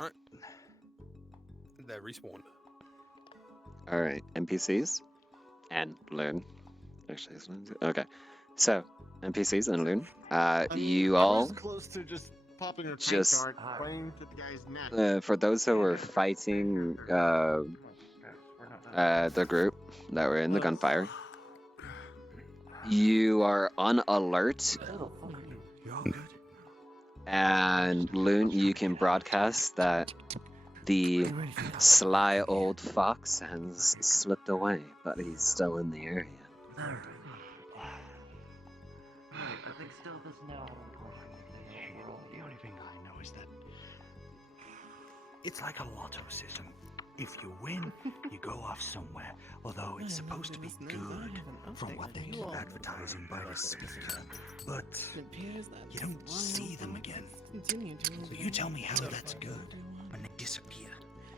Alright. They're respawned. Alright, NPCs and Loon. Actually, it's Loon's. Okay. So, NPCs and Loon. You all. Close to just popping a Just- tank dart right into the guy's neck. For those who were fighting the group that were in the gunfire, you are on alert. And Loon, you can broadcast that the sly old fox has slipped away, but he's still in the area. I think still there's no. The only thing I know is that It's like a lotto system. If you win, you go off somewhere. Although it's supposed to be good, from what they keep advertising by the speaker. But you don't see them again. So you tell me how that's good when they disappear.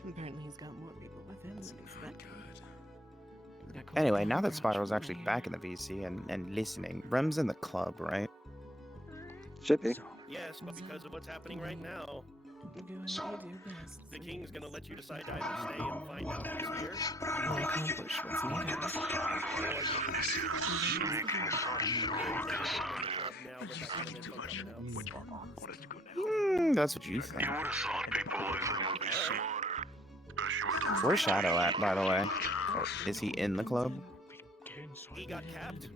Apparently he's got more people with him than expected. Anyway, now that Spiral's actually back in the VC and listening, Rem's in the club, right? Should be. Yes, but because of what's happening right now, the king's gonna let you decide to either stay and find out who's here. That's what you think. Where's Shadow at, by the way? Or is he in the club? He got capped.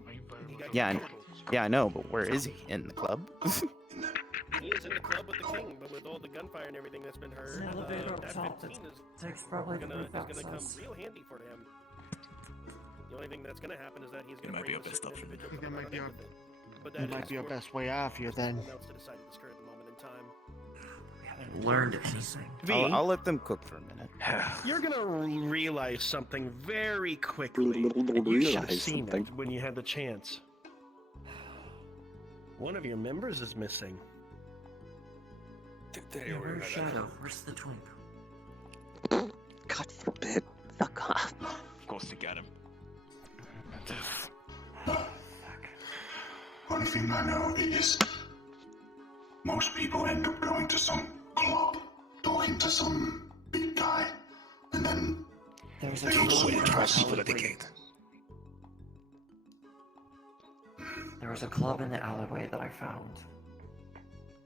Yeah, I know, but where is he in the club? He is in the club with the king, but with all the gunfire and everything that's been heard, that 15 is probably gonna come real handy for him. The only thing that's gonna happen is that he's gonna bring a certain individual That coming might out be of our, everything. But that might be our best way out here then. else to decide at this current moment in time. Learned anything. I'll let them cook for a minute. You're gonna realize something very quickly. And you should have seen it when you had the chance. One of your members is missing. Where's Shadow? Where's the twink? God forbid. Fuck off. Of course they got him. One thing I know is most people end up going to some club, talking to some big guy, and then There's a they club go in and the trust people at the alleyway. gate. There was a club in the alleyway that I found.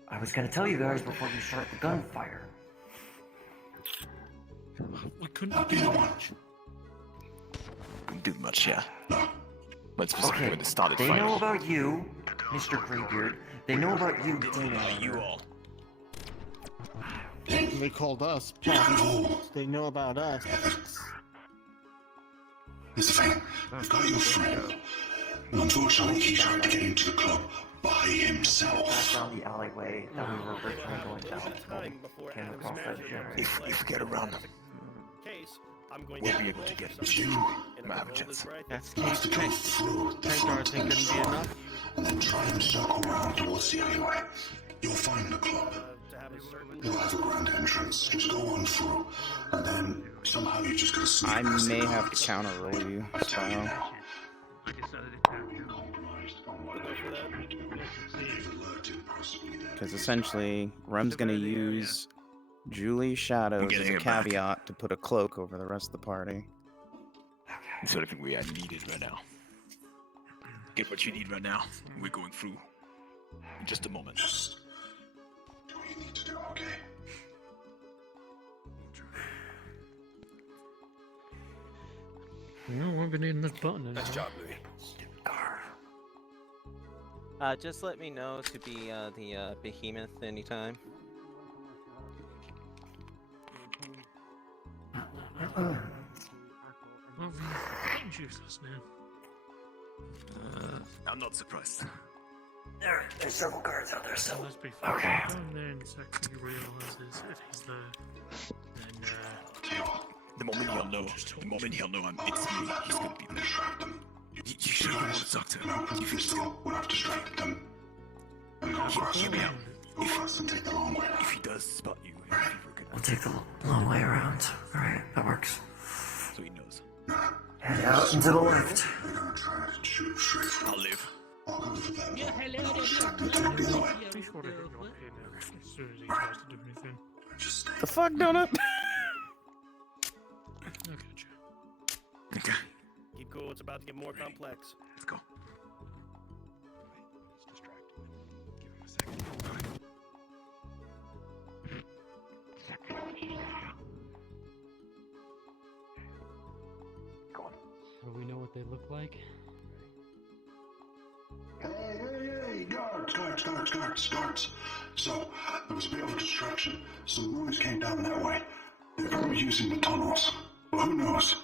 I was gonna tell you guys before you start the gunfire. We couldn't do much. Couldn't do much, yeah. But specifically Okay, when it started they fighting. know about you, Mr. Greybeard. They know about you, Dana. You all. They called us. They know about us. Here's the thing, we've got your friend. And unfortunately, he tried to get into the club by himself. Back down the alleyway that we were originally going down. Came across that generator. If we get around them, we'll be able to get you, Mavchets. That's We'll have to go through the front and the side, and then try and circle around towards the alleyway. You'll find the club. You'll have a grand entrance. Just go on through, and then somehow you're just gonna sneak I past may the have guards. to counter-roll you, I tell you Spyro. now. They've alerted possibly their Because essentially, Rem's gonna use Julie Shadows as a caveat to put a cloak over the rest of the party. It's the only thing we are needed right now. Get what you need right now. We're going through. In just a moment. Just do what you need to do, okay? No, we'll be needing this button. Nice job, Louis. Just let me know to be the behemoth anytime. Well, useless now. I'm not surprised. There's several guards out there, so. Let's be Okay. fair. And then second he realizes if he's there, then The moment he'll know, it's me, he's gonna be there. You sure you want to talk to him? You think so? We'll have to distract them. And go across the Yeah. Go first and take the long way. If he does spot you, We'll take the long way around. Alright, that works. so he knows. Head out and to the left. They're gonna try to shoot straight through. I'll live. I'll go for that. yeah, I'll distract them to the other way. be sure to hit you up here now as soon as he tries to do anything. The fuck, Donut? Okay. Keep cool, it's about to get more complex. Let's go. Do we know what they look like? Hey, guards. So, there was a bit of a distraction. Some noise came down that way. They're going to be using the tunnels. Well, who knows?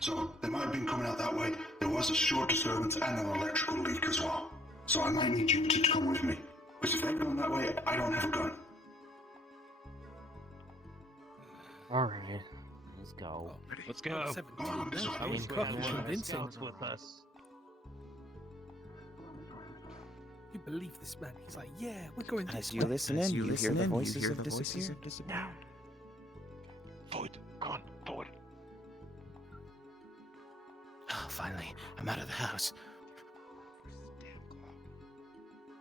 So, they might have been coming out that way. There was a short disturbance and an electrical leak as well. So I might need you to come with me. Because if they're going that way, I don't have a gun. Alright, let's go. Let's go. 17, I was fucking convincing. With us. You believe this man? He's like, yeah, we're going this As you way. listen in, you hear the voices of disappear. Forward, go on, forward. Oh, finally, I'm out of the house.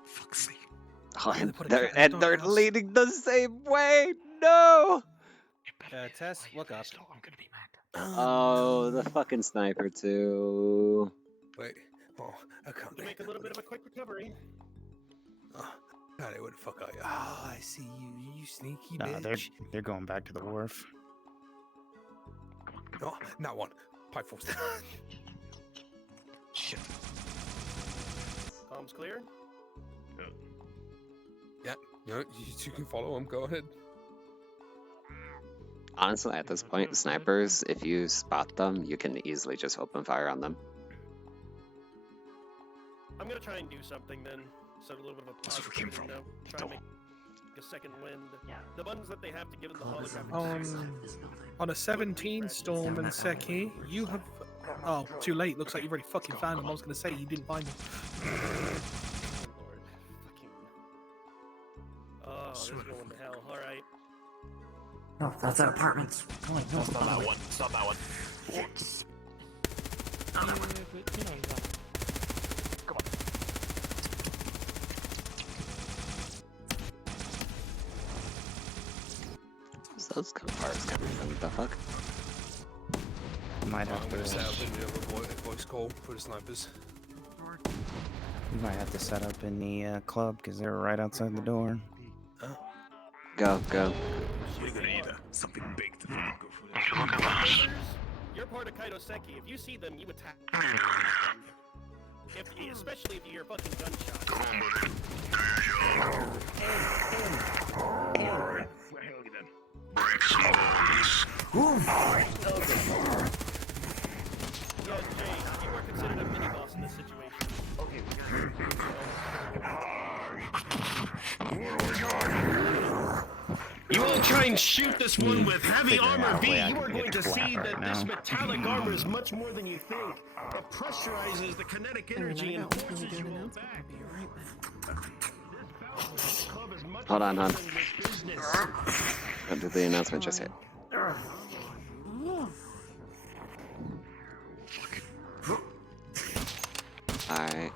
Fuck's sake. Oh, and they're leading the same way. No. Tess, look up. I'm gonna be mad. Oh, the fucking sniper too. Wait. Oh, I can't. You make a little bit of a quick recovery. Oh, God, where the fuck are you? Oh, I see you. You sneaky No, bitch. they're going back to the wharf. Oh, not one. Pipe force. Shit. Comms clear? Yeah, no, you two can follow him. Go ahead. Honestly, at this point, snipers, if you spot them, you can easily just open fire on them. I'm gonna try and do something then. So a little bit of a That's where it came from. Try and make a second wind. The ones that they have to give them the holographic. On a 17 Storm and Seki, you have. Oh, too late. Looks like you've already fucking found them. I was gonna say you didn't find them. Oh, this is going to hell. All right. No, that's at apartments. Come on, no, Stop that one. Stop that one. Come on. So those cars coming from the fuck? Might I'm have gonna set up to. a voice call for the snipers. You might have to set up in the club because they're right outside the door. Go, go. We're gonna need something big to go for this. Look at us. You're part of Kaido Seki. If you see them, you attack. Especially if you hear fucking gunshots. Come on, buddy. Do your job. Break some bones. Yeah, Jay, you are considered a mini boss in this situation. Okay, You want to try and shoot this one with heavy Figure armor out a V, way I you can are get going to to see black that right this now. metallic armor is much more than you think. It pressurizes the kinetic energy and forces you all back. Hold on, hold on. Don't do the announcement just yet. Alright,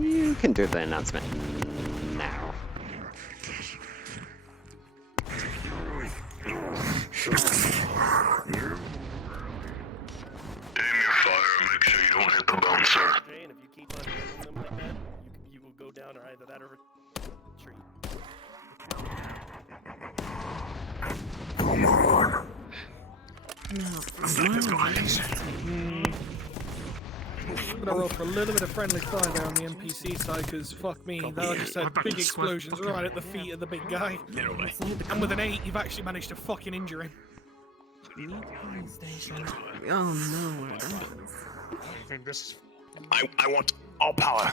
you can do the announcement now. Aim your fire and make sure you don't hit the bouncer. Jay, and if you keep on hitting them like that, you will go down or either that or retreat. I'm gonna roll for a little bit of friendly fire there on the NPC side, because fuck me, they just had big explosions right at the feet of the big guy. And with an 8, you've actually managed to fucking injure him. Oh no, what happens? I want all power.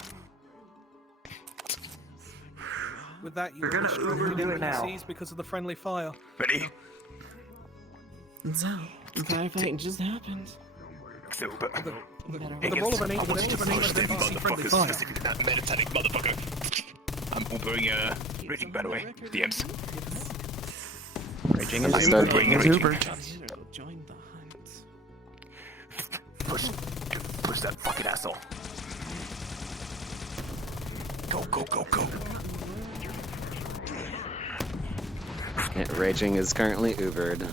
With that, you're gonna restricted do it now. NPCs because of the friendly fire. Ready? So, the firefight just happened. So, but The roll of an 8 with an extra NPC friendly fire. That meditating motherfucker. I'm Ubering, raging, by the way. DMs. Raging is Understood. Uber. Join the hunt. Push that fucking asshole. Go, go, go, go. Yeah, Raging is currently Ubered.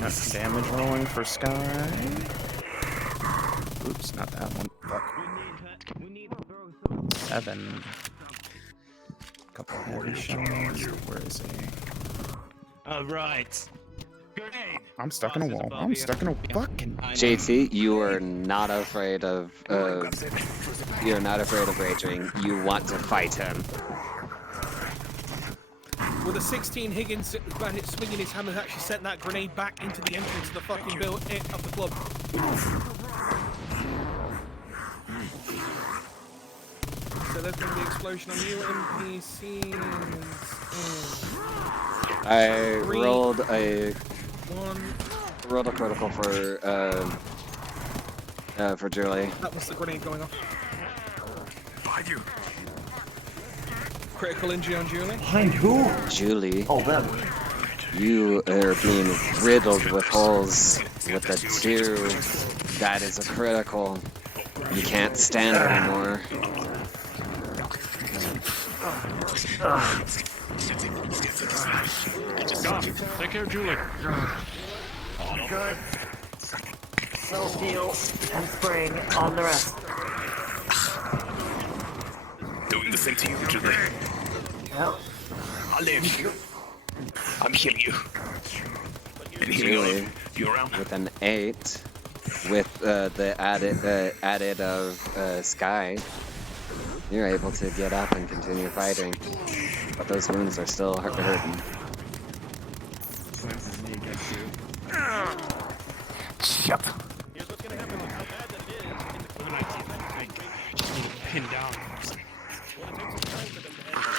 Got damage rolling for Sky. Oops, not that one. Fuck. 7. Couple heavy shots. Where is he? Alright. I'm stuck in a wall. I'm stuck in a fucking. JT, you are not afraid of. You're not afraid of Raging. You want to fight him. With a 16, Higgins swinging his hammer actually sent that grenade back into the entrance of the fucking of the club. So there's going to be explosion on you, NPCs. I rolled a 1. critical for Julie. That was the grenade going off. Behind you. Critical injury on Julie. Behind who? Julie. Oh, them. You are being riddled with holes with a 2. That is a critical. You can't stand anymore. Take care, Julie. Good. Self-heal and spraying on the rest. Doing the same to you, Julie. Yep. I live. I'm healing you. And Julie, you around? with an 8, with the added of Sky, you're able to get up and continue fighting. But those wounds are still hurting. Shut. Here's what's gonna happen. How bad that is. Just need to pin down. As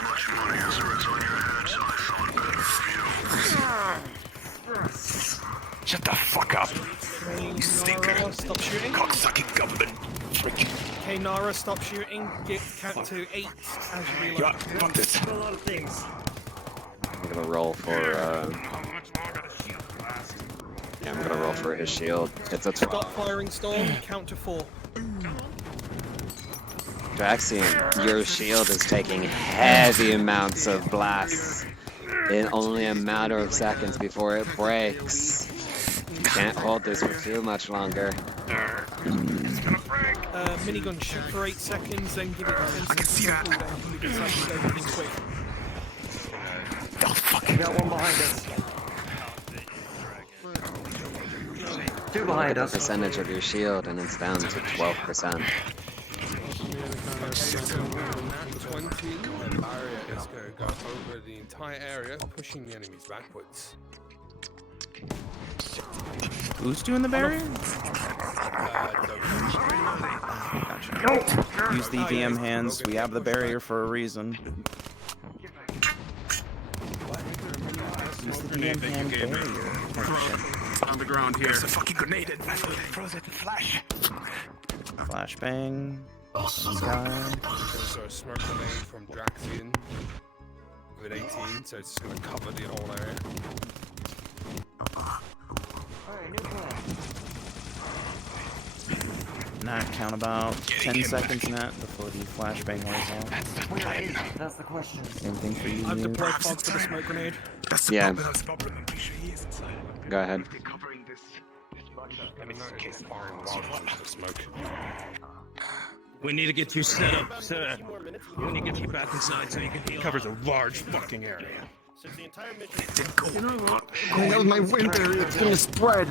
much money as there is on your head, so I thought better of you. Shut the fuck up. You stinker. Stop shooting. Cocksucking government. Freak. Okay, Nara, stop shooting. Count to 8 as you reload. Yeah, fuck this. A lot of things. I'm gonna roll for yeah, I'm gonna roll for his shield. It's a 12. Stop firing Storm. Count to 4. Draxian, your shield is taking heavy amounts of blasts in only a matter of seconds before it breaks. You can't hold this for too much longer. Minigun, shoot for 8 seconds, then give it 10 seconds. I can see that. Quick. Oh, fuck. We got one behind us. 2 behind Look at us. the percentage of your shield, and it's down to 12%. 20, and barrier is going to go over the entire area, pushing the enemies backwards. Who's doing the barrier? Gotcha. Use the DM hands. We have the barrier for a reason. Use the DM hand barrier. On the ground here. There's a fucking grenade in my foot. Throws it in flash. Flashbang. Sky. So a smoke grenade from Draxian with 18, so it's just going to cover the whole area. Alright, new plan. Nat, count about 10 seconds, Nat, before the flashbang wears off. Where is it? That's the question. Same thing for you. I've Newt. deployed fog for the smoke grenade. Yeah. Go ahead. We need to get you set up, sir. We need to get you back inside so you can heal. Covers a large fucking area. You know what? Going out my window, it's gonna spread.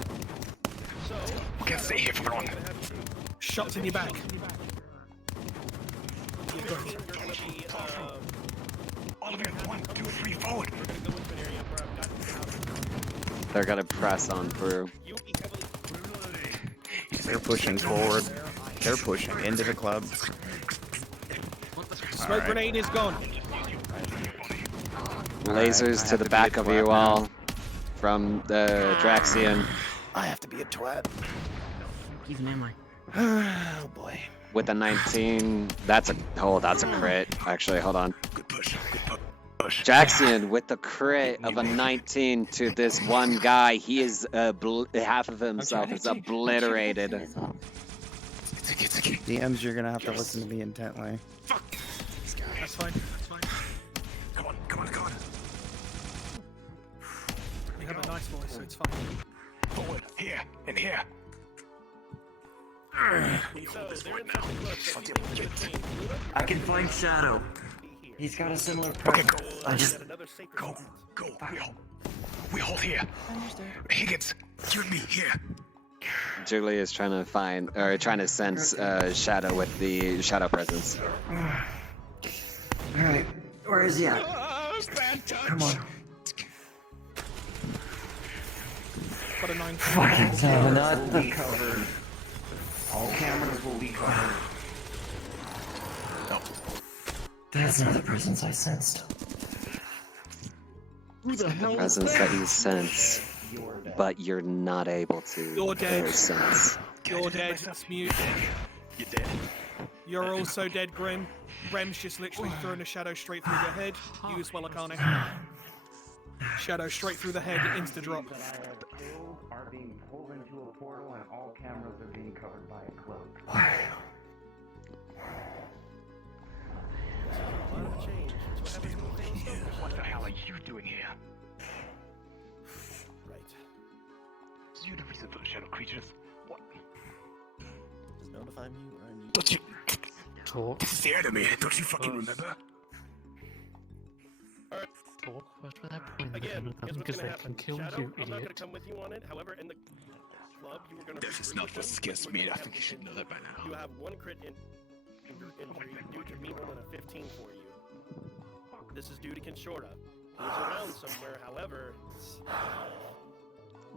We can't stay here for long. Shots in your back. All of you, 1, 2, 3, forward. They're gonna press on through. They're pushing forward. They're pushing into the club. Smoke grenade is gone. Lasers to the back of you all from the Draxian. I have to be a twat. He's an ally. Oh boy. With a 19, that's a crit. Actually, hold on. Good push. Good push. Jackson with the crit of a 19 to this one guy. He is half of himself is obliterated. DMs, you're gonna have to listen to me intently. That's fine. That's fine. Come on, come on, come on. We have a nice voice, so it's fine. Forward, here, and here. I can find Shadow. He's got a similar presence. I just go. We hold here. Higgins, you and me here. Julie is trying to find or trying to sense Shadow with the Shadow presence. Alright, where is he at? Come on. Got a 9. Fucking hell, not the cover. All cameras will be covered. No. That's not the presence I sensed. Who the hell is Presence that? that you sense, but you're not able to You're dead. sense. You're dead. Mute. You're dead. You're also dead, Grim. Rem's just literally throwing a shadow straight through your head. You as well, Akane. Shadow straight through the head, insta drop. Are being pulled into a portal and all cameras are being covered by a cloak. What the hell are you doing here? Right. Is you the reason for the shadow creatures? What? Just notify me where I need. Don't you talk? This is the enemy. Don't you fucking remember? Talk. Where's that point? Again, Because they can kill Shadow, you, I'm not gonna idiot. come with you on it. However, in the club, you were gonna. This is not what's against me. I think you should know that by now. You have one crit injury due to me rolling a 15 for you. This is due to Kinshora. He's around somewhere. However,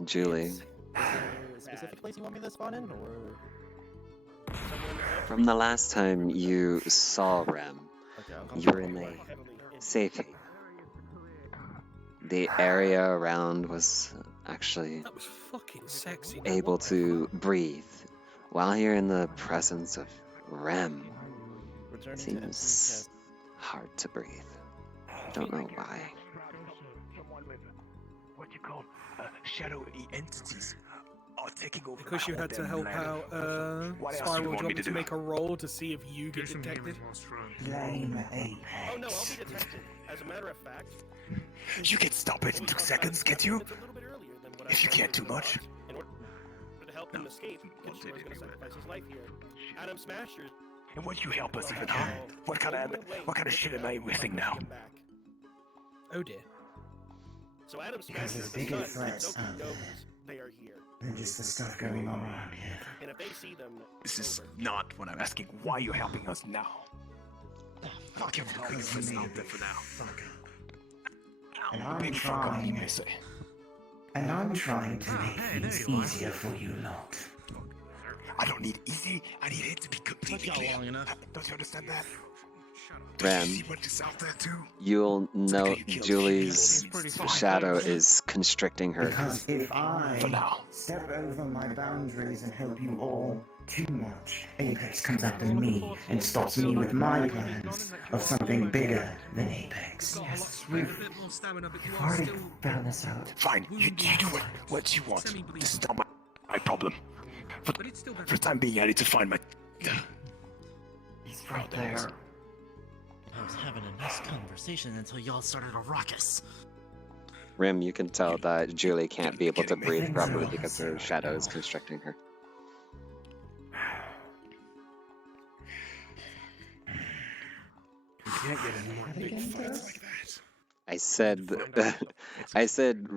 Julie, Is there a specific place you want me to spawn in, or? from the last time you saw Rem, you're in a safe haven. The area around was actually That was fucking sexy. able to breathe, while you're in the presence of Rem. It seems hard to breathe. Don't know why. What you call shadowy entities are taking over. Because you had to help out What else do you Spiral, do want you me want me to to do? make a roll to see if you get detected? Blame Apex. oh no, I'll be detected. As a matter of fact, You can stop it in 2 seconds, can't you? it's a little bit earlier than what I If you can't do much. In order to help him escape, Kinshora's gonna sacrifice his life here. Adam Smasher. And would you help us even, huh? What kind of shit am I missing now? Oh dear. So Adam Because Smasher's there's bigger son, threats Doki out there knows they are here. than just the stuff going on around here. And if they see them, This is not what I'm asking. Why are you helping us now? Fuck him. Let's not there for now. And I'm Big fuck up, trying. I say. And I'm trying to make things easier for you lot. I don't need easy. I need it to be completely clear. Don't you understand that? Rem, What is out there too? you'll note Julie's shadow is constricting her. Because if I For now. step over my boundaries and help you all too much, Apex comes after me and stops me with my plans of something bigger than Apex. Yes, we've already found this out. Fine, you do what you want. This is not my problem. For the time being, I need to find my. He's right there. I was having a nice conversation until y'all started a ruckus. Rim, you can tell that Julie can't be able to breathe properly because her shadow is constricting her. You can't get any more big fights like that. I said,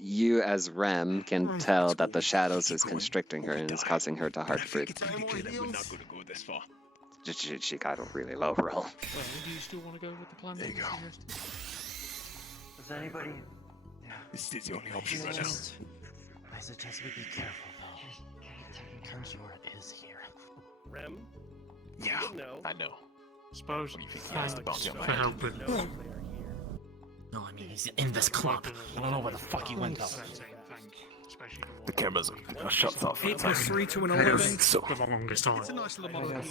you as Rem can tell that the shadows is constricting her and is causing her to hard to breathe. We're not going to go this far. She got a really low roll. Well, do you still want to go with the plan? There you go. Does anybody? This is the only option right now. I suggest we be careful, though. Kinshora is here. Rem? Yeah, No. I know. Suppose Thanks the bounty on my for head. helping. No, I mean, he's in this club. I don't know where the fuck he went, though. The cameras are shut off. 8 plus 3 to an 11. So, For the longest time. It's a nice little model.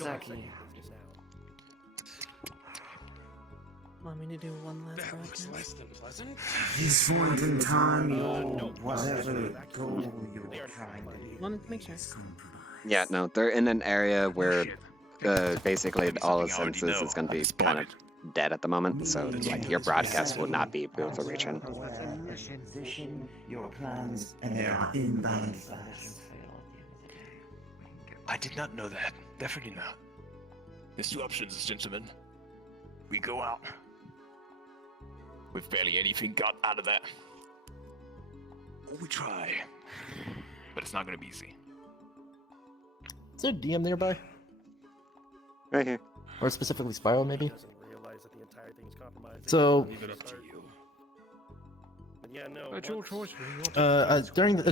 Want me to do one last broadcast? Less than pleasant. This point in time, whatever goal you're trying to do. Wanted to make sure. Yeah, no, they're in an area where basically all the senses is going to be kind of dead at the moment, so like your broadcast will not be able to reach in. Position, your plans, and their imbalance fast. I did not know that. Definitely not. There's 2 options, gentlemen. We go out. With barely anything got out of that. Or we try. But it's not gonna be easy. Is there a DM nearby? Right here. Or specifically Spiral, maybe? Doesn't realize that the entire thing's compromised. So, Leave it up to you. But yeah, no. It's your choice. Man.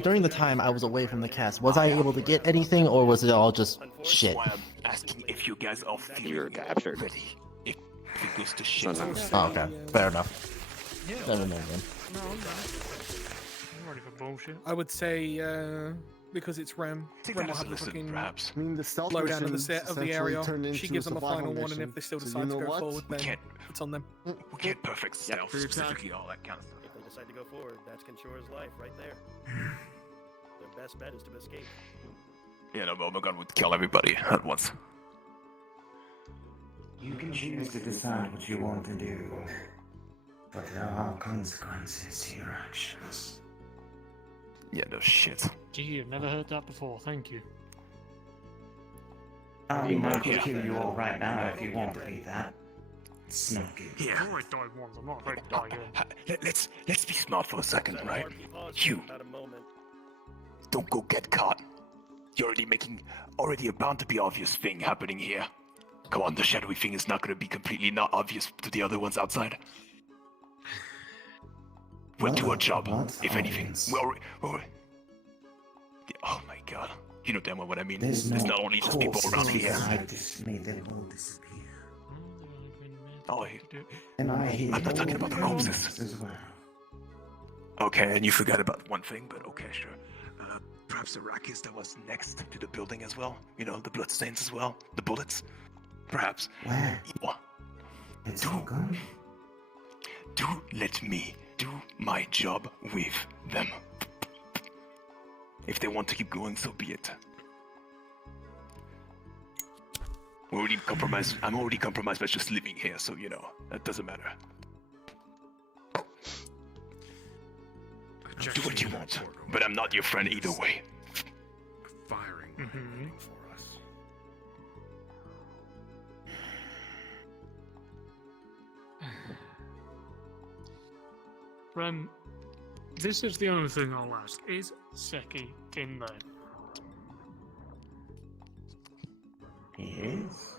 during the time I was away from the cast, was I able to get anything, or was it all just shit? Why I'm asking if you guys are feeling You were captured. ready. If If it goes to shit. Oh, okay. Fair enough. Yeah. Never mind then. No, I'm ready for bullshit. I would say because it's Rem. Take Rem that will as a have the lesson, fucking perhaps. I mean, the stealth blow down of the mission's set of the essentially area. turned She into gives them a survival final warning mission. if they still So decide you to know go what? forward. We Then can't. it's on them. We can't perfect stealth, free attack. specifically all that kind of stuff. If they decide to go forward, that's Kenshora's life right there. Their best bet is to escape. Yeah, no, Omegon would kill everybody at once. You can choose to decide what you want to do, but there are consequences to your actions. Yeah, no shit. Gee, I've never heard that before. Thank you. I mean, I could kill you all right now if you want to be that sneaky. Yeah. I've already died once. I'm not ready to die again. Let's be smart for a second, right? You Not a moment. don't go get caught. You're already about to be obvious thing happening here. Come on, the shadowy thing is not gonna be completely not obvious to the other ones outside. We'll do our job, if anything. Oh my god. You know damn well what I mean. There's There's no not only just people around here. I dismay that will disappear. Oh, And I hate I'm not talking about the ropes. as well. Okay, and you forgot about one thing, but okay, sure. Perhaps the Rakis that was next to the building as well. You know, the bloodstains as well. The bullets. Perhaps. Where? Do let me do my job with them. If they want to keep going, so be it. I'm already compromised by just living here, so you know, that doesn't matter. Do what you want, but I'm not your friend either way. Firing for us. Rem, this is the only thing I'll ask. Is Seki in there? Yes.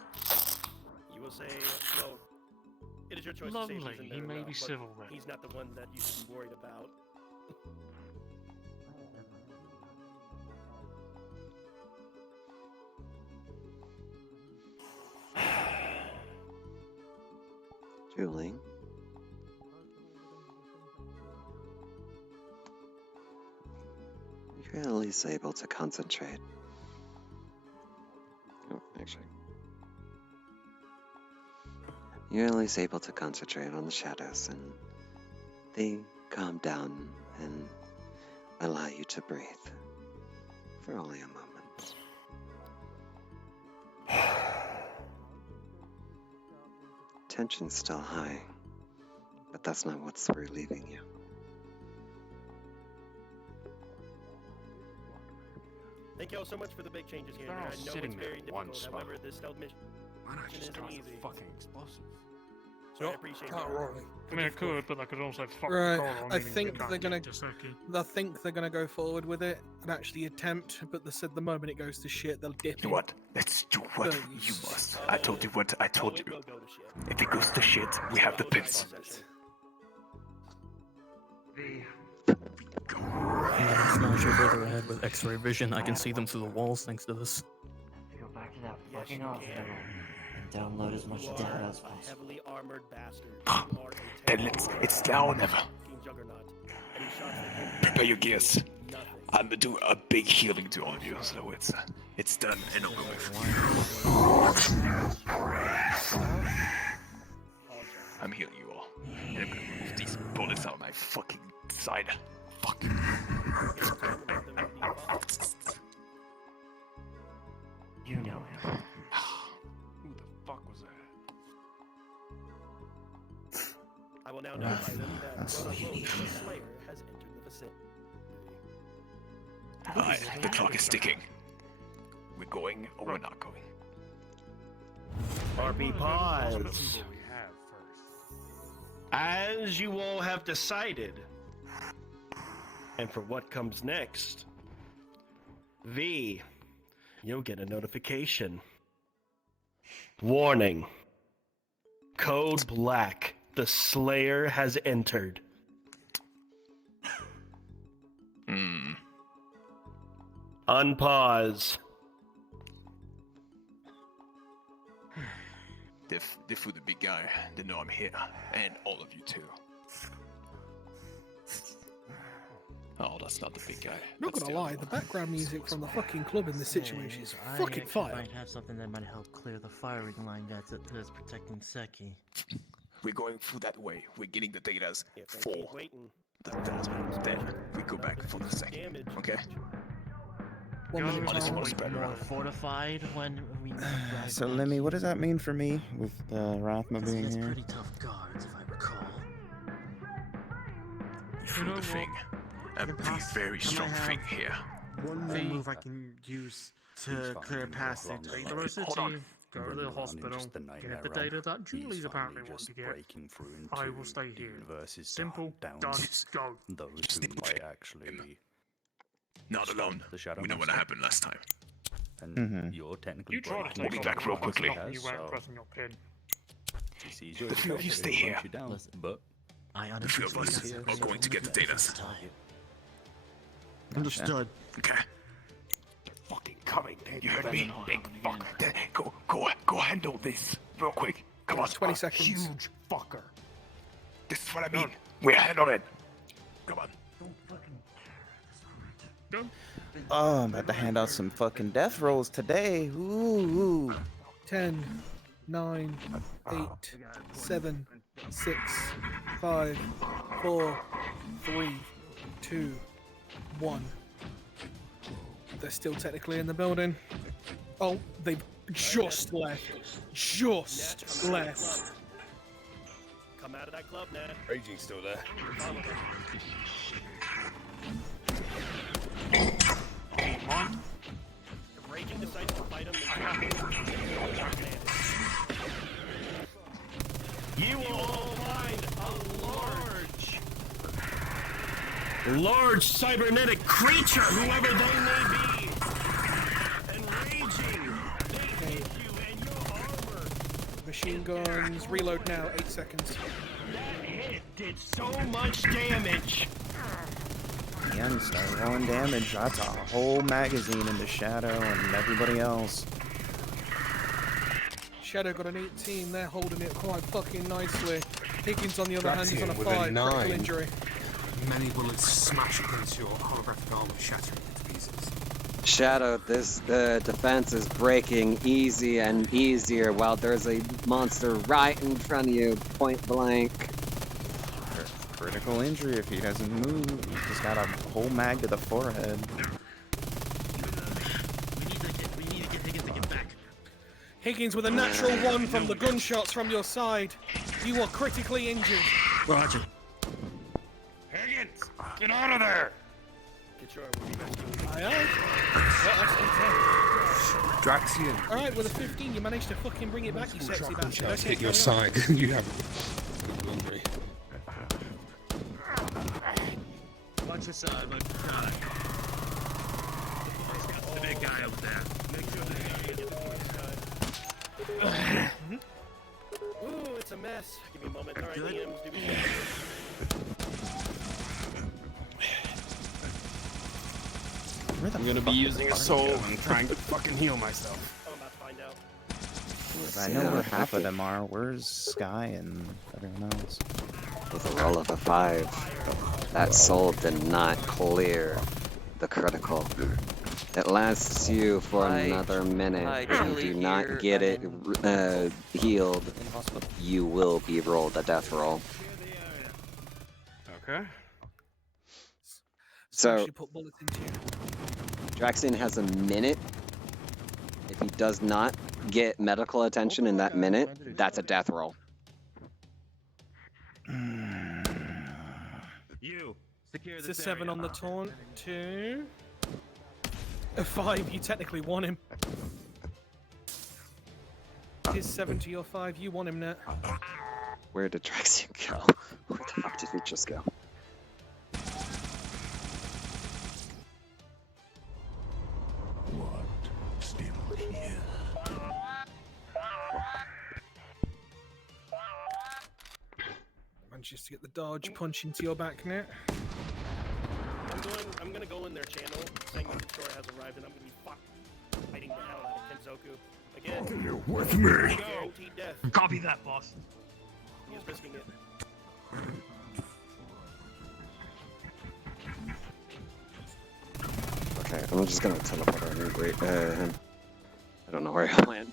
You will say, well, it is your choice Lovely. to say if he's in He there or may not, be but civil then. He's not the one that you should be worried about. Julie. You're at least able to concentrate. Oh, actually. You're at least able to concentrate on the shadows, and they calm down and allow you to breathe for only a moment. Tension's still high, but that's not what's relieving you. Thank you all so much for the big changes here. They're all I know sitting it's there very in one difficult. spot. However, this stealth mission Why not just isn't toss easy. a fucking explosive? So I appreciate Can't that. roll it. I mean, I could, but I could also fuck Right, the call on I meaning think we can't they're gonna. get to Seki. I think they're gonna go forward with it and actually attempt, but they said the moment it goes to shit, they'll dip. You know what? Let's do what you must. I told you what I told you. If it goes to shit, we have the pins. I'm small ship further ahead with X-ray vision. I can see them through the walls thanks to this. Go back to that fucking hospital and download as much data as possible. Heavily armored bastard. Then it's now or never. Prepare your gears. I'm gonna do a big healing to all of you, so it's done and over with. I'm healing you all. And I'm gonna move these bullets out of my fucking side. Fuck. You know him. Who the fuck was that? I will now notify them that the Slayer has entered the vicinity. The clock is ticking. We're going or we're not going. RP pause. As you all have decided, and for what comes next, you'll get a notification. Warning. Code Black. The Slayer has entered. Unpause. They're for the big guy. They know I'm here, and all of you too. Oh, that's not the big guy. Not gonna lie, the background music from the fucking club in this situation is fucking fire. Might have something that might help clear the firing line that's protecting Seki. We're going through that way. We're getting the datas for the third. Then we go back for the second. Okay? Unless you want to spread More around. fortified when we. So, Lemmy, what does that mean for me with Rathma being It's here? pretty tough guards, if I recall. Through the thing. A big, very strong thing here. One more move I can use to clear a passage. Hold on. Go to the hospital, get the data that Julie's apparently wants to get. I will stay here. Simple, done, go. Those who might actually... Not alone. We know what happened last time. And you're technically we'll be back real quickly. You weren't pressing your pin. The few of you stay here. But the few of us are going to get the data. Understood. Okay. Fucking coming. You heard me, big fuck. Go handle this real quick. Come on. 20 seconds. Huge fucker. This is what I mean. We're handling it. Come on. Oh, I'm about to hand out some fucking death rolls today. Ooh. 10, 9, 8, 7, 6, 5, 4, 3, 2, 1. They're still technically in the building. Oh, they've just left. Just left. Come out of that club now. Raging's still there. If Raging decides to fight him, you will all find a large cybernetic creature, whoever they may be. And Raging, they hit you and your armor. Machine guns, reload now, 8 seconds. That hit did so much damage. Again, start rolling damage. That's a whole magazine into Shadow and everybody else. Shadow got an 18, they're holding it quite fucking nicely. Higgins on the other hand is on a with 5, critical 9. injury. Many bullets smash against your holographic armor, shattering it to pieces. Shadow, the defense is breaking easy and easier while there's a monster right in front of you, point blank. Critical injury if he doesn't move. He's just got a whole mag to the forehead. We need to get Higgins to get back. Higgins with a natural 1 from the gunshots from your side. You are critically injured. Roger. Higgins, get out of there! Get your Aye, Draxian. Alright, with a 15, you managed to fucking bring it back, you sexy bastard. Let's Okay, hit your carry on. side. You have good laundry. Watch your side, my God. The big guy over there. Make sure they get the side. Ooh, it's a mess. Give me a moment. All right, EMs, do we I'm gonna be using a soul and trying to fucking heal myself. I'm about to find out. I know where half of them are. Where's Sky and everyone else? With a roll of a 5, that soul did not clear the critical. It lasts you for another minute. If you do not get it healed, you will be rolled a death roll. Okay. So, Put bullets into you. Draxian has a minute. If he does not get medical attention in that minute, that's a death roll. You. Secure It's a 7 on the taunt. 2. A 5, you technically won him. His 7 to your 5, you won him, Net. Where did Draxian go? Where the fuck did he just go? What? Still here? Managed to get the dodge punch into your back, Net. I'm gonna go in their channel saying that the destroyer has arrived and I'm gonna be fucked. Fighting the hell out of Kenzoku. Again. Okay, you're with me. Guaranteed death. Copy that, boss. He is risking it. Okay, I'm just gonna teleport over him. I don't know where he'll land.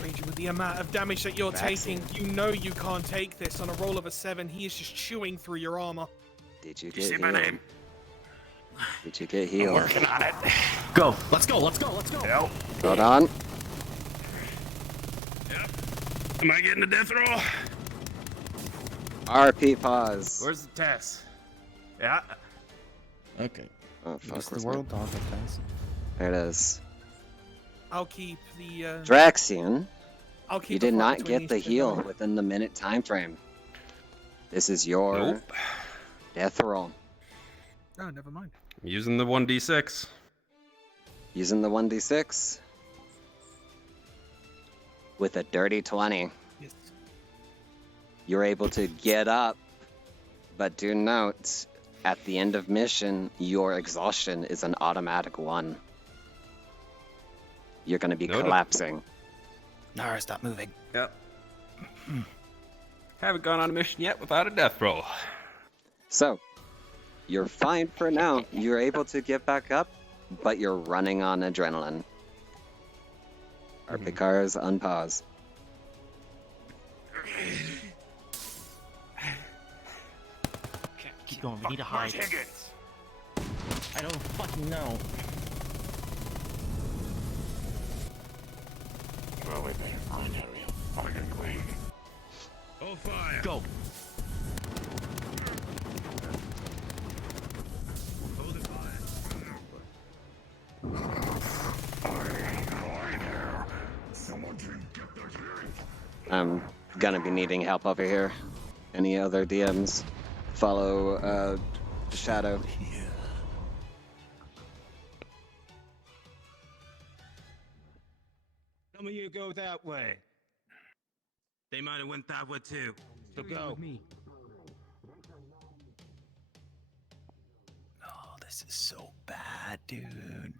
Ranger, with the amount of damage that you're taking, you know you can't take this. On a roll of a 7, he is just chewing through your armor. Did you You get say my healed? name? Did you get healed? Working on it. Go. Let's go. Let's go. Let's go. Yep. Hold on. Am I getting a death roll? RP pause. Where's the test? Yeah. Okay. Oh Use fuck, the where's world dog defense. There it is. I'll keep the. Draxian, I'll keep you the did fight not between get the these two heal going. within the minute time frame. This is your death roll. Oh, never mind. I'm using the 1d6. Using the 1d6 with a dirty 20. Yes. You're able to get up, but do note, at the end of mission, your exhaustion is an automatic 1. You're going to be Noted. collapsing. Nara, stop moving. Yep. Haven't gone on a mission yet without a death roll. So, you're fine for now. You're able to get back up, but you're running on adrenaline. RP cars unpause. Keep going, we need to hide. I don't fucking know. Well, we better find area. Find and clean. Oh, fire. Go. Hold it, Someone didn't get their hearing. I'm gonna be needing help over here. Any other DMs? Follow Shadow. Some of you go that way. They might have went that way too. So go. Oh, this is so bad, dude.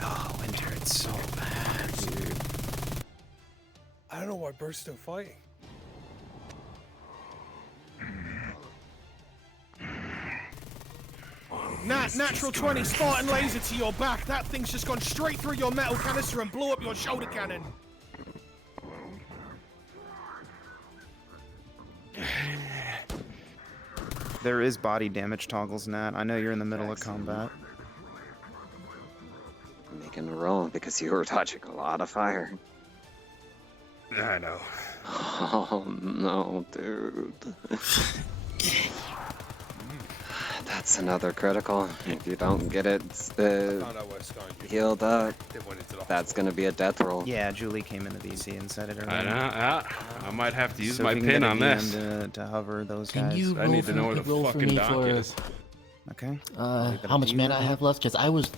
Oh, Winter, it's so bad, dude. I don't know why Bird's still fighting. Natural 20 Spartan laser to your back. That thing's just gone straight through your metal canister and blew up your shoulder cannon. There is body damage toggles, Nat. I know you're in the middle of combat. Making a roll because you were touching a lot of fire. I know. Oh no, dude. That's another critical. If you don't get it healed up, that's gonna be a death roll. Yeah, Julie came into VC and said it earlier. I might have to use So my if you can pin get a on DM this. to hover those Can guys. you I need to know where the roll for fucking me dock for is. Okay. how much mana I have left? Because I was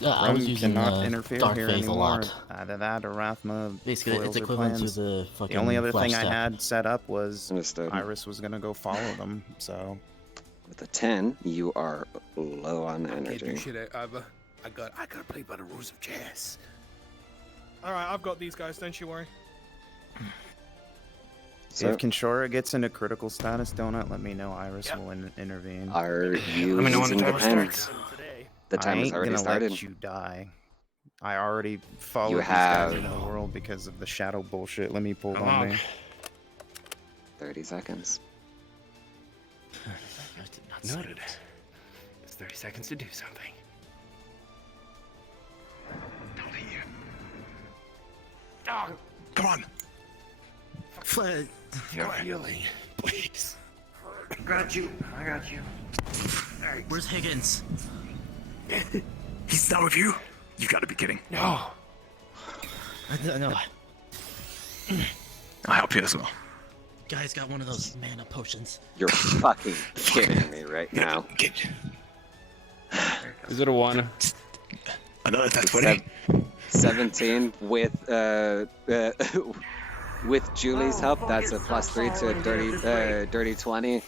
using cannot interfere Dark here Phase a anymore. lot. Either that or Rathma. Basically, it's foils her equivalent to plans. the fucking The only other flash thing I step. had set up was Understood. Iris was gonna go follow them. So With a 10, you are low on Can't do energy. shit either. I gotta play by the rules of chess. All right, I've got these guys. Don't you worry. So, if Kinshora gets into critical status, donut, let me know. Iris will intervene. are you Let me know when using the the timer pen? starts. The I time has ain't already gonna started. let you die. I already followed these have- guys into the world because of the shadow bullshit. Let me pull Come on on. me. 30 seconds. I did not say Noted. it. It's 30 seconds to do something. Oh, come on. You're healing. Please. Got you. I got you. Where's Higgins? He's done with you? You gotta be kidding. No. No. I'll help you as well. Guy's got one of those mana potions. You're fucking kidding me right now. Is it a one? Another attack, buddy. 17 with with Julie's help. That's a +3 to a dirty 20.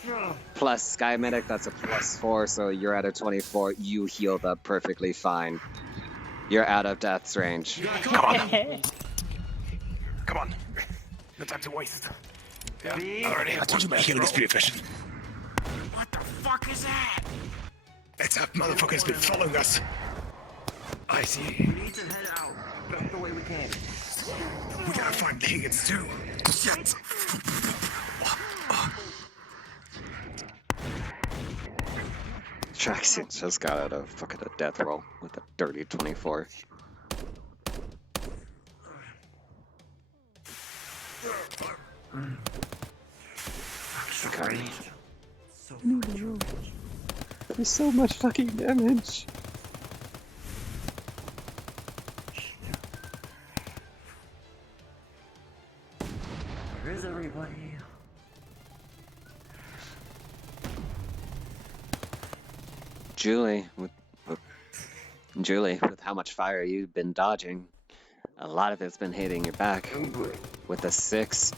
Plus Sky Medic, that's a +4. So you're at a 24. You healed up perfectly fine. You're out of death's range. Come on. Come on. No time to waste. Yeah, already. I told you my healing is pretty efficient. What the fuck is that? It's that motherfucker's been following us. I see. We need to head out. That's the way we can. We gotta find the Higgins too. Shit. Traxxas just got out of fucking a death roll with a dirty 24. Okay. There's so much fucking damage. Where is everybody? Julie, with how much fire you've been dodging, a lot of it's been hitting your back. With a 6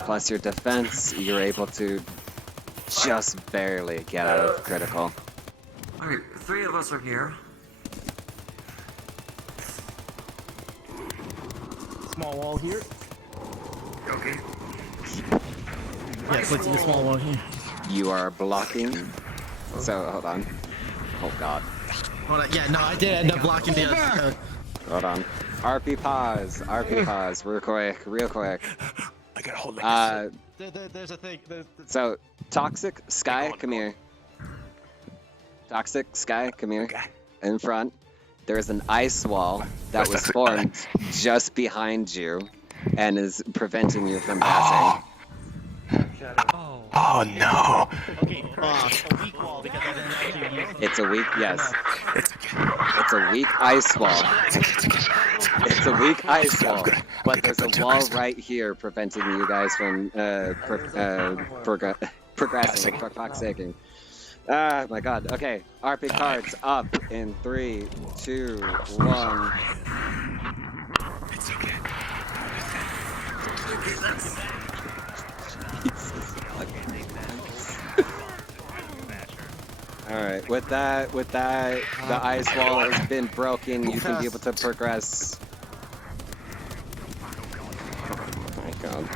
plus your defense, you're able to just barely get out of critical. Alright, 3 of us are here. Small wall here. Okay. Yeah, click to the small wall here. You are blocking. So hold on. Oh god. Hold on. Yeah, no, I did end up blocking the other. Hold on. RP pause. RP pause. Real quick. I gotta hold like There's a thing. So, Toxic Sky, come here. Toxic Sky, come here. In front, there's an ice wall that was formed just behind you and is preventing you from passing. Oh no! Okay, a weak wall because I didn't actually use It's a weak, yes. It's a weak ice wall. It's a weak ice wall, but there's a wall right here preventing you guys from progressing. For fuck's sake. Ah, my god. Okay, RP cards up in 3, 2, 1. It's okay. Alright, with that, the ice wall has been broken. You can be able to progress. Oh my god.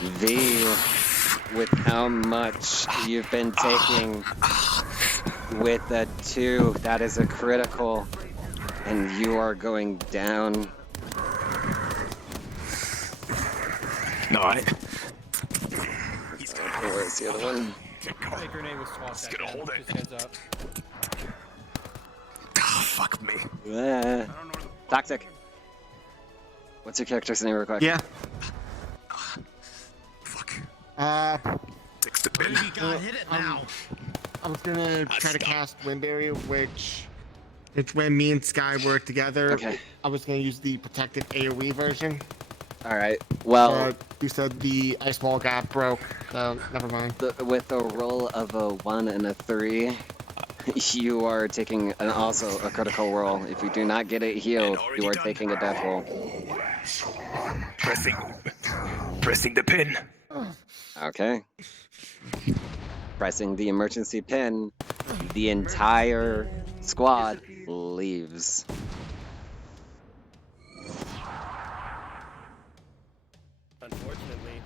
V, with how much you've been taking with a 2, that is a critical, and you are going down. No, Where's the other one? I think her name was Toss. Just gonna hold it. Just heads up. Oh, fuck me. Toxic. What's your character's name real quick? Yeah. Fuck. Fix the bin. You gotta hit it now. I was gonna try to cast Wind Barrier, which it's when me and Sky work together. Okay. I was gonna use the protected AoE version. Alright, well... you said the ice wall got broke, so never mind. With a roll of a 1 and a 3, you are taking also a critical roll. If you do not get it healed, you are taking a death roll. Pressing the pin. Okay. Pressing the emergency pin, the entire squad leaves. Unfortunately,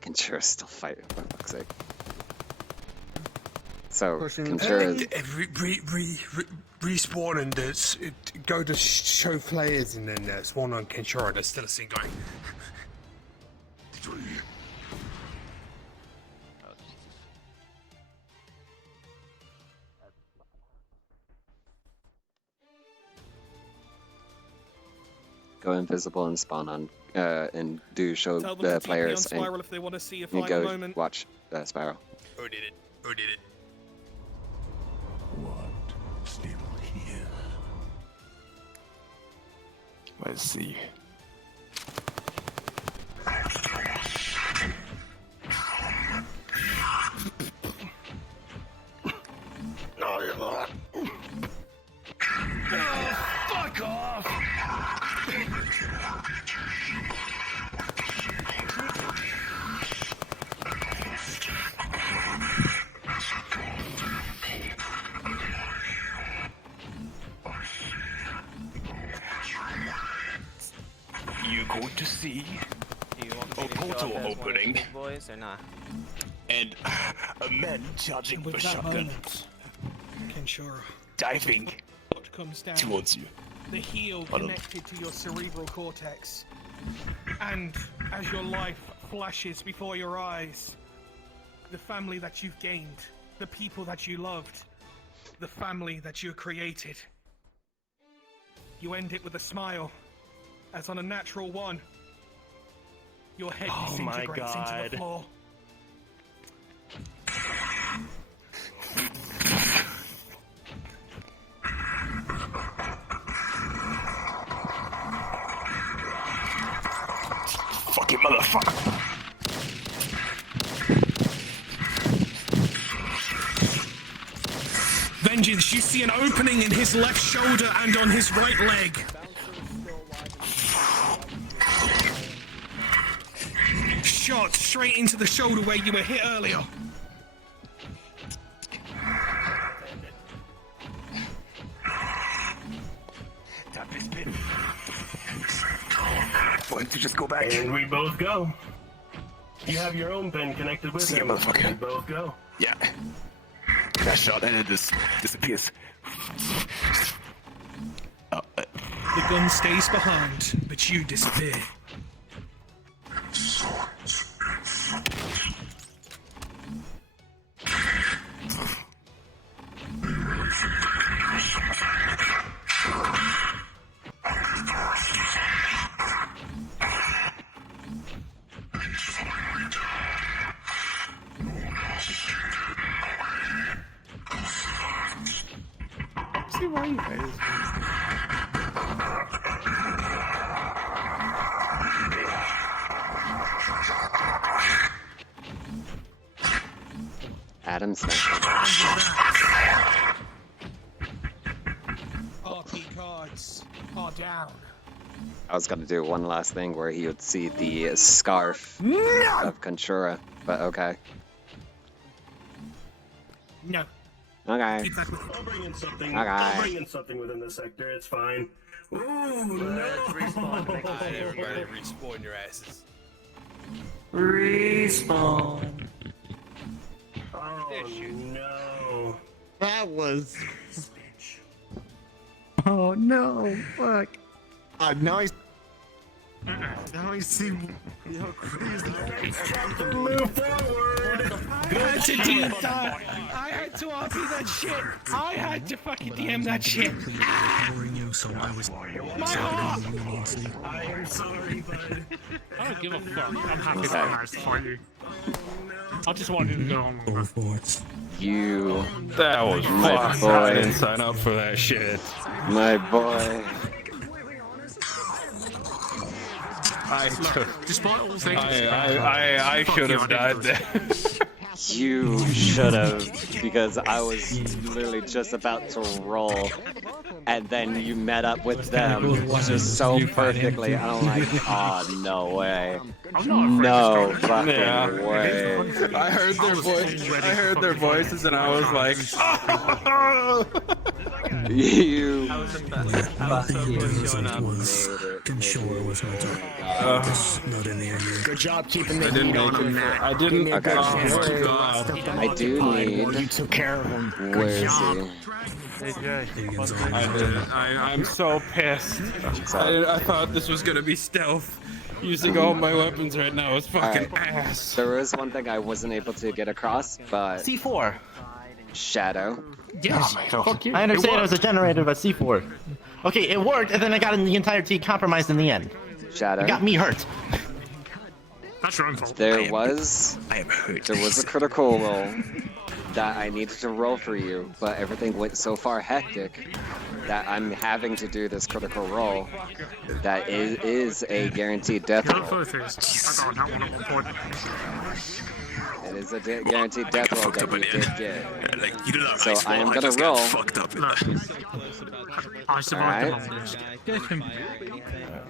Kintura's still fighting, for fuck's sake. So, Kintura's... Respawn and go to show players and then spawn on Kinshura. There's still a scene going. Go invisible and spawn on, and do show Tell them the to TP on players Spiral and if they want to see a you fight go moment. watch Spiral. Who did it? Who did it? What? Still here? Let's see. No, you're not. Oh, fuck off! You're going to see a portal opening Boys or not? and a man charging With a that shotgun, moment, Kenshura, diving what comes down? towards you. The heel Hold on. connected to your cerebral cortex, and as your life flashes before your eyes, the family that you've gained, the people that you loved, the family that you created. You end it with a smile, as on a natural one, your head Oh my disintegrates into God. the floor. Fucking motherfucker! Vengeance, you see an opening in his left shoulder and on his right leg. Shot straight into the shoulder where you were hit earlier. Tap this pin. Why don't you just go back? And we both go. You have your own pen connected with See you, him. motherfucker. We both go. Yeah. That shot and it just disappears. The gun stays behind, but you disappear. See why you guys. Adam Smith. RP cards are down. I was gonna do one last thing where he would see the scarf of Conchura, but okay. No. Okay. Keep that with I'll bring in something. Okay. I'll bring in something within the sector. It's fine. Ooh, no. Alright, everybody, respawn your asses. Respawn. Oh no. That was. Oh no! Fuck. Now I see how crazy. Move forward. I had to DM that. I had to RP that shit. I had to fucking DM that shit. My heart. I am sorry, bud. I don't give a fuck. I'm happy for you. I just wanted to go on. You. That was my fucked. boy. I didn't sign up for that shit. My boy. Despite all things, I should have died there. You should have, because I was literally just about to roll, and then you met up with them just so perfectly, and I'm like, oh, no way. No fucking way. I heard their voice. I heard their voices, and I was like, oh! You. Good job keeping the I didn't heat on make him, it. Matt. I didn't. Okay. Oh God. I do need. You took care of him. Where is he? I'm so pissed. I thought this was gonna be stealth. Using all my weapons right now is fucking ass. There was one thing I wasn't able to get across, but C4. Shadow. yes, fuck you. I understand it was a generator, but C4. Okay, it worked, and then I got the entire team compromised in the end. Shadow. It got me hurt. That's your own fault. There was a critical roll that I needed to roll for you, but everything went so far hectic that I'm having to do this critical role that is a guaranteed death roll. It is a guaranteed death roll that you did get. So I am gonna roll. I survived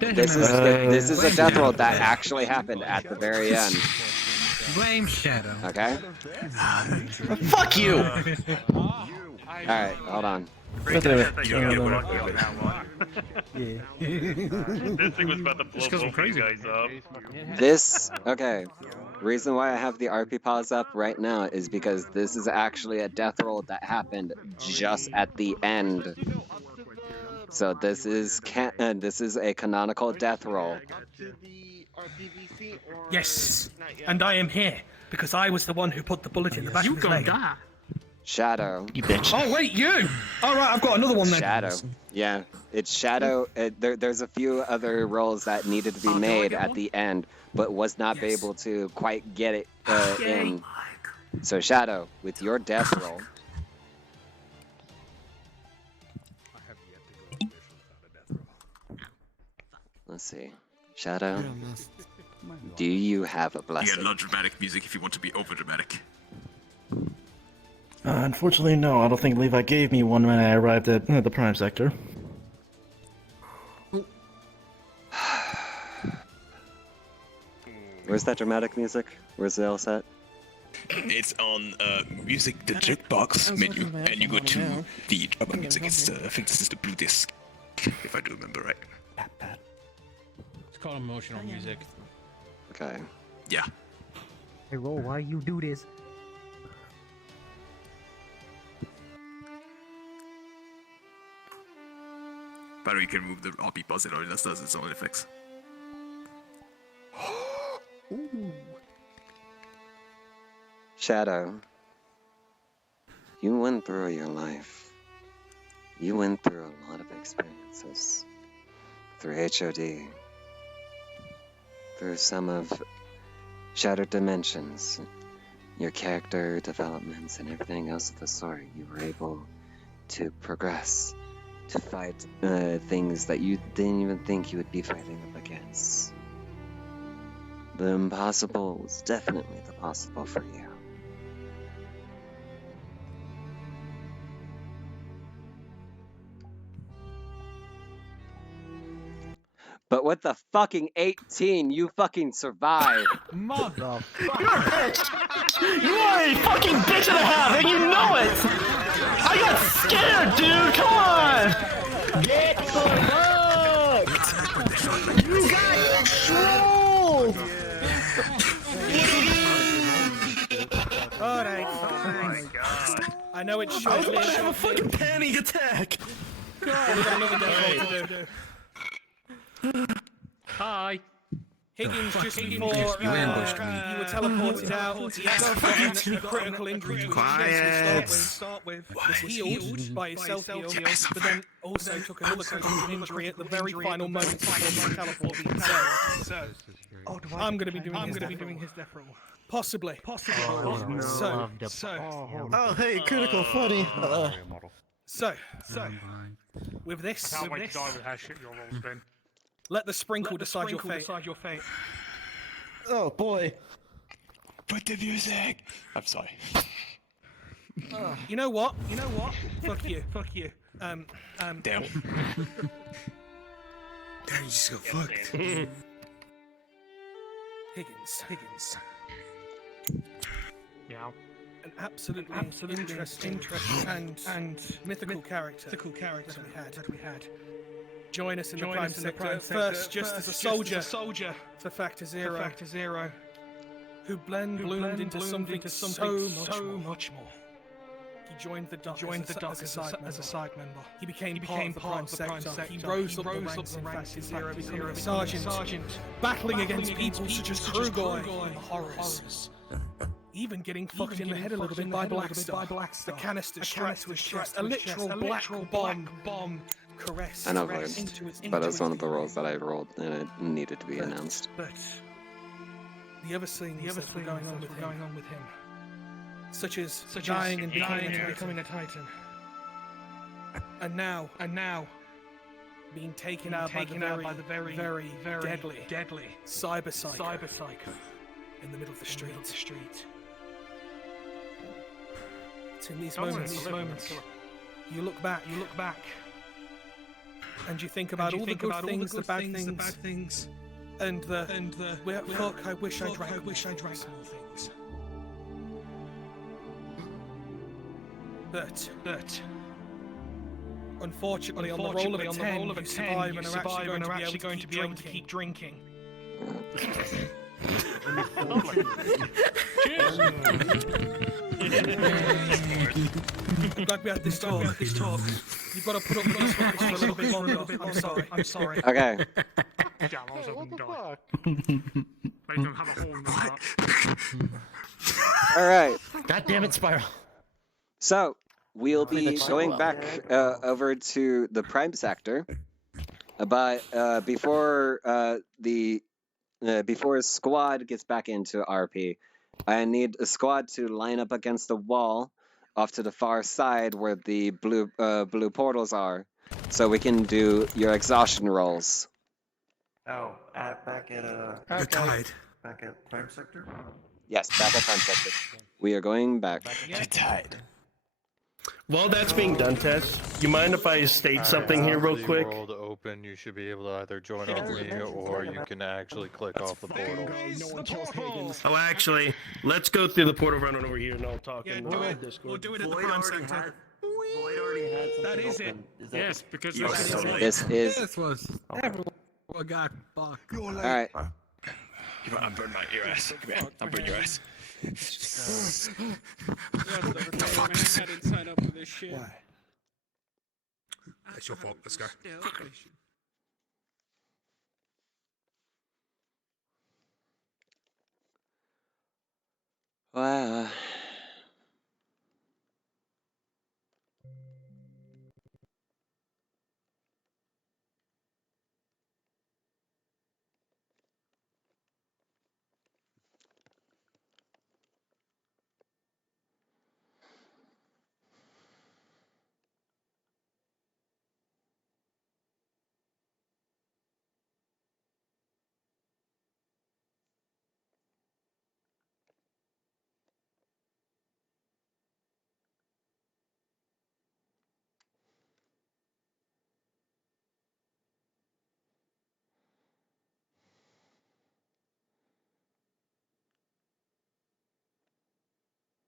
This is a death roll that actually happened at the very end. Blame Shadow. Okay? Fuck you! Alright, hold on. Yeah. This thing was about to blow both you guys up. Okay. Reason why I have the RP pause up right now is because this is actually a death roll that happened just at the end. So this is a canonical death roll. Yes, and I am here because I was the one who put the bullet in the back of his leg. Shadow. You bitch. Oh wait, you! All right, I've got another one then. Shadow. Yeah, it's Shadow. There's a few other rolls that needed to be made at the end, but was not able to quite get it in. So Shadow, with your death roll. Let's see. Shadow, do you have a blessing? You get a lot of dramatic music if you want to be over dramatic. Unfortunately, no. I don't think Levi gave me one when I arrived at the Prime Sector. Where's that dramatic music? Where's the L set? It's on music, the jukebox menu, and you go to the drama music. It's I think this is the blue disc, if I do remember right. It's called emotional music. Okay. Yeah. Hey, Ro, why you do this? By the way, you can remove the RP pause, it already does its own effects. Shadow, you went through your life. You went through a lot of experiences. Through HOD. Through some of Shattered Dimensions. Your character developments and everything else of the sort. You were able to progress. To fight things that you didn't even think you would be fighting up against. The impossible was definitely the possible for you. But with the fucking 18, you fucking survived. Motherfucker. You're a bitch! You are a fucking bitch and a half, and you know it! I got scared, dude! Come on! Get fucked! You got trolled! Alright. Oh my god. I know it's short. I was about to have a fucking panic attack! God, we've got another death roll to do. Hi. Higgins, just before you ambushed me. you were teleported out, he got a critical injury to his start with, was healed by his self-heal, but then also took another critical injury at the very final moment before my teleport being so I'm going to be doing his death roll. Possibly. So, oh hey, critical funny. So, with this, I can't wait to die with how shit your roll's been. Let the sprinkle decide your fate. Oh boy. Put the music! I'm sorry. You know what? Fuck you. Damn. Damn, you just got fucked. Higgins. Yeah. An absolutely interesting and mythical character that we had. Join us in the Prime Sector first, just as a soldier for Factor Zero, who bloomed into something so much more. He joined the Dock as a side member. He became part of the Prime Sector. He rose up the ranks in Factor Zero, becoming a sergeant, battling against people such as Krugoi and the Horrors. Even getting fucked in the head a little bit by Blackstar. The canister strapped to his chest, a literal black bomb. Caress. I know, but that's one of the rolls that I rolled, and it needed to be announced. But the other things that were going on with him, such as dying and becoming a Titan, And now, being taken out by the very deadly cyber psycho in the middle of the street. It's in these moments, you look back, and you think about all the good things, the bad things, and the fuck, I wish I drank more things. But unfortunately, on the roll of a 10, you survive and are actually going to be able to keep drinking. I'm glad we had this talk. You've got to put up with this for a little bit longer. I'm sorry. Okay. All right. God damn it, Spiral. So we'll be going back over to the Prime sector, but before before a squad gets back into RP, I need a squad to line up against the wall off to the far side where the blue portals are, so we can do your exhaustion rolls. Oh, back at You're tied. Back at Prime Sector? Yes, back at Prime sector. We are going back. You're tied. While that's being done, Tess, you mind if I state something here real quick? World open, you should be able to either join off me or you can actually click off the portal. Oh, actually, let's go through the portal run over here and I'll talk in We'll Discord. do it at the Prime sector. That is it. Yes, because This is. This was. Everyone got fucked. All right. I'm burning my ear ass. Come here. I'm burning your ass. The fuck? I didn't sign up for this shit. Why? That's your fault, this guy. Wow.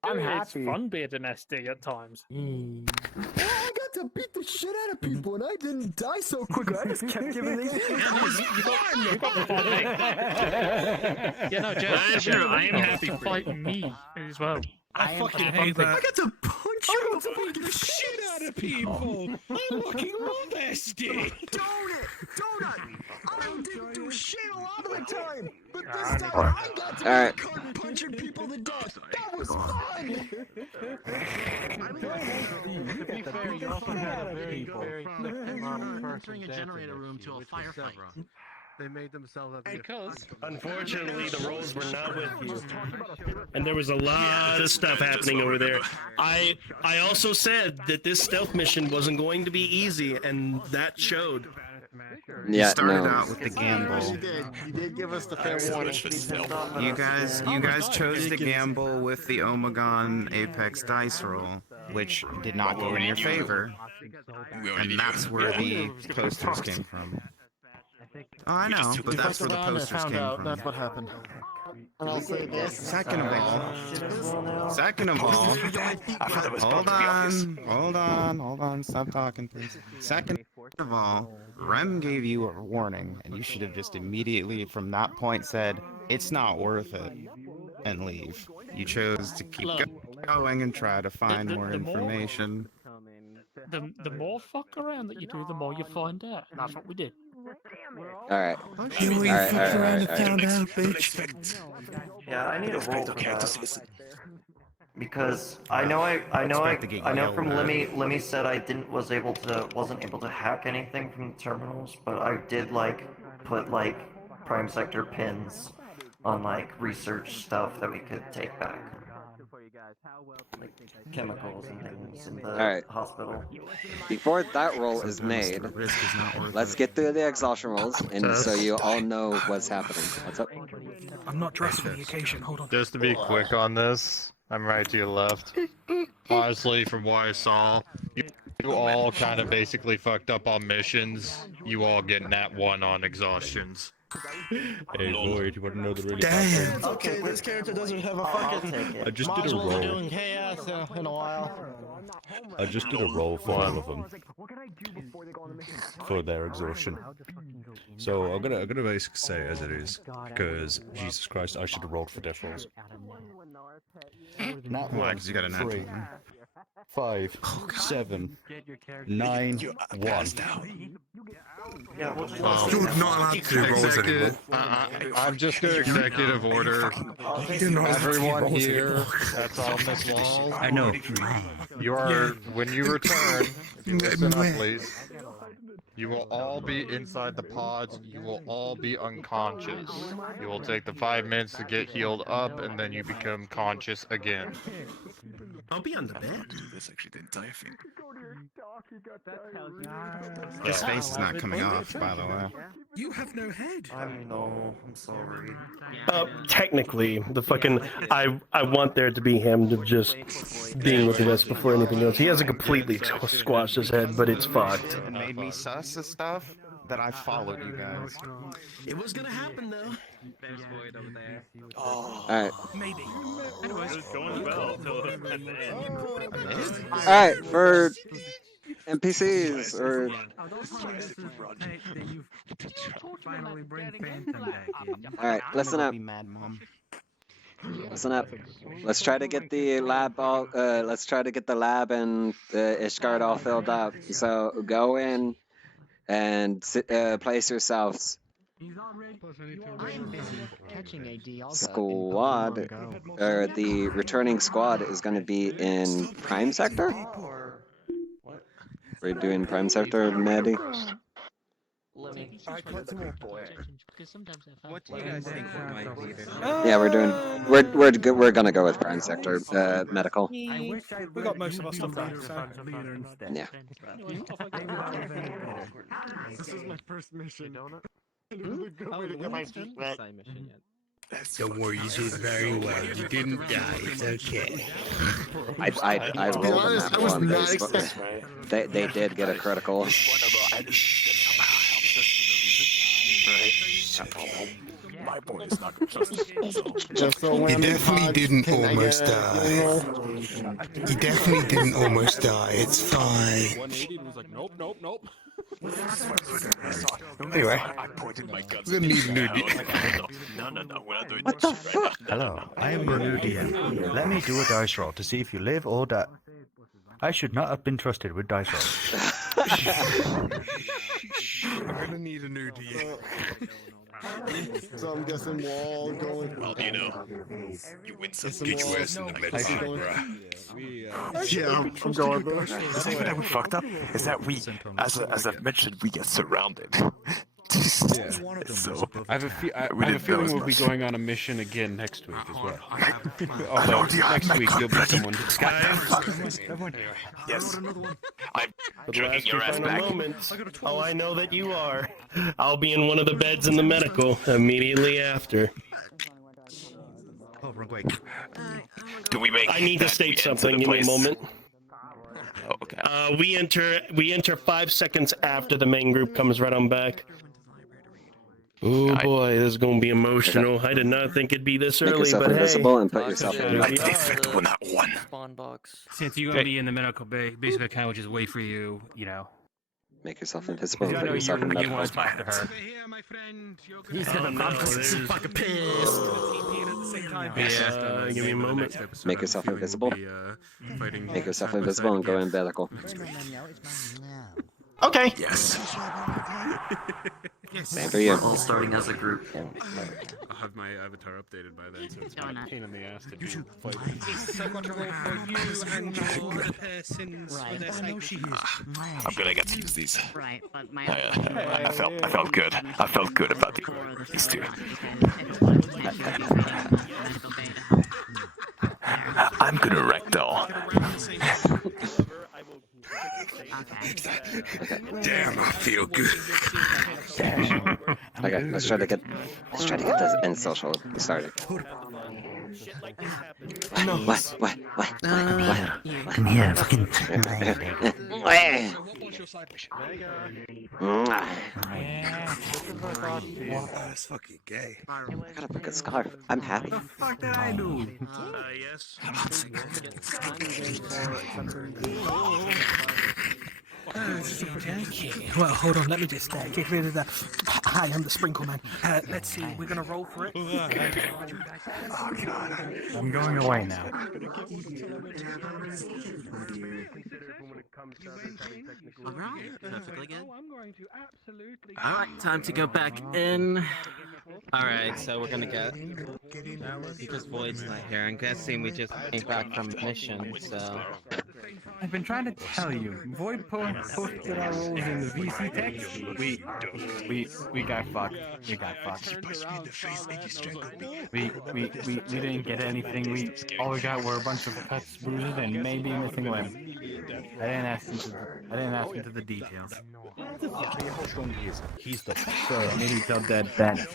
I'm happy. It's fun being an SD at times. I got to beat the shit out of people and I didn't die so quickly. I just kept giving these people Yeah, no, Jeff, I am happy fighting me as well. I fucking hate that. I got to punch you and beat the shit out of people. I'm fucking love SD. Don't I didn't do shit a lot of the time, but this time I got to All right. be caught punching people to death. That was fun. To be fair, you also had a very Entering a generator room to a firefight. They made themselves Unfortunately, the roles were not with you. And there was a lot of stuff happening over there. I also said that this stealth mission wasn't going to be easy, and that showed. Yeah, You started no. out with the gamble. He did give us the fair warning. You guys chose to gamble with the Omegon Apex dice roll, which did not go in your favor, and that's where the posters came from. Oh, I know, but that's where the posters came from. That's what happened. And I'll say this. Second of all, hold on, stop talking, please. Second of all, Rem gave you a warning, and you should have just immediately from that point said, it's not worth it, and leave. You chose to keep going and try to find more information. The more fuck around that you do, the more you find out, and that's what we did. All right. You ain't fucked around and found out, bitch. Yeah, I need a roll for that. Because I know from Lemmy said I wasn't able to hack anything from the terminals, but I did put Prime Sector pins on research stuff that we could take back. chemicals and things in the Alright. hospital. Before that roll is made, let's get through the exhaustion rolls, and so you all know what's happening. What's up? I'm not dressed for the occasion. Hold on. Just to be quick on this, I'm right to your left. Honestly, from what I saw, you all kind of basically fucked up on missions. You all get nat 1 on exhaustions. Hey, Void, you want to know the really Damn. Okay, this character doesn't have a fucking. I just Might did as a well be roll. doing chaos in a while. I just did a roll for all of them for their exhaustion. So I'm gonna basically say it as it is, because Jesus Christ, I should have rolled for death rolls. Not Why? one, 'Cause you got a nat 3, 20. 5, 7, 9, 1. You're not allowed to do rolls anymore. I'm just gonna executive order. Everyone here that's on this wall. I know. You are, when you return, if you listen up, please, you will all be inside the pods. You will all be unconscious. You will take the 5 minutes to get healed up, and then you become conscious again. I'll be on the bed. This actually the entire thing. His face is not coming off, by the way. You have no head. I'm sorry. Technically, the fucking I want there to be him to just being with us before anything else. He hasn't completely squashed his head, but it's fucked. It made me sus the stuff that I followed you guys. It was gonna happen though. There's Void over there. Alright. Maybe. It's going well until at the end. Alright, for NPCs, or... Alright, listen up. Listen up. Let's try to get the lab all, let's try to get the lab and the Ishgard all filled up. So, go in and place yourselves. I'm busy catching a D. Squad, or the returning squad is going to be in Prime Sector? We're doing Prime Sector, Maddie? What do you guys think might be Yeah, we're gonna go with Prime Sector, medical. We got most of our stuff back, so. Yeah. This is my first mission. Don't worry, you did very well. You didn't die. It's okay. I rolled them at one. They did get a critical. My boy is not just He definitely didn't almost die. He definitely didn't almost die. It's fine. 180 was like, nope, nope, nope. Anyway, I pointed my guns. we're gonna need a new No, we're not doing What the fuck? Hello, I am your new DM. Let me do a dice roll to see if you live or die. I should not have been trusted with dice rolls. We're gonna need a new DM. So I'm guessing we're all going. Well, you know, you win some. Get your ass in the med bay, bruh. Yeah, I'm going there. The thing that we fucked up is that we, as I've mentioned, we get surrounded. So I have a feeling we'll be going on a mission again next week as well. Although next week you'll be someone. Yes. I'm For the dragging last your two ass final back. moments. Oh, I know that you are. I'll be in one of the beds in the medical immediately after. Oh, wrong way. Do we make? I need to that state we enter something. the Give me a place? moment. Oh, okay. We enter 5 seconds after the main group comes right on back. Oh boy, this is gonna be emotional. I did not think it'd be this Make early, yourself but invisible hey. and put yourself in. I think we're not one. Spawn box. Since you're gonna be in the medical bay, basically kind of just wait for you, you know. Make yourself invisible and I put know yourself in you medical. want to talk to her. He's gonna knock us. He's fucking pissed. Give me a moment. Make yourself invisible. Make yourself invisible and go in medical. Okay. Yes. Same for you. We're all starting as a group. I'll have my avatar updated by then, so it's kind of a pain in the ass to do So I've got to roll for you and your persons for their sake. I'm gonna get to use these. Right, but my I felt good. I felt good about these two. I'm gonna ragdoll. Damn, I feel good. Okay, let's try to get this end social started. What? Come here, fucking. That's fucking gay. I got a good scarf. I'm happy. What the fuck did I do? Yes. Well, hold on. Let me just get rid of that. Hi, I'm the Sprinkle Man. Let's see. We're gonna roll for it. I'm going away now. Alright, perfectly good. Alright, time to go back in. Alright, so we're gonna get... Because Void's not here, I'm guessing we just came back from mission, so... I've been trying to tell you. Void posted our roles in the VC text. We got fucked. We got fucked. We didn't get anything. All we got were a bunch of cuts, bruises, and maybe a missing limb. I didn't ask into the details. He's the maybe tell that Ben.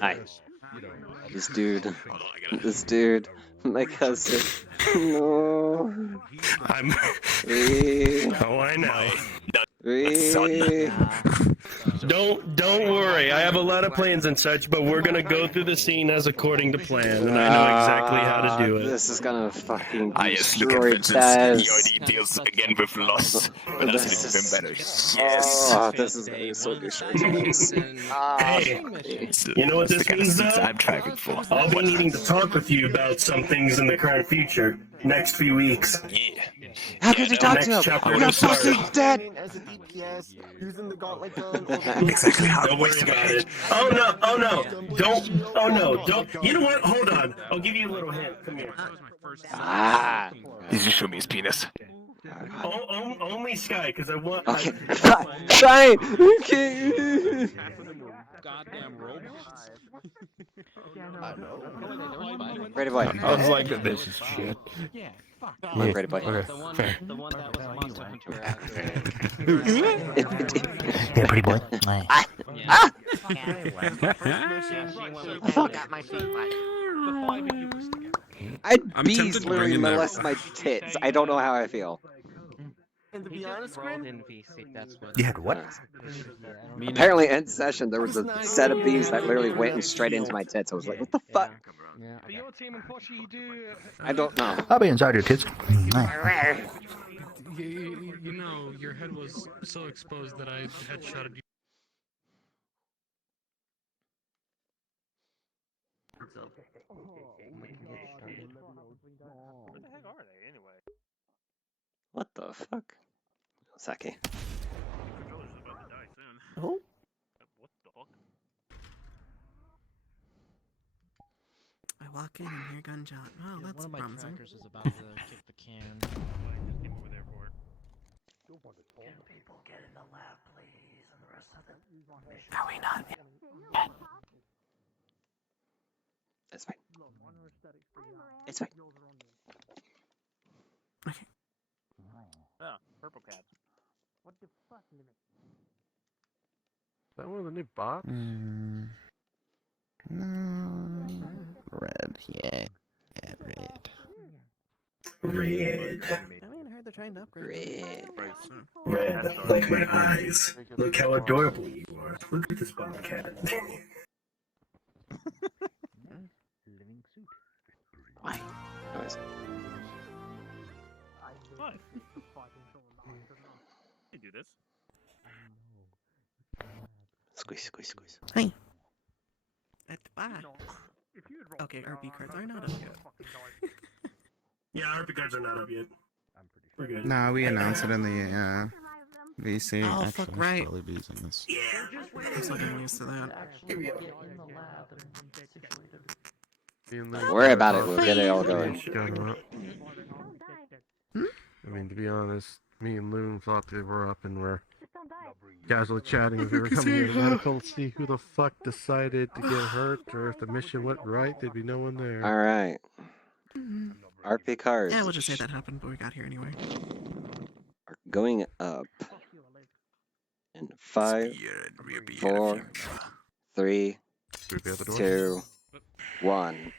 Hi. This dude, my cousin. No. Oh, I know. Don't worry. I have a lot of plans and such, but we're gonna go through the scene as according to plan, and I know exactly how to do it. This is gonna fucking Yes, look at destroy Vincent. Taz. He already deals again with loss, but that's even better. Yes. Oh, this is gonna be so destroy Taz. Hey, you know what this means, though? I'm tracking for. I'll be needing to talk with you about some things in the current future. Next few weeks. Yeah. How could you talk to him? You're fucking dead! As a DPS, using the gauntlet gun. Exactly how. Don't worry about it. Oh no! Don't. You know what? Hold on. I'll give you a little hint. Come here. Did you show me his penis? Only Sky, because I want. Okay, fine. Okay. Goddamn robots. Ready, boy. I was like, this is shit. Come on, ready, boy. Okay, fair. Yeah, pretty boy. Bees literally molest my tits. I don't know how I feel. And to be honest, You had what? Apparently, in session, there was a set of bees that literally went straight into my tits. I was like, what the fuck? I don't know. I'll be inside your tits. You know, your head was so exposed that I headshotted you. Where the heck are they anyway? What the fuck? Saki. Controller's about to die soon. Oh? What the fuck? I walk in and hear gunshot. Oh, that's one of my promising. trackers is about to kick the can. Just came over there for it. Can people get in the lab, please? And the rest of the mission. Are we not? It's fine. It's fine. Oh, purple cat. What the fuck? Is that one of the new bots? Red, yeah. Yeah, red. Red. I mean, I heard they're trying to upgrade. Red, like my eyes. Look how adorable you are. Look at this bobcat. Why? Noise. What? You do this. Squeeze. Hey. Bye. Okay, RP cards are not up yet. Yeah, RP cards are not up yet. We're good. Nah, we announced it in the VC. Oh, Actually, fuck, there's right. probably bees in this. I'm still getting used to that. Don't worry about it. We'll get it all going. I mean, to be honest, me and Loon thought they were up and we're casually chatting if we were coming here to medical to see who the fuck decided to get hurt or if the mission went right, there'd be no one there. All right. Mhm. RP cards. Yeah, we'll just say that happened, but we got here anyway. Are going up in 5, 4, 3, 2, 1.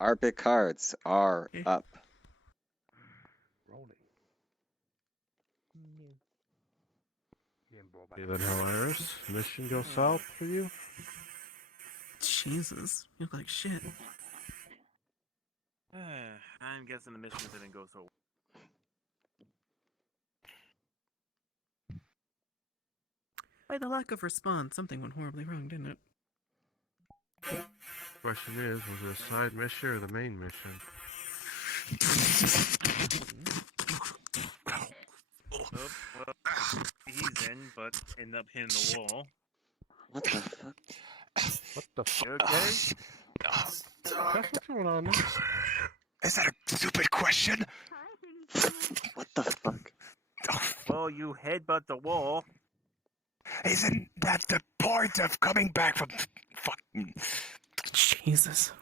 RP cards are up. Then how, Iris? Mission go south for you? Jesus, you look like shit. I'm guessing the mission didn't go so. By the lack of response, something went horribly wrong, didn't it? Question is, was it a side mission or the main mission? Oh, well, he's in, but ended up hitting the wall. What the fuck? What the fuck? You okay? That's what's going on there. Is that a stupid question? What the fuck? Well, you headbutt the wall. Isn't that the point of coming back from fucking... Jesus.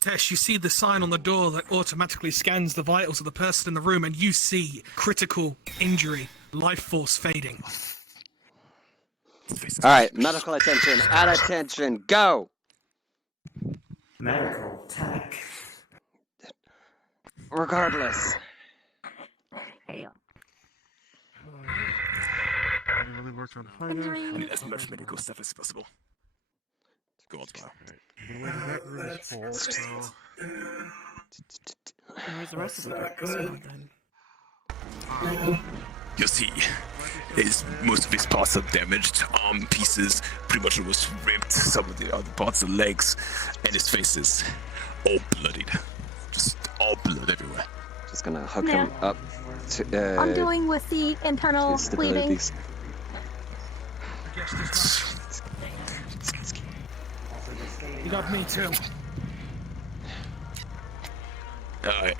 Tesh, you see the sign on the door that automatically scans the vitals of the person in the room, and you see critical injury, life force fading. All right, medical attention. At attention, go. Medical tech. Regardless. Really worked on I need as much medical stuff as possible. Go on, tomorrow. That room is full, so... Where's the rest of the squad then? You see, most of his parts are damaged. Arm pieces pretty much almost ripped. Some of the other parts, the legs, and his face is all bloodied. Just all blood everywhere. Just gonna hook him up to. I'm dealing with the internal bleeding. You got me too. Alright.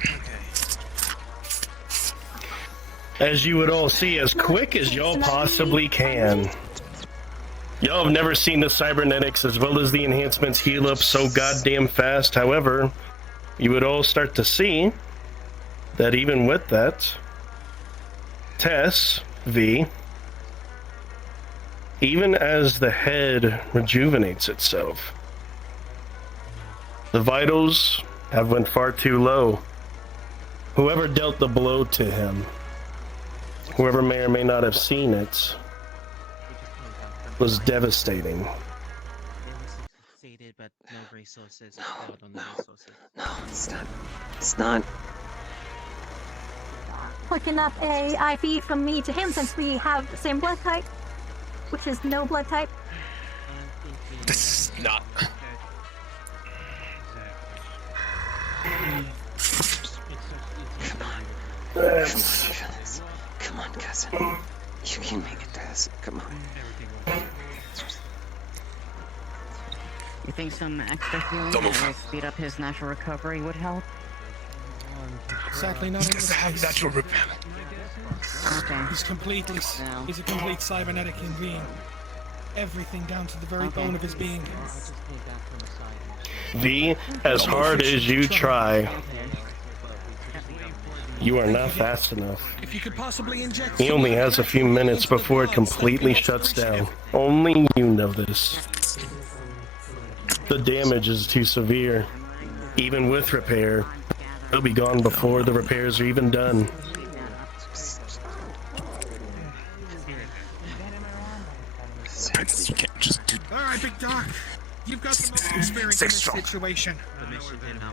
As you would all see, as quick as y'all possibly can. Y'all have never seen the cybernetics as well as the enhancements heal up so goddamn fast. However, you would all start to see that even with that, Tess, V, even as the head rejuvenates itself, the vitals have went far too low. Whoever dealt the blow to him, whoever may or may not have seen it, was devastating. But no resources. No, it's not. It's not. Looking up a IV from me to him since we have the same blood type, which is no blood type. This is not. Come on, cousin. You can make it through this. Come on. You think some extra healing that will speed up his natural recovery would help? Sadly, not in this case. Natural repair. Okay. He's a complete cybernetic being. Everything down to the very bone of his being. V, as hard as you try, you are not fast enough. If you could possibly inject. He only has a few minutes before it completely shuts down. Only you know this. The damage is too severe. Even with repair, he'll be gone before the repairs are even done. You can't just do. Alright, Big Doc. You've got the most experience in this situation.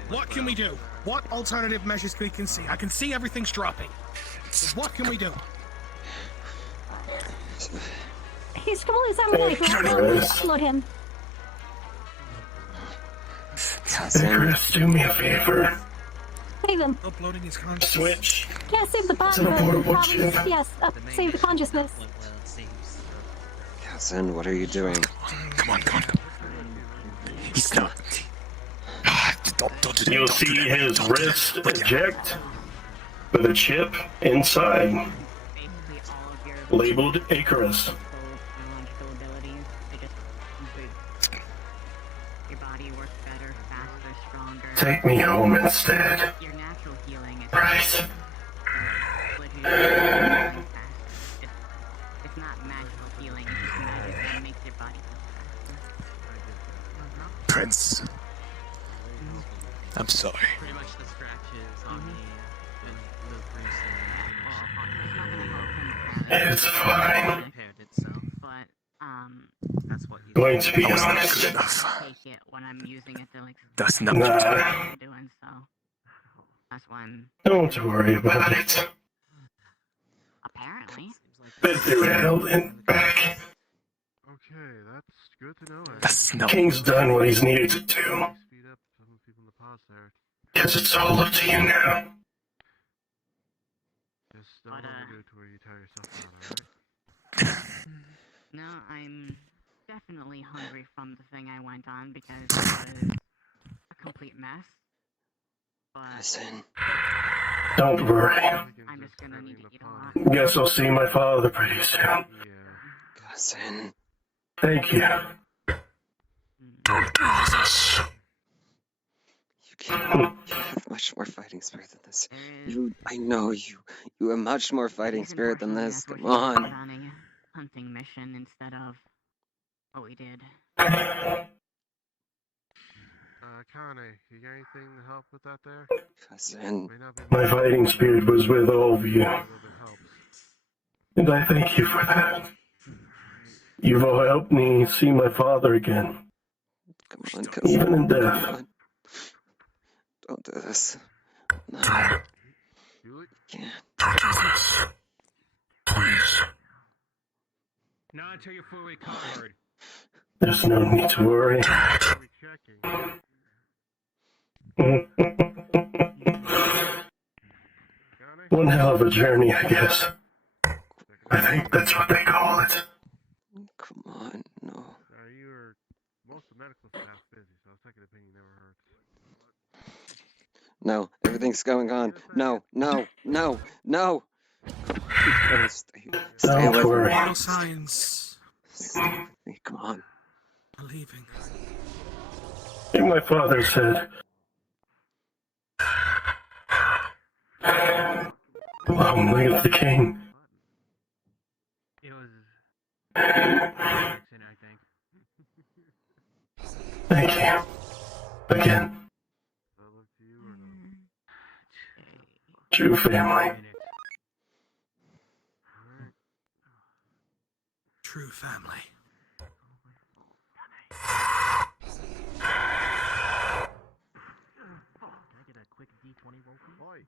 What can we do? What alternative measures can we see? I can see everything's dropping. What can we do? He's fully cybernetic. Load him. Chris, do me a favor. Save him. Uploading his consciousness. Switch. Yeah, save the body. Yes, save the consciousness. Cousin, what are you doing? Come on. He's not. Don't do that. You'll see his wrist eject with a chip inside, labeled Icarus. Take me home instead. Your natural healing is Right. It's not magical healing, it's just magic that makes your body feel faster. Prince. I'm sorry. Pretty much the scratches on the bruising. It's fine. Repaired itself, but that's what you Going to be I was not honest. good enough. take it when I'm using it to like. That's not I'm doing so. That's when. Don't worry about it. Apparently. Been through hell and back. Okay, that's good to know. That's not. King's done what he's needed to do. Speed up some people in the pause there. Guess it's all up to you now. Just don't want to do it to where you tire yourself out, alright? No, I'm definitely hungry from the thing I went on because it was a complete mess. But Don't worry. I'm just gonna need to eat a lot. Guess I'll see my father pretty soon. Cousin. Thank you. Don't do this. You have much more fighting spirit than this. I know you. You have much more fighting spirit than this. Come on. On a hunting mission instead of what we did. Kane, you got anything to help with that there? Cousin. My fighting spirit was with all of you. And I thank you for that. You've all helped me see my father again. Come on, cousin. Even in death. Don't do this. No. Can't. Don't do this. Please. Not until you're fully recovered. There's no need to worry. One hell of a journey, I guess. I think that's what they call it. Come on, no. You were most of the medical staff busy, so a second opinion never hurts. No, everything's going on. No, no, no, no. Stay Don't with worry. me. Vital signs. Stay with me. Come on. Are leaving. I think my father said, long live the king. It was. Thank you. Again. True family. True family. Can I get a quick D20 roll, please?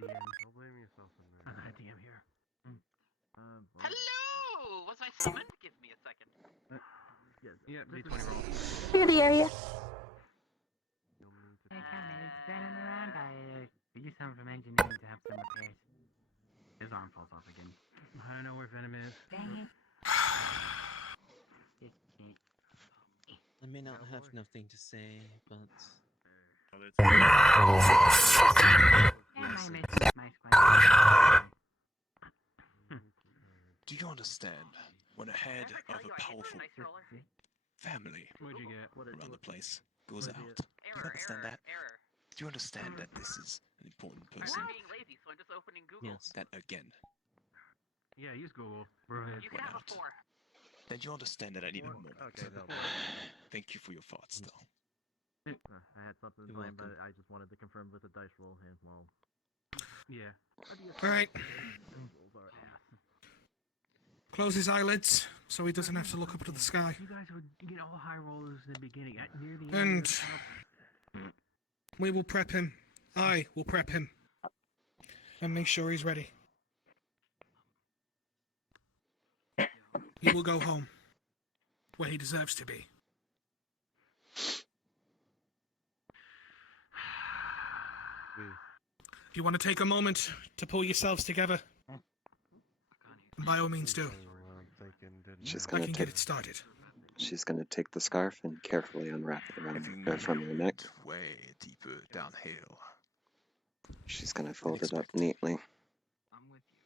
DM, don't blame yourself in there. DM here. Hello! Was I summoned? Give me a second. Yeah, D20 roll. Clear the area. Standing around, I used some from engineering to have some repairs. His arm falls off again. I don't know where Venom is. Dang it. I may not have nothing to say, but... Do you understand when a head of a powerful family around the place goes out? Do you understand that? Do you understand that this is an important person? Yes. That again Yeah, use Google. Bro, went out. Then you understand that I need a moment. Thank you for your thoughts, though. I had something planned, but I just wanted to confirm with the dice roll and well. Yeah. Alright. Close his eyelids so he doesn't have to look up to the sky. You guys would get all high rollers in the beginning. Near the And we will prep him. I will prep him. And make sure he's ready. He will go home. Where he deserves to be. If you want to take a moment to pull yourselves together, by all means do. She's I gonna can take. get it started. She's gonna take the scarf and carefully unwrap it around from your neck. Way deeper downhill. She's gonna fold it up neatly. I'm with you.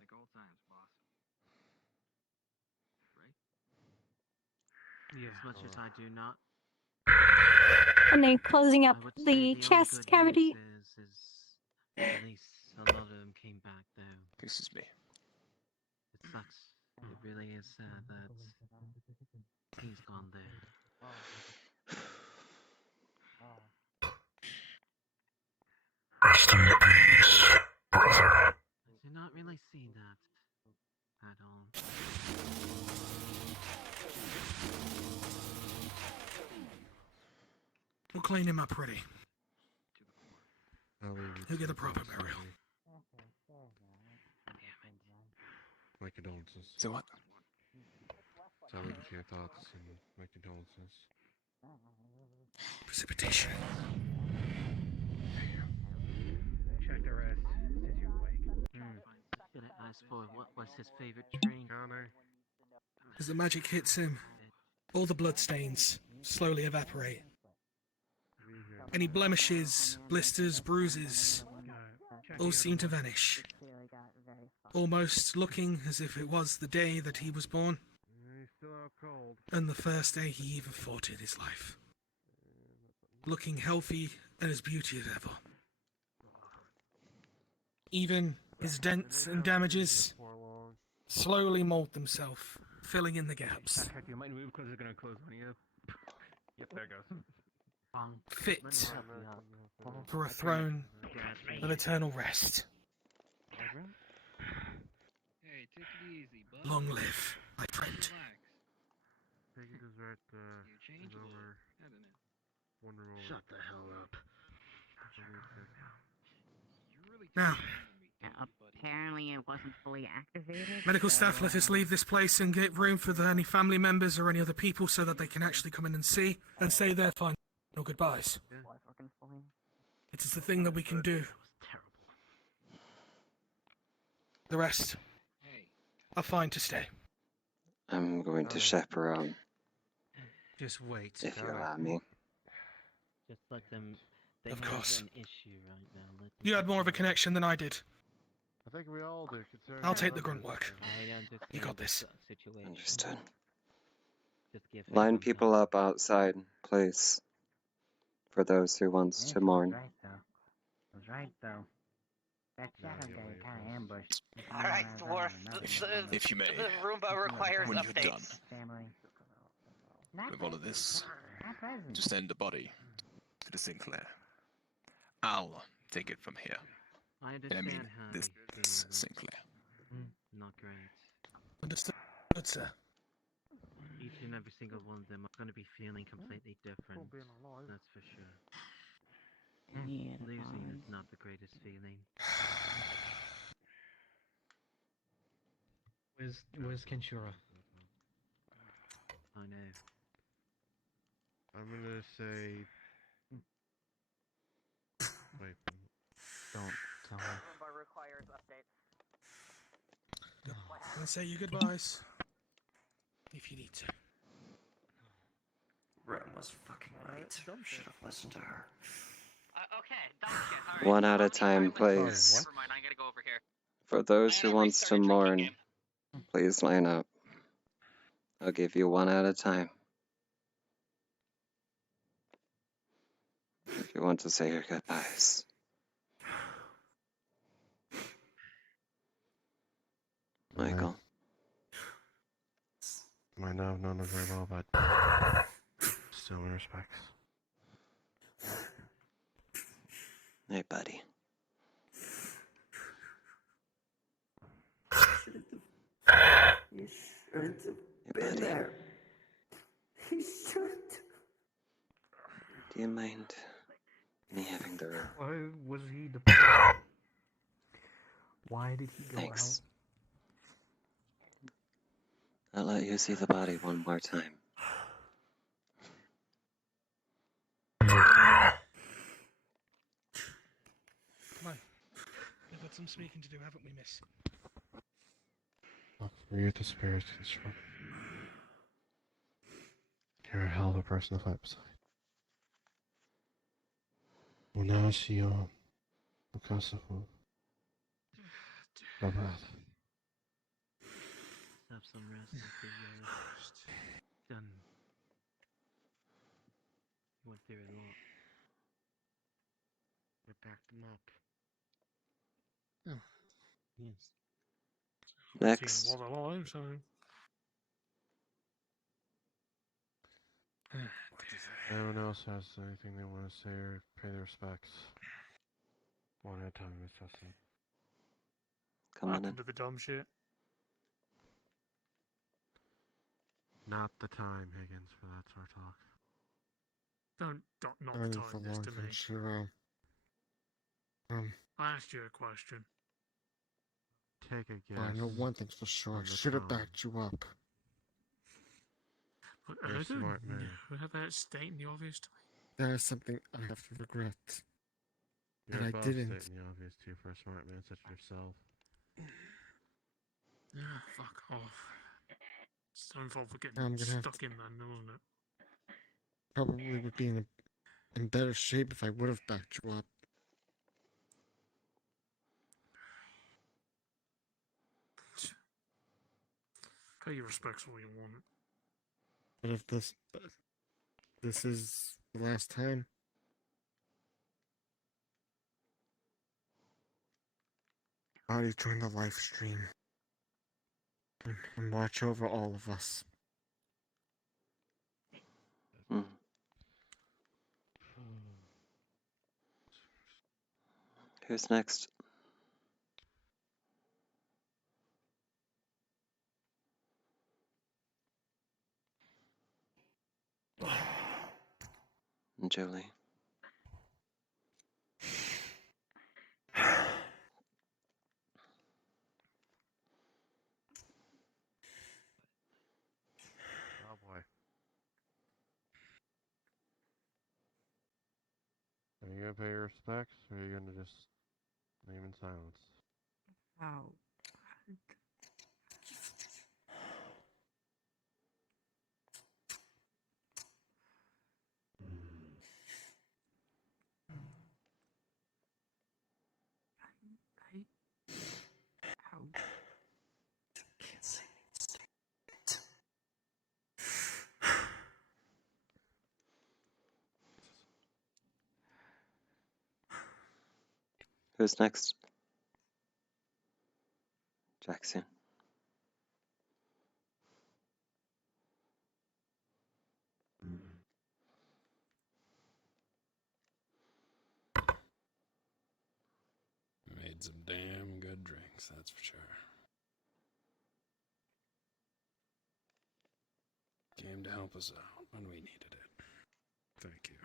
Like old times, boss. Right? As much as I do not And then closing up the chest cavity. At least a lot of them came back, though. Excuse me. It sucks. It really is sad that he's gone there. Rest in peace, brother. I do not really see that at all. We'll clean him up ready. He'll get a proper burial. My condolences. So what? Sorry to your thoughts and my condolences. Precipitation. Check the rest since you're awake. Gonna ask for what was his favorite drink. As the magic hits him, all the blood stains slowly evaporate. Any blemishes, blisters, bruises, all seem to vanish. Almost looking as if it was the day that he was born, and the first day he even fought in his life. Looking healthy and as beauty as ever. Even his dents and damages slowly mold themselves, filling in the gaps. You might move because they're gonna close on you. Yep, there it goes. Fit for a throne of eternal rest. Hey, take it easy, bud. Long live, my friend. Take a dessert, is over. One room over. Shut the hell up. Now, Apparently it wasn't fully activated. medical staff, let us leave this place and get room for any family members or any other people so that they can actually come in and see and say their final goodbyes. It is the thing that we can do. The rest are fine to stay. I'm going to chaperone. Just wait. If you allow me. Just let them. They Of have course. an issue right now. Let them You had more of a connection than I did. I think we all do. I'll take the grunt work. I understand You got this. the situation. Understood. Just give him Line some people time. up outside, please. For those who wants to mourn. Right though. Was right though. That shadow guy kind of ambushed. Alright, Dwarf. If you may, The Roomba requires when you're done updates. Family. with all of this, Not present. to send the body to the Sinclair. I'll take it from here. I And I understand mean how this you feel. Sinclair. Not great. Understood, sir. Each and every single one of them are going to be feeling completely different. That's for sure. Losing is not the greatest feeling. Where's Kenshura? I know. I'm gonna say. Wait. Don't tell me. Roomba requires updates. And say your goodbyes. If you need to. Ren was fucking right. Should have listened to her. Okay, dumb shit. Alright. One at a time, please. Never mind, I gotta go over here. For those who wants to mourn, please line up. I'll give you one at a time. If you want to say your goodbyes. Michael. Might not have known her very well, but still in respects. Hey, buddy. You shouldn't have been there. You shouldn't. Do you mind me having the room? Why was he the? Why did he go Thanks. I'll let you see the body one more time. Come on. We've got some speaking to do, haven't we, miss? Look, for you the spirit construct. You're a hell of a person to fight beside. Unasio Mukasafu. Bye-bye. Have some rest after you're done. Went through it a lot. I backed them up. Oh, yes. Next. Was alive, so. Anyone else has anything they want to say or pay their respects? One at a time, Miss Hudson. Come on in. Happened to the dumb shit. Not the time, Higgins, for that sort of talk. Not I the need time for this long to me. things to, I asked you a question. take a guess. I know one thing's for sure. on the Should have time. backed you up. But You're I a don't smart man. know about stating the obvious to me. That is something I have to regret. You're That I above didn't. stating the obvious too for a smart man such as yourself. Ah, fuck off. It's time for getting I'm gonna have stuck in there, wasn't it? Probably would be in better shape if I would have backed you up. Pay your respects all you want. But if this is the last time, how do you join the live stream and watch over all of us? Who's next? Jolie. Oh boy. Are you gonna pay your respects, or are you gonna just leave in silence? How? How? Can't say Who's next? Jackson. Made some damn good drinks, that's for sure. Came to help us out when we needed it. Thank you.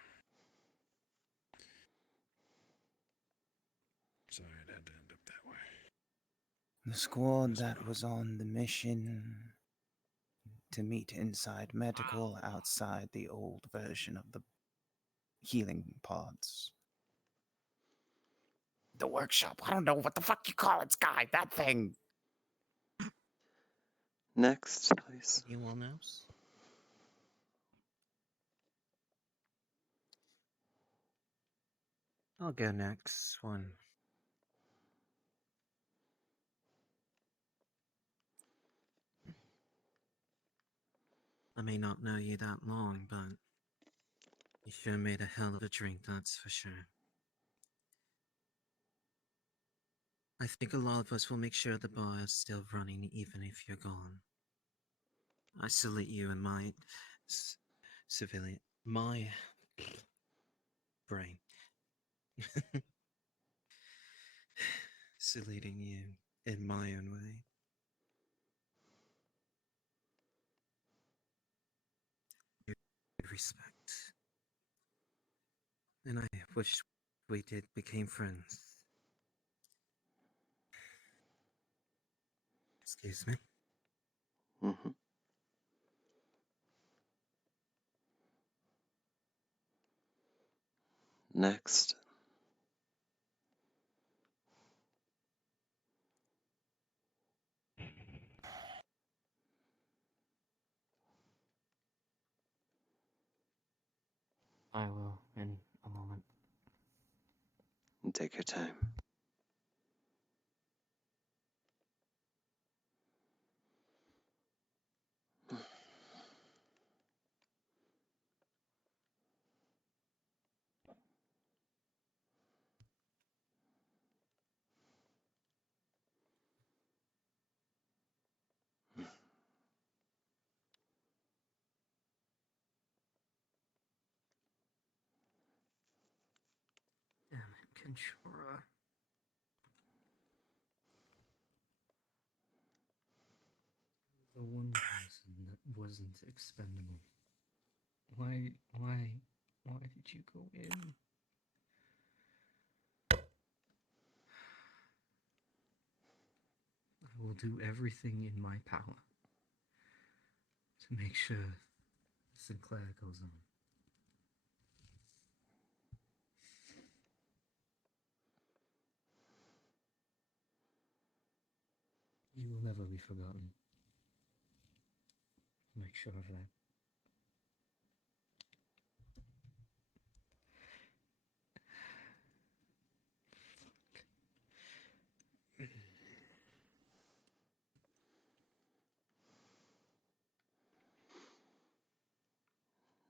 Sorry it had to end up that way. The squad that was on the mission to meet inside medical outside the old version of the healing pods. The workshop. I don't know what the fuck you call it, Sky. That thing. Next, please. Anyone else? I'll go next one. I may not know you that long, but you sure made a hell of a drink, that's for sure. I think a lot of us will make sure the bar is still running even if you're gone. I salute you and my civilian, my brain. Saluting you in my own way. Respect. And I wish we became friends. Excuse me. Mm-hmm. Next. I will in a moment. Take your time. Ventura. The one person that wasn't expendable. Why did you go in? I will do everything in my power to make sure Sinclair goes on. You will never be forgotten. Make sure of that.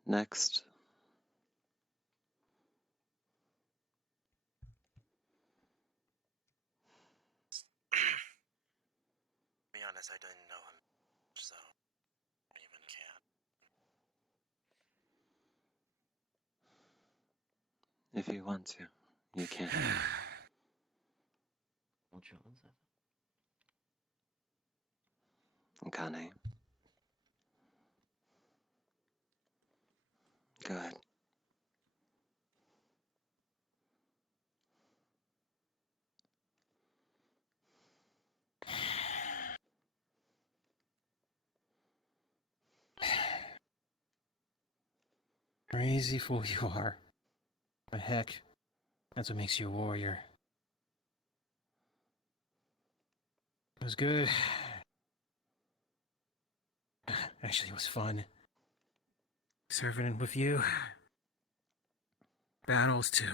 Next. To be honest, I didn't know him, so I even can't. If you want to, you can. Kane. Go ahead. Crazy fool you are. But heck, that's what makes you a warrior. It was good. Actually, it was fun. Serving with you. Battles, too.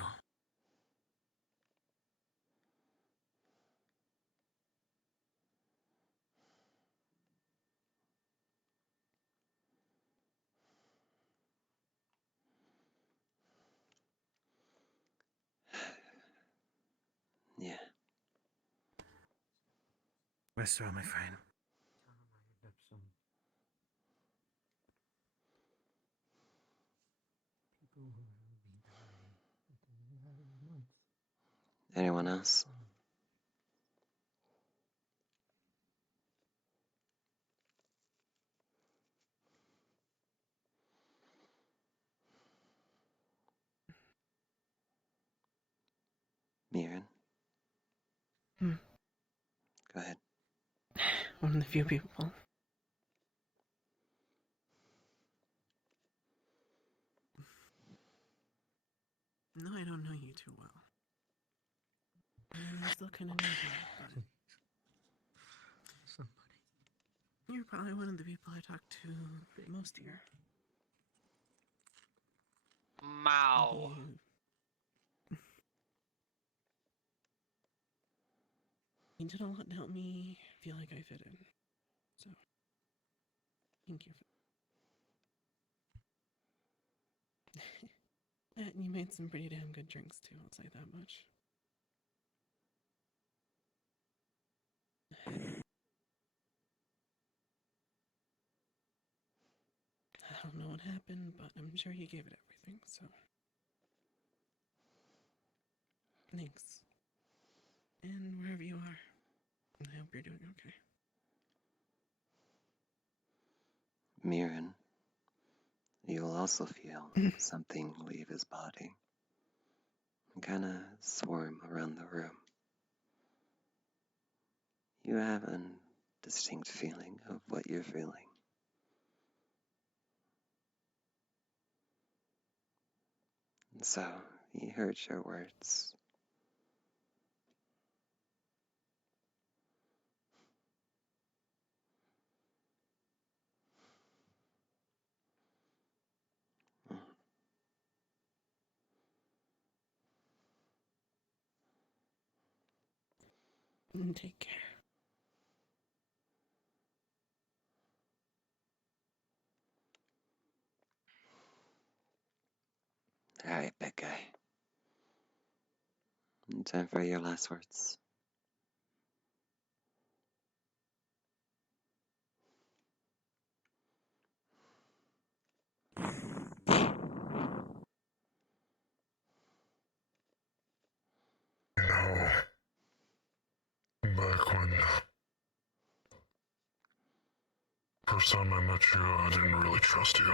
Yeah. Rest well, my friend. Anyone else? Mirren? Hmm. Go ahead. One of the few people. No, I don't know you too well. I still kind of know you, but Somebody. you're probably one of the people I talk to the most here. Mao. You did a lot to help me feel like I fit in. So, thank you for and you made some pretty damn good drinks too, I'll say that much. I don't know what happened, but I'm sure you gave it everything, so. Thanks. And wherever you are, I hope you're doing okay. Mirren, you will also feel something leave his body and kind of swarm around the room. You have a distinct feeling of what you're feeling. And so, he heard your words. Take care. Alright, big guy. Time for your last words. how back when first time I met you, I didn't really trust you.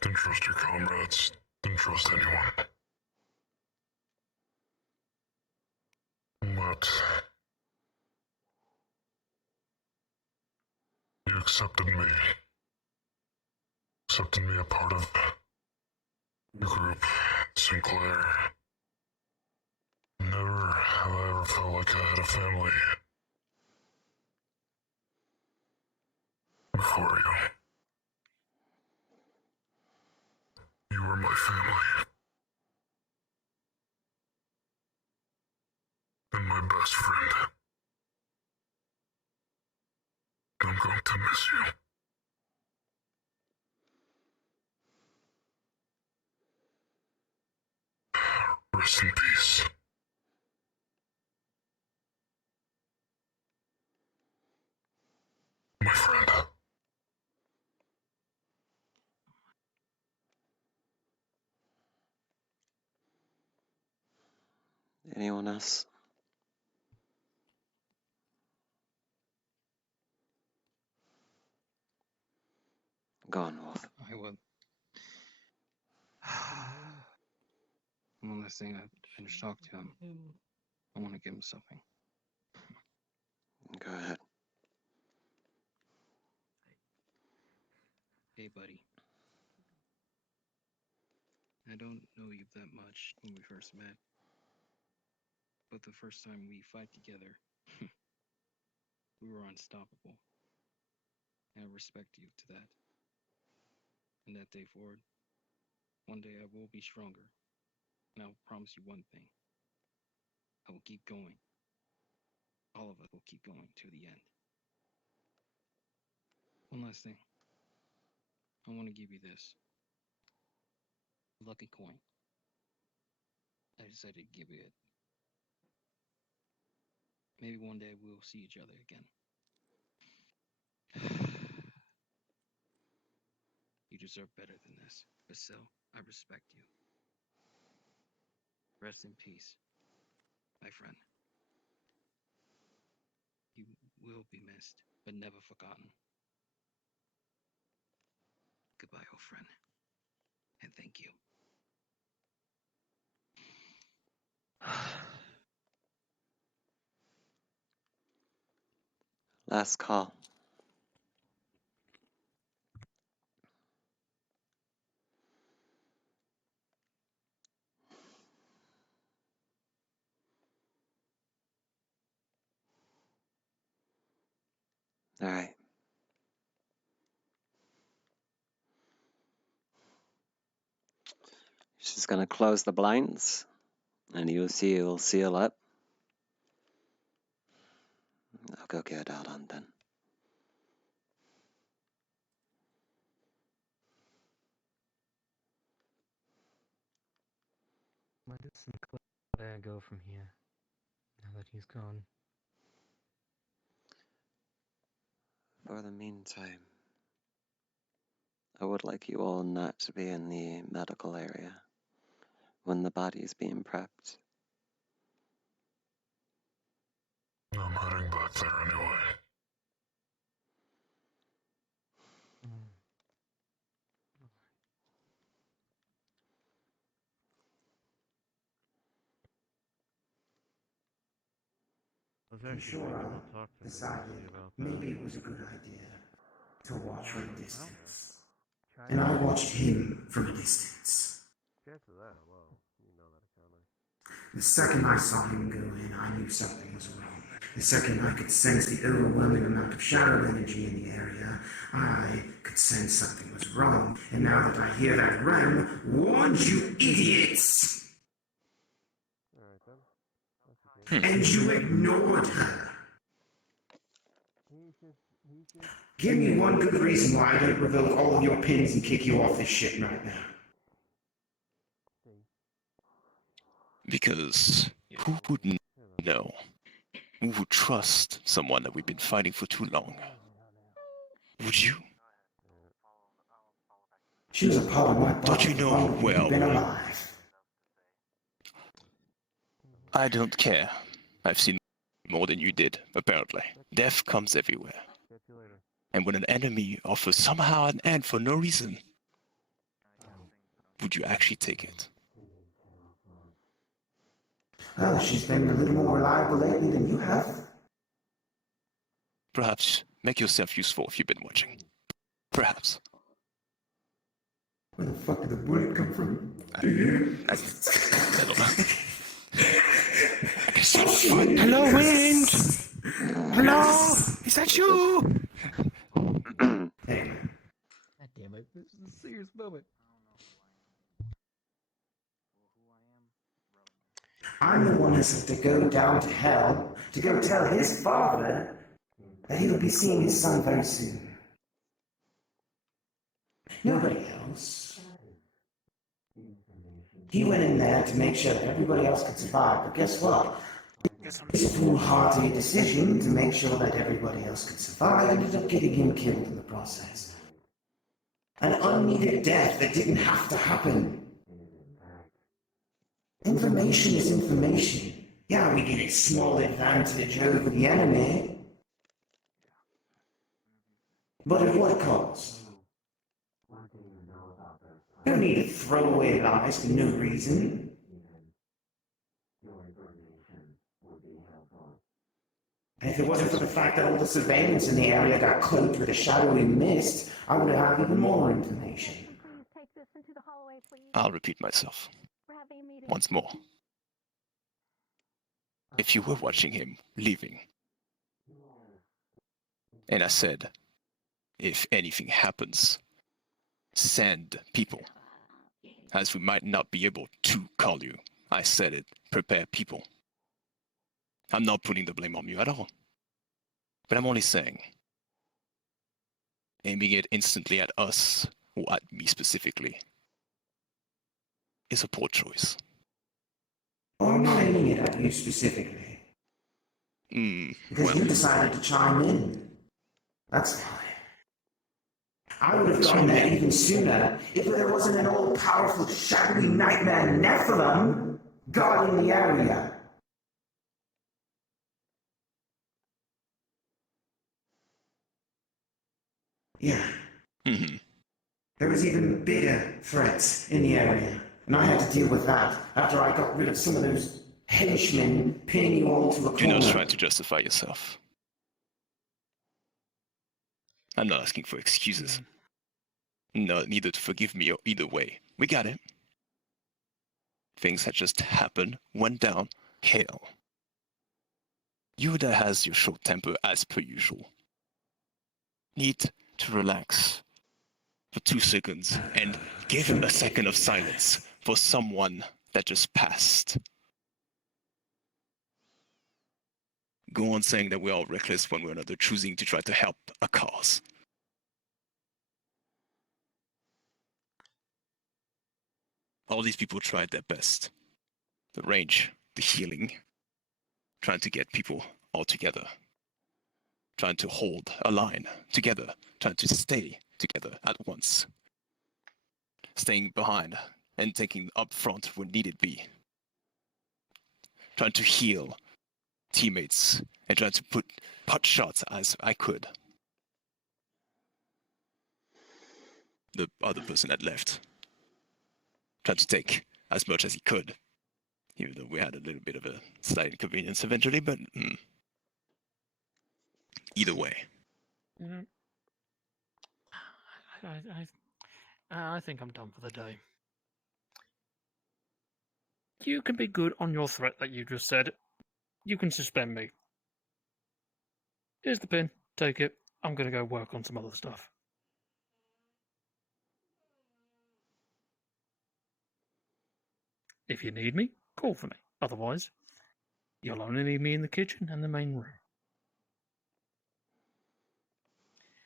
Didn't trust your comrades, didn't trust anyone. But you accepted me a part of your group, Sinclair. Never have I ever felt like I had a family before you. You were my family. And my best friend. I'm going to miss you. Rest in peace. My friend. Anyone else? Go on, Wolf. I will. One last thing, I finished talking to him. I want to give him something. Go ahead. Hey, buddy. I don't know you that much when we first met, but the first time we fight together, we were unstoppable. And I respect you to that. And that day forward, one day I will be stronger. And I will promise you one thing. I will keep going. All of us will keep going to the end. One last thing. I want to give you this. Lucky coin. I decided to give you it. Maybe one day we'll see each other again. You deserve better than this. But still, I respect you. Rest in peace, my friend. You will be missed, but never forgotten. Goodbye, old friend. And thank you. Last call. All right. She's going to close the blinds, and you'll see it'll seal up. I'll go get out on then. Where does Sinclair go from here, now that he's gone? For the meantime, I would like you all not to be in the medical area when the body is being prepped. I'm heading back there anyway. I'm sure I decided maybe it was a good idea to watch from a distance. And I watched him from a distance. The second I saw him go in, I knew something was wrong. The second I could sense the overwhelming amount of shadow energy in the area, I could sense something was wrong. And now that I hear that Rem warned you idiots! And you ignored her. Give me one good reason why I don't revoke all of your pins and kick you off this shit right now. Because who would know? Who would trust someone that we've been fighting for too long? Would you? She was a part of my body. Don't you know Been well alive. I don't care. I've seen more than you did, apparently. Death comes everywhere. And when an enemy offers somehow an end for no reason, would you actually take it? Well, she's been a little more reliable lately than you have. Perhaps make yourself useful if you've been watching. Perhaps. Where the fuck did the bullet come from? I don't know. I can see the foot. Hello, Wind! Hello! Is that you? Hey. God damn it, this is a serious moment. I'm the one who said to go down to hell, to go tell his father that he'll be seeing his son very soon. Nobody else. He went in there to make sure that everybody else could survive, but guess what? His foolhardy decision to make sure that everybody else could survive ended up getting him killed in the process. An unneeded death that didn't have to happen. Information is information. Yeah, we get a small advantage over the enemy. But at what cost? You don't need to throw away lies for no reason. And if it wasn't for the fact that all the surveillance in the area got cloaked with a shadowy mist, I would have had even more information. Take this into the hallway, please. I'll repeat myself. We're having a meeting. Once more. If you were watching him leaving, and I said, if anything happens, send people, as we might not be able to call you. I said it, prepare people. I'm not putting the blame on you at all. But I'm only saying, aiming it instantly at us, or at me specifically, is a poor choice. Well, I'm not aiming it at you specifically. Because you decided to chime in. That's why. I would have gotten there even sooner if there wasn't an all-powerful, shadowy nightmare Nephilim guarding the area. Yeah. There was even bigger threats in the area, and I had to deal with that after I got rid of some of those henchmen pinning you all to a corner. Do not try to justify yourself. I'm not asking for excuses. No, neither to forgive me or either way. We got it. Things that just happened, went down, hell. Yoda has your short temper as per usual. Need to relax for 2 seconds and give a second of silence for someone that just passed. Go on saying that we're all reckless when we're another choosing to try to help a cause. All these people tried their best. The range, the healing, trying to get people all together. Trying to hold a line together, trying to stay together at once. Staying behind and taking up front when needed be. Trying to heal teammates and trying to put pot shots as I could. The other person had left. Trying to take as much as he could. Even though we had a little bit of a slight inconvenience eventually, but either way. I think I'm done for the day. You can be good on your threat that you just said. You can suspend me. Here's the pin. Take it. I'm going to go work on some other stuff. If you need me, call for me. Otherwise, you'll only need me in the kitchen and the main room.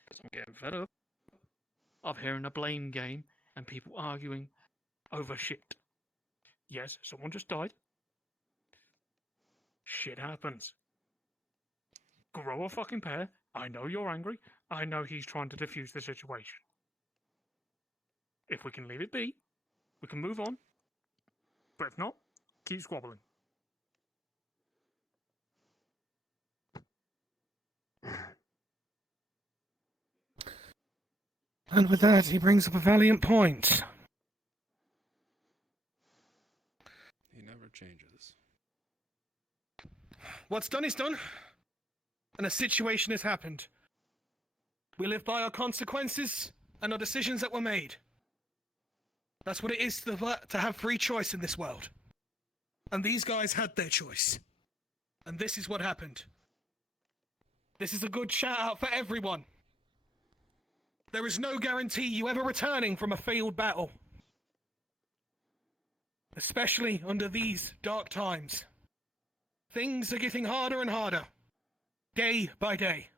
Because I'm getting fed up of hearing a blame game and people arguing over shit. Yes, someone just died. Shit happens. Grow a fucking pair. I know you're angry. I know he's trying to defuse the situation. If we can leave it be, we can move on. But if not, keep squabbling. And with that, he brings up a valiant point. He never changes. What's done is done, and a situation has happened. We live by our consequences and our decisions that were made. That's what it is to have free choice in this world. And these guys had their choice. And this is what happened. This is a good shout out for everyone. There is no guarantee you ever returning from a failed battle. Especially under these dark times. Things are getting harder and harder. Day by day.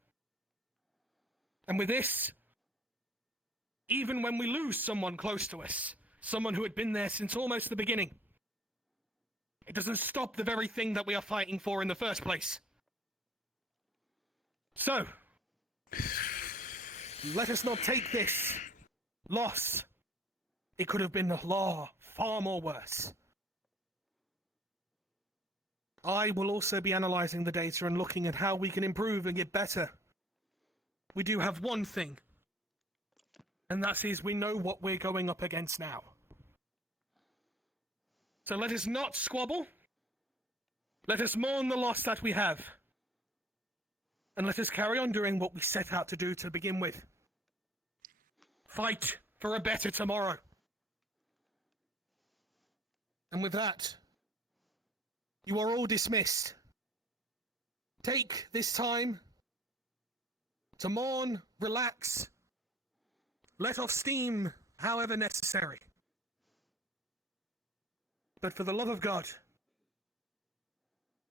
And with this, even when we lose someone close to us, someone who had been there since almost the beginning, it doesn't stop the very thing that we are fighting for in the first place. So, let us not take this loss. It could have been a law far more worse. I will also be analysing the data and looking at how we can improve and get better. We do have one thing, and that is we know what we're going up against now. So let us not squabble. Let us mourn the loss that we have. And let us carry on doing what we set out to do to begin with. Fight for a better tomorrow. And with that, you are all dismissed. Take this time to mourn, relax, let off steam however necessary. But for the love of God,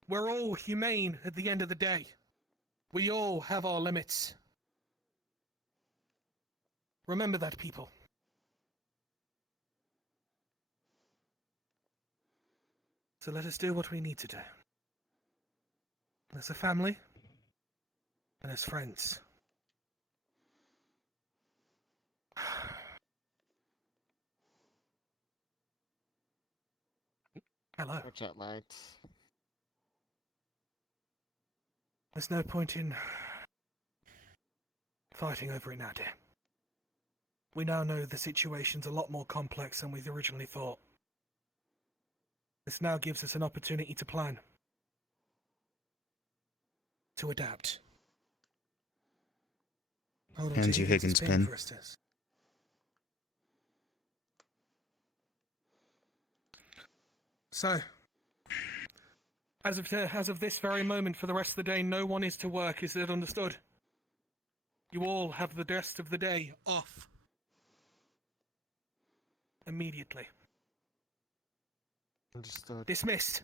we're all humane at the end of the day. We all have our limits. Remember that, people. So let us do what we need to do. As a family, and as friends. Hello. Watch out, mate. There's no point in fighting over it now, dear. We now know the situation's a lot more complex than we'd originally thought. This now gives us an opportunity to plan. To adapt. Hold on to Hands you Higgins' pen. for instance. So, as of this very moment, for the rest of the day, no one is to work. Is that understood? You all have the rest of the day off. Immediately. Understood. Dismissed.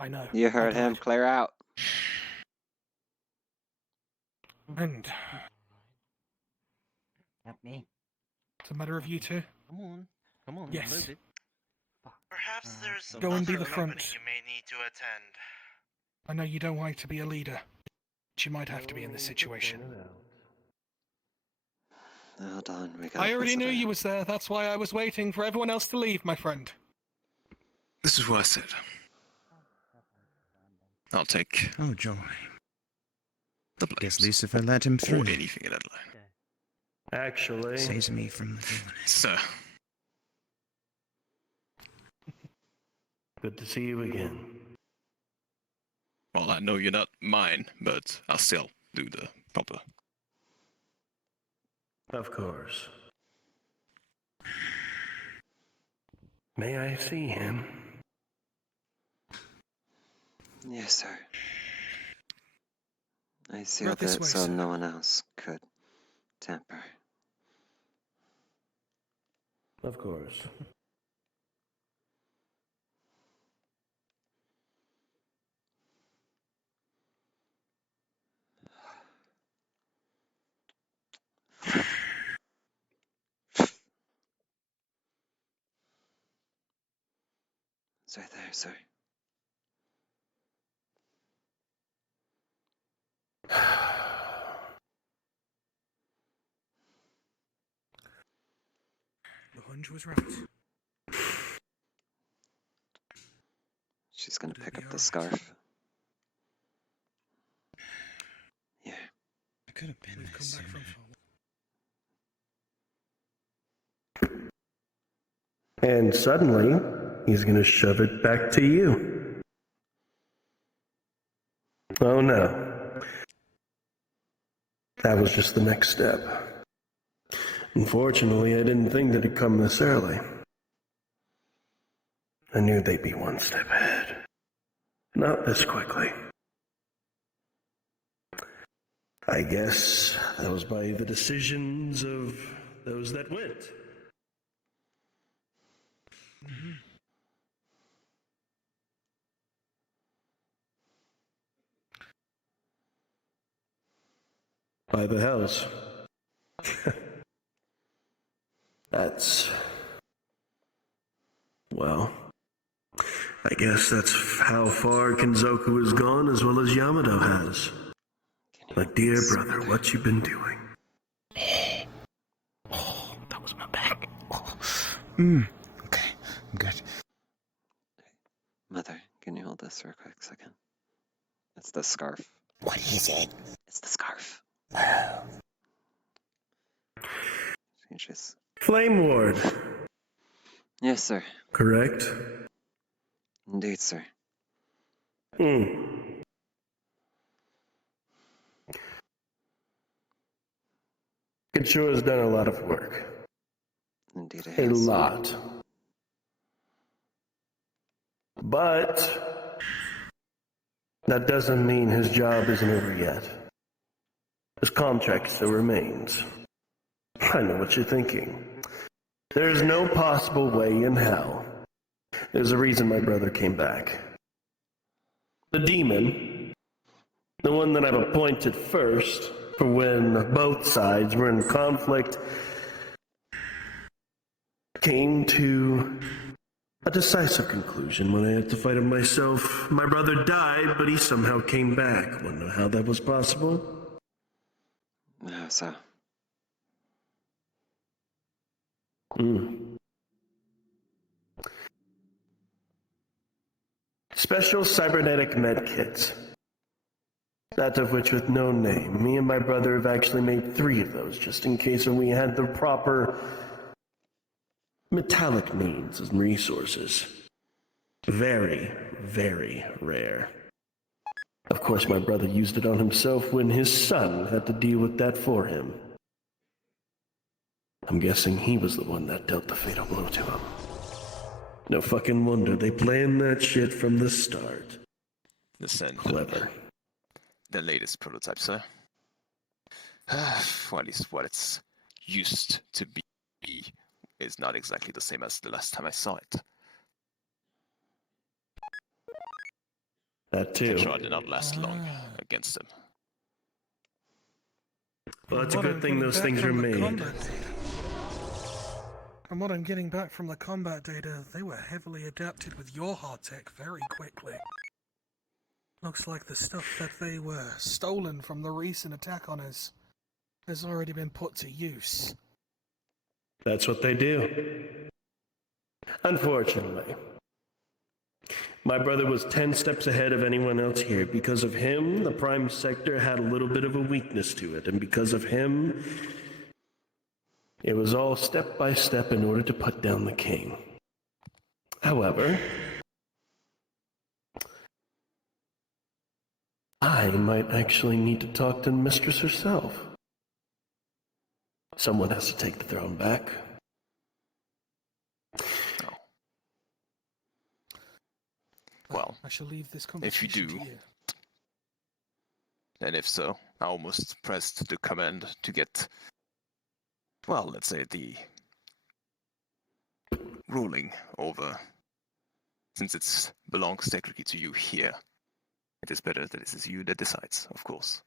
I know. You heard him. Clear out. And Not me. it's a matter of you two. Come on, Yes. move it. Perhaps there's Go and be another the company front. you may need to attend. I know you don't like to be a leader, but you might have to be in this situation. Hold on, we got. I already knew you was there. That's why I was waiting for everyone else to leave, my friend. This is what I said. I'll take. Oh, joy. The blame. Guess Lucifer let him through. Or anything in that line. Actually, Saves me from the villainy. Sir. Good to see you again. Well, I know you're not mine, but I'll still do the proper. Of course. May I see him? Yes, sir. I Right sealed this it way, so sir. no one else could tamper. Of course. It's right there, sir. The hunch was right. She's gonna pick up the scarf? Yeah. I could have been there sooner. And suddenly, he's gonna shove it back to you. Oh no. That was just the next step. Unfortunately, I didn't think that it'd come this early. I knew they'd be one step ahead. Not this quickly. I guess that was by the decisions of those that went. By the house. That's... well... I guess that's how far Kenzoku has gone as well as Yamato has. My dear brother, what you been doing? Oh, that was my back. Oh. Okay, I'm good. Mother, can you hold this for a quick second? It's the scarf. What is it? It's the scarf. Oh. Just... Flame Ward. Yes, sir. Correct? Indeed, sir. It sure has done a lot of work. Indeed, it A has. lot. But that doesn't mean his job isn't over yet. His contract still remains. I know what you're thinking. There's no possible way in hell. There's a reason my brother came back. The demon, the one that I've appointed first for when both sides were in conflict, came to a decisive conclusion when I had to fight him myself. My brother died, but he somehow came back. Wanna know how that was possible? How so? Special cybernetic med kits. That of which with no name. Me and my brother have actually made 3 of those, just in case when we had the proper metallic needs and resources. Very, very rare. Of course, my brother used it on himself when his son had to deal with that for him. I'm guessing he was the one that dealt the fatal blow to him. No fucking wonder they planned that shit from the start. Listen. Clever. The latest prototype, sir. Well, at least what it's used to be is not exactly the same as the last time I saw it. That too. I'm sure I did not last long against him. Well, it's a good thing those things are made. From what I'm getting back from the combat data, they were heavily adapted with your hard tech very quickly. Looks like the stuff that they were stolen from the recent attack on us has already been put to use. That's what they do. Unfortunately. My brother was 10 steps ahead of anyone else here. Because of him, the Prime Sector had a little bit of a weakness to it, and because of him, it was all step by step in order to put down the king. However, I might actually need to talk to the mistress herself. Someone has to take the throne back. Well, I shall leave this if you do, and if so, I almost pressed the command to get, well, let's say the ruling over, since it belongs technically to you here. It is better that it is you that decides, of course,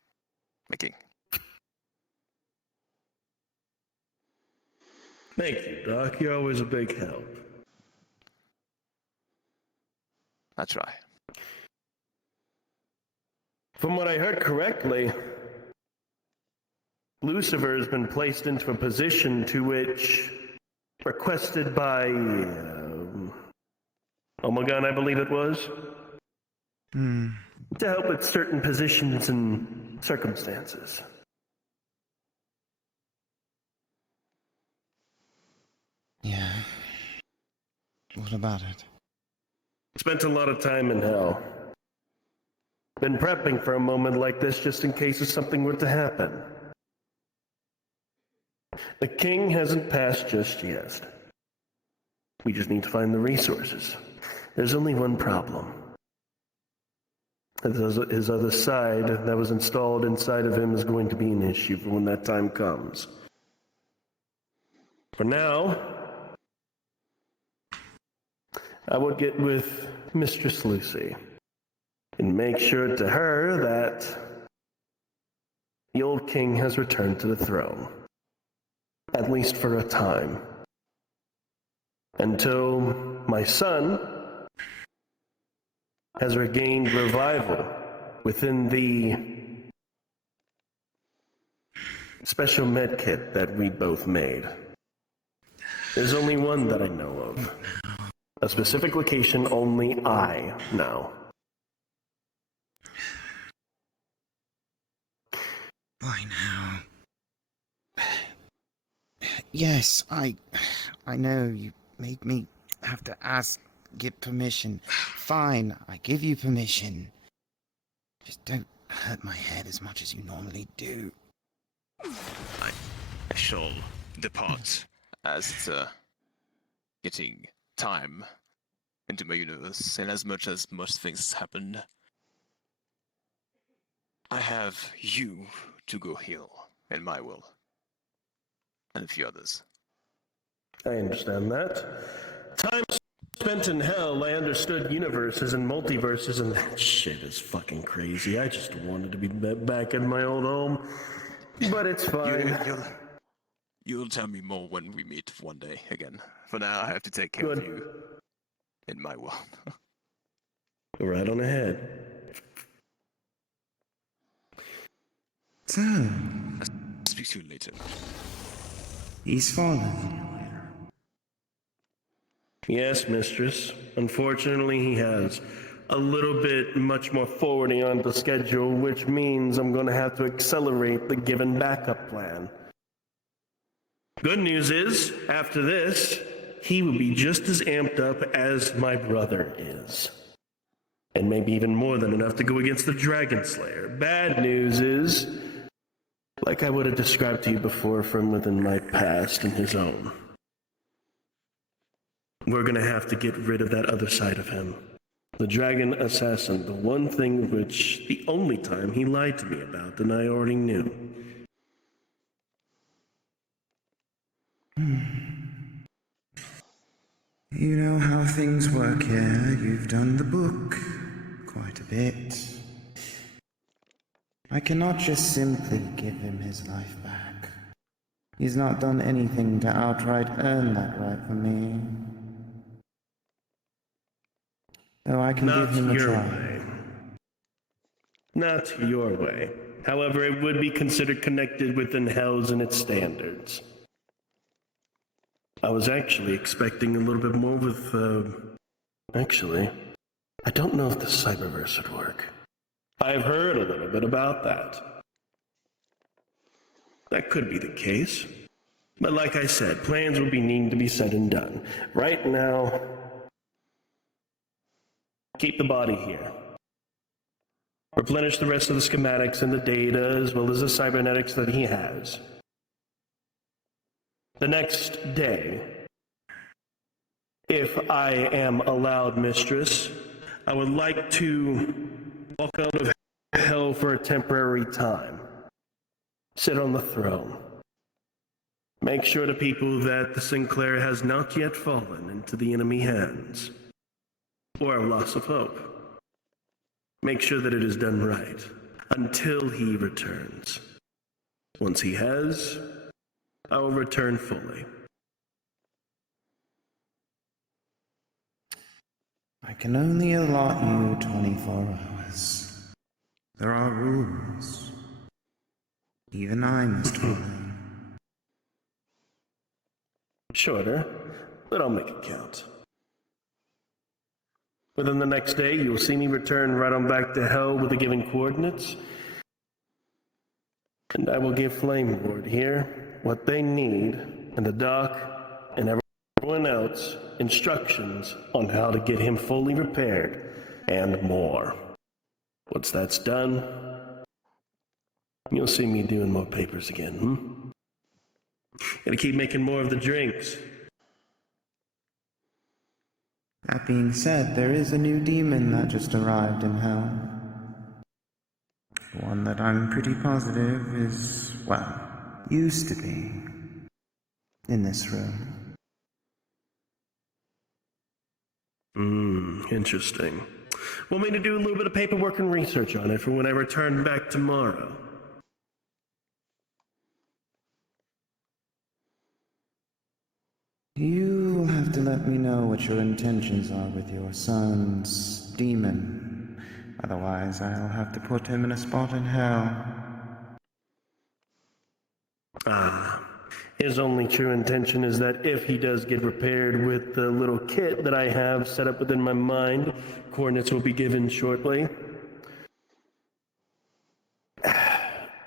my king. Thank you, Doc. You're always a big help. I try. From what I heard correctly, Lucifer has been placed into a position to which, requested by Omegon, I believe it was. To help with certain positions and circumstances. Yeah. What about it? Spent a lot of time in hell. Been prepping for a moment like this just in case if something were to happen. The king hasn't passed just yet. We just need to find the resources. There's only one problem. His other side that was installed inside of him is going to be an issue for when that time comes. For now, I would get with Mistress Lucy and make sure to her that the old king has returned to the throne, at least for a time, until my son has regained revival within the special med kit that we both made. There's only one that I know of. A specific location only I know. Why now? Yes, I know you made me have to get permission. Fine, I give you permission. Just don't hurt my head as much as you normally do. I shall depart as it's getting time into my universe, and as much as most things happened, I have you to go heal, and my will, and a few others. I understand that. Time spent in hell, I understood universes and multiverses, and that shit is fucking crazy. I just wanted to be back in my old home, but it's fine. You'll tell me more when we meet one day again. For now, I have to take care of you in my world. Go right on ahead. So, I'll speak to you later. he's fallen. Yes, mistress. Unfortunately, he has. A little bit much more forwarding on the schedule, which means I'm going to have to accelerate the given backup plan. Good news is, after this, he will be just as amped up as my brother is. And maybe even more than enough to go against the Dragon Slayer. Bad news is, like I would have described to you before from within my past and his own, we're gonna have to get rid of that other side of him. The Dragon Assassin, the one thing which, the only time he lied to me about, and I already knew. You know how things work here. You've done the book quite a bit. I cannot just simply give him his life back. He's not done anything to outright earn that right from me. Though I can give him a try. Not your way. However, it would be considered connected within Hell's and its standards. I was actually expecting a little bit more with, Actually, I don't know if the Cyberverse would work. I've heard a little bit about that. That could be the case. But like I said, plans will be needing to be said and done. Right now, keep the body here. Replenish the rest of the schematics and the data, as well as the cybernetics that he has. The next day, if I am allowed, mistress, I would like to walk out of hell for a temporary time. Sit on the throne. Make sure to people that the Sinclair has not yet fallen into the enemy hands, or a loss of hope. Make sure that it is done right, until he returns. Once he has, I will return fully. I can only allot you 24 hours. There are rules. Even I must follow. Shorter, but I'll make it count. Within the next day, you'll see me return right on back to hell with the given coordinates. And I will give Flameboard here what they need, and the doc and everyone else instructions on how to get him fully repaired and more. Once that's done, you'll see me doing more papers again, Gotta keep making more of the drinks. That being said, there is a new demon that just arrived in hell. One that I'm pretty positive is, well, used to be in this room. Interesting. Want me to do a little bit of paperwork and research on it for when I return back tomorrow? You'll have to let me know what your intentions are with your son's demon. Otherwise, I'll have to put him in a spot in hell. His only true intention is that if he does get repaired with the little kit that I have set up within my mind, coordinates will be given shortly.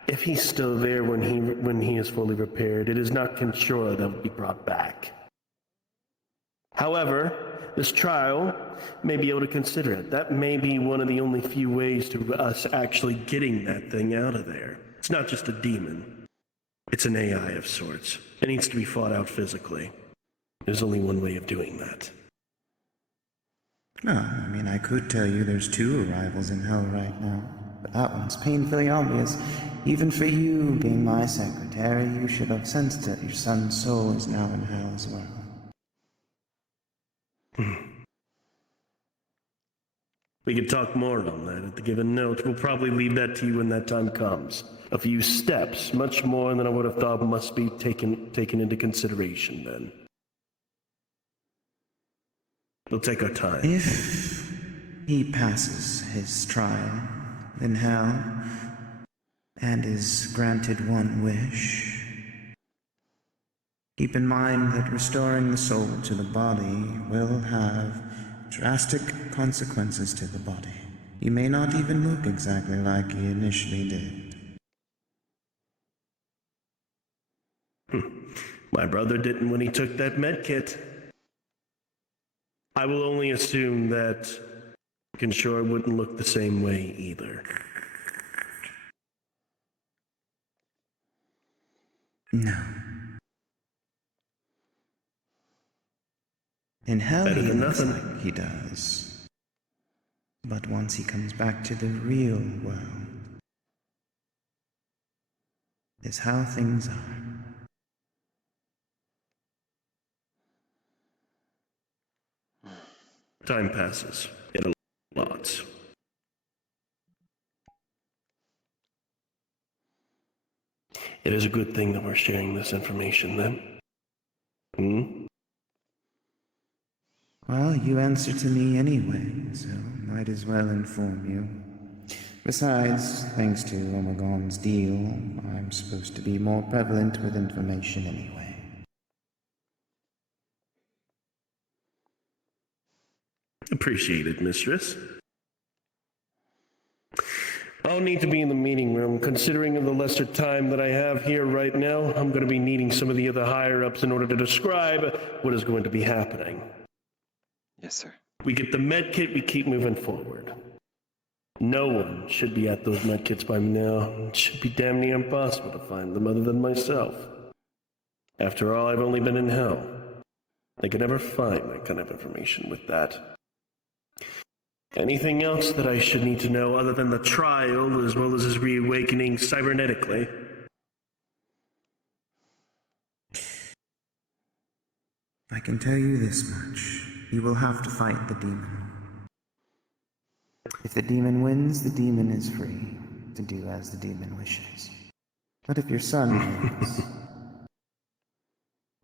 If he's still there when he is fully repaired, it is not Kenshora that will be brought back. However, this trial may be able to consider it. That may be one of the only few ways to us actually getting that thing out of there. It's not just a demon. It's an AI of sorts. It needs to be fought out physically. There's only one way of doing that. I mean, I could tell you there's 2 arrivals in hell right now, but that one's painfully obvious. Even for you, being my secretary, you should have sensed it. Your son's soul is now in hell as well. We could talk more on that at the given note. We'll probably leave that to you when that time comes. A few steps, much more than I would have thought must be taken into consideration then. We'll take our time. If he passes his trial in hell and is granted one wish, keep in mind that restoring the soul to the body will have drastic consequences to the body. He may not even look exactly like he initially did. My brother didn't when he took that med kit. I will only assume that Kenshora wouldn't look the same way either. No. In hell Better he than looks nothing. like he does. But once he comes back to the real world, is how things are. Time passes. It lots. It is a good thing that we're sharing this information then. Well, you answer to me anyway, so might as well inform you. Besides, thanks to Omegon's deal, I'm supposed to be more prevalent with information anyway. Appreciate it, mistress. I'll need to be in the meeting room. Considering of the lesser time that I have here right now, I'm going to be needing some of the other higher-ups in order to describe what is going to be happening. Yes, sir. We get the med kit, we keep moving forward. No one should be at those med kits by now. It should be damn near impossible to find them other than myself. After all, I've only been in hell. They could never find that kind of information with that. Anything else that I should need to know other than the trial as well as his reawakening cybernetically? I can tell you this much. You will have to fight the demon. If the demon wins, the demon is free to do as the demon wishes. But if your son wins,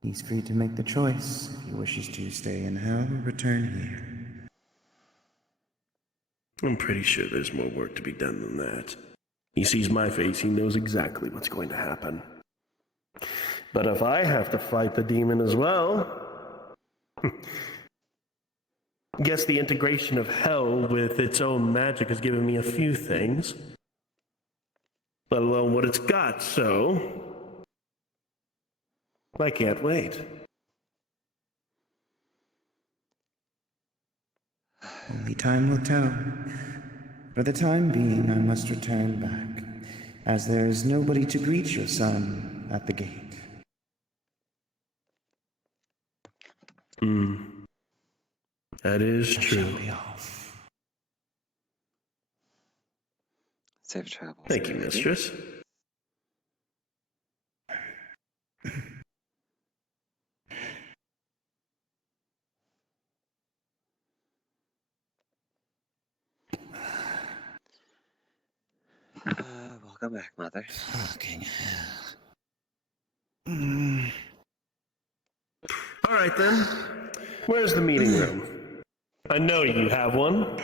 he's free to make the choice if he wishes to stay in hell or return here. I'm pretty sure there's more work to be done than that. He sees my face, he knows exactly what's going to happen. But if I have to fight the demon as well, Guess the integration of hell with its own magic has given me a few things, let alone what it's got, so I can't wait. Only time will tell. For the time being, I must return back, as there is nobody to greet your son at the gate. That is true. Safe travels. Thank you, baby. mistress. Welcome back, Mother. Fucking hell. All right then. Where's the meeting room? I know you have one.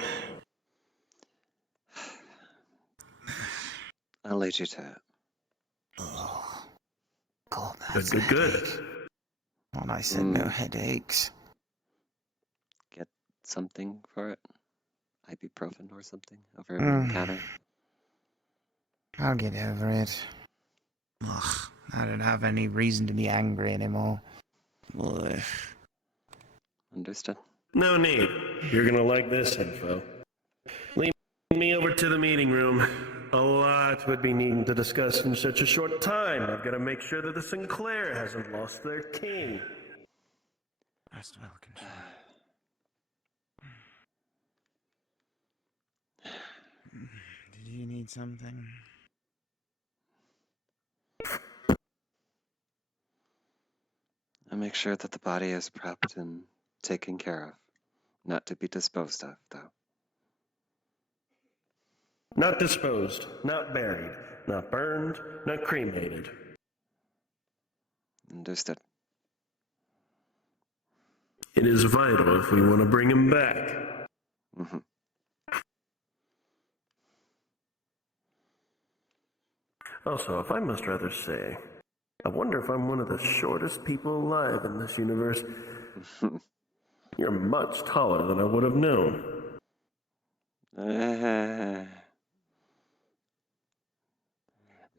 I'll lead you to it. Oh, God, Good, that's good, good. When I said no headaches. Get something for it? Ibuprofen or something over the counter? I'll get over it. Ugh, I don't have any reason to be angry anymore. Ugh. Understood. No need. You're gonna like this info. Lead me over to the meeting room. A lot would be needing to discuss in such a short time. I've got to make sure that the Sinclair hasn't lost their king. Rest well controlled. Did you need something? I make sure that the body is prepped and taken care of. Not to be disposed of, though. Not disposed, not buried, not burned, not cremated. Understood. It is vital if we want to bring him back. Also, if I must rather say, I wonder if I'm one of the shortest people alive in this universe. You're much taller than I would have known.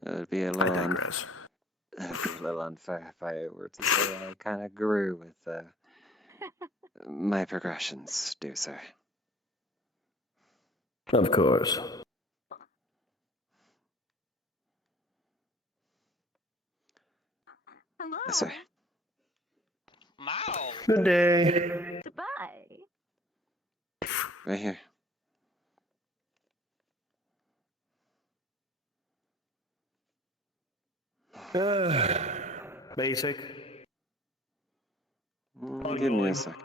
It would be a little unfair if I were to say I kind of grew with my progressions, dear sir. Of course. Hello. Yes, sir. Mao. Good day. Goodbye. Right here. Basic. Give me a sec.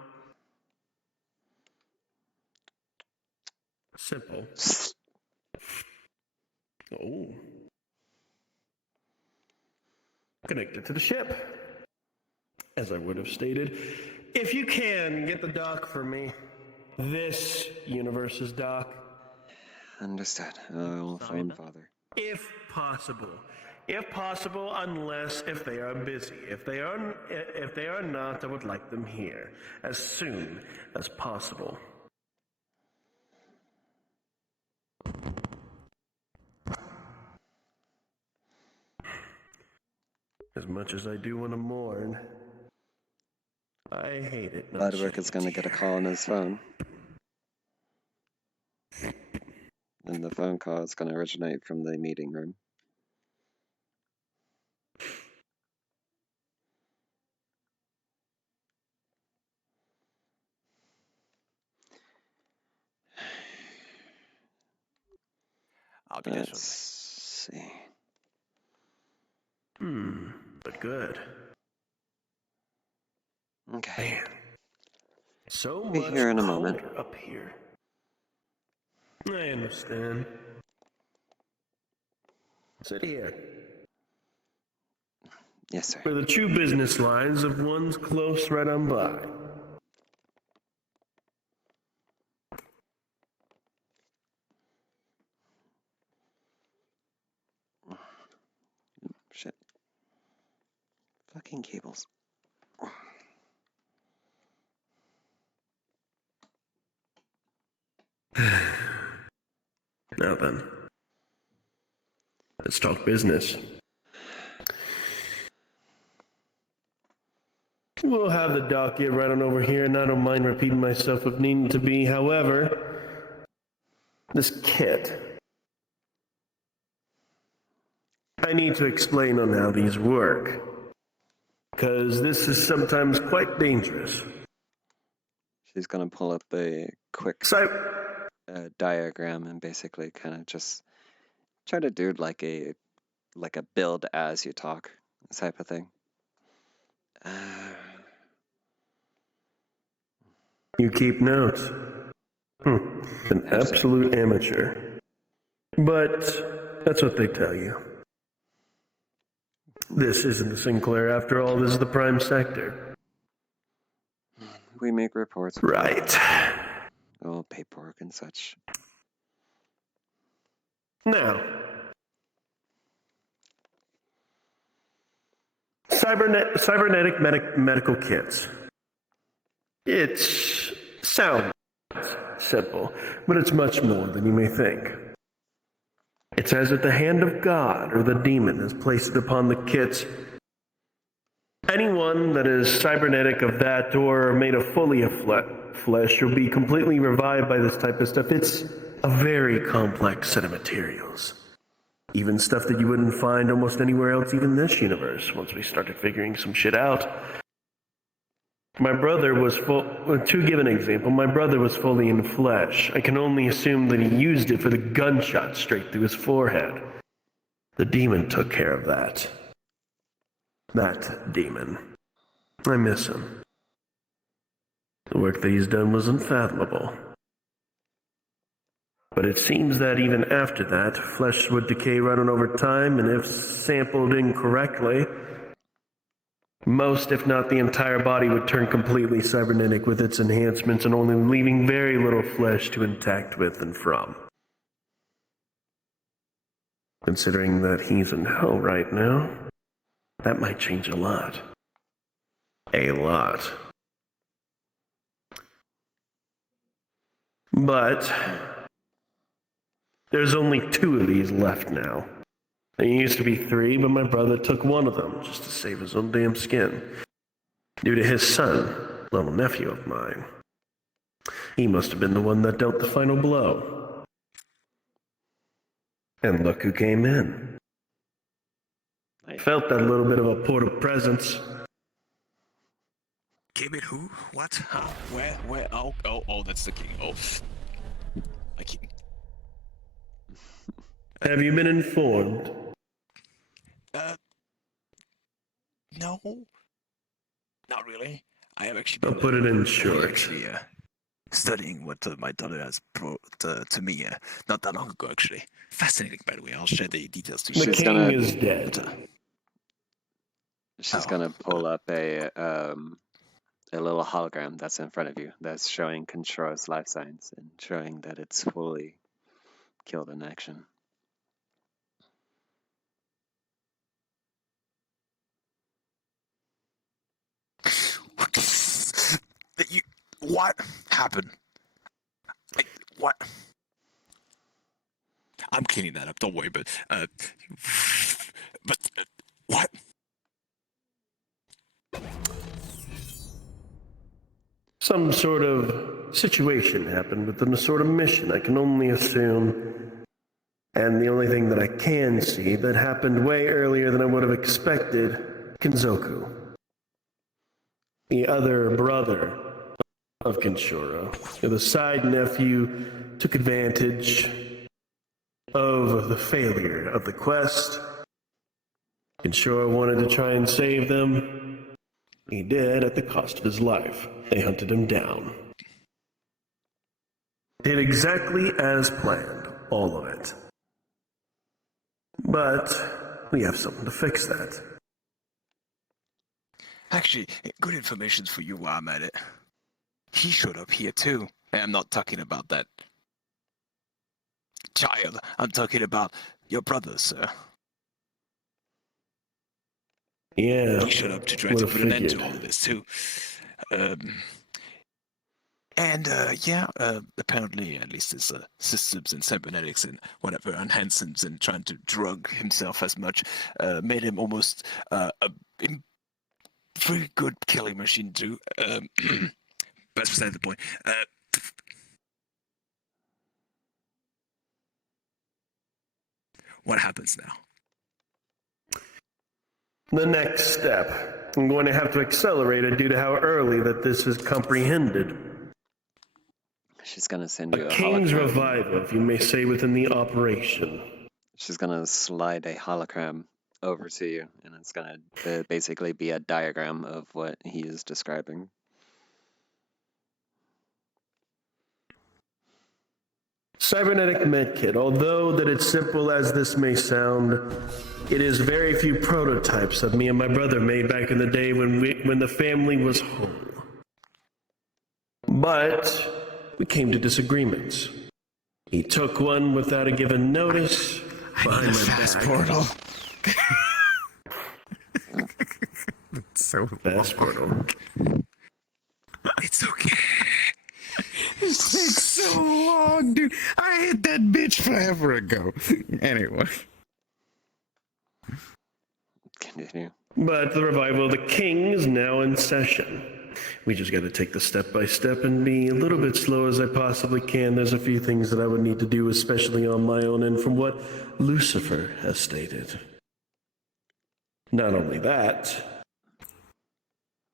Simple. Oh. Connected to the ship. As I would have stated, if you can, get the dock for me. This universe's dock. Understood. I will find Father. If possible. If possible, unless if they are busy. If they are not, I would like them here as soon as possible. As much as I do want to mourn, I hate it. Ludwig is going to get a call on his phone. And the phone call is going to originate from the meeting room. I'll be there Let's see. But good. Okay. Man, so Be much here in a moment. colder up here. I understand. Sit here. Yes, sir. For the true business lines of one's close right on by. Shit. Fucking cables. Now then, let's talk business. We'll have the docket right on over here, and I don't mind repeating myself if needing to be. However, this kit, I need to explain on how these work, because this is sometimes quite dangerous. She's gonna pull up a quick diagram and basically kind of just try to do like a build as you talk type of thing. You keep notes. An absolute amateur. But that's what they tell you. This isn't the Sinclair after all, this is the Prime Sector. We make reports. Right. Oh, paperwork and such. Now, cybernetic medical kits. It sounds simple, but it's much more than you may think. It's as if the hand of God or the demon has placed it upon the kits. Anyone that is cybernetic of that or made of fully of flesh will be completely revived by this type of stuff. It's a very complex set of materials. Even stuff that you wouldn't find almost anywhere else, even this universe, once we started figuring some shit out. My brother was to give an example, my brother was fully in flesh. I can only assume that he used it for the gunshot straight through his forehead. The demon took care of that. That demon. I miss him. The work that he's done was unfathomable. But it seems that even after that, flesh would decay right on over time, and if sampled incorrectly, most, if not the entire body, would turn completely cybernetic with its enhancements and only leaving very little flesh to intact with and from. Considering that he's in hell right now, that might change a lot. A lot. But there's only 2 of these left now. There used to be 3, but my brother took one of them just to save his own damn skin. Due to his son, little nephew of mine. He must have been the one that dealt the final blow. And look who came in. I felt that little bit of a portal presence. Came in who? What? Huh? Where? Oh, that's the king. Oh. My king. Have you been informed? No. Not really. I have actually I'll been, put it in short. actually, studying what my daughter has brought to me not that long ago, actually. Fascinating, by the way. I'll share the details to you. The king is dead. She's gonna pull up a little hologram that's in front of you that's showing Controra's life signs and showing that it's fully killed in action. What happened? What? I'm cleaning that up. Don't worry. But what? Some sort of situation happened within a sort of mission, I can only assume. And the only thing that I can see that happened way earlier than I would have expected, Kinzoku. The other brother of Kinshura, the side nephew, took advantage of the failure of the quest. Kinshura wanted to try and save them. He did at the cost of his life. They hunted him down. Did exactly as planned, all of it. But we have something to fix that. Actually, good information for you while I'm at it. He showed up here too. And I'm not talking about that child. I'm talking about your brother, sir. Yeah. He showed up to try to put an end to all of this too. And apparently at least his systems and cybernetics and whatever enhancements and trying to drug himself as much made him almost a very good killing machine too. That's beside the point. What happens now? The next step. I'm going to have to accelerate it due to how early that this is comprehended. She's gonna send you A a king's hologram. revival, if you may say, within the operation. She's gonna slide a hologram over to you, and it's gonna basically be a diagram of what he is describing. Cybernetic medkit. Although that it's simple as this may sound, it is very few prototypes that me and my brother made back in the day when the family was whole. But we came to disagreements. He took one without a given notice. Behind my fast back. portal. It's so fast portal. It's okay. It takes so long, dude. I hit that bitch forever ago. Anyway. Continue. But the revival of the king is now in session. We just got to take this step by step and be a little bit slow as I possibly can. There's a few things that I would need to do, especially on my own, and from what Lucifer has stated. Not only that,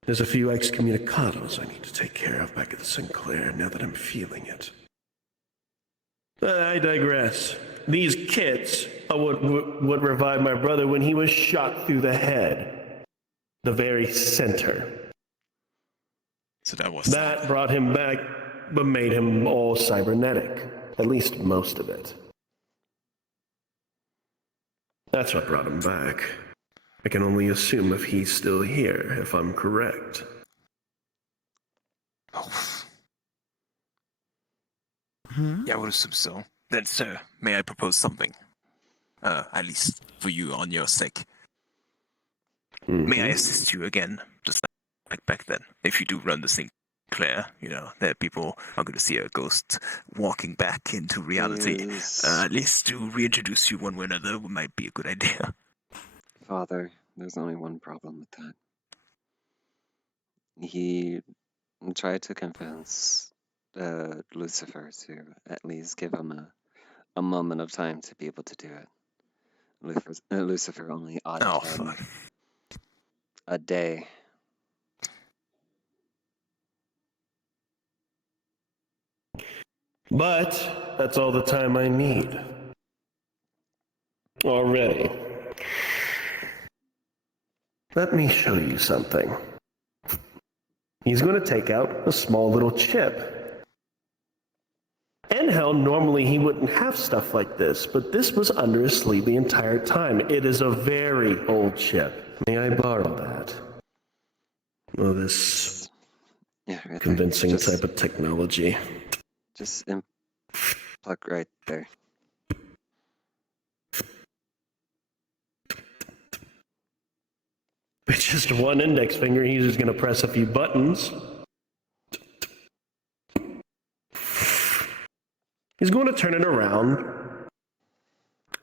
there's a few excommunicados I need to take care of back at the Sinclair now that I'm feeling it. I digress. These kits are what revived my brother when he was shot through the head. The very center. So that brought him back, but made him all cybernetic. At least most of it. That's what brought him back. I can only assume if he's still here, if I'm correct. Yeah, I would assume so. Then, sir, may I propose something? At least for you on your sake. May I assist you again, just like back then? If you do run the Sinclair, you know, that people are going to see a ghost walking back into reality. At least to reintroduce you one way or another might be a good idea. Father, there's only one problem with that. He tried to convince Lucifer to at least give him a moment of time to be able to do it. Lucifer only audited him a day. But that's all the time I need. Already. Let me show you something. He's going to take out a small little chip. And hell, normally he wouldn't have stuff like this, but this was under his sleeve the entire time. It is a very old chip. May I borrow that? Oh, this right convincing type of technology. Just plug right there. With just one index finger, he's just going to press a few buttons. He's going to turn it around.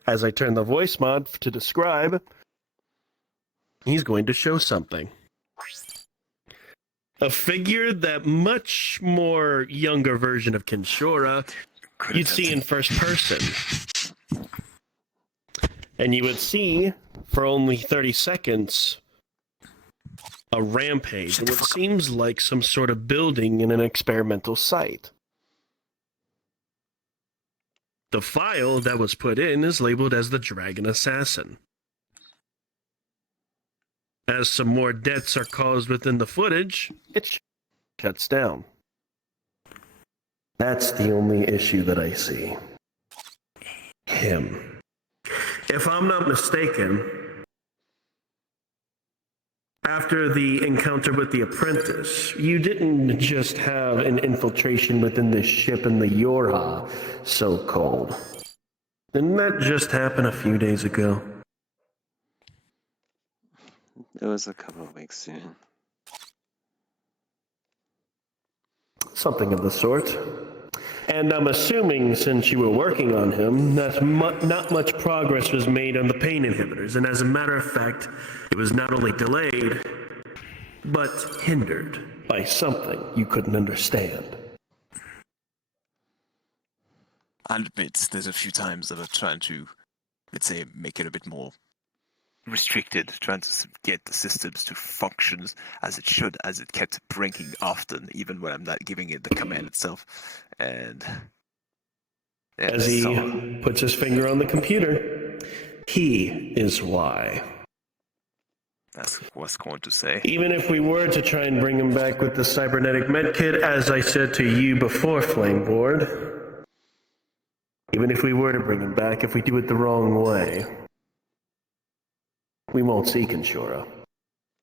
As I turn the voice mod to describe, he's going to show something. A figure that much more younger version of Kinshora you'd see in first person. And you would see, for only 30 seconds, a rampage in what seems like some sort of building in an experimental site. The file that was put in is labeled as the Dragon Assassin. As some more deaths are caused within the footage, it shuts down. That's the only issue that I see. Him. If I'm not mistaken, after the encounter with the apprentice, you didn't just have an infiltration within the ship in the Yorha, so-called. Didn't that just happen a few days ago? It was a couple of weeks soon. Something of the sort. And I'm assuming, since you were working on him, that not much progress was made on the pain inhibitors, and as a matter of fact, it was not only delayed, but hindered by something you couldn't understand. I'll admit, there's a few times that I've tried to, let's say, make it a bit more restricted, trying to get the systems to function as it should, as it kept breaking often, even when I'm not giving it the command itself. And yeah, as he puts his finger on the computer, he is why. That's what I was going to say. Even if we were to try and bring him back with the cybernetic medkit, as I said to you before, Flameboard, even if we were to bring him back, if we do it the wrong way, we won't see Kinshura.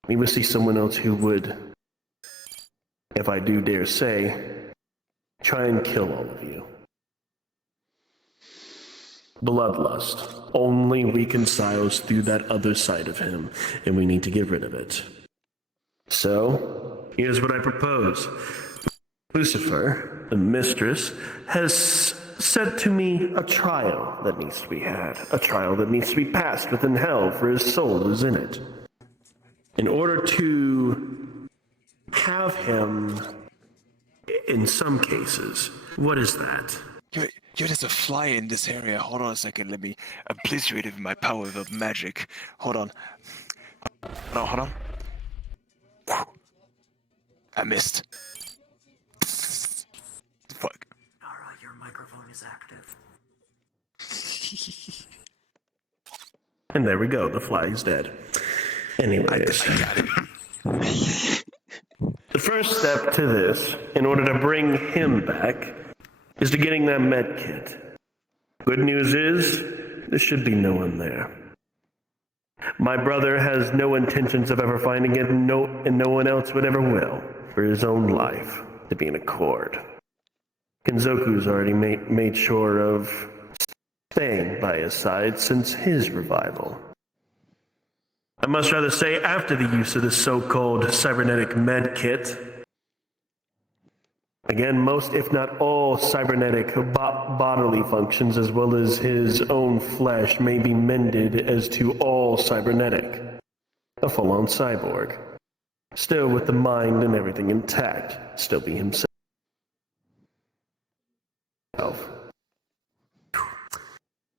We will see someone else who would, if I do dare say, try and kill all of you. Bloodlust only reconciles through that other side of him, and we need to get rid of it. So, here's what I propose. Lucifer, the mistress, has said to me a trial that needs to be had, a trial that needs to be passed within hell, for his soul is in it. In order to have him, in some cases, what is that? Yo, there's a fly in this area. Hold on a second. Let me obliterate it with my power of magic. Hold on. Hold on. I missed. Fuck. Alright, your microphone is active. And there we go, the fly is dead. Anyways. I got it. The first step to this, in order to bring him back, is to getting that med kit. Good news is, there should be no one there. My brother has no intentions of ever finding it, and no one else would ever will, for his own life to be in accord. Kenzoku's already made sure of staying by his side since his revival. I must rather say, after the use of the so-called cybernetic med kit, again, most if not all cybernetic bodily functions as well as his own flesh may be mended as to all cybernetic. A full-on cyborg. Still with the mind and everything intact. Still be himself.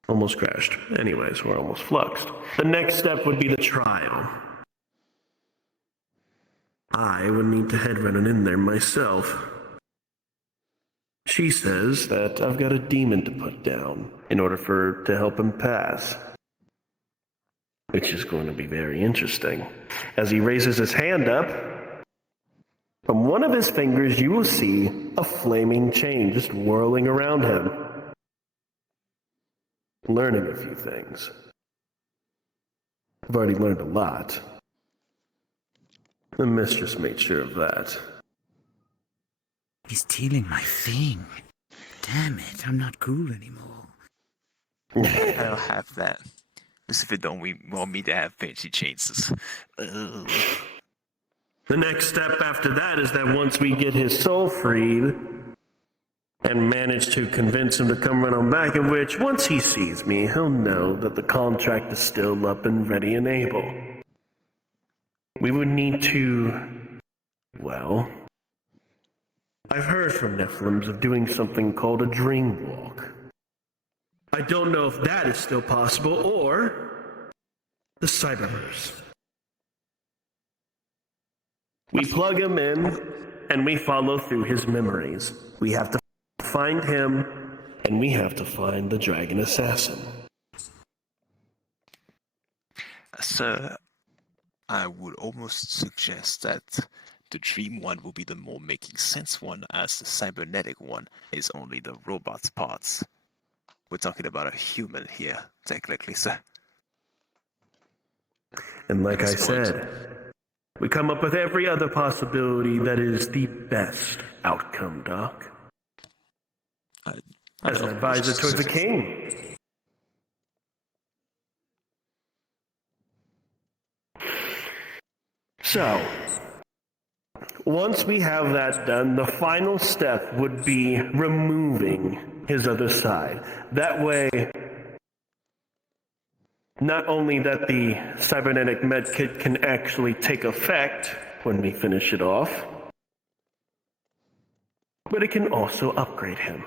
Almost crashed. Anyways, we're almost fluxed. The next step would be the trial. I would need to head running in there myself. She says that I've got a demon to put down in order to help him pass. Which is going to be very interesting. As he raises his hand up, from one of his fingers you will see a flaming chain just whirling around him. Learning a few things. I've already learned a lot. The mistress made sure of that. He's stealing my thing. Damn it, I'm not cool anymore. I don't have that. Lucifer don't want me to have fancy chains. The next step after that is that once we get his soul freed, and manage to convince him to come run on back, in which, once he sees me, he'll know that the contract is still up and ready and able. We would need to... well... I've heard from Nephilims of doing something called a dream walk. I don't know if that is still possible, or... the Cyberverse. We plug him in, and we follow through his memories. We have to find him, and we have to find the Dragon Assassin. Sir, I would almost suggest that the dream one will be the more making sense one, as the cybernetic one is only the robot's parts. We're talking about a human here, technically, sir. And like I said, we come up with every other possibility that is the best outcome, Doc. As an advisor towards the king. So, Once we have that done, the final step would be removing his other side. That way, not only that the cybernetic medkit can actually take effect when we finish it off, but it can also upgrade him,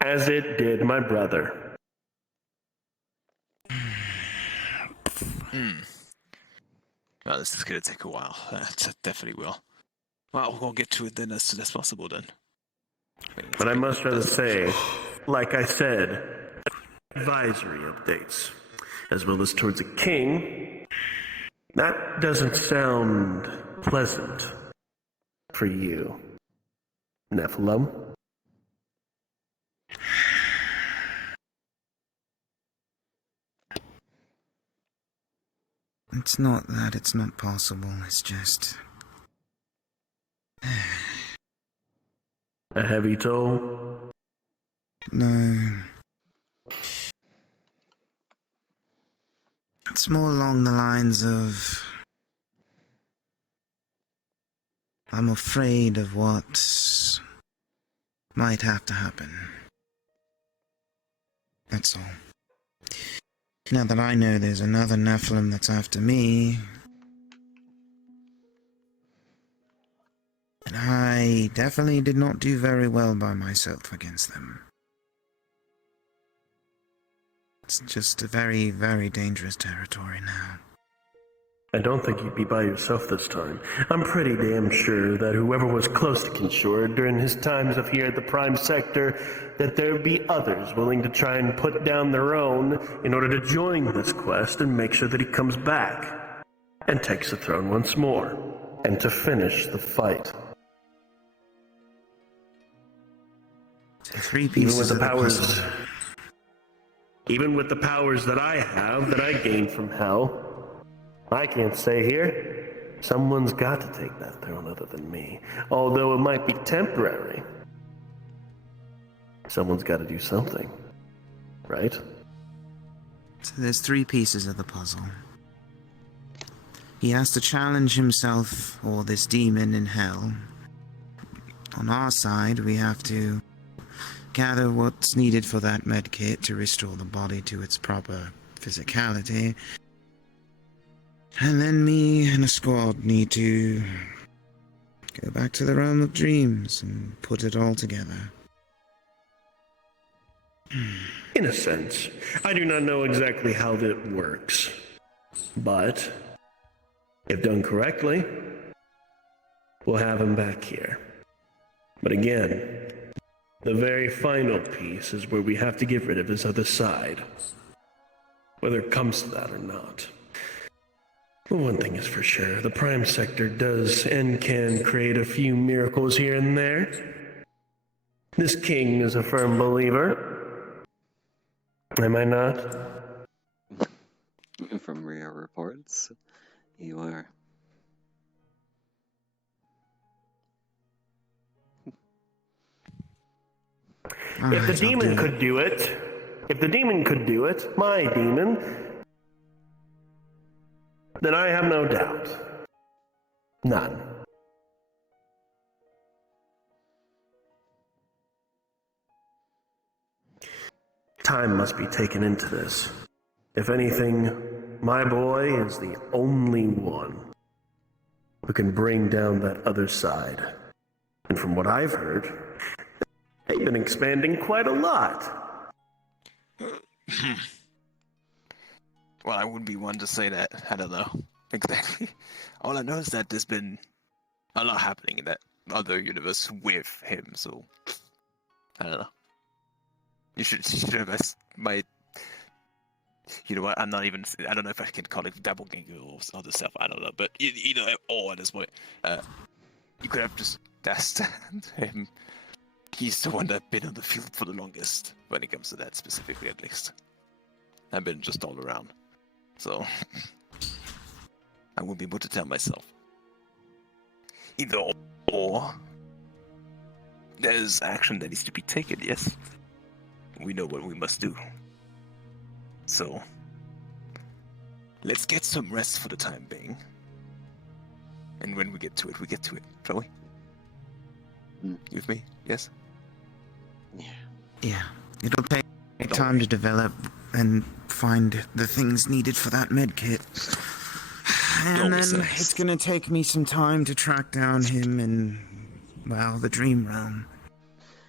as it did my brother. Well, this is going to take a while. That definitely will. Well, we'll get to it then as soon as possible then. But I must rather say, like I said, advisory updates, as well as towards a king, that doesn't sound pleasant for you, Nephilim. It's not that it's not possible, it's just... A heavy toll? No. It's more along the lines of... I'm afraid of what might have to happen. That's all. Now that I know there's another Nephilim that's after me, and I definitely did not do very well by myself against them. It's just a very, very dangerous territory now. I don't think you'd be by yourself this time. I'm pretty damn sure that whoever was close to Kinshore during his times of here at the Prime Sector, that there'd be others willing to try and put down their own in order to join this quest and make sure that he comes back and takes the throne once more, and to finish the fight. Three pieces of the puzzle. Even with the powers that I have, that I gained from Hell, I can't stay here. Someone's got to take that throne other than me. Although it might be temporary. Someone's got to do something. Right? So there's three pieces of the puzzle. He has to challenge himself or this demon in hell. On our side, we have to gather what's needed for that medkit to restore the body to its proper physicality. And then me and a squad need to go back to the realm of dreams and put it all together. In a sense. I do not know exactly how that works. But, if done correctly, we'll have him back here. But again, the very final piece is where we have to get rid of his other side. Whether it comes to that or not. Well, one thing is for sure, the Prime Sector does and can create a few miracles here and there. This king is a firm believer. Am I not? From real reports, you are. If the demon could do it, my demon, then I have no doubt. None. Time must be taken into this. If anything, my boy is the only one who can bring down that other side. And from what I've heard, they've been expanding quite a lot. Well, I wouldn't be one to say that. I don't know exactly. All I know is that there's been a lot happening in that other universe with him, so I don't know. You should have asked my... You know what, I don't know if I can call it doppelganger or other stuff, I don't know, but either or at this point. You could have just asked him. He's the one that's been on the field for the longest, when it comes to that specifically at least. I've been just all around. So, I won't be able to tell myself. Either or, there's action that needs to be taken, yes. We know what we must do. So, let's get some rest for the time being. And when we get to it, shall we? You with me? Yes? Yeah, it'll take time to develop and find the things needed for that med kit. And then it's gonna take me some time to track down him in, well, the dream realm.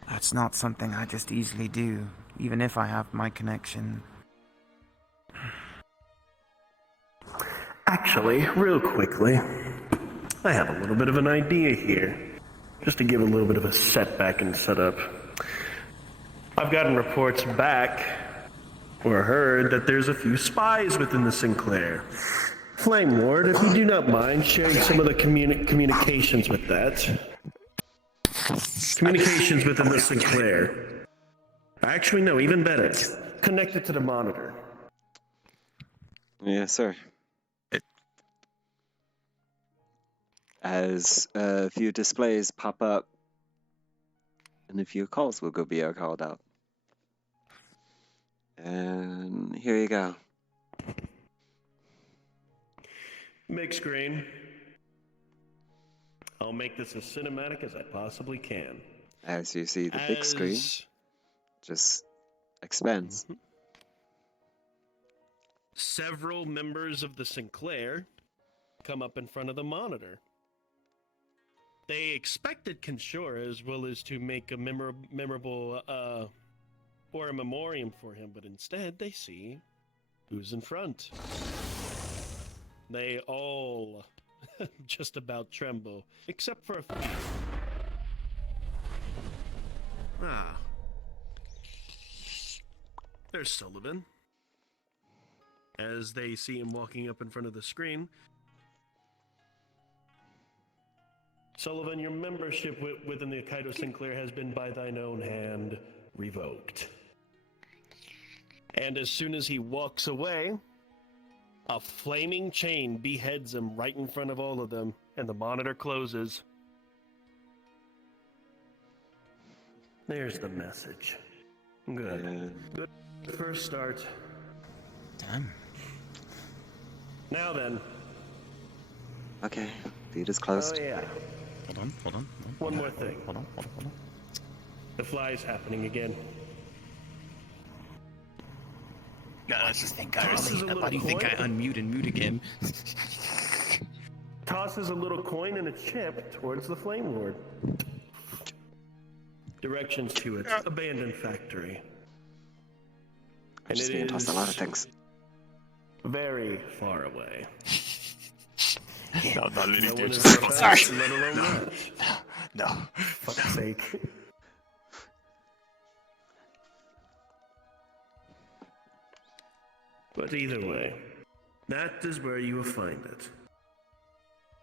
That's not something I just easily do, even if I have my connection. Actually, real quickly, I have a little bit of an idea here. Just to give a little bit of a setback and setup. I've gotten reports back, or heard, that there's a few spies within the Sinclair. Flame Lord, if you do not mind sharing some of the communications with that. Communications within the Sinclair. Actually, no, even better. Connect it to the monitor. Yes, sir. As a few displays pop up, and a few calls will be called out. And here you go. Big screen. I'll make this as cinematic as I possibly can. As you see, the big screen just expands. Several members of the Sinclair come up in front of the monitor. They expected Kinshura as well as to make a memorable or a memoriam for him, but instead they see who's in front. They all just about tremble, except for a few. Ah. There's Sullivan. As they see him walking up in front of the screen. Sullivan, your membership within the Kaido Sinclair has been by thine own hand revoked. And as soon as he walks away, a flaming chain beheads him right in front of all of them, and the monitor closes. There's the message. Good. Good first start. Damn. Now then. Okay, feed is closed. Oh yeah. Hold on. One more thing. Hold on. The fly's happening again. Why do you think I unmute and mute again? Tosses a little coin and a chip towards the Flame Lord. Directions to its abandoned factory. I'm just being tossed a lot of things. Very far away. No, not really, dude. Sorry. No. Fuck's sake. But either way, that is where you will find it.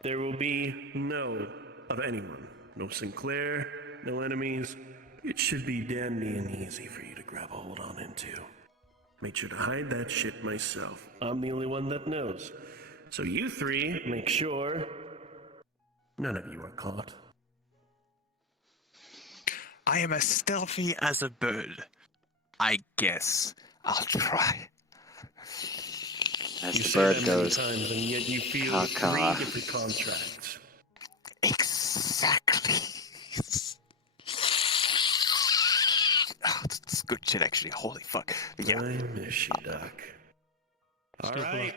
There will be no of anyone. No Sinclair, no enemies. It should be dandy and easy for you to grab a hold on into. Made sure to hide that shit myself. I'm the only one that knows. So you three, make sure none of you are caught. I am as stealthy as a bird. I guess I'll try. As You the say bird that goes, many times, and yet you feel caw-caw. 3 different contracts. Exactly. Oh, that's good shit, actually. Holy fuck. Yeah. I miss you, Doc. Alright.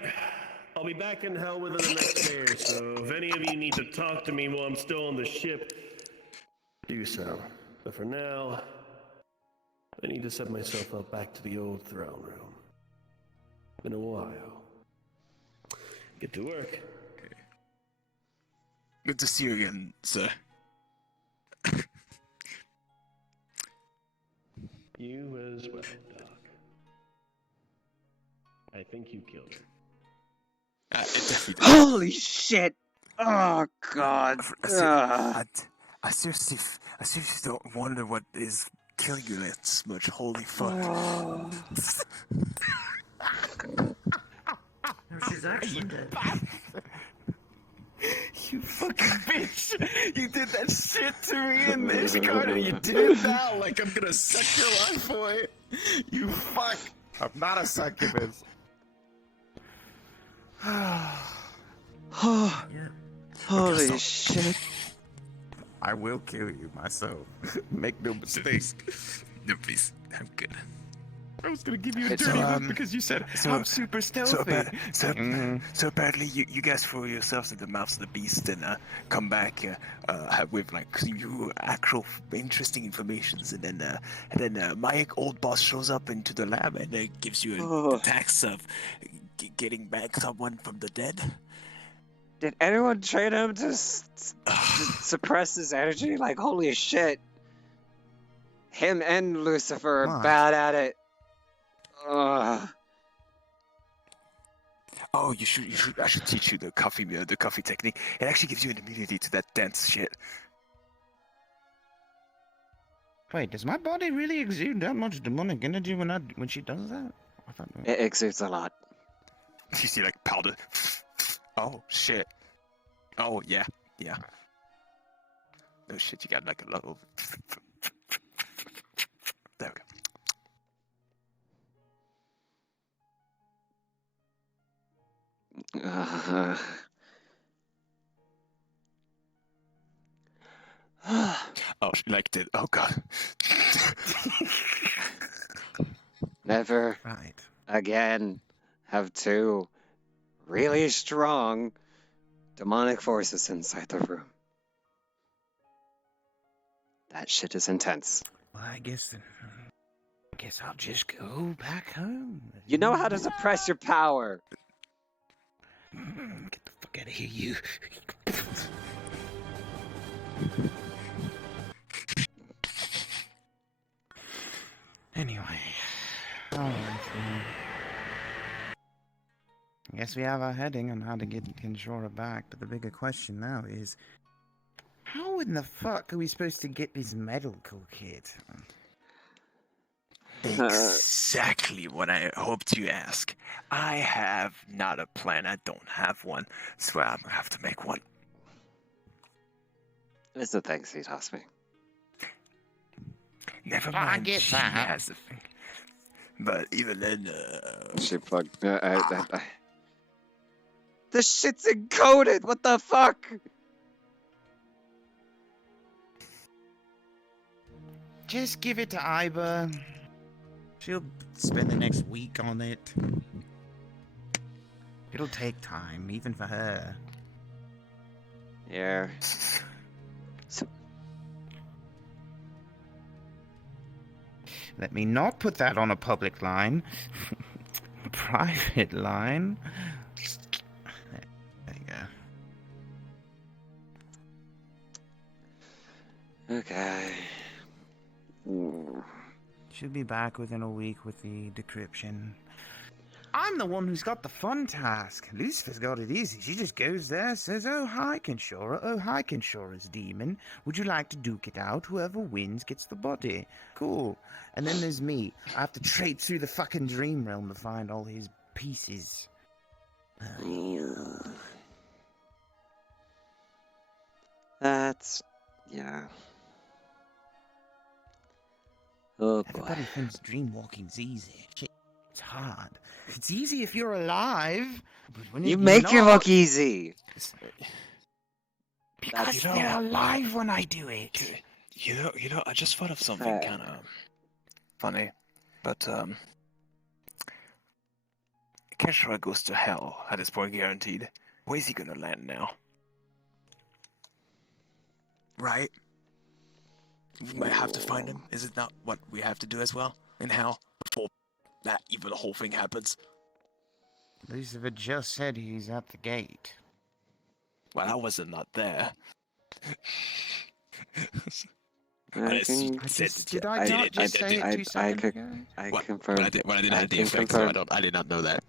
I'll be back in hell within the next day or so. If any of you need to talk to me while I'm still on the ship, do so. But for now, I need to set myself up back to the old throne room. Been a while. Get to work. Okay. Good to see you again, sir. You as well, Doc. I think you killed her. It definitely did. Holy shit! Oh god! I seriously don't wonder what is killing you that much. Holy fuck! Oh. No, she's actually dead. You fucking bitch! You did that shit to me in this card, and you did it now. Like I'm gonna suck your life away. You fuck! I'm not a succubus. Yeah. Holy shit. I will kill you myself. Make no mistake. No, please. I'm good. I was gonna give you a Hey, so, dirty look because you said I'm super stealthy. So apparently you guys throw yourselves in the mouths of the beast and come back with like you actual interesting informations, and then my old boss shows up into the lab and gives you the task of getting back someone from the dead. Did anyone train him to suppress his energy? Like, holy shit. Him and Lucifer are bad at it. Ugh. Oh, you should. I should teach you the coffee technique. It actually gives you an immunity to that dense shit. Wait, does my body really exude that much demonic energy when she does that? I thought it exudes a lot. You see, like powder. Oh shit. Oh yeah. No shit, you got like a level. There we go. Oh, she liked it. Oh god. Never again have two really strong demonic forces inside the room. That shit is intense. Well, I guess I'll just go back home. You know how to suppress your power. Get the fuck out of here, you. Anyway. Alright, I guess we have our heading on how to get Kinshora back, but the bigger question now is, how in the fuck are we supposed to get this medical kit? Exactly what I hoped you ask. I have not a plan. I don't have one, so I'm gonna have to make one. It's the things he tossed me. Never mind. I get she that. has the thing. But even then, she plugged. This shit's encoded. What the fuck? Just give it to Iba. She'll spend the next week on it. It'll take time, even for her. Yeah. Let me not put that on a public line. Private line. There you go. Okay. She'll be back within a week with the decryption. I'm the one who's got the fun task. Lucifer's got it easy. She just goes there, says, "Oh, hi, Kinshora. Oh, hi, Kinshora's demon. Would you like to duke it out? Whoever wins gets the body." Cool. And then there's me. I have to traipse through the fucking dream realm to find all his pieces. That's... yeah. Oh, boy. Everybody thinks dreamwalking's easy. Shit, it's hard. It's easy if you're alive. But when You you're make it not, look easy. Because they're alive when I do it. You know, I just thought of something kind of funny, but Kinshora goes to hell at this point, guaranteed. Where's he gonna land now? Right? We might have to find him. Is it not what we have to do as well in hell before that even the whole thing happens? Lucifer just said he's at the gate. Well, I wasn't not there. I confirm. But I didn't have the effect, so I did not know that.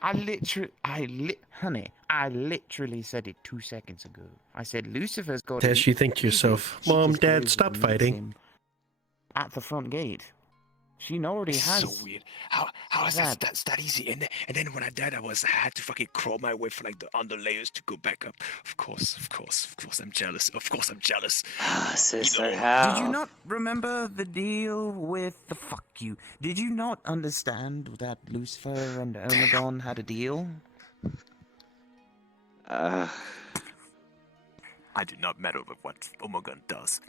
Honey, I literally said it 2 seconds ago. I said Lucifer's got. As you think to yourself, Mom, Dad, stop fighting. At the front gate. She already It's has. so weird. How is that's that easy? And then when I died, I had to fucking crawl my way for like the under layers to go back up. Of course, I'm jealous. Of course, I'm jealous. Sister, Did you not remember the deal with the fuck you? Did you not understand that Lucifer and Omegon had a deal? I do not meddle with what Omogun does,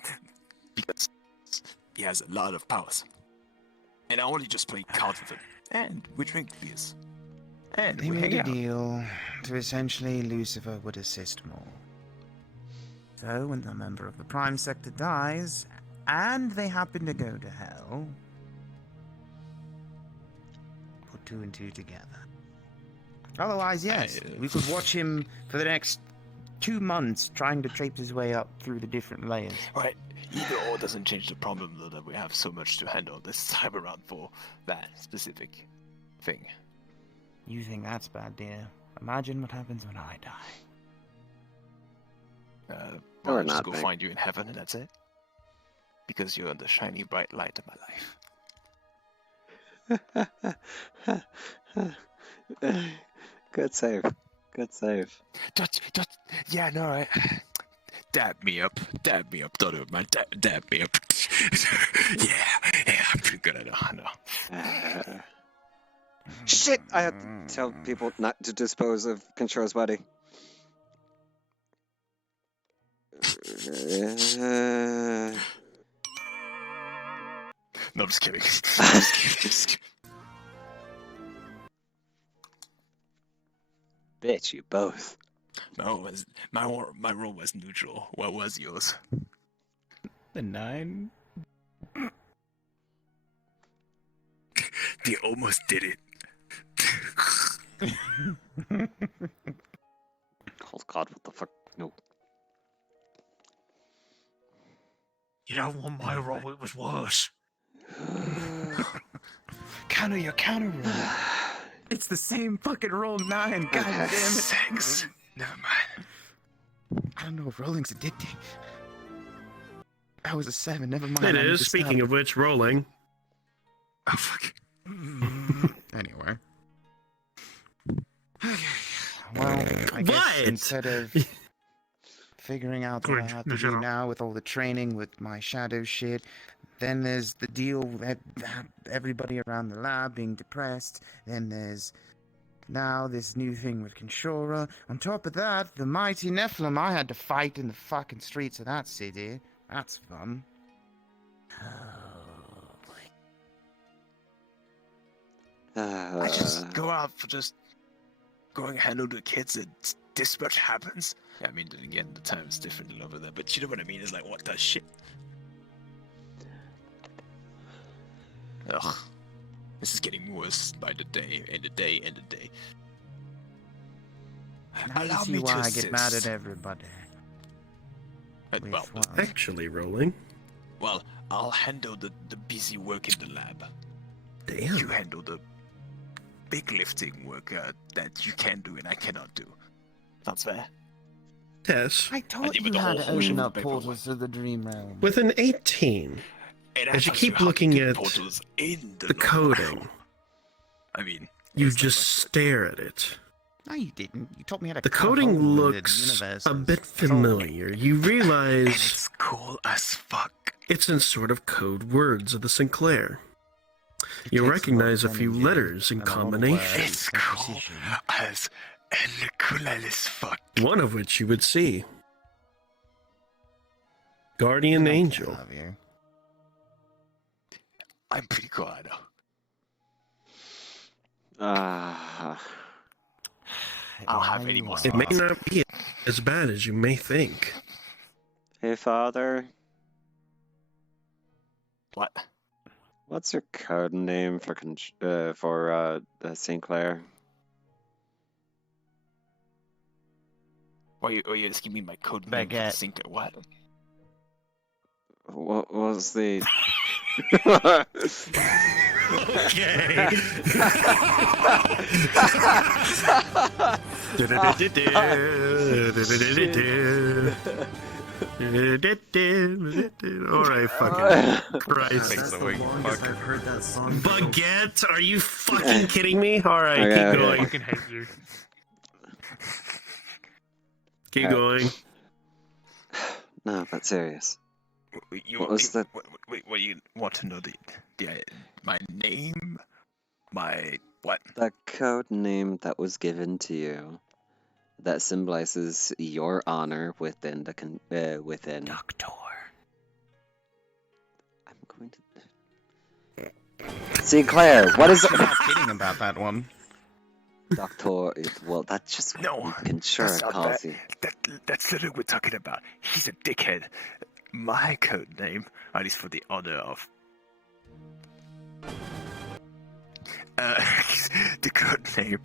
because he has a lot of powers. And I only just play cards with him, and we drink beers. And They we made hang a out. deal to essentially Lucifer would assist more. So when the member of the Prime Sector dies, and they happen to go to hell, put 2 and 2 together. Otherwise, yes, we could watch him for the next 2 months trying to traipse his way up through the different layers. Right, either or doesn't change the problem though that we have so much to handle this time around for that specific thing. You think that's bad, dear? Imagine what happens when I die. Well, Or I'll just not, go mate. find you in heaven and that's it. Because you're the shiny bright light of my life. Good save. Good save. Yeah, no, right. Dab me up, don't do it, man. Dab me up. yeah, I'm pretty good at it, I know. Shit! I had to tell people not to dispose of Contro's body. No, I'm just kidding. Bitch, you both. No, my role was neutral. What was yours? The 9. They almost did it. Oh god, what the fuck? No. You don't want my role, it was worse. Counter your counter roll. It's the same fucking roll 9. God damn it. 6. Never mind. I don't know if rolling's addicting. That was a 7. Never mind. It I need is. to Speaking stop. of which, rolling. Oh fuck. Anyway. Well, I guess What? instead of figuring out what I have to do now with all the training with my shadow shit, then there's the deal with everybody around the lab being depressed. Then there's now this new thing with Kinshora. On top of that, the mighty Nephilim I had to fight in the fucking streets of that city. That's fun. I just go out for just going and handle the kids and this much happens. Yeah, I mean, then again, the time's different over there, but you know what I mean? It's like, what the shit? Ugh. This is getting worse by the day, and the day, and the day. Now you see why I get mad at everybody. Well, Actually, rolling. well, I'll handle the busy work in the lab. Damn. You handle the big lifting work that you can do and I cannot do. Sounds fair? Yes. I told deal you with the how whole to ocean open of up paperwork. portals to the dream realm. With an 18. And As you I keep how to looking do at portals in the normal coding, world. I mean, you just stare at it. No, you didn't. You told me how to The cut a hole coding in the looks universe. a bit familiar. You realize it's cool as fuck. it's in sort of code words of the Sinclair. It You takes recognize a lot of few energy letters in and a lot of combination, words It's and cool precision. as and cool as fuck. one of which you would see. Guardian Angel. I love you. I'm pretty cool, I know. Ah. I don't have any more It may stars. not be as bad as you may think. Hey, Father. What? What's your code name for Sinclair? Why you just give me my code name for Baguette. Sync? What? What was the? Alright, fucking Christ. That's the longest I've heard that song. Baguette, are you fucking kidding me? Alright, Okay, keep okay. going. I fucking hate you. Keep going. No, but serious. You What was the? Wait, what you want to know my name? My what? The code name that was given to you that symbolizes your honor within the within. Doctor. I'm going to. See, Claire, what is? I'm not kidding about that one. Doctor, well, that's just No, what you can sure that's not call that. you. That's literally what we're talking about. He's a dickhead. My code name, at least for the honor of. The code name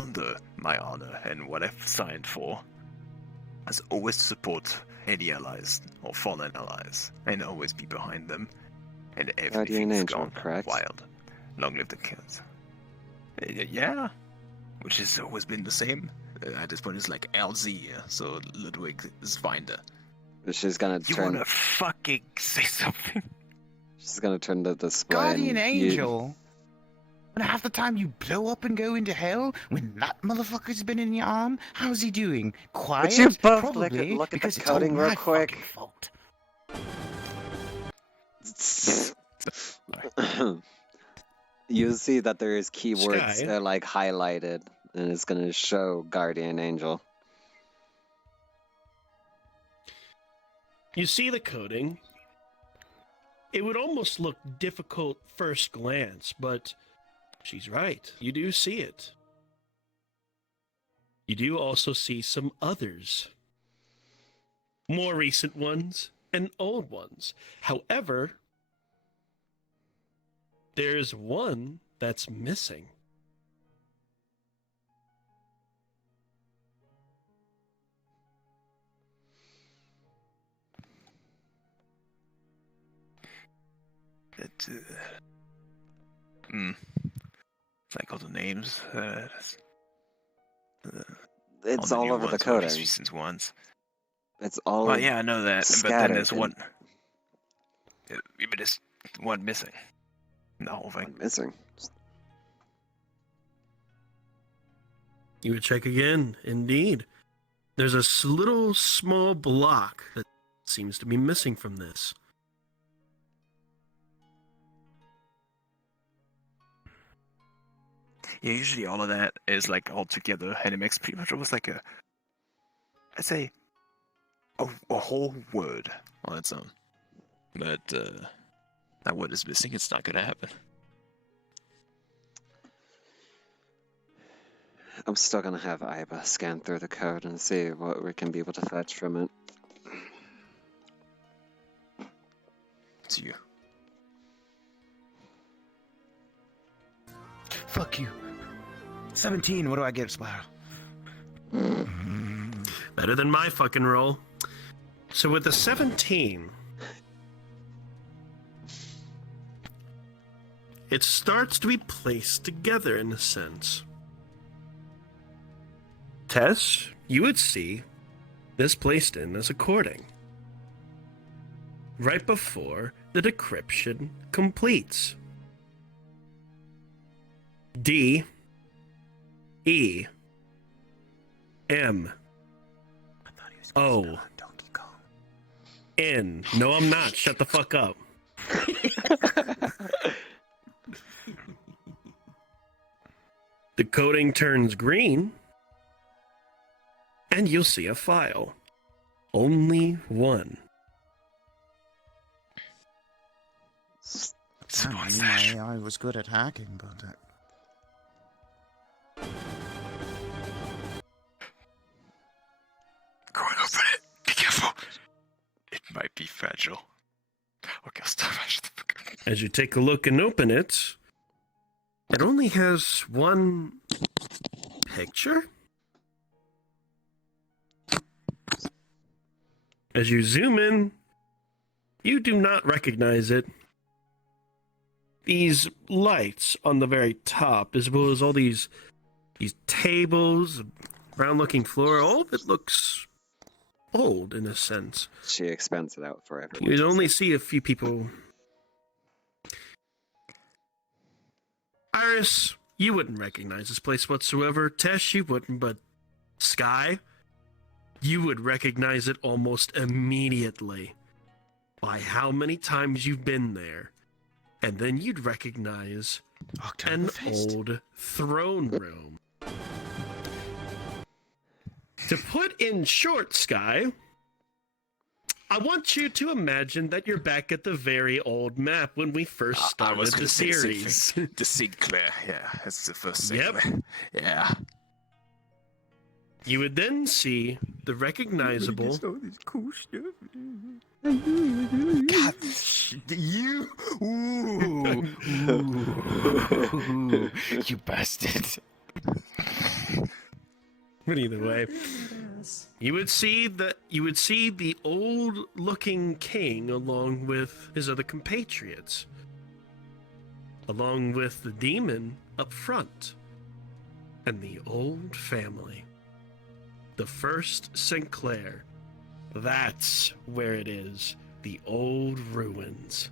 under my honor and what I've signed for has always support any allies or fallen allies and always be behind them. And everything's Angel, gone correct? wild. Long live the kids. Yeah, which has always been the same. At this point, it's like LZ, so Ludwig is Finder. She's gonna You turn. wanna fucking say something? She's gonna turn the display. Guardian and Angel. And half the time you blow up and go into hell when that motherfucker's been in your arm. How's he doing? Quiet? Would you both Probably, look at because the it's all coding real my quick? fucking fault. You'll see that there is keywords Sky? like highlighted, and it's gonna show Guardian Angel. You see the coding. It would almost look difficult first glance, but she's right. You do see it. You do also see some others. More recent ones and old ones. However, there's one that's missing. It's like all the names. It's the all new over the ones, or at least coding. recent ones. It's all. Well, yeah, I know that, but then scattered there's and- one. But there's one missing. in The whole thing. One missing. You would check again. Indeed. There's a little small block that seems to be missing from this. Yeah, usually all of that is like all together, and it makes pretty much almost like I'd say, a whole word on its own. But that word is missing. It's not gonna happen. I'm still gonna have Iba scan through the code and see what we can be able to fetch from it. It's you. Fuck you. 17, what do I get, Spiral? Better than my fucking roll. So with the 17, it starts to be placed together in a sense. Tess, you would see this placed in as according. Right before the decryption completes. D E M O N. No, I'm not. Shut the fuck up. The coding turns green, and you'll see a file. Only one. I knew my AI was good at hacking, but... Go and open it. Be careful. It might be fragile. Okay, I'll stop. As you take a look and open it, it only has one picture. As you zoom in, you do not recognize it. These lights on the very top, as well as all these tables, brown-looking floor, all of it looks old in a sense. She expands it out for everyone. You'd only see a few people. Iris, you wouldn't recognize this place whatsoever. Tesh, you wouldn't, but Sky, you would recognize it almost immediately by how many times you've been there. And then you'd recognize an old throne room. To put in short, Sky, I want you to imagine that you're back at the very old map when we first started I was the gonna say the same series. thing. The Sinclair, yeah, that's the first Yep. Sinclair. Yeah. You would then see the recognizable. All this cool stuff. God, you. Ooh. Ooh, you bastard. But either way, you would see the old-looking king along with his other compatriots, along with the demon up front, and the old family. The first Sinclair. That's where it is. The old ruins.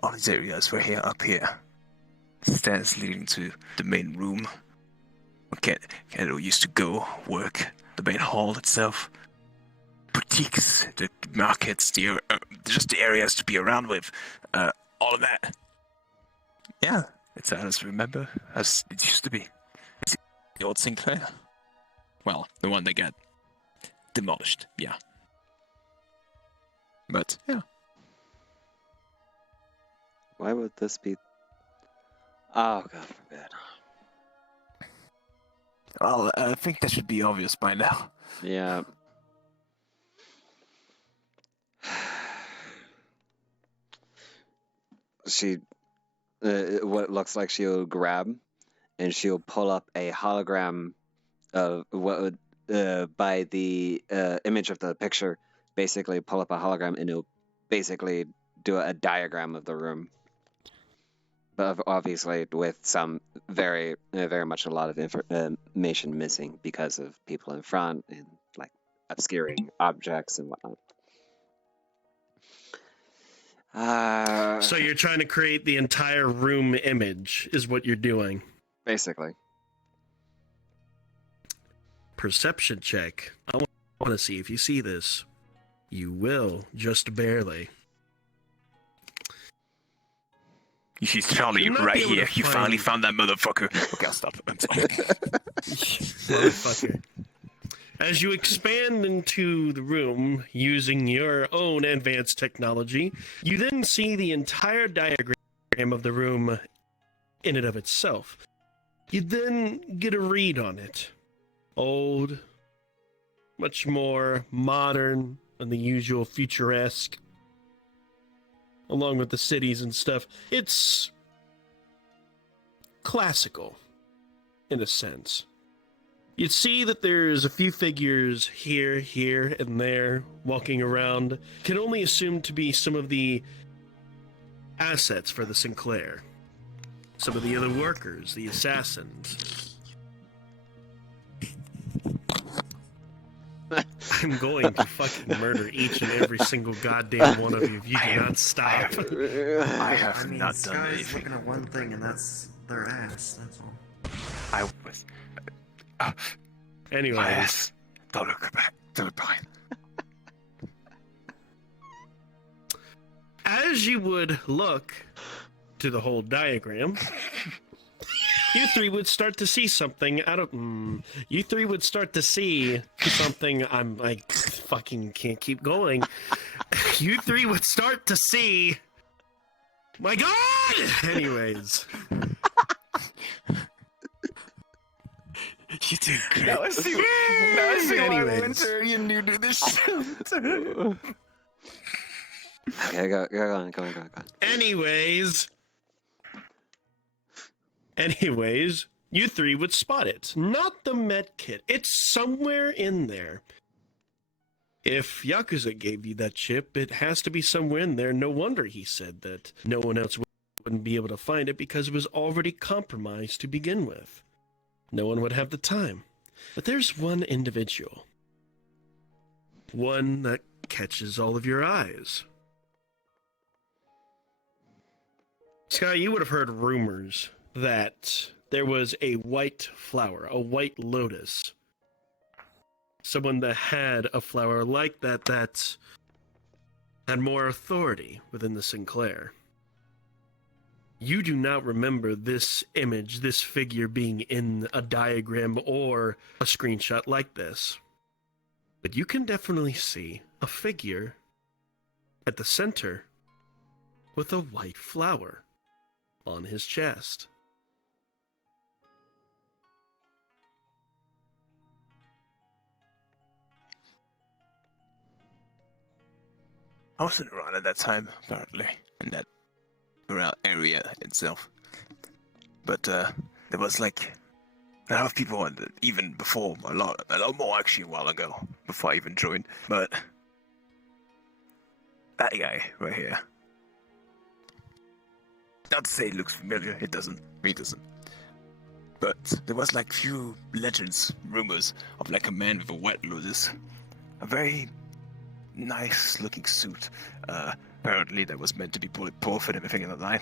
All these areas were here, up here. Stairs leading to the main room. Kendo used to go work. The main hall itself. Boutiques, the markets, just the areas to be around with. All of that. Yeah, it's as remember as it used to be. The old Sinclair. Well, the one that got demolished, yeah. But yeah. Why would this be? Oh, God forbid. Well, I think that should be obvious by now. Yeah. She, what looks like she'll grab, and she'll pull up a hologram of what would, by the image of the picture, basically pull up a hologram, and it'll basically do a diagram of the room. But obviously with some very much a lot of information missing because of people in front and like obscuring objects and whatnot. So you're trying to create the entire room image, is what you're doing. Basically. Perception check. I want to see if you see this. You will, just barely. He's Charlie, You'll not right be able to here. You find- finally found that motherfucker. Okay, I'll stop. I'm sorry. Motherfucker. As you expand into the room using your own advanced technology, you then see the entire diagram of the room in and of itself. You then get a read on it. Old, much more modern than the usual futuresque, along with the cities and stuff. It's classical, in a sense. You'd see that there's a few figures here, and there, walking around. Can only assume to be some of the assets for the Sinclair. Some of the other workers, the assassins. I'm going to fucking murder each and every single goddamn one of you if you do not stop. I have I mean, not done Sky's anything. looking at one thing, and that's their ass. That's all. I was. Anyways. My ass. Don't look back. Don't look behind. As you would look to the whole diagram, you three would start to see something out of. You three would start to see something. I fucking can't keep going. You three would start to see. My God! Anyways. You did great. Now I see why Anyways. Winter you knew do this shit. Okay, go on. Anyways, you three would spot it. Not the med kit. It's somewhere in there. If Yakuza gave you that chip, it has to be somewhere in there. No wonder he said that no one else wouldn't be able to find it because it was already compromised to begin with. No one would have the time. But there's one individual. One that catches all of your eyes. Sky, you would have heard rumors that there was a white flower, a white lotus. Someone that had a flower like that had more authority within the Sinclair. You do not remember this image, this figure being in a diagram or a screenshot like this. But you can definitely see a figure at the center with a white flower on his chest. I wasn't around at that time, apparently, in that around area itself. But there was like a lot of people, even before, a lot more actually a while ago, before I even joined. But that guy right here, not to say it looks familiar, it doesn't, it doesn't. But there was like few legends, rumors of like a man with a white lotus, a very nice looking suit. Apparently that was meant to be bulletproof and everything in the line.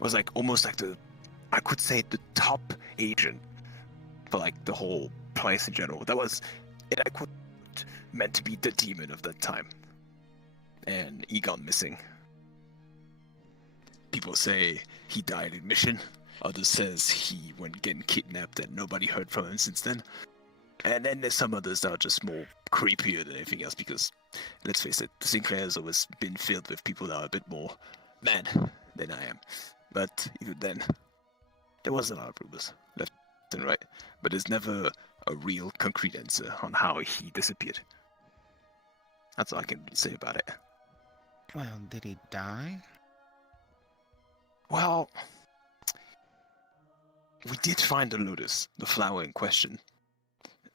Was like almost like I could say the top agent for like the whole place in general. That was it. I could meant to be the demon of that time, and he gone missing. People say he died in mission. Others says he went getting kidnapped and nobody heard from him since then. And then there's some others that are just more creepier than anything else because, let's face it, the Sinclair has always been filled with people that are a bit more mad than I am. But even then, there was a lot of rumors, left and right. But there's never a real concrete answer on how he disappeared. That's all I can say about it. Well, did he die? Well, we did find the lotus, the flower in question.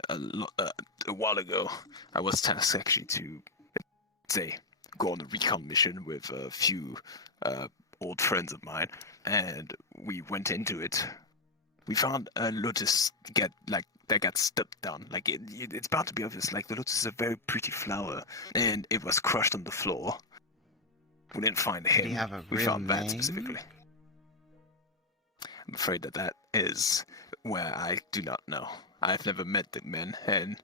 A while ago, I was tasked actually to, say, go on a recon mission with a few old friends of mine, and we went into it. We found a lotus that got stepped down. Like it's bound to be obvious. Like the lotus is a very pretty flower, and it was crushed on the floor. We didn't find him. Did he have a we real found that name? specifically. I'm afraid that is where I do not know. I've never met the man, and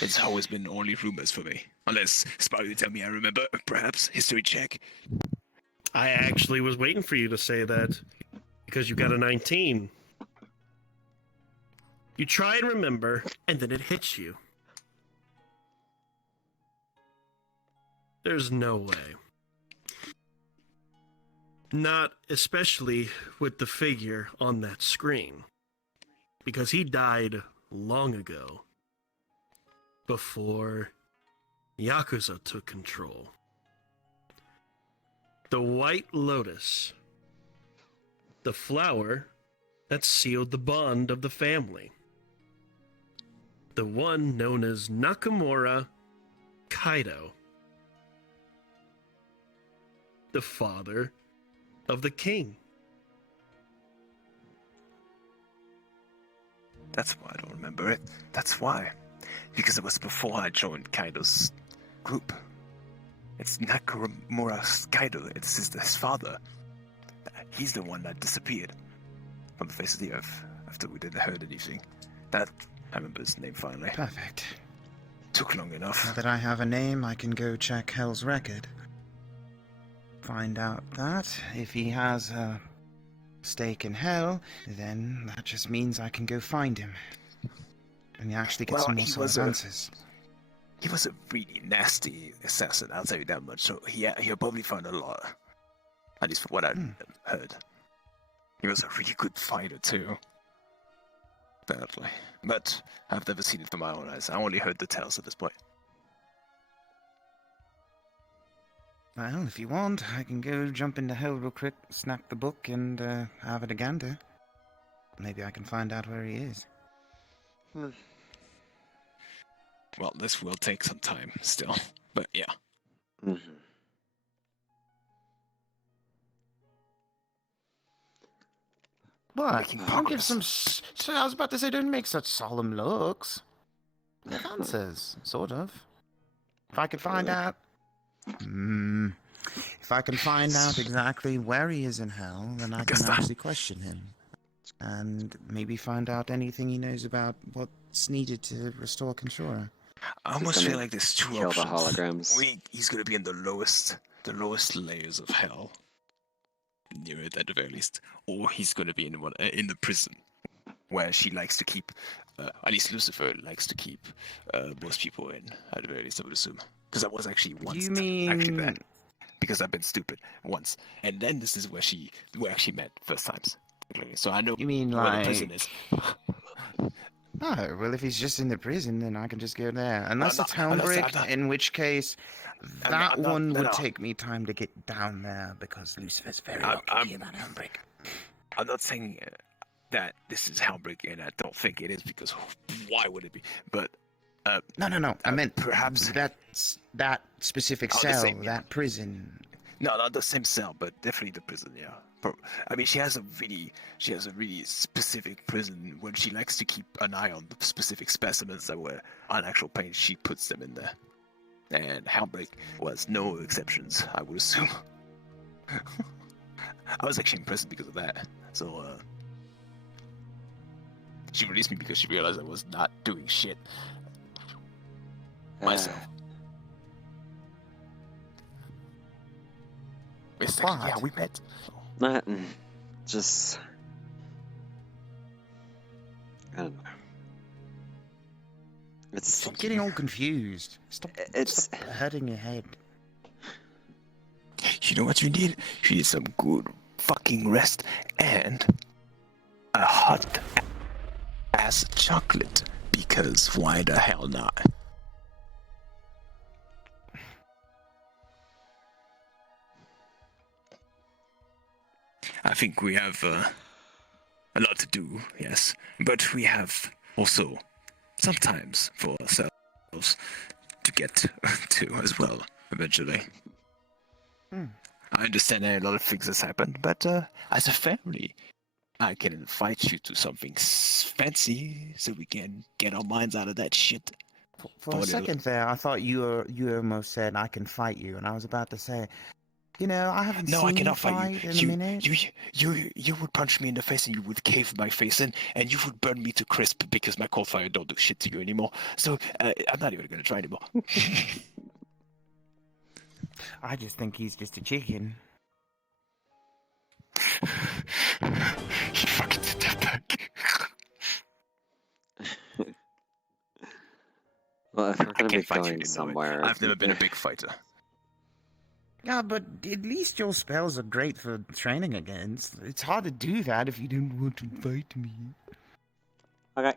it's always been only rumors for me. Unless Spy, you tell me I remember, perhaps history check. I actually was waiting for you to say that because you got a 19. You try and remember, and then it hits you. There's no way. Not especially with the figure on that screen. Because he died long ago. Before Yakuza took control. The White Lotus. The flower that sealed the bond of the family. The one known as Nakamura Kaido. The father of the king. That's why I don't remember it. That's why. Because it was before I joined Kaido's group. It's Nakamura Kaido. It's his father. He's the one that disappeared from the face of the earth after we didn't heard anything. That, I remember his name finally. Perfect. Took long enough. Now that I have a name, I can go check Hell's record. Find out that if he has a stake in Hell, then that just means I can go find him. And actually get some more solid answers. He was a really nasty assassin, I'll tell you that much. So he'll probably find a lot. At least from what I heard. He was a really good fighter too. Apparently. But I've never seen it with my own eyes. I only heard the tales at this point. Well, if you want, I can go jump into Hell real quick, snap the book, and have it a gander. Maybe I can find out where he is. Well, this will take some time still, but yeah. Mm-hmm. What? Don't give some I was about to say, don't make such solemn looks. Give answers, sort of. If I could find out... If I can find out exactly where he is in Hell, then I can actually question him. And maybe find out anything he knows about what's needed to restore Controra. I almost feel like there's two kill options. the holograms. He's gonna be in the lowest layers of Hell, near it at the very least, or he's gonna be in the prison where she likes to keep. At least Lucifer likes to keep most people in. At the very least, I would assume. Because I was actually once actually there. Because I've been stupid once, and then this is where we actually met first times. So I know You mean where like? the prison is. Oh, well, if he's just in the prison, then I can just go there. Unless it's I'm Helmbreak, not- in which case, I'm that not- one no, would no. take me time to get down there because Lucifer's very I'm- lucky about Helmbreak. I'm not saying that this is Hellbreak, and I don't think it is because why would it be? But No. I meant perhaps that specific the cell, same, yeah. that prison. No, not the same cell, but definitely the prison. Yeah. I mean, she has a really specific prison where she likes to keep an eye on the specific specimens that were on actual pain. She puts them in there, and Hellbreak was no exceptions, I would assume. I was actually in prison because of that. So she released me because she realized I was not doing shit myself. Yeah, we met. Nothing. Just. I don't know. Stop getting all confused. Stop hurting your head. You know what you need? You need some good fucking rest and a hot ass chocolate. Because why the hell not? I think we have a lot to do, yes, but we have also sometimes for ourselves to get to as well eventually. I understand that a lot of things has happened, but as a family, I can invite you to something fancy so we can get our minds out of that shit. For a second there, I thought you almost said I can fight you, and I was about to say, you know, I haven't No, seen I cannot fight you in a minute. You would punch me in the face and you would cave my face in, and you would burn me to crisp because my cold fire don't do shit to you anymore. So I'm not even gonna try anymore. I just think he's just a chicken. You fucking did that back. Well, if we're I gonna be can't fight you going anymore. somewhere, I've never been a big fighter. Yeah, but at least your spells are great for training against. It's hard to do that if you don't want to fight me. Okay.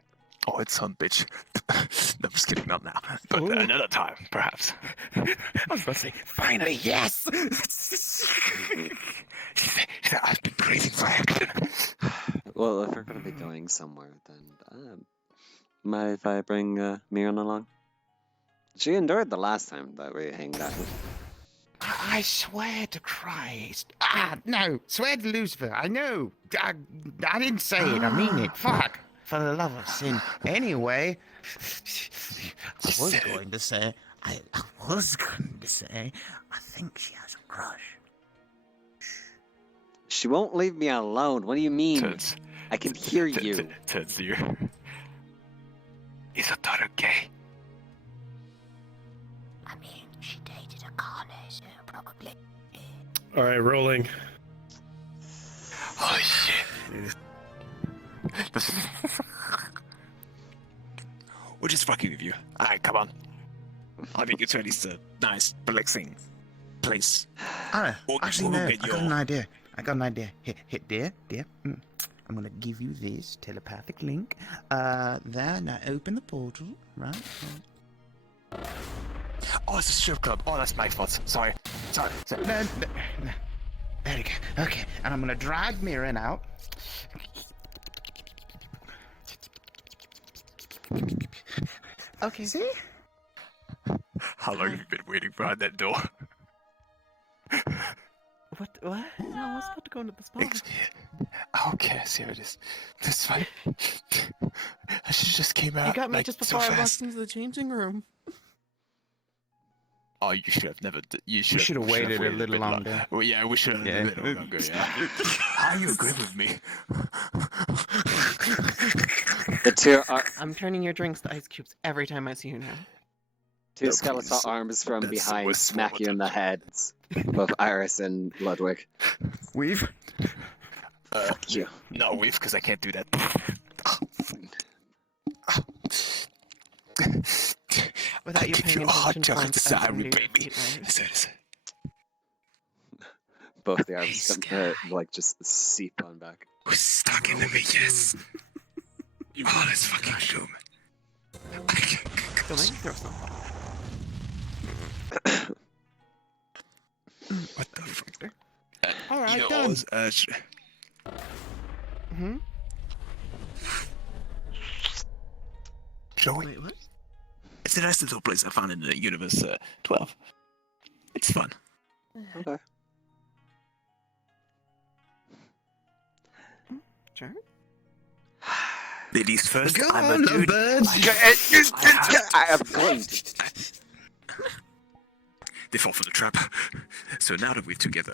Oh, it's son bitch. No, I'm just kidding, not now. But another time, perhaps. I was about to say, finally, yes! I've been breathing for action. Well, if we're gonna be going somewhere, then mind if I bring Miran along? She endured the last time that we hanged out. I swear to Christ. No, swear to Lucifer. I know. I didn't say it. I mean it. Fuck. For the love of sin. Anyway, I was going to say, I think she has a crush. She won't leave me alone. What do you mean? I can hear you. Ted's here. Is her daughter gay? I mean, she dated a carne, so probably. Alright, rolling. Holy shit. We're just fucking with you. Alright, come on. I think it's at least a nice, relaxing place. Actually, no. I got an idea. Here, dear. I'm gonna give you this telepathic link. There, now open the portal, right? Oh, it's a strip club. Oh, that's my fault. Sorry. No. There we go. Okay, and I'm gonna drag Mirren out. Okay, see? How long have you been waiting behind that door? What? No, I was about to go into the spa. Okay, I see how it is. That's fine. She just came out. You got me like, just so before I fast. walked into the changing room. Oh, you should have never. You should have waited a little longer. Well, yeah, we should have a little longer. Yeah. How you agree with me? The two are. I'm turning your drinks to ice cubes every time I see you now. Two skeletal arms from behind smack you in the heads. Both Iris and Ludwig. Weave? Fuck you. No, weave, because I can't do that. Without you paying attention, chocolate sorry, baby. Both the arms like just seep on back. Who's stuck into me? Yes. Oh, let's fucking show me. Don't make me throw something. What the fuck? Alright, yours, done. Joey? Wait, what? It's a nice little place I found in the Universe 12. It's fun. Okay. Sure. Ladies first, Come I'm on, a dude. birds. I am going to. They fall for the trap. So now that we're together.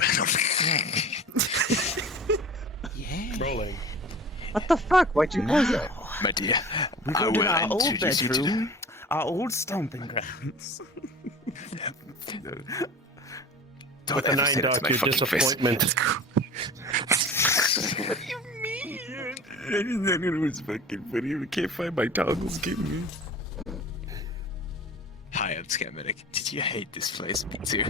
Yeah. Rolling. What the fuck? Why'd you close it? My dear, We I go to will our old introduce you to bedroom, our old stomping grounds. Don't With the ever 9 say that to dot, my your fucking face. disappointment. What do you mean? It was fucking funny. We can't find my toggles. Give me. Hi, I'm Scam Medic. Did you hate this place? Me too.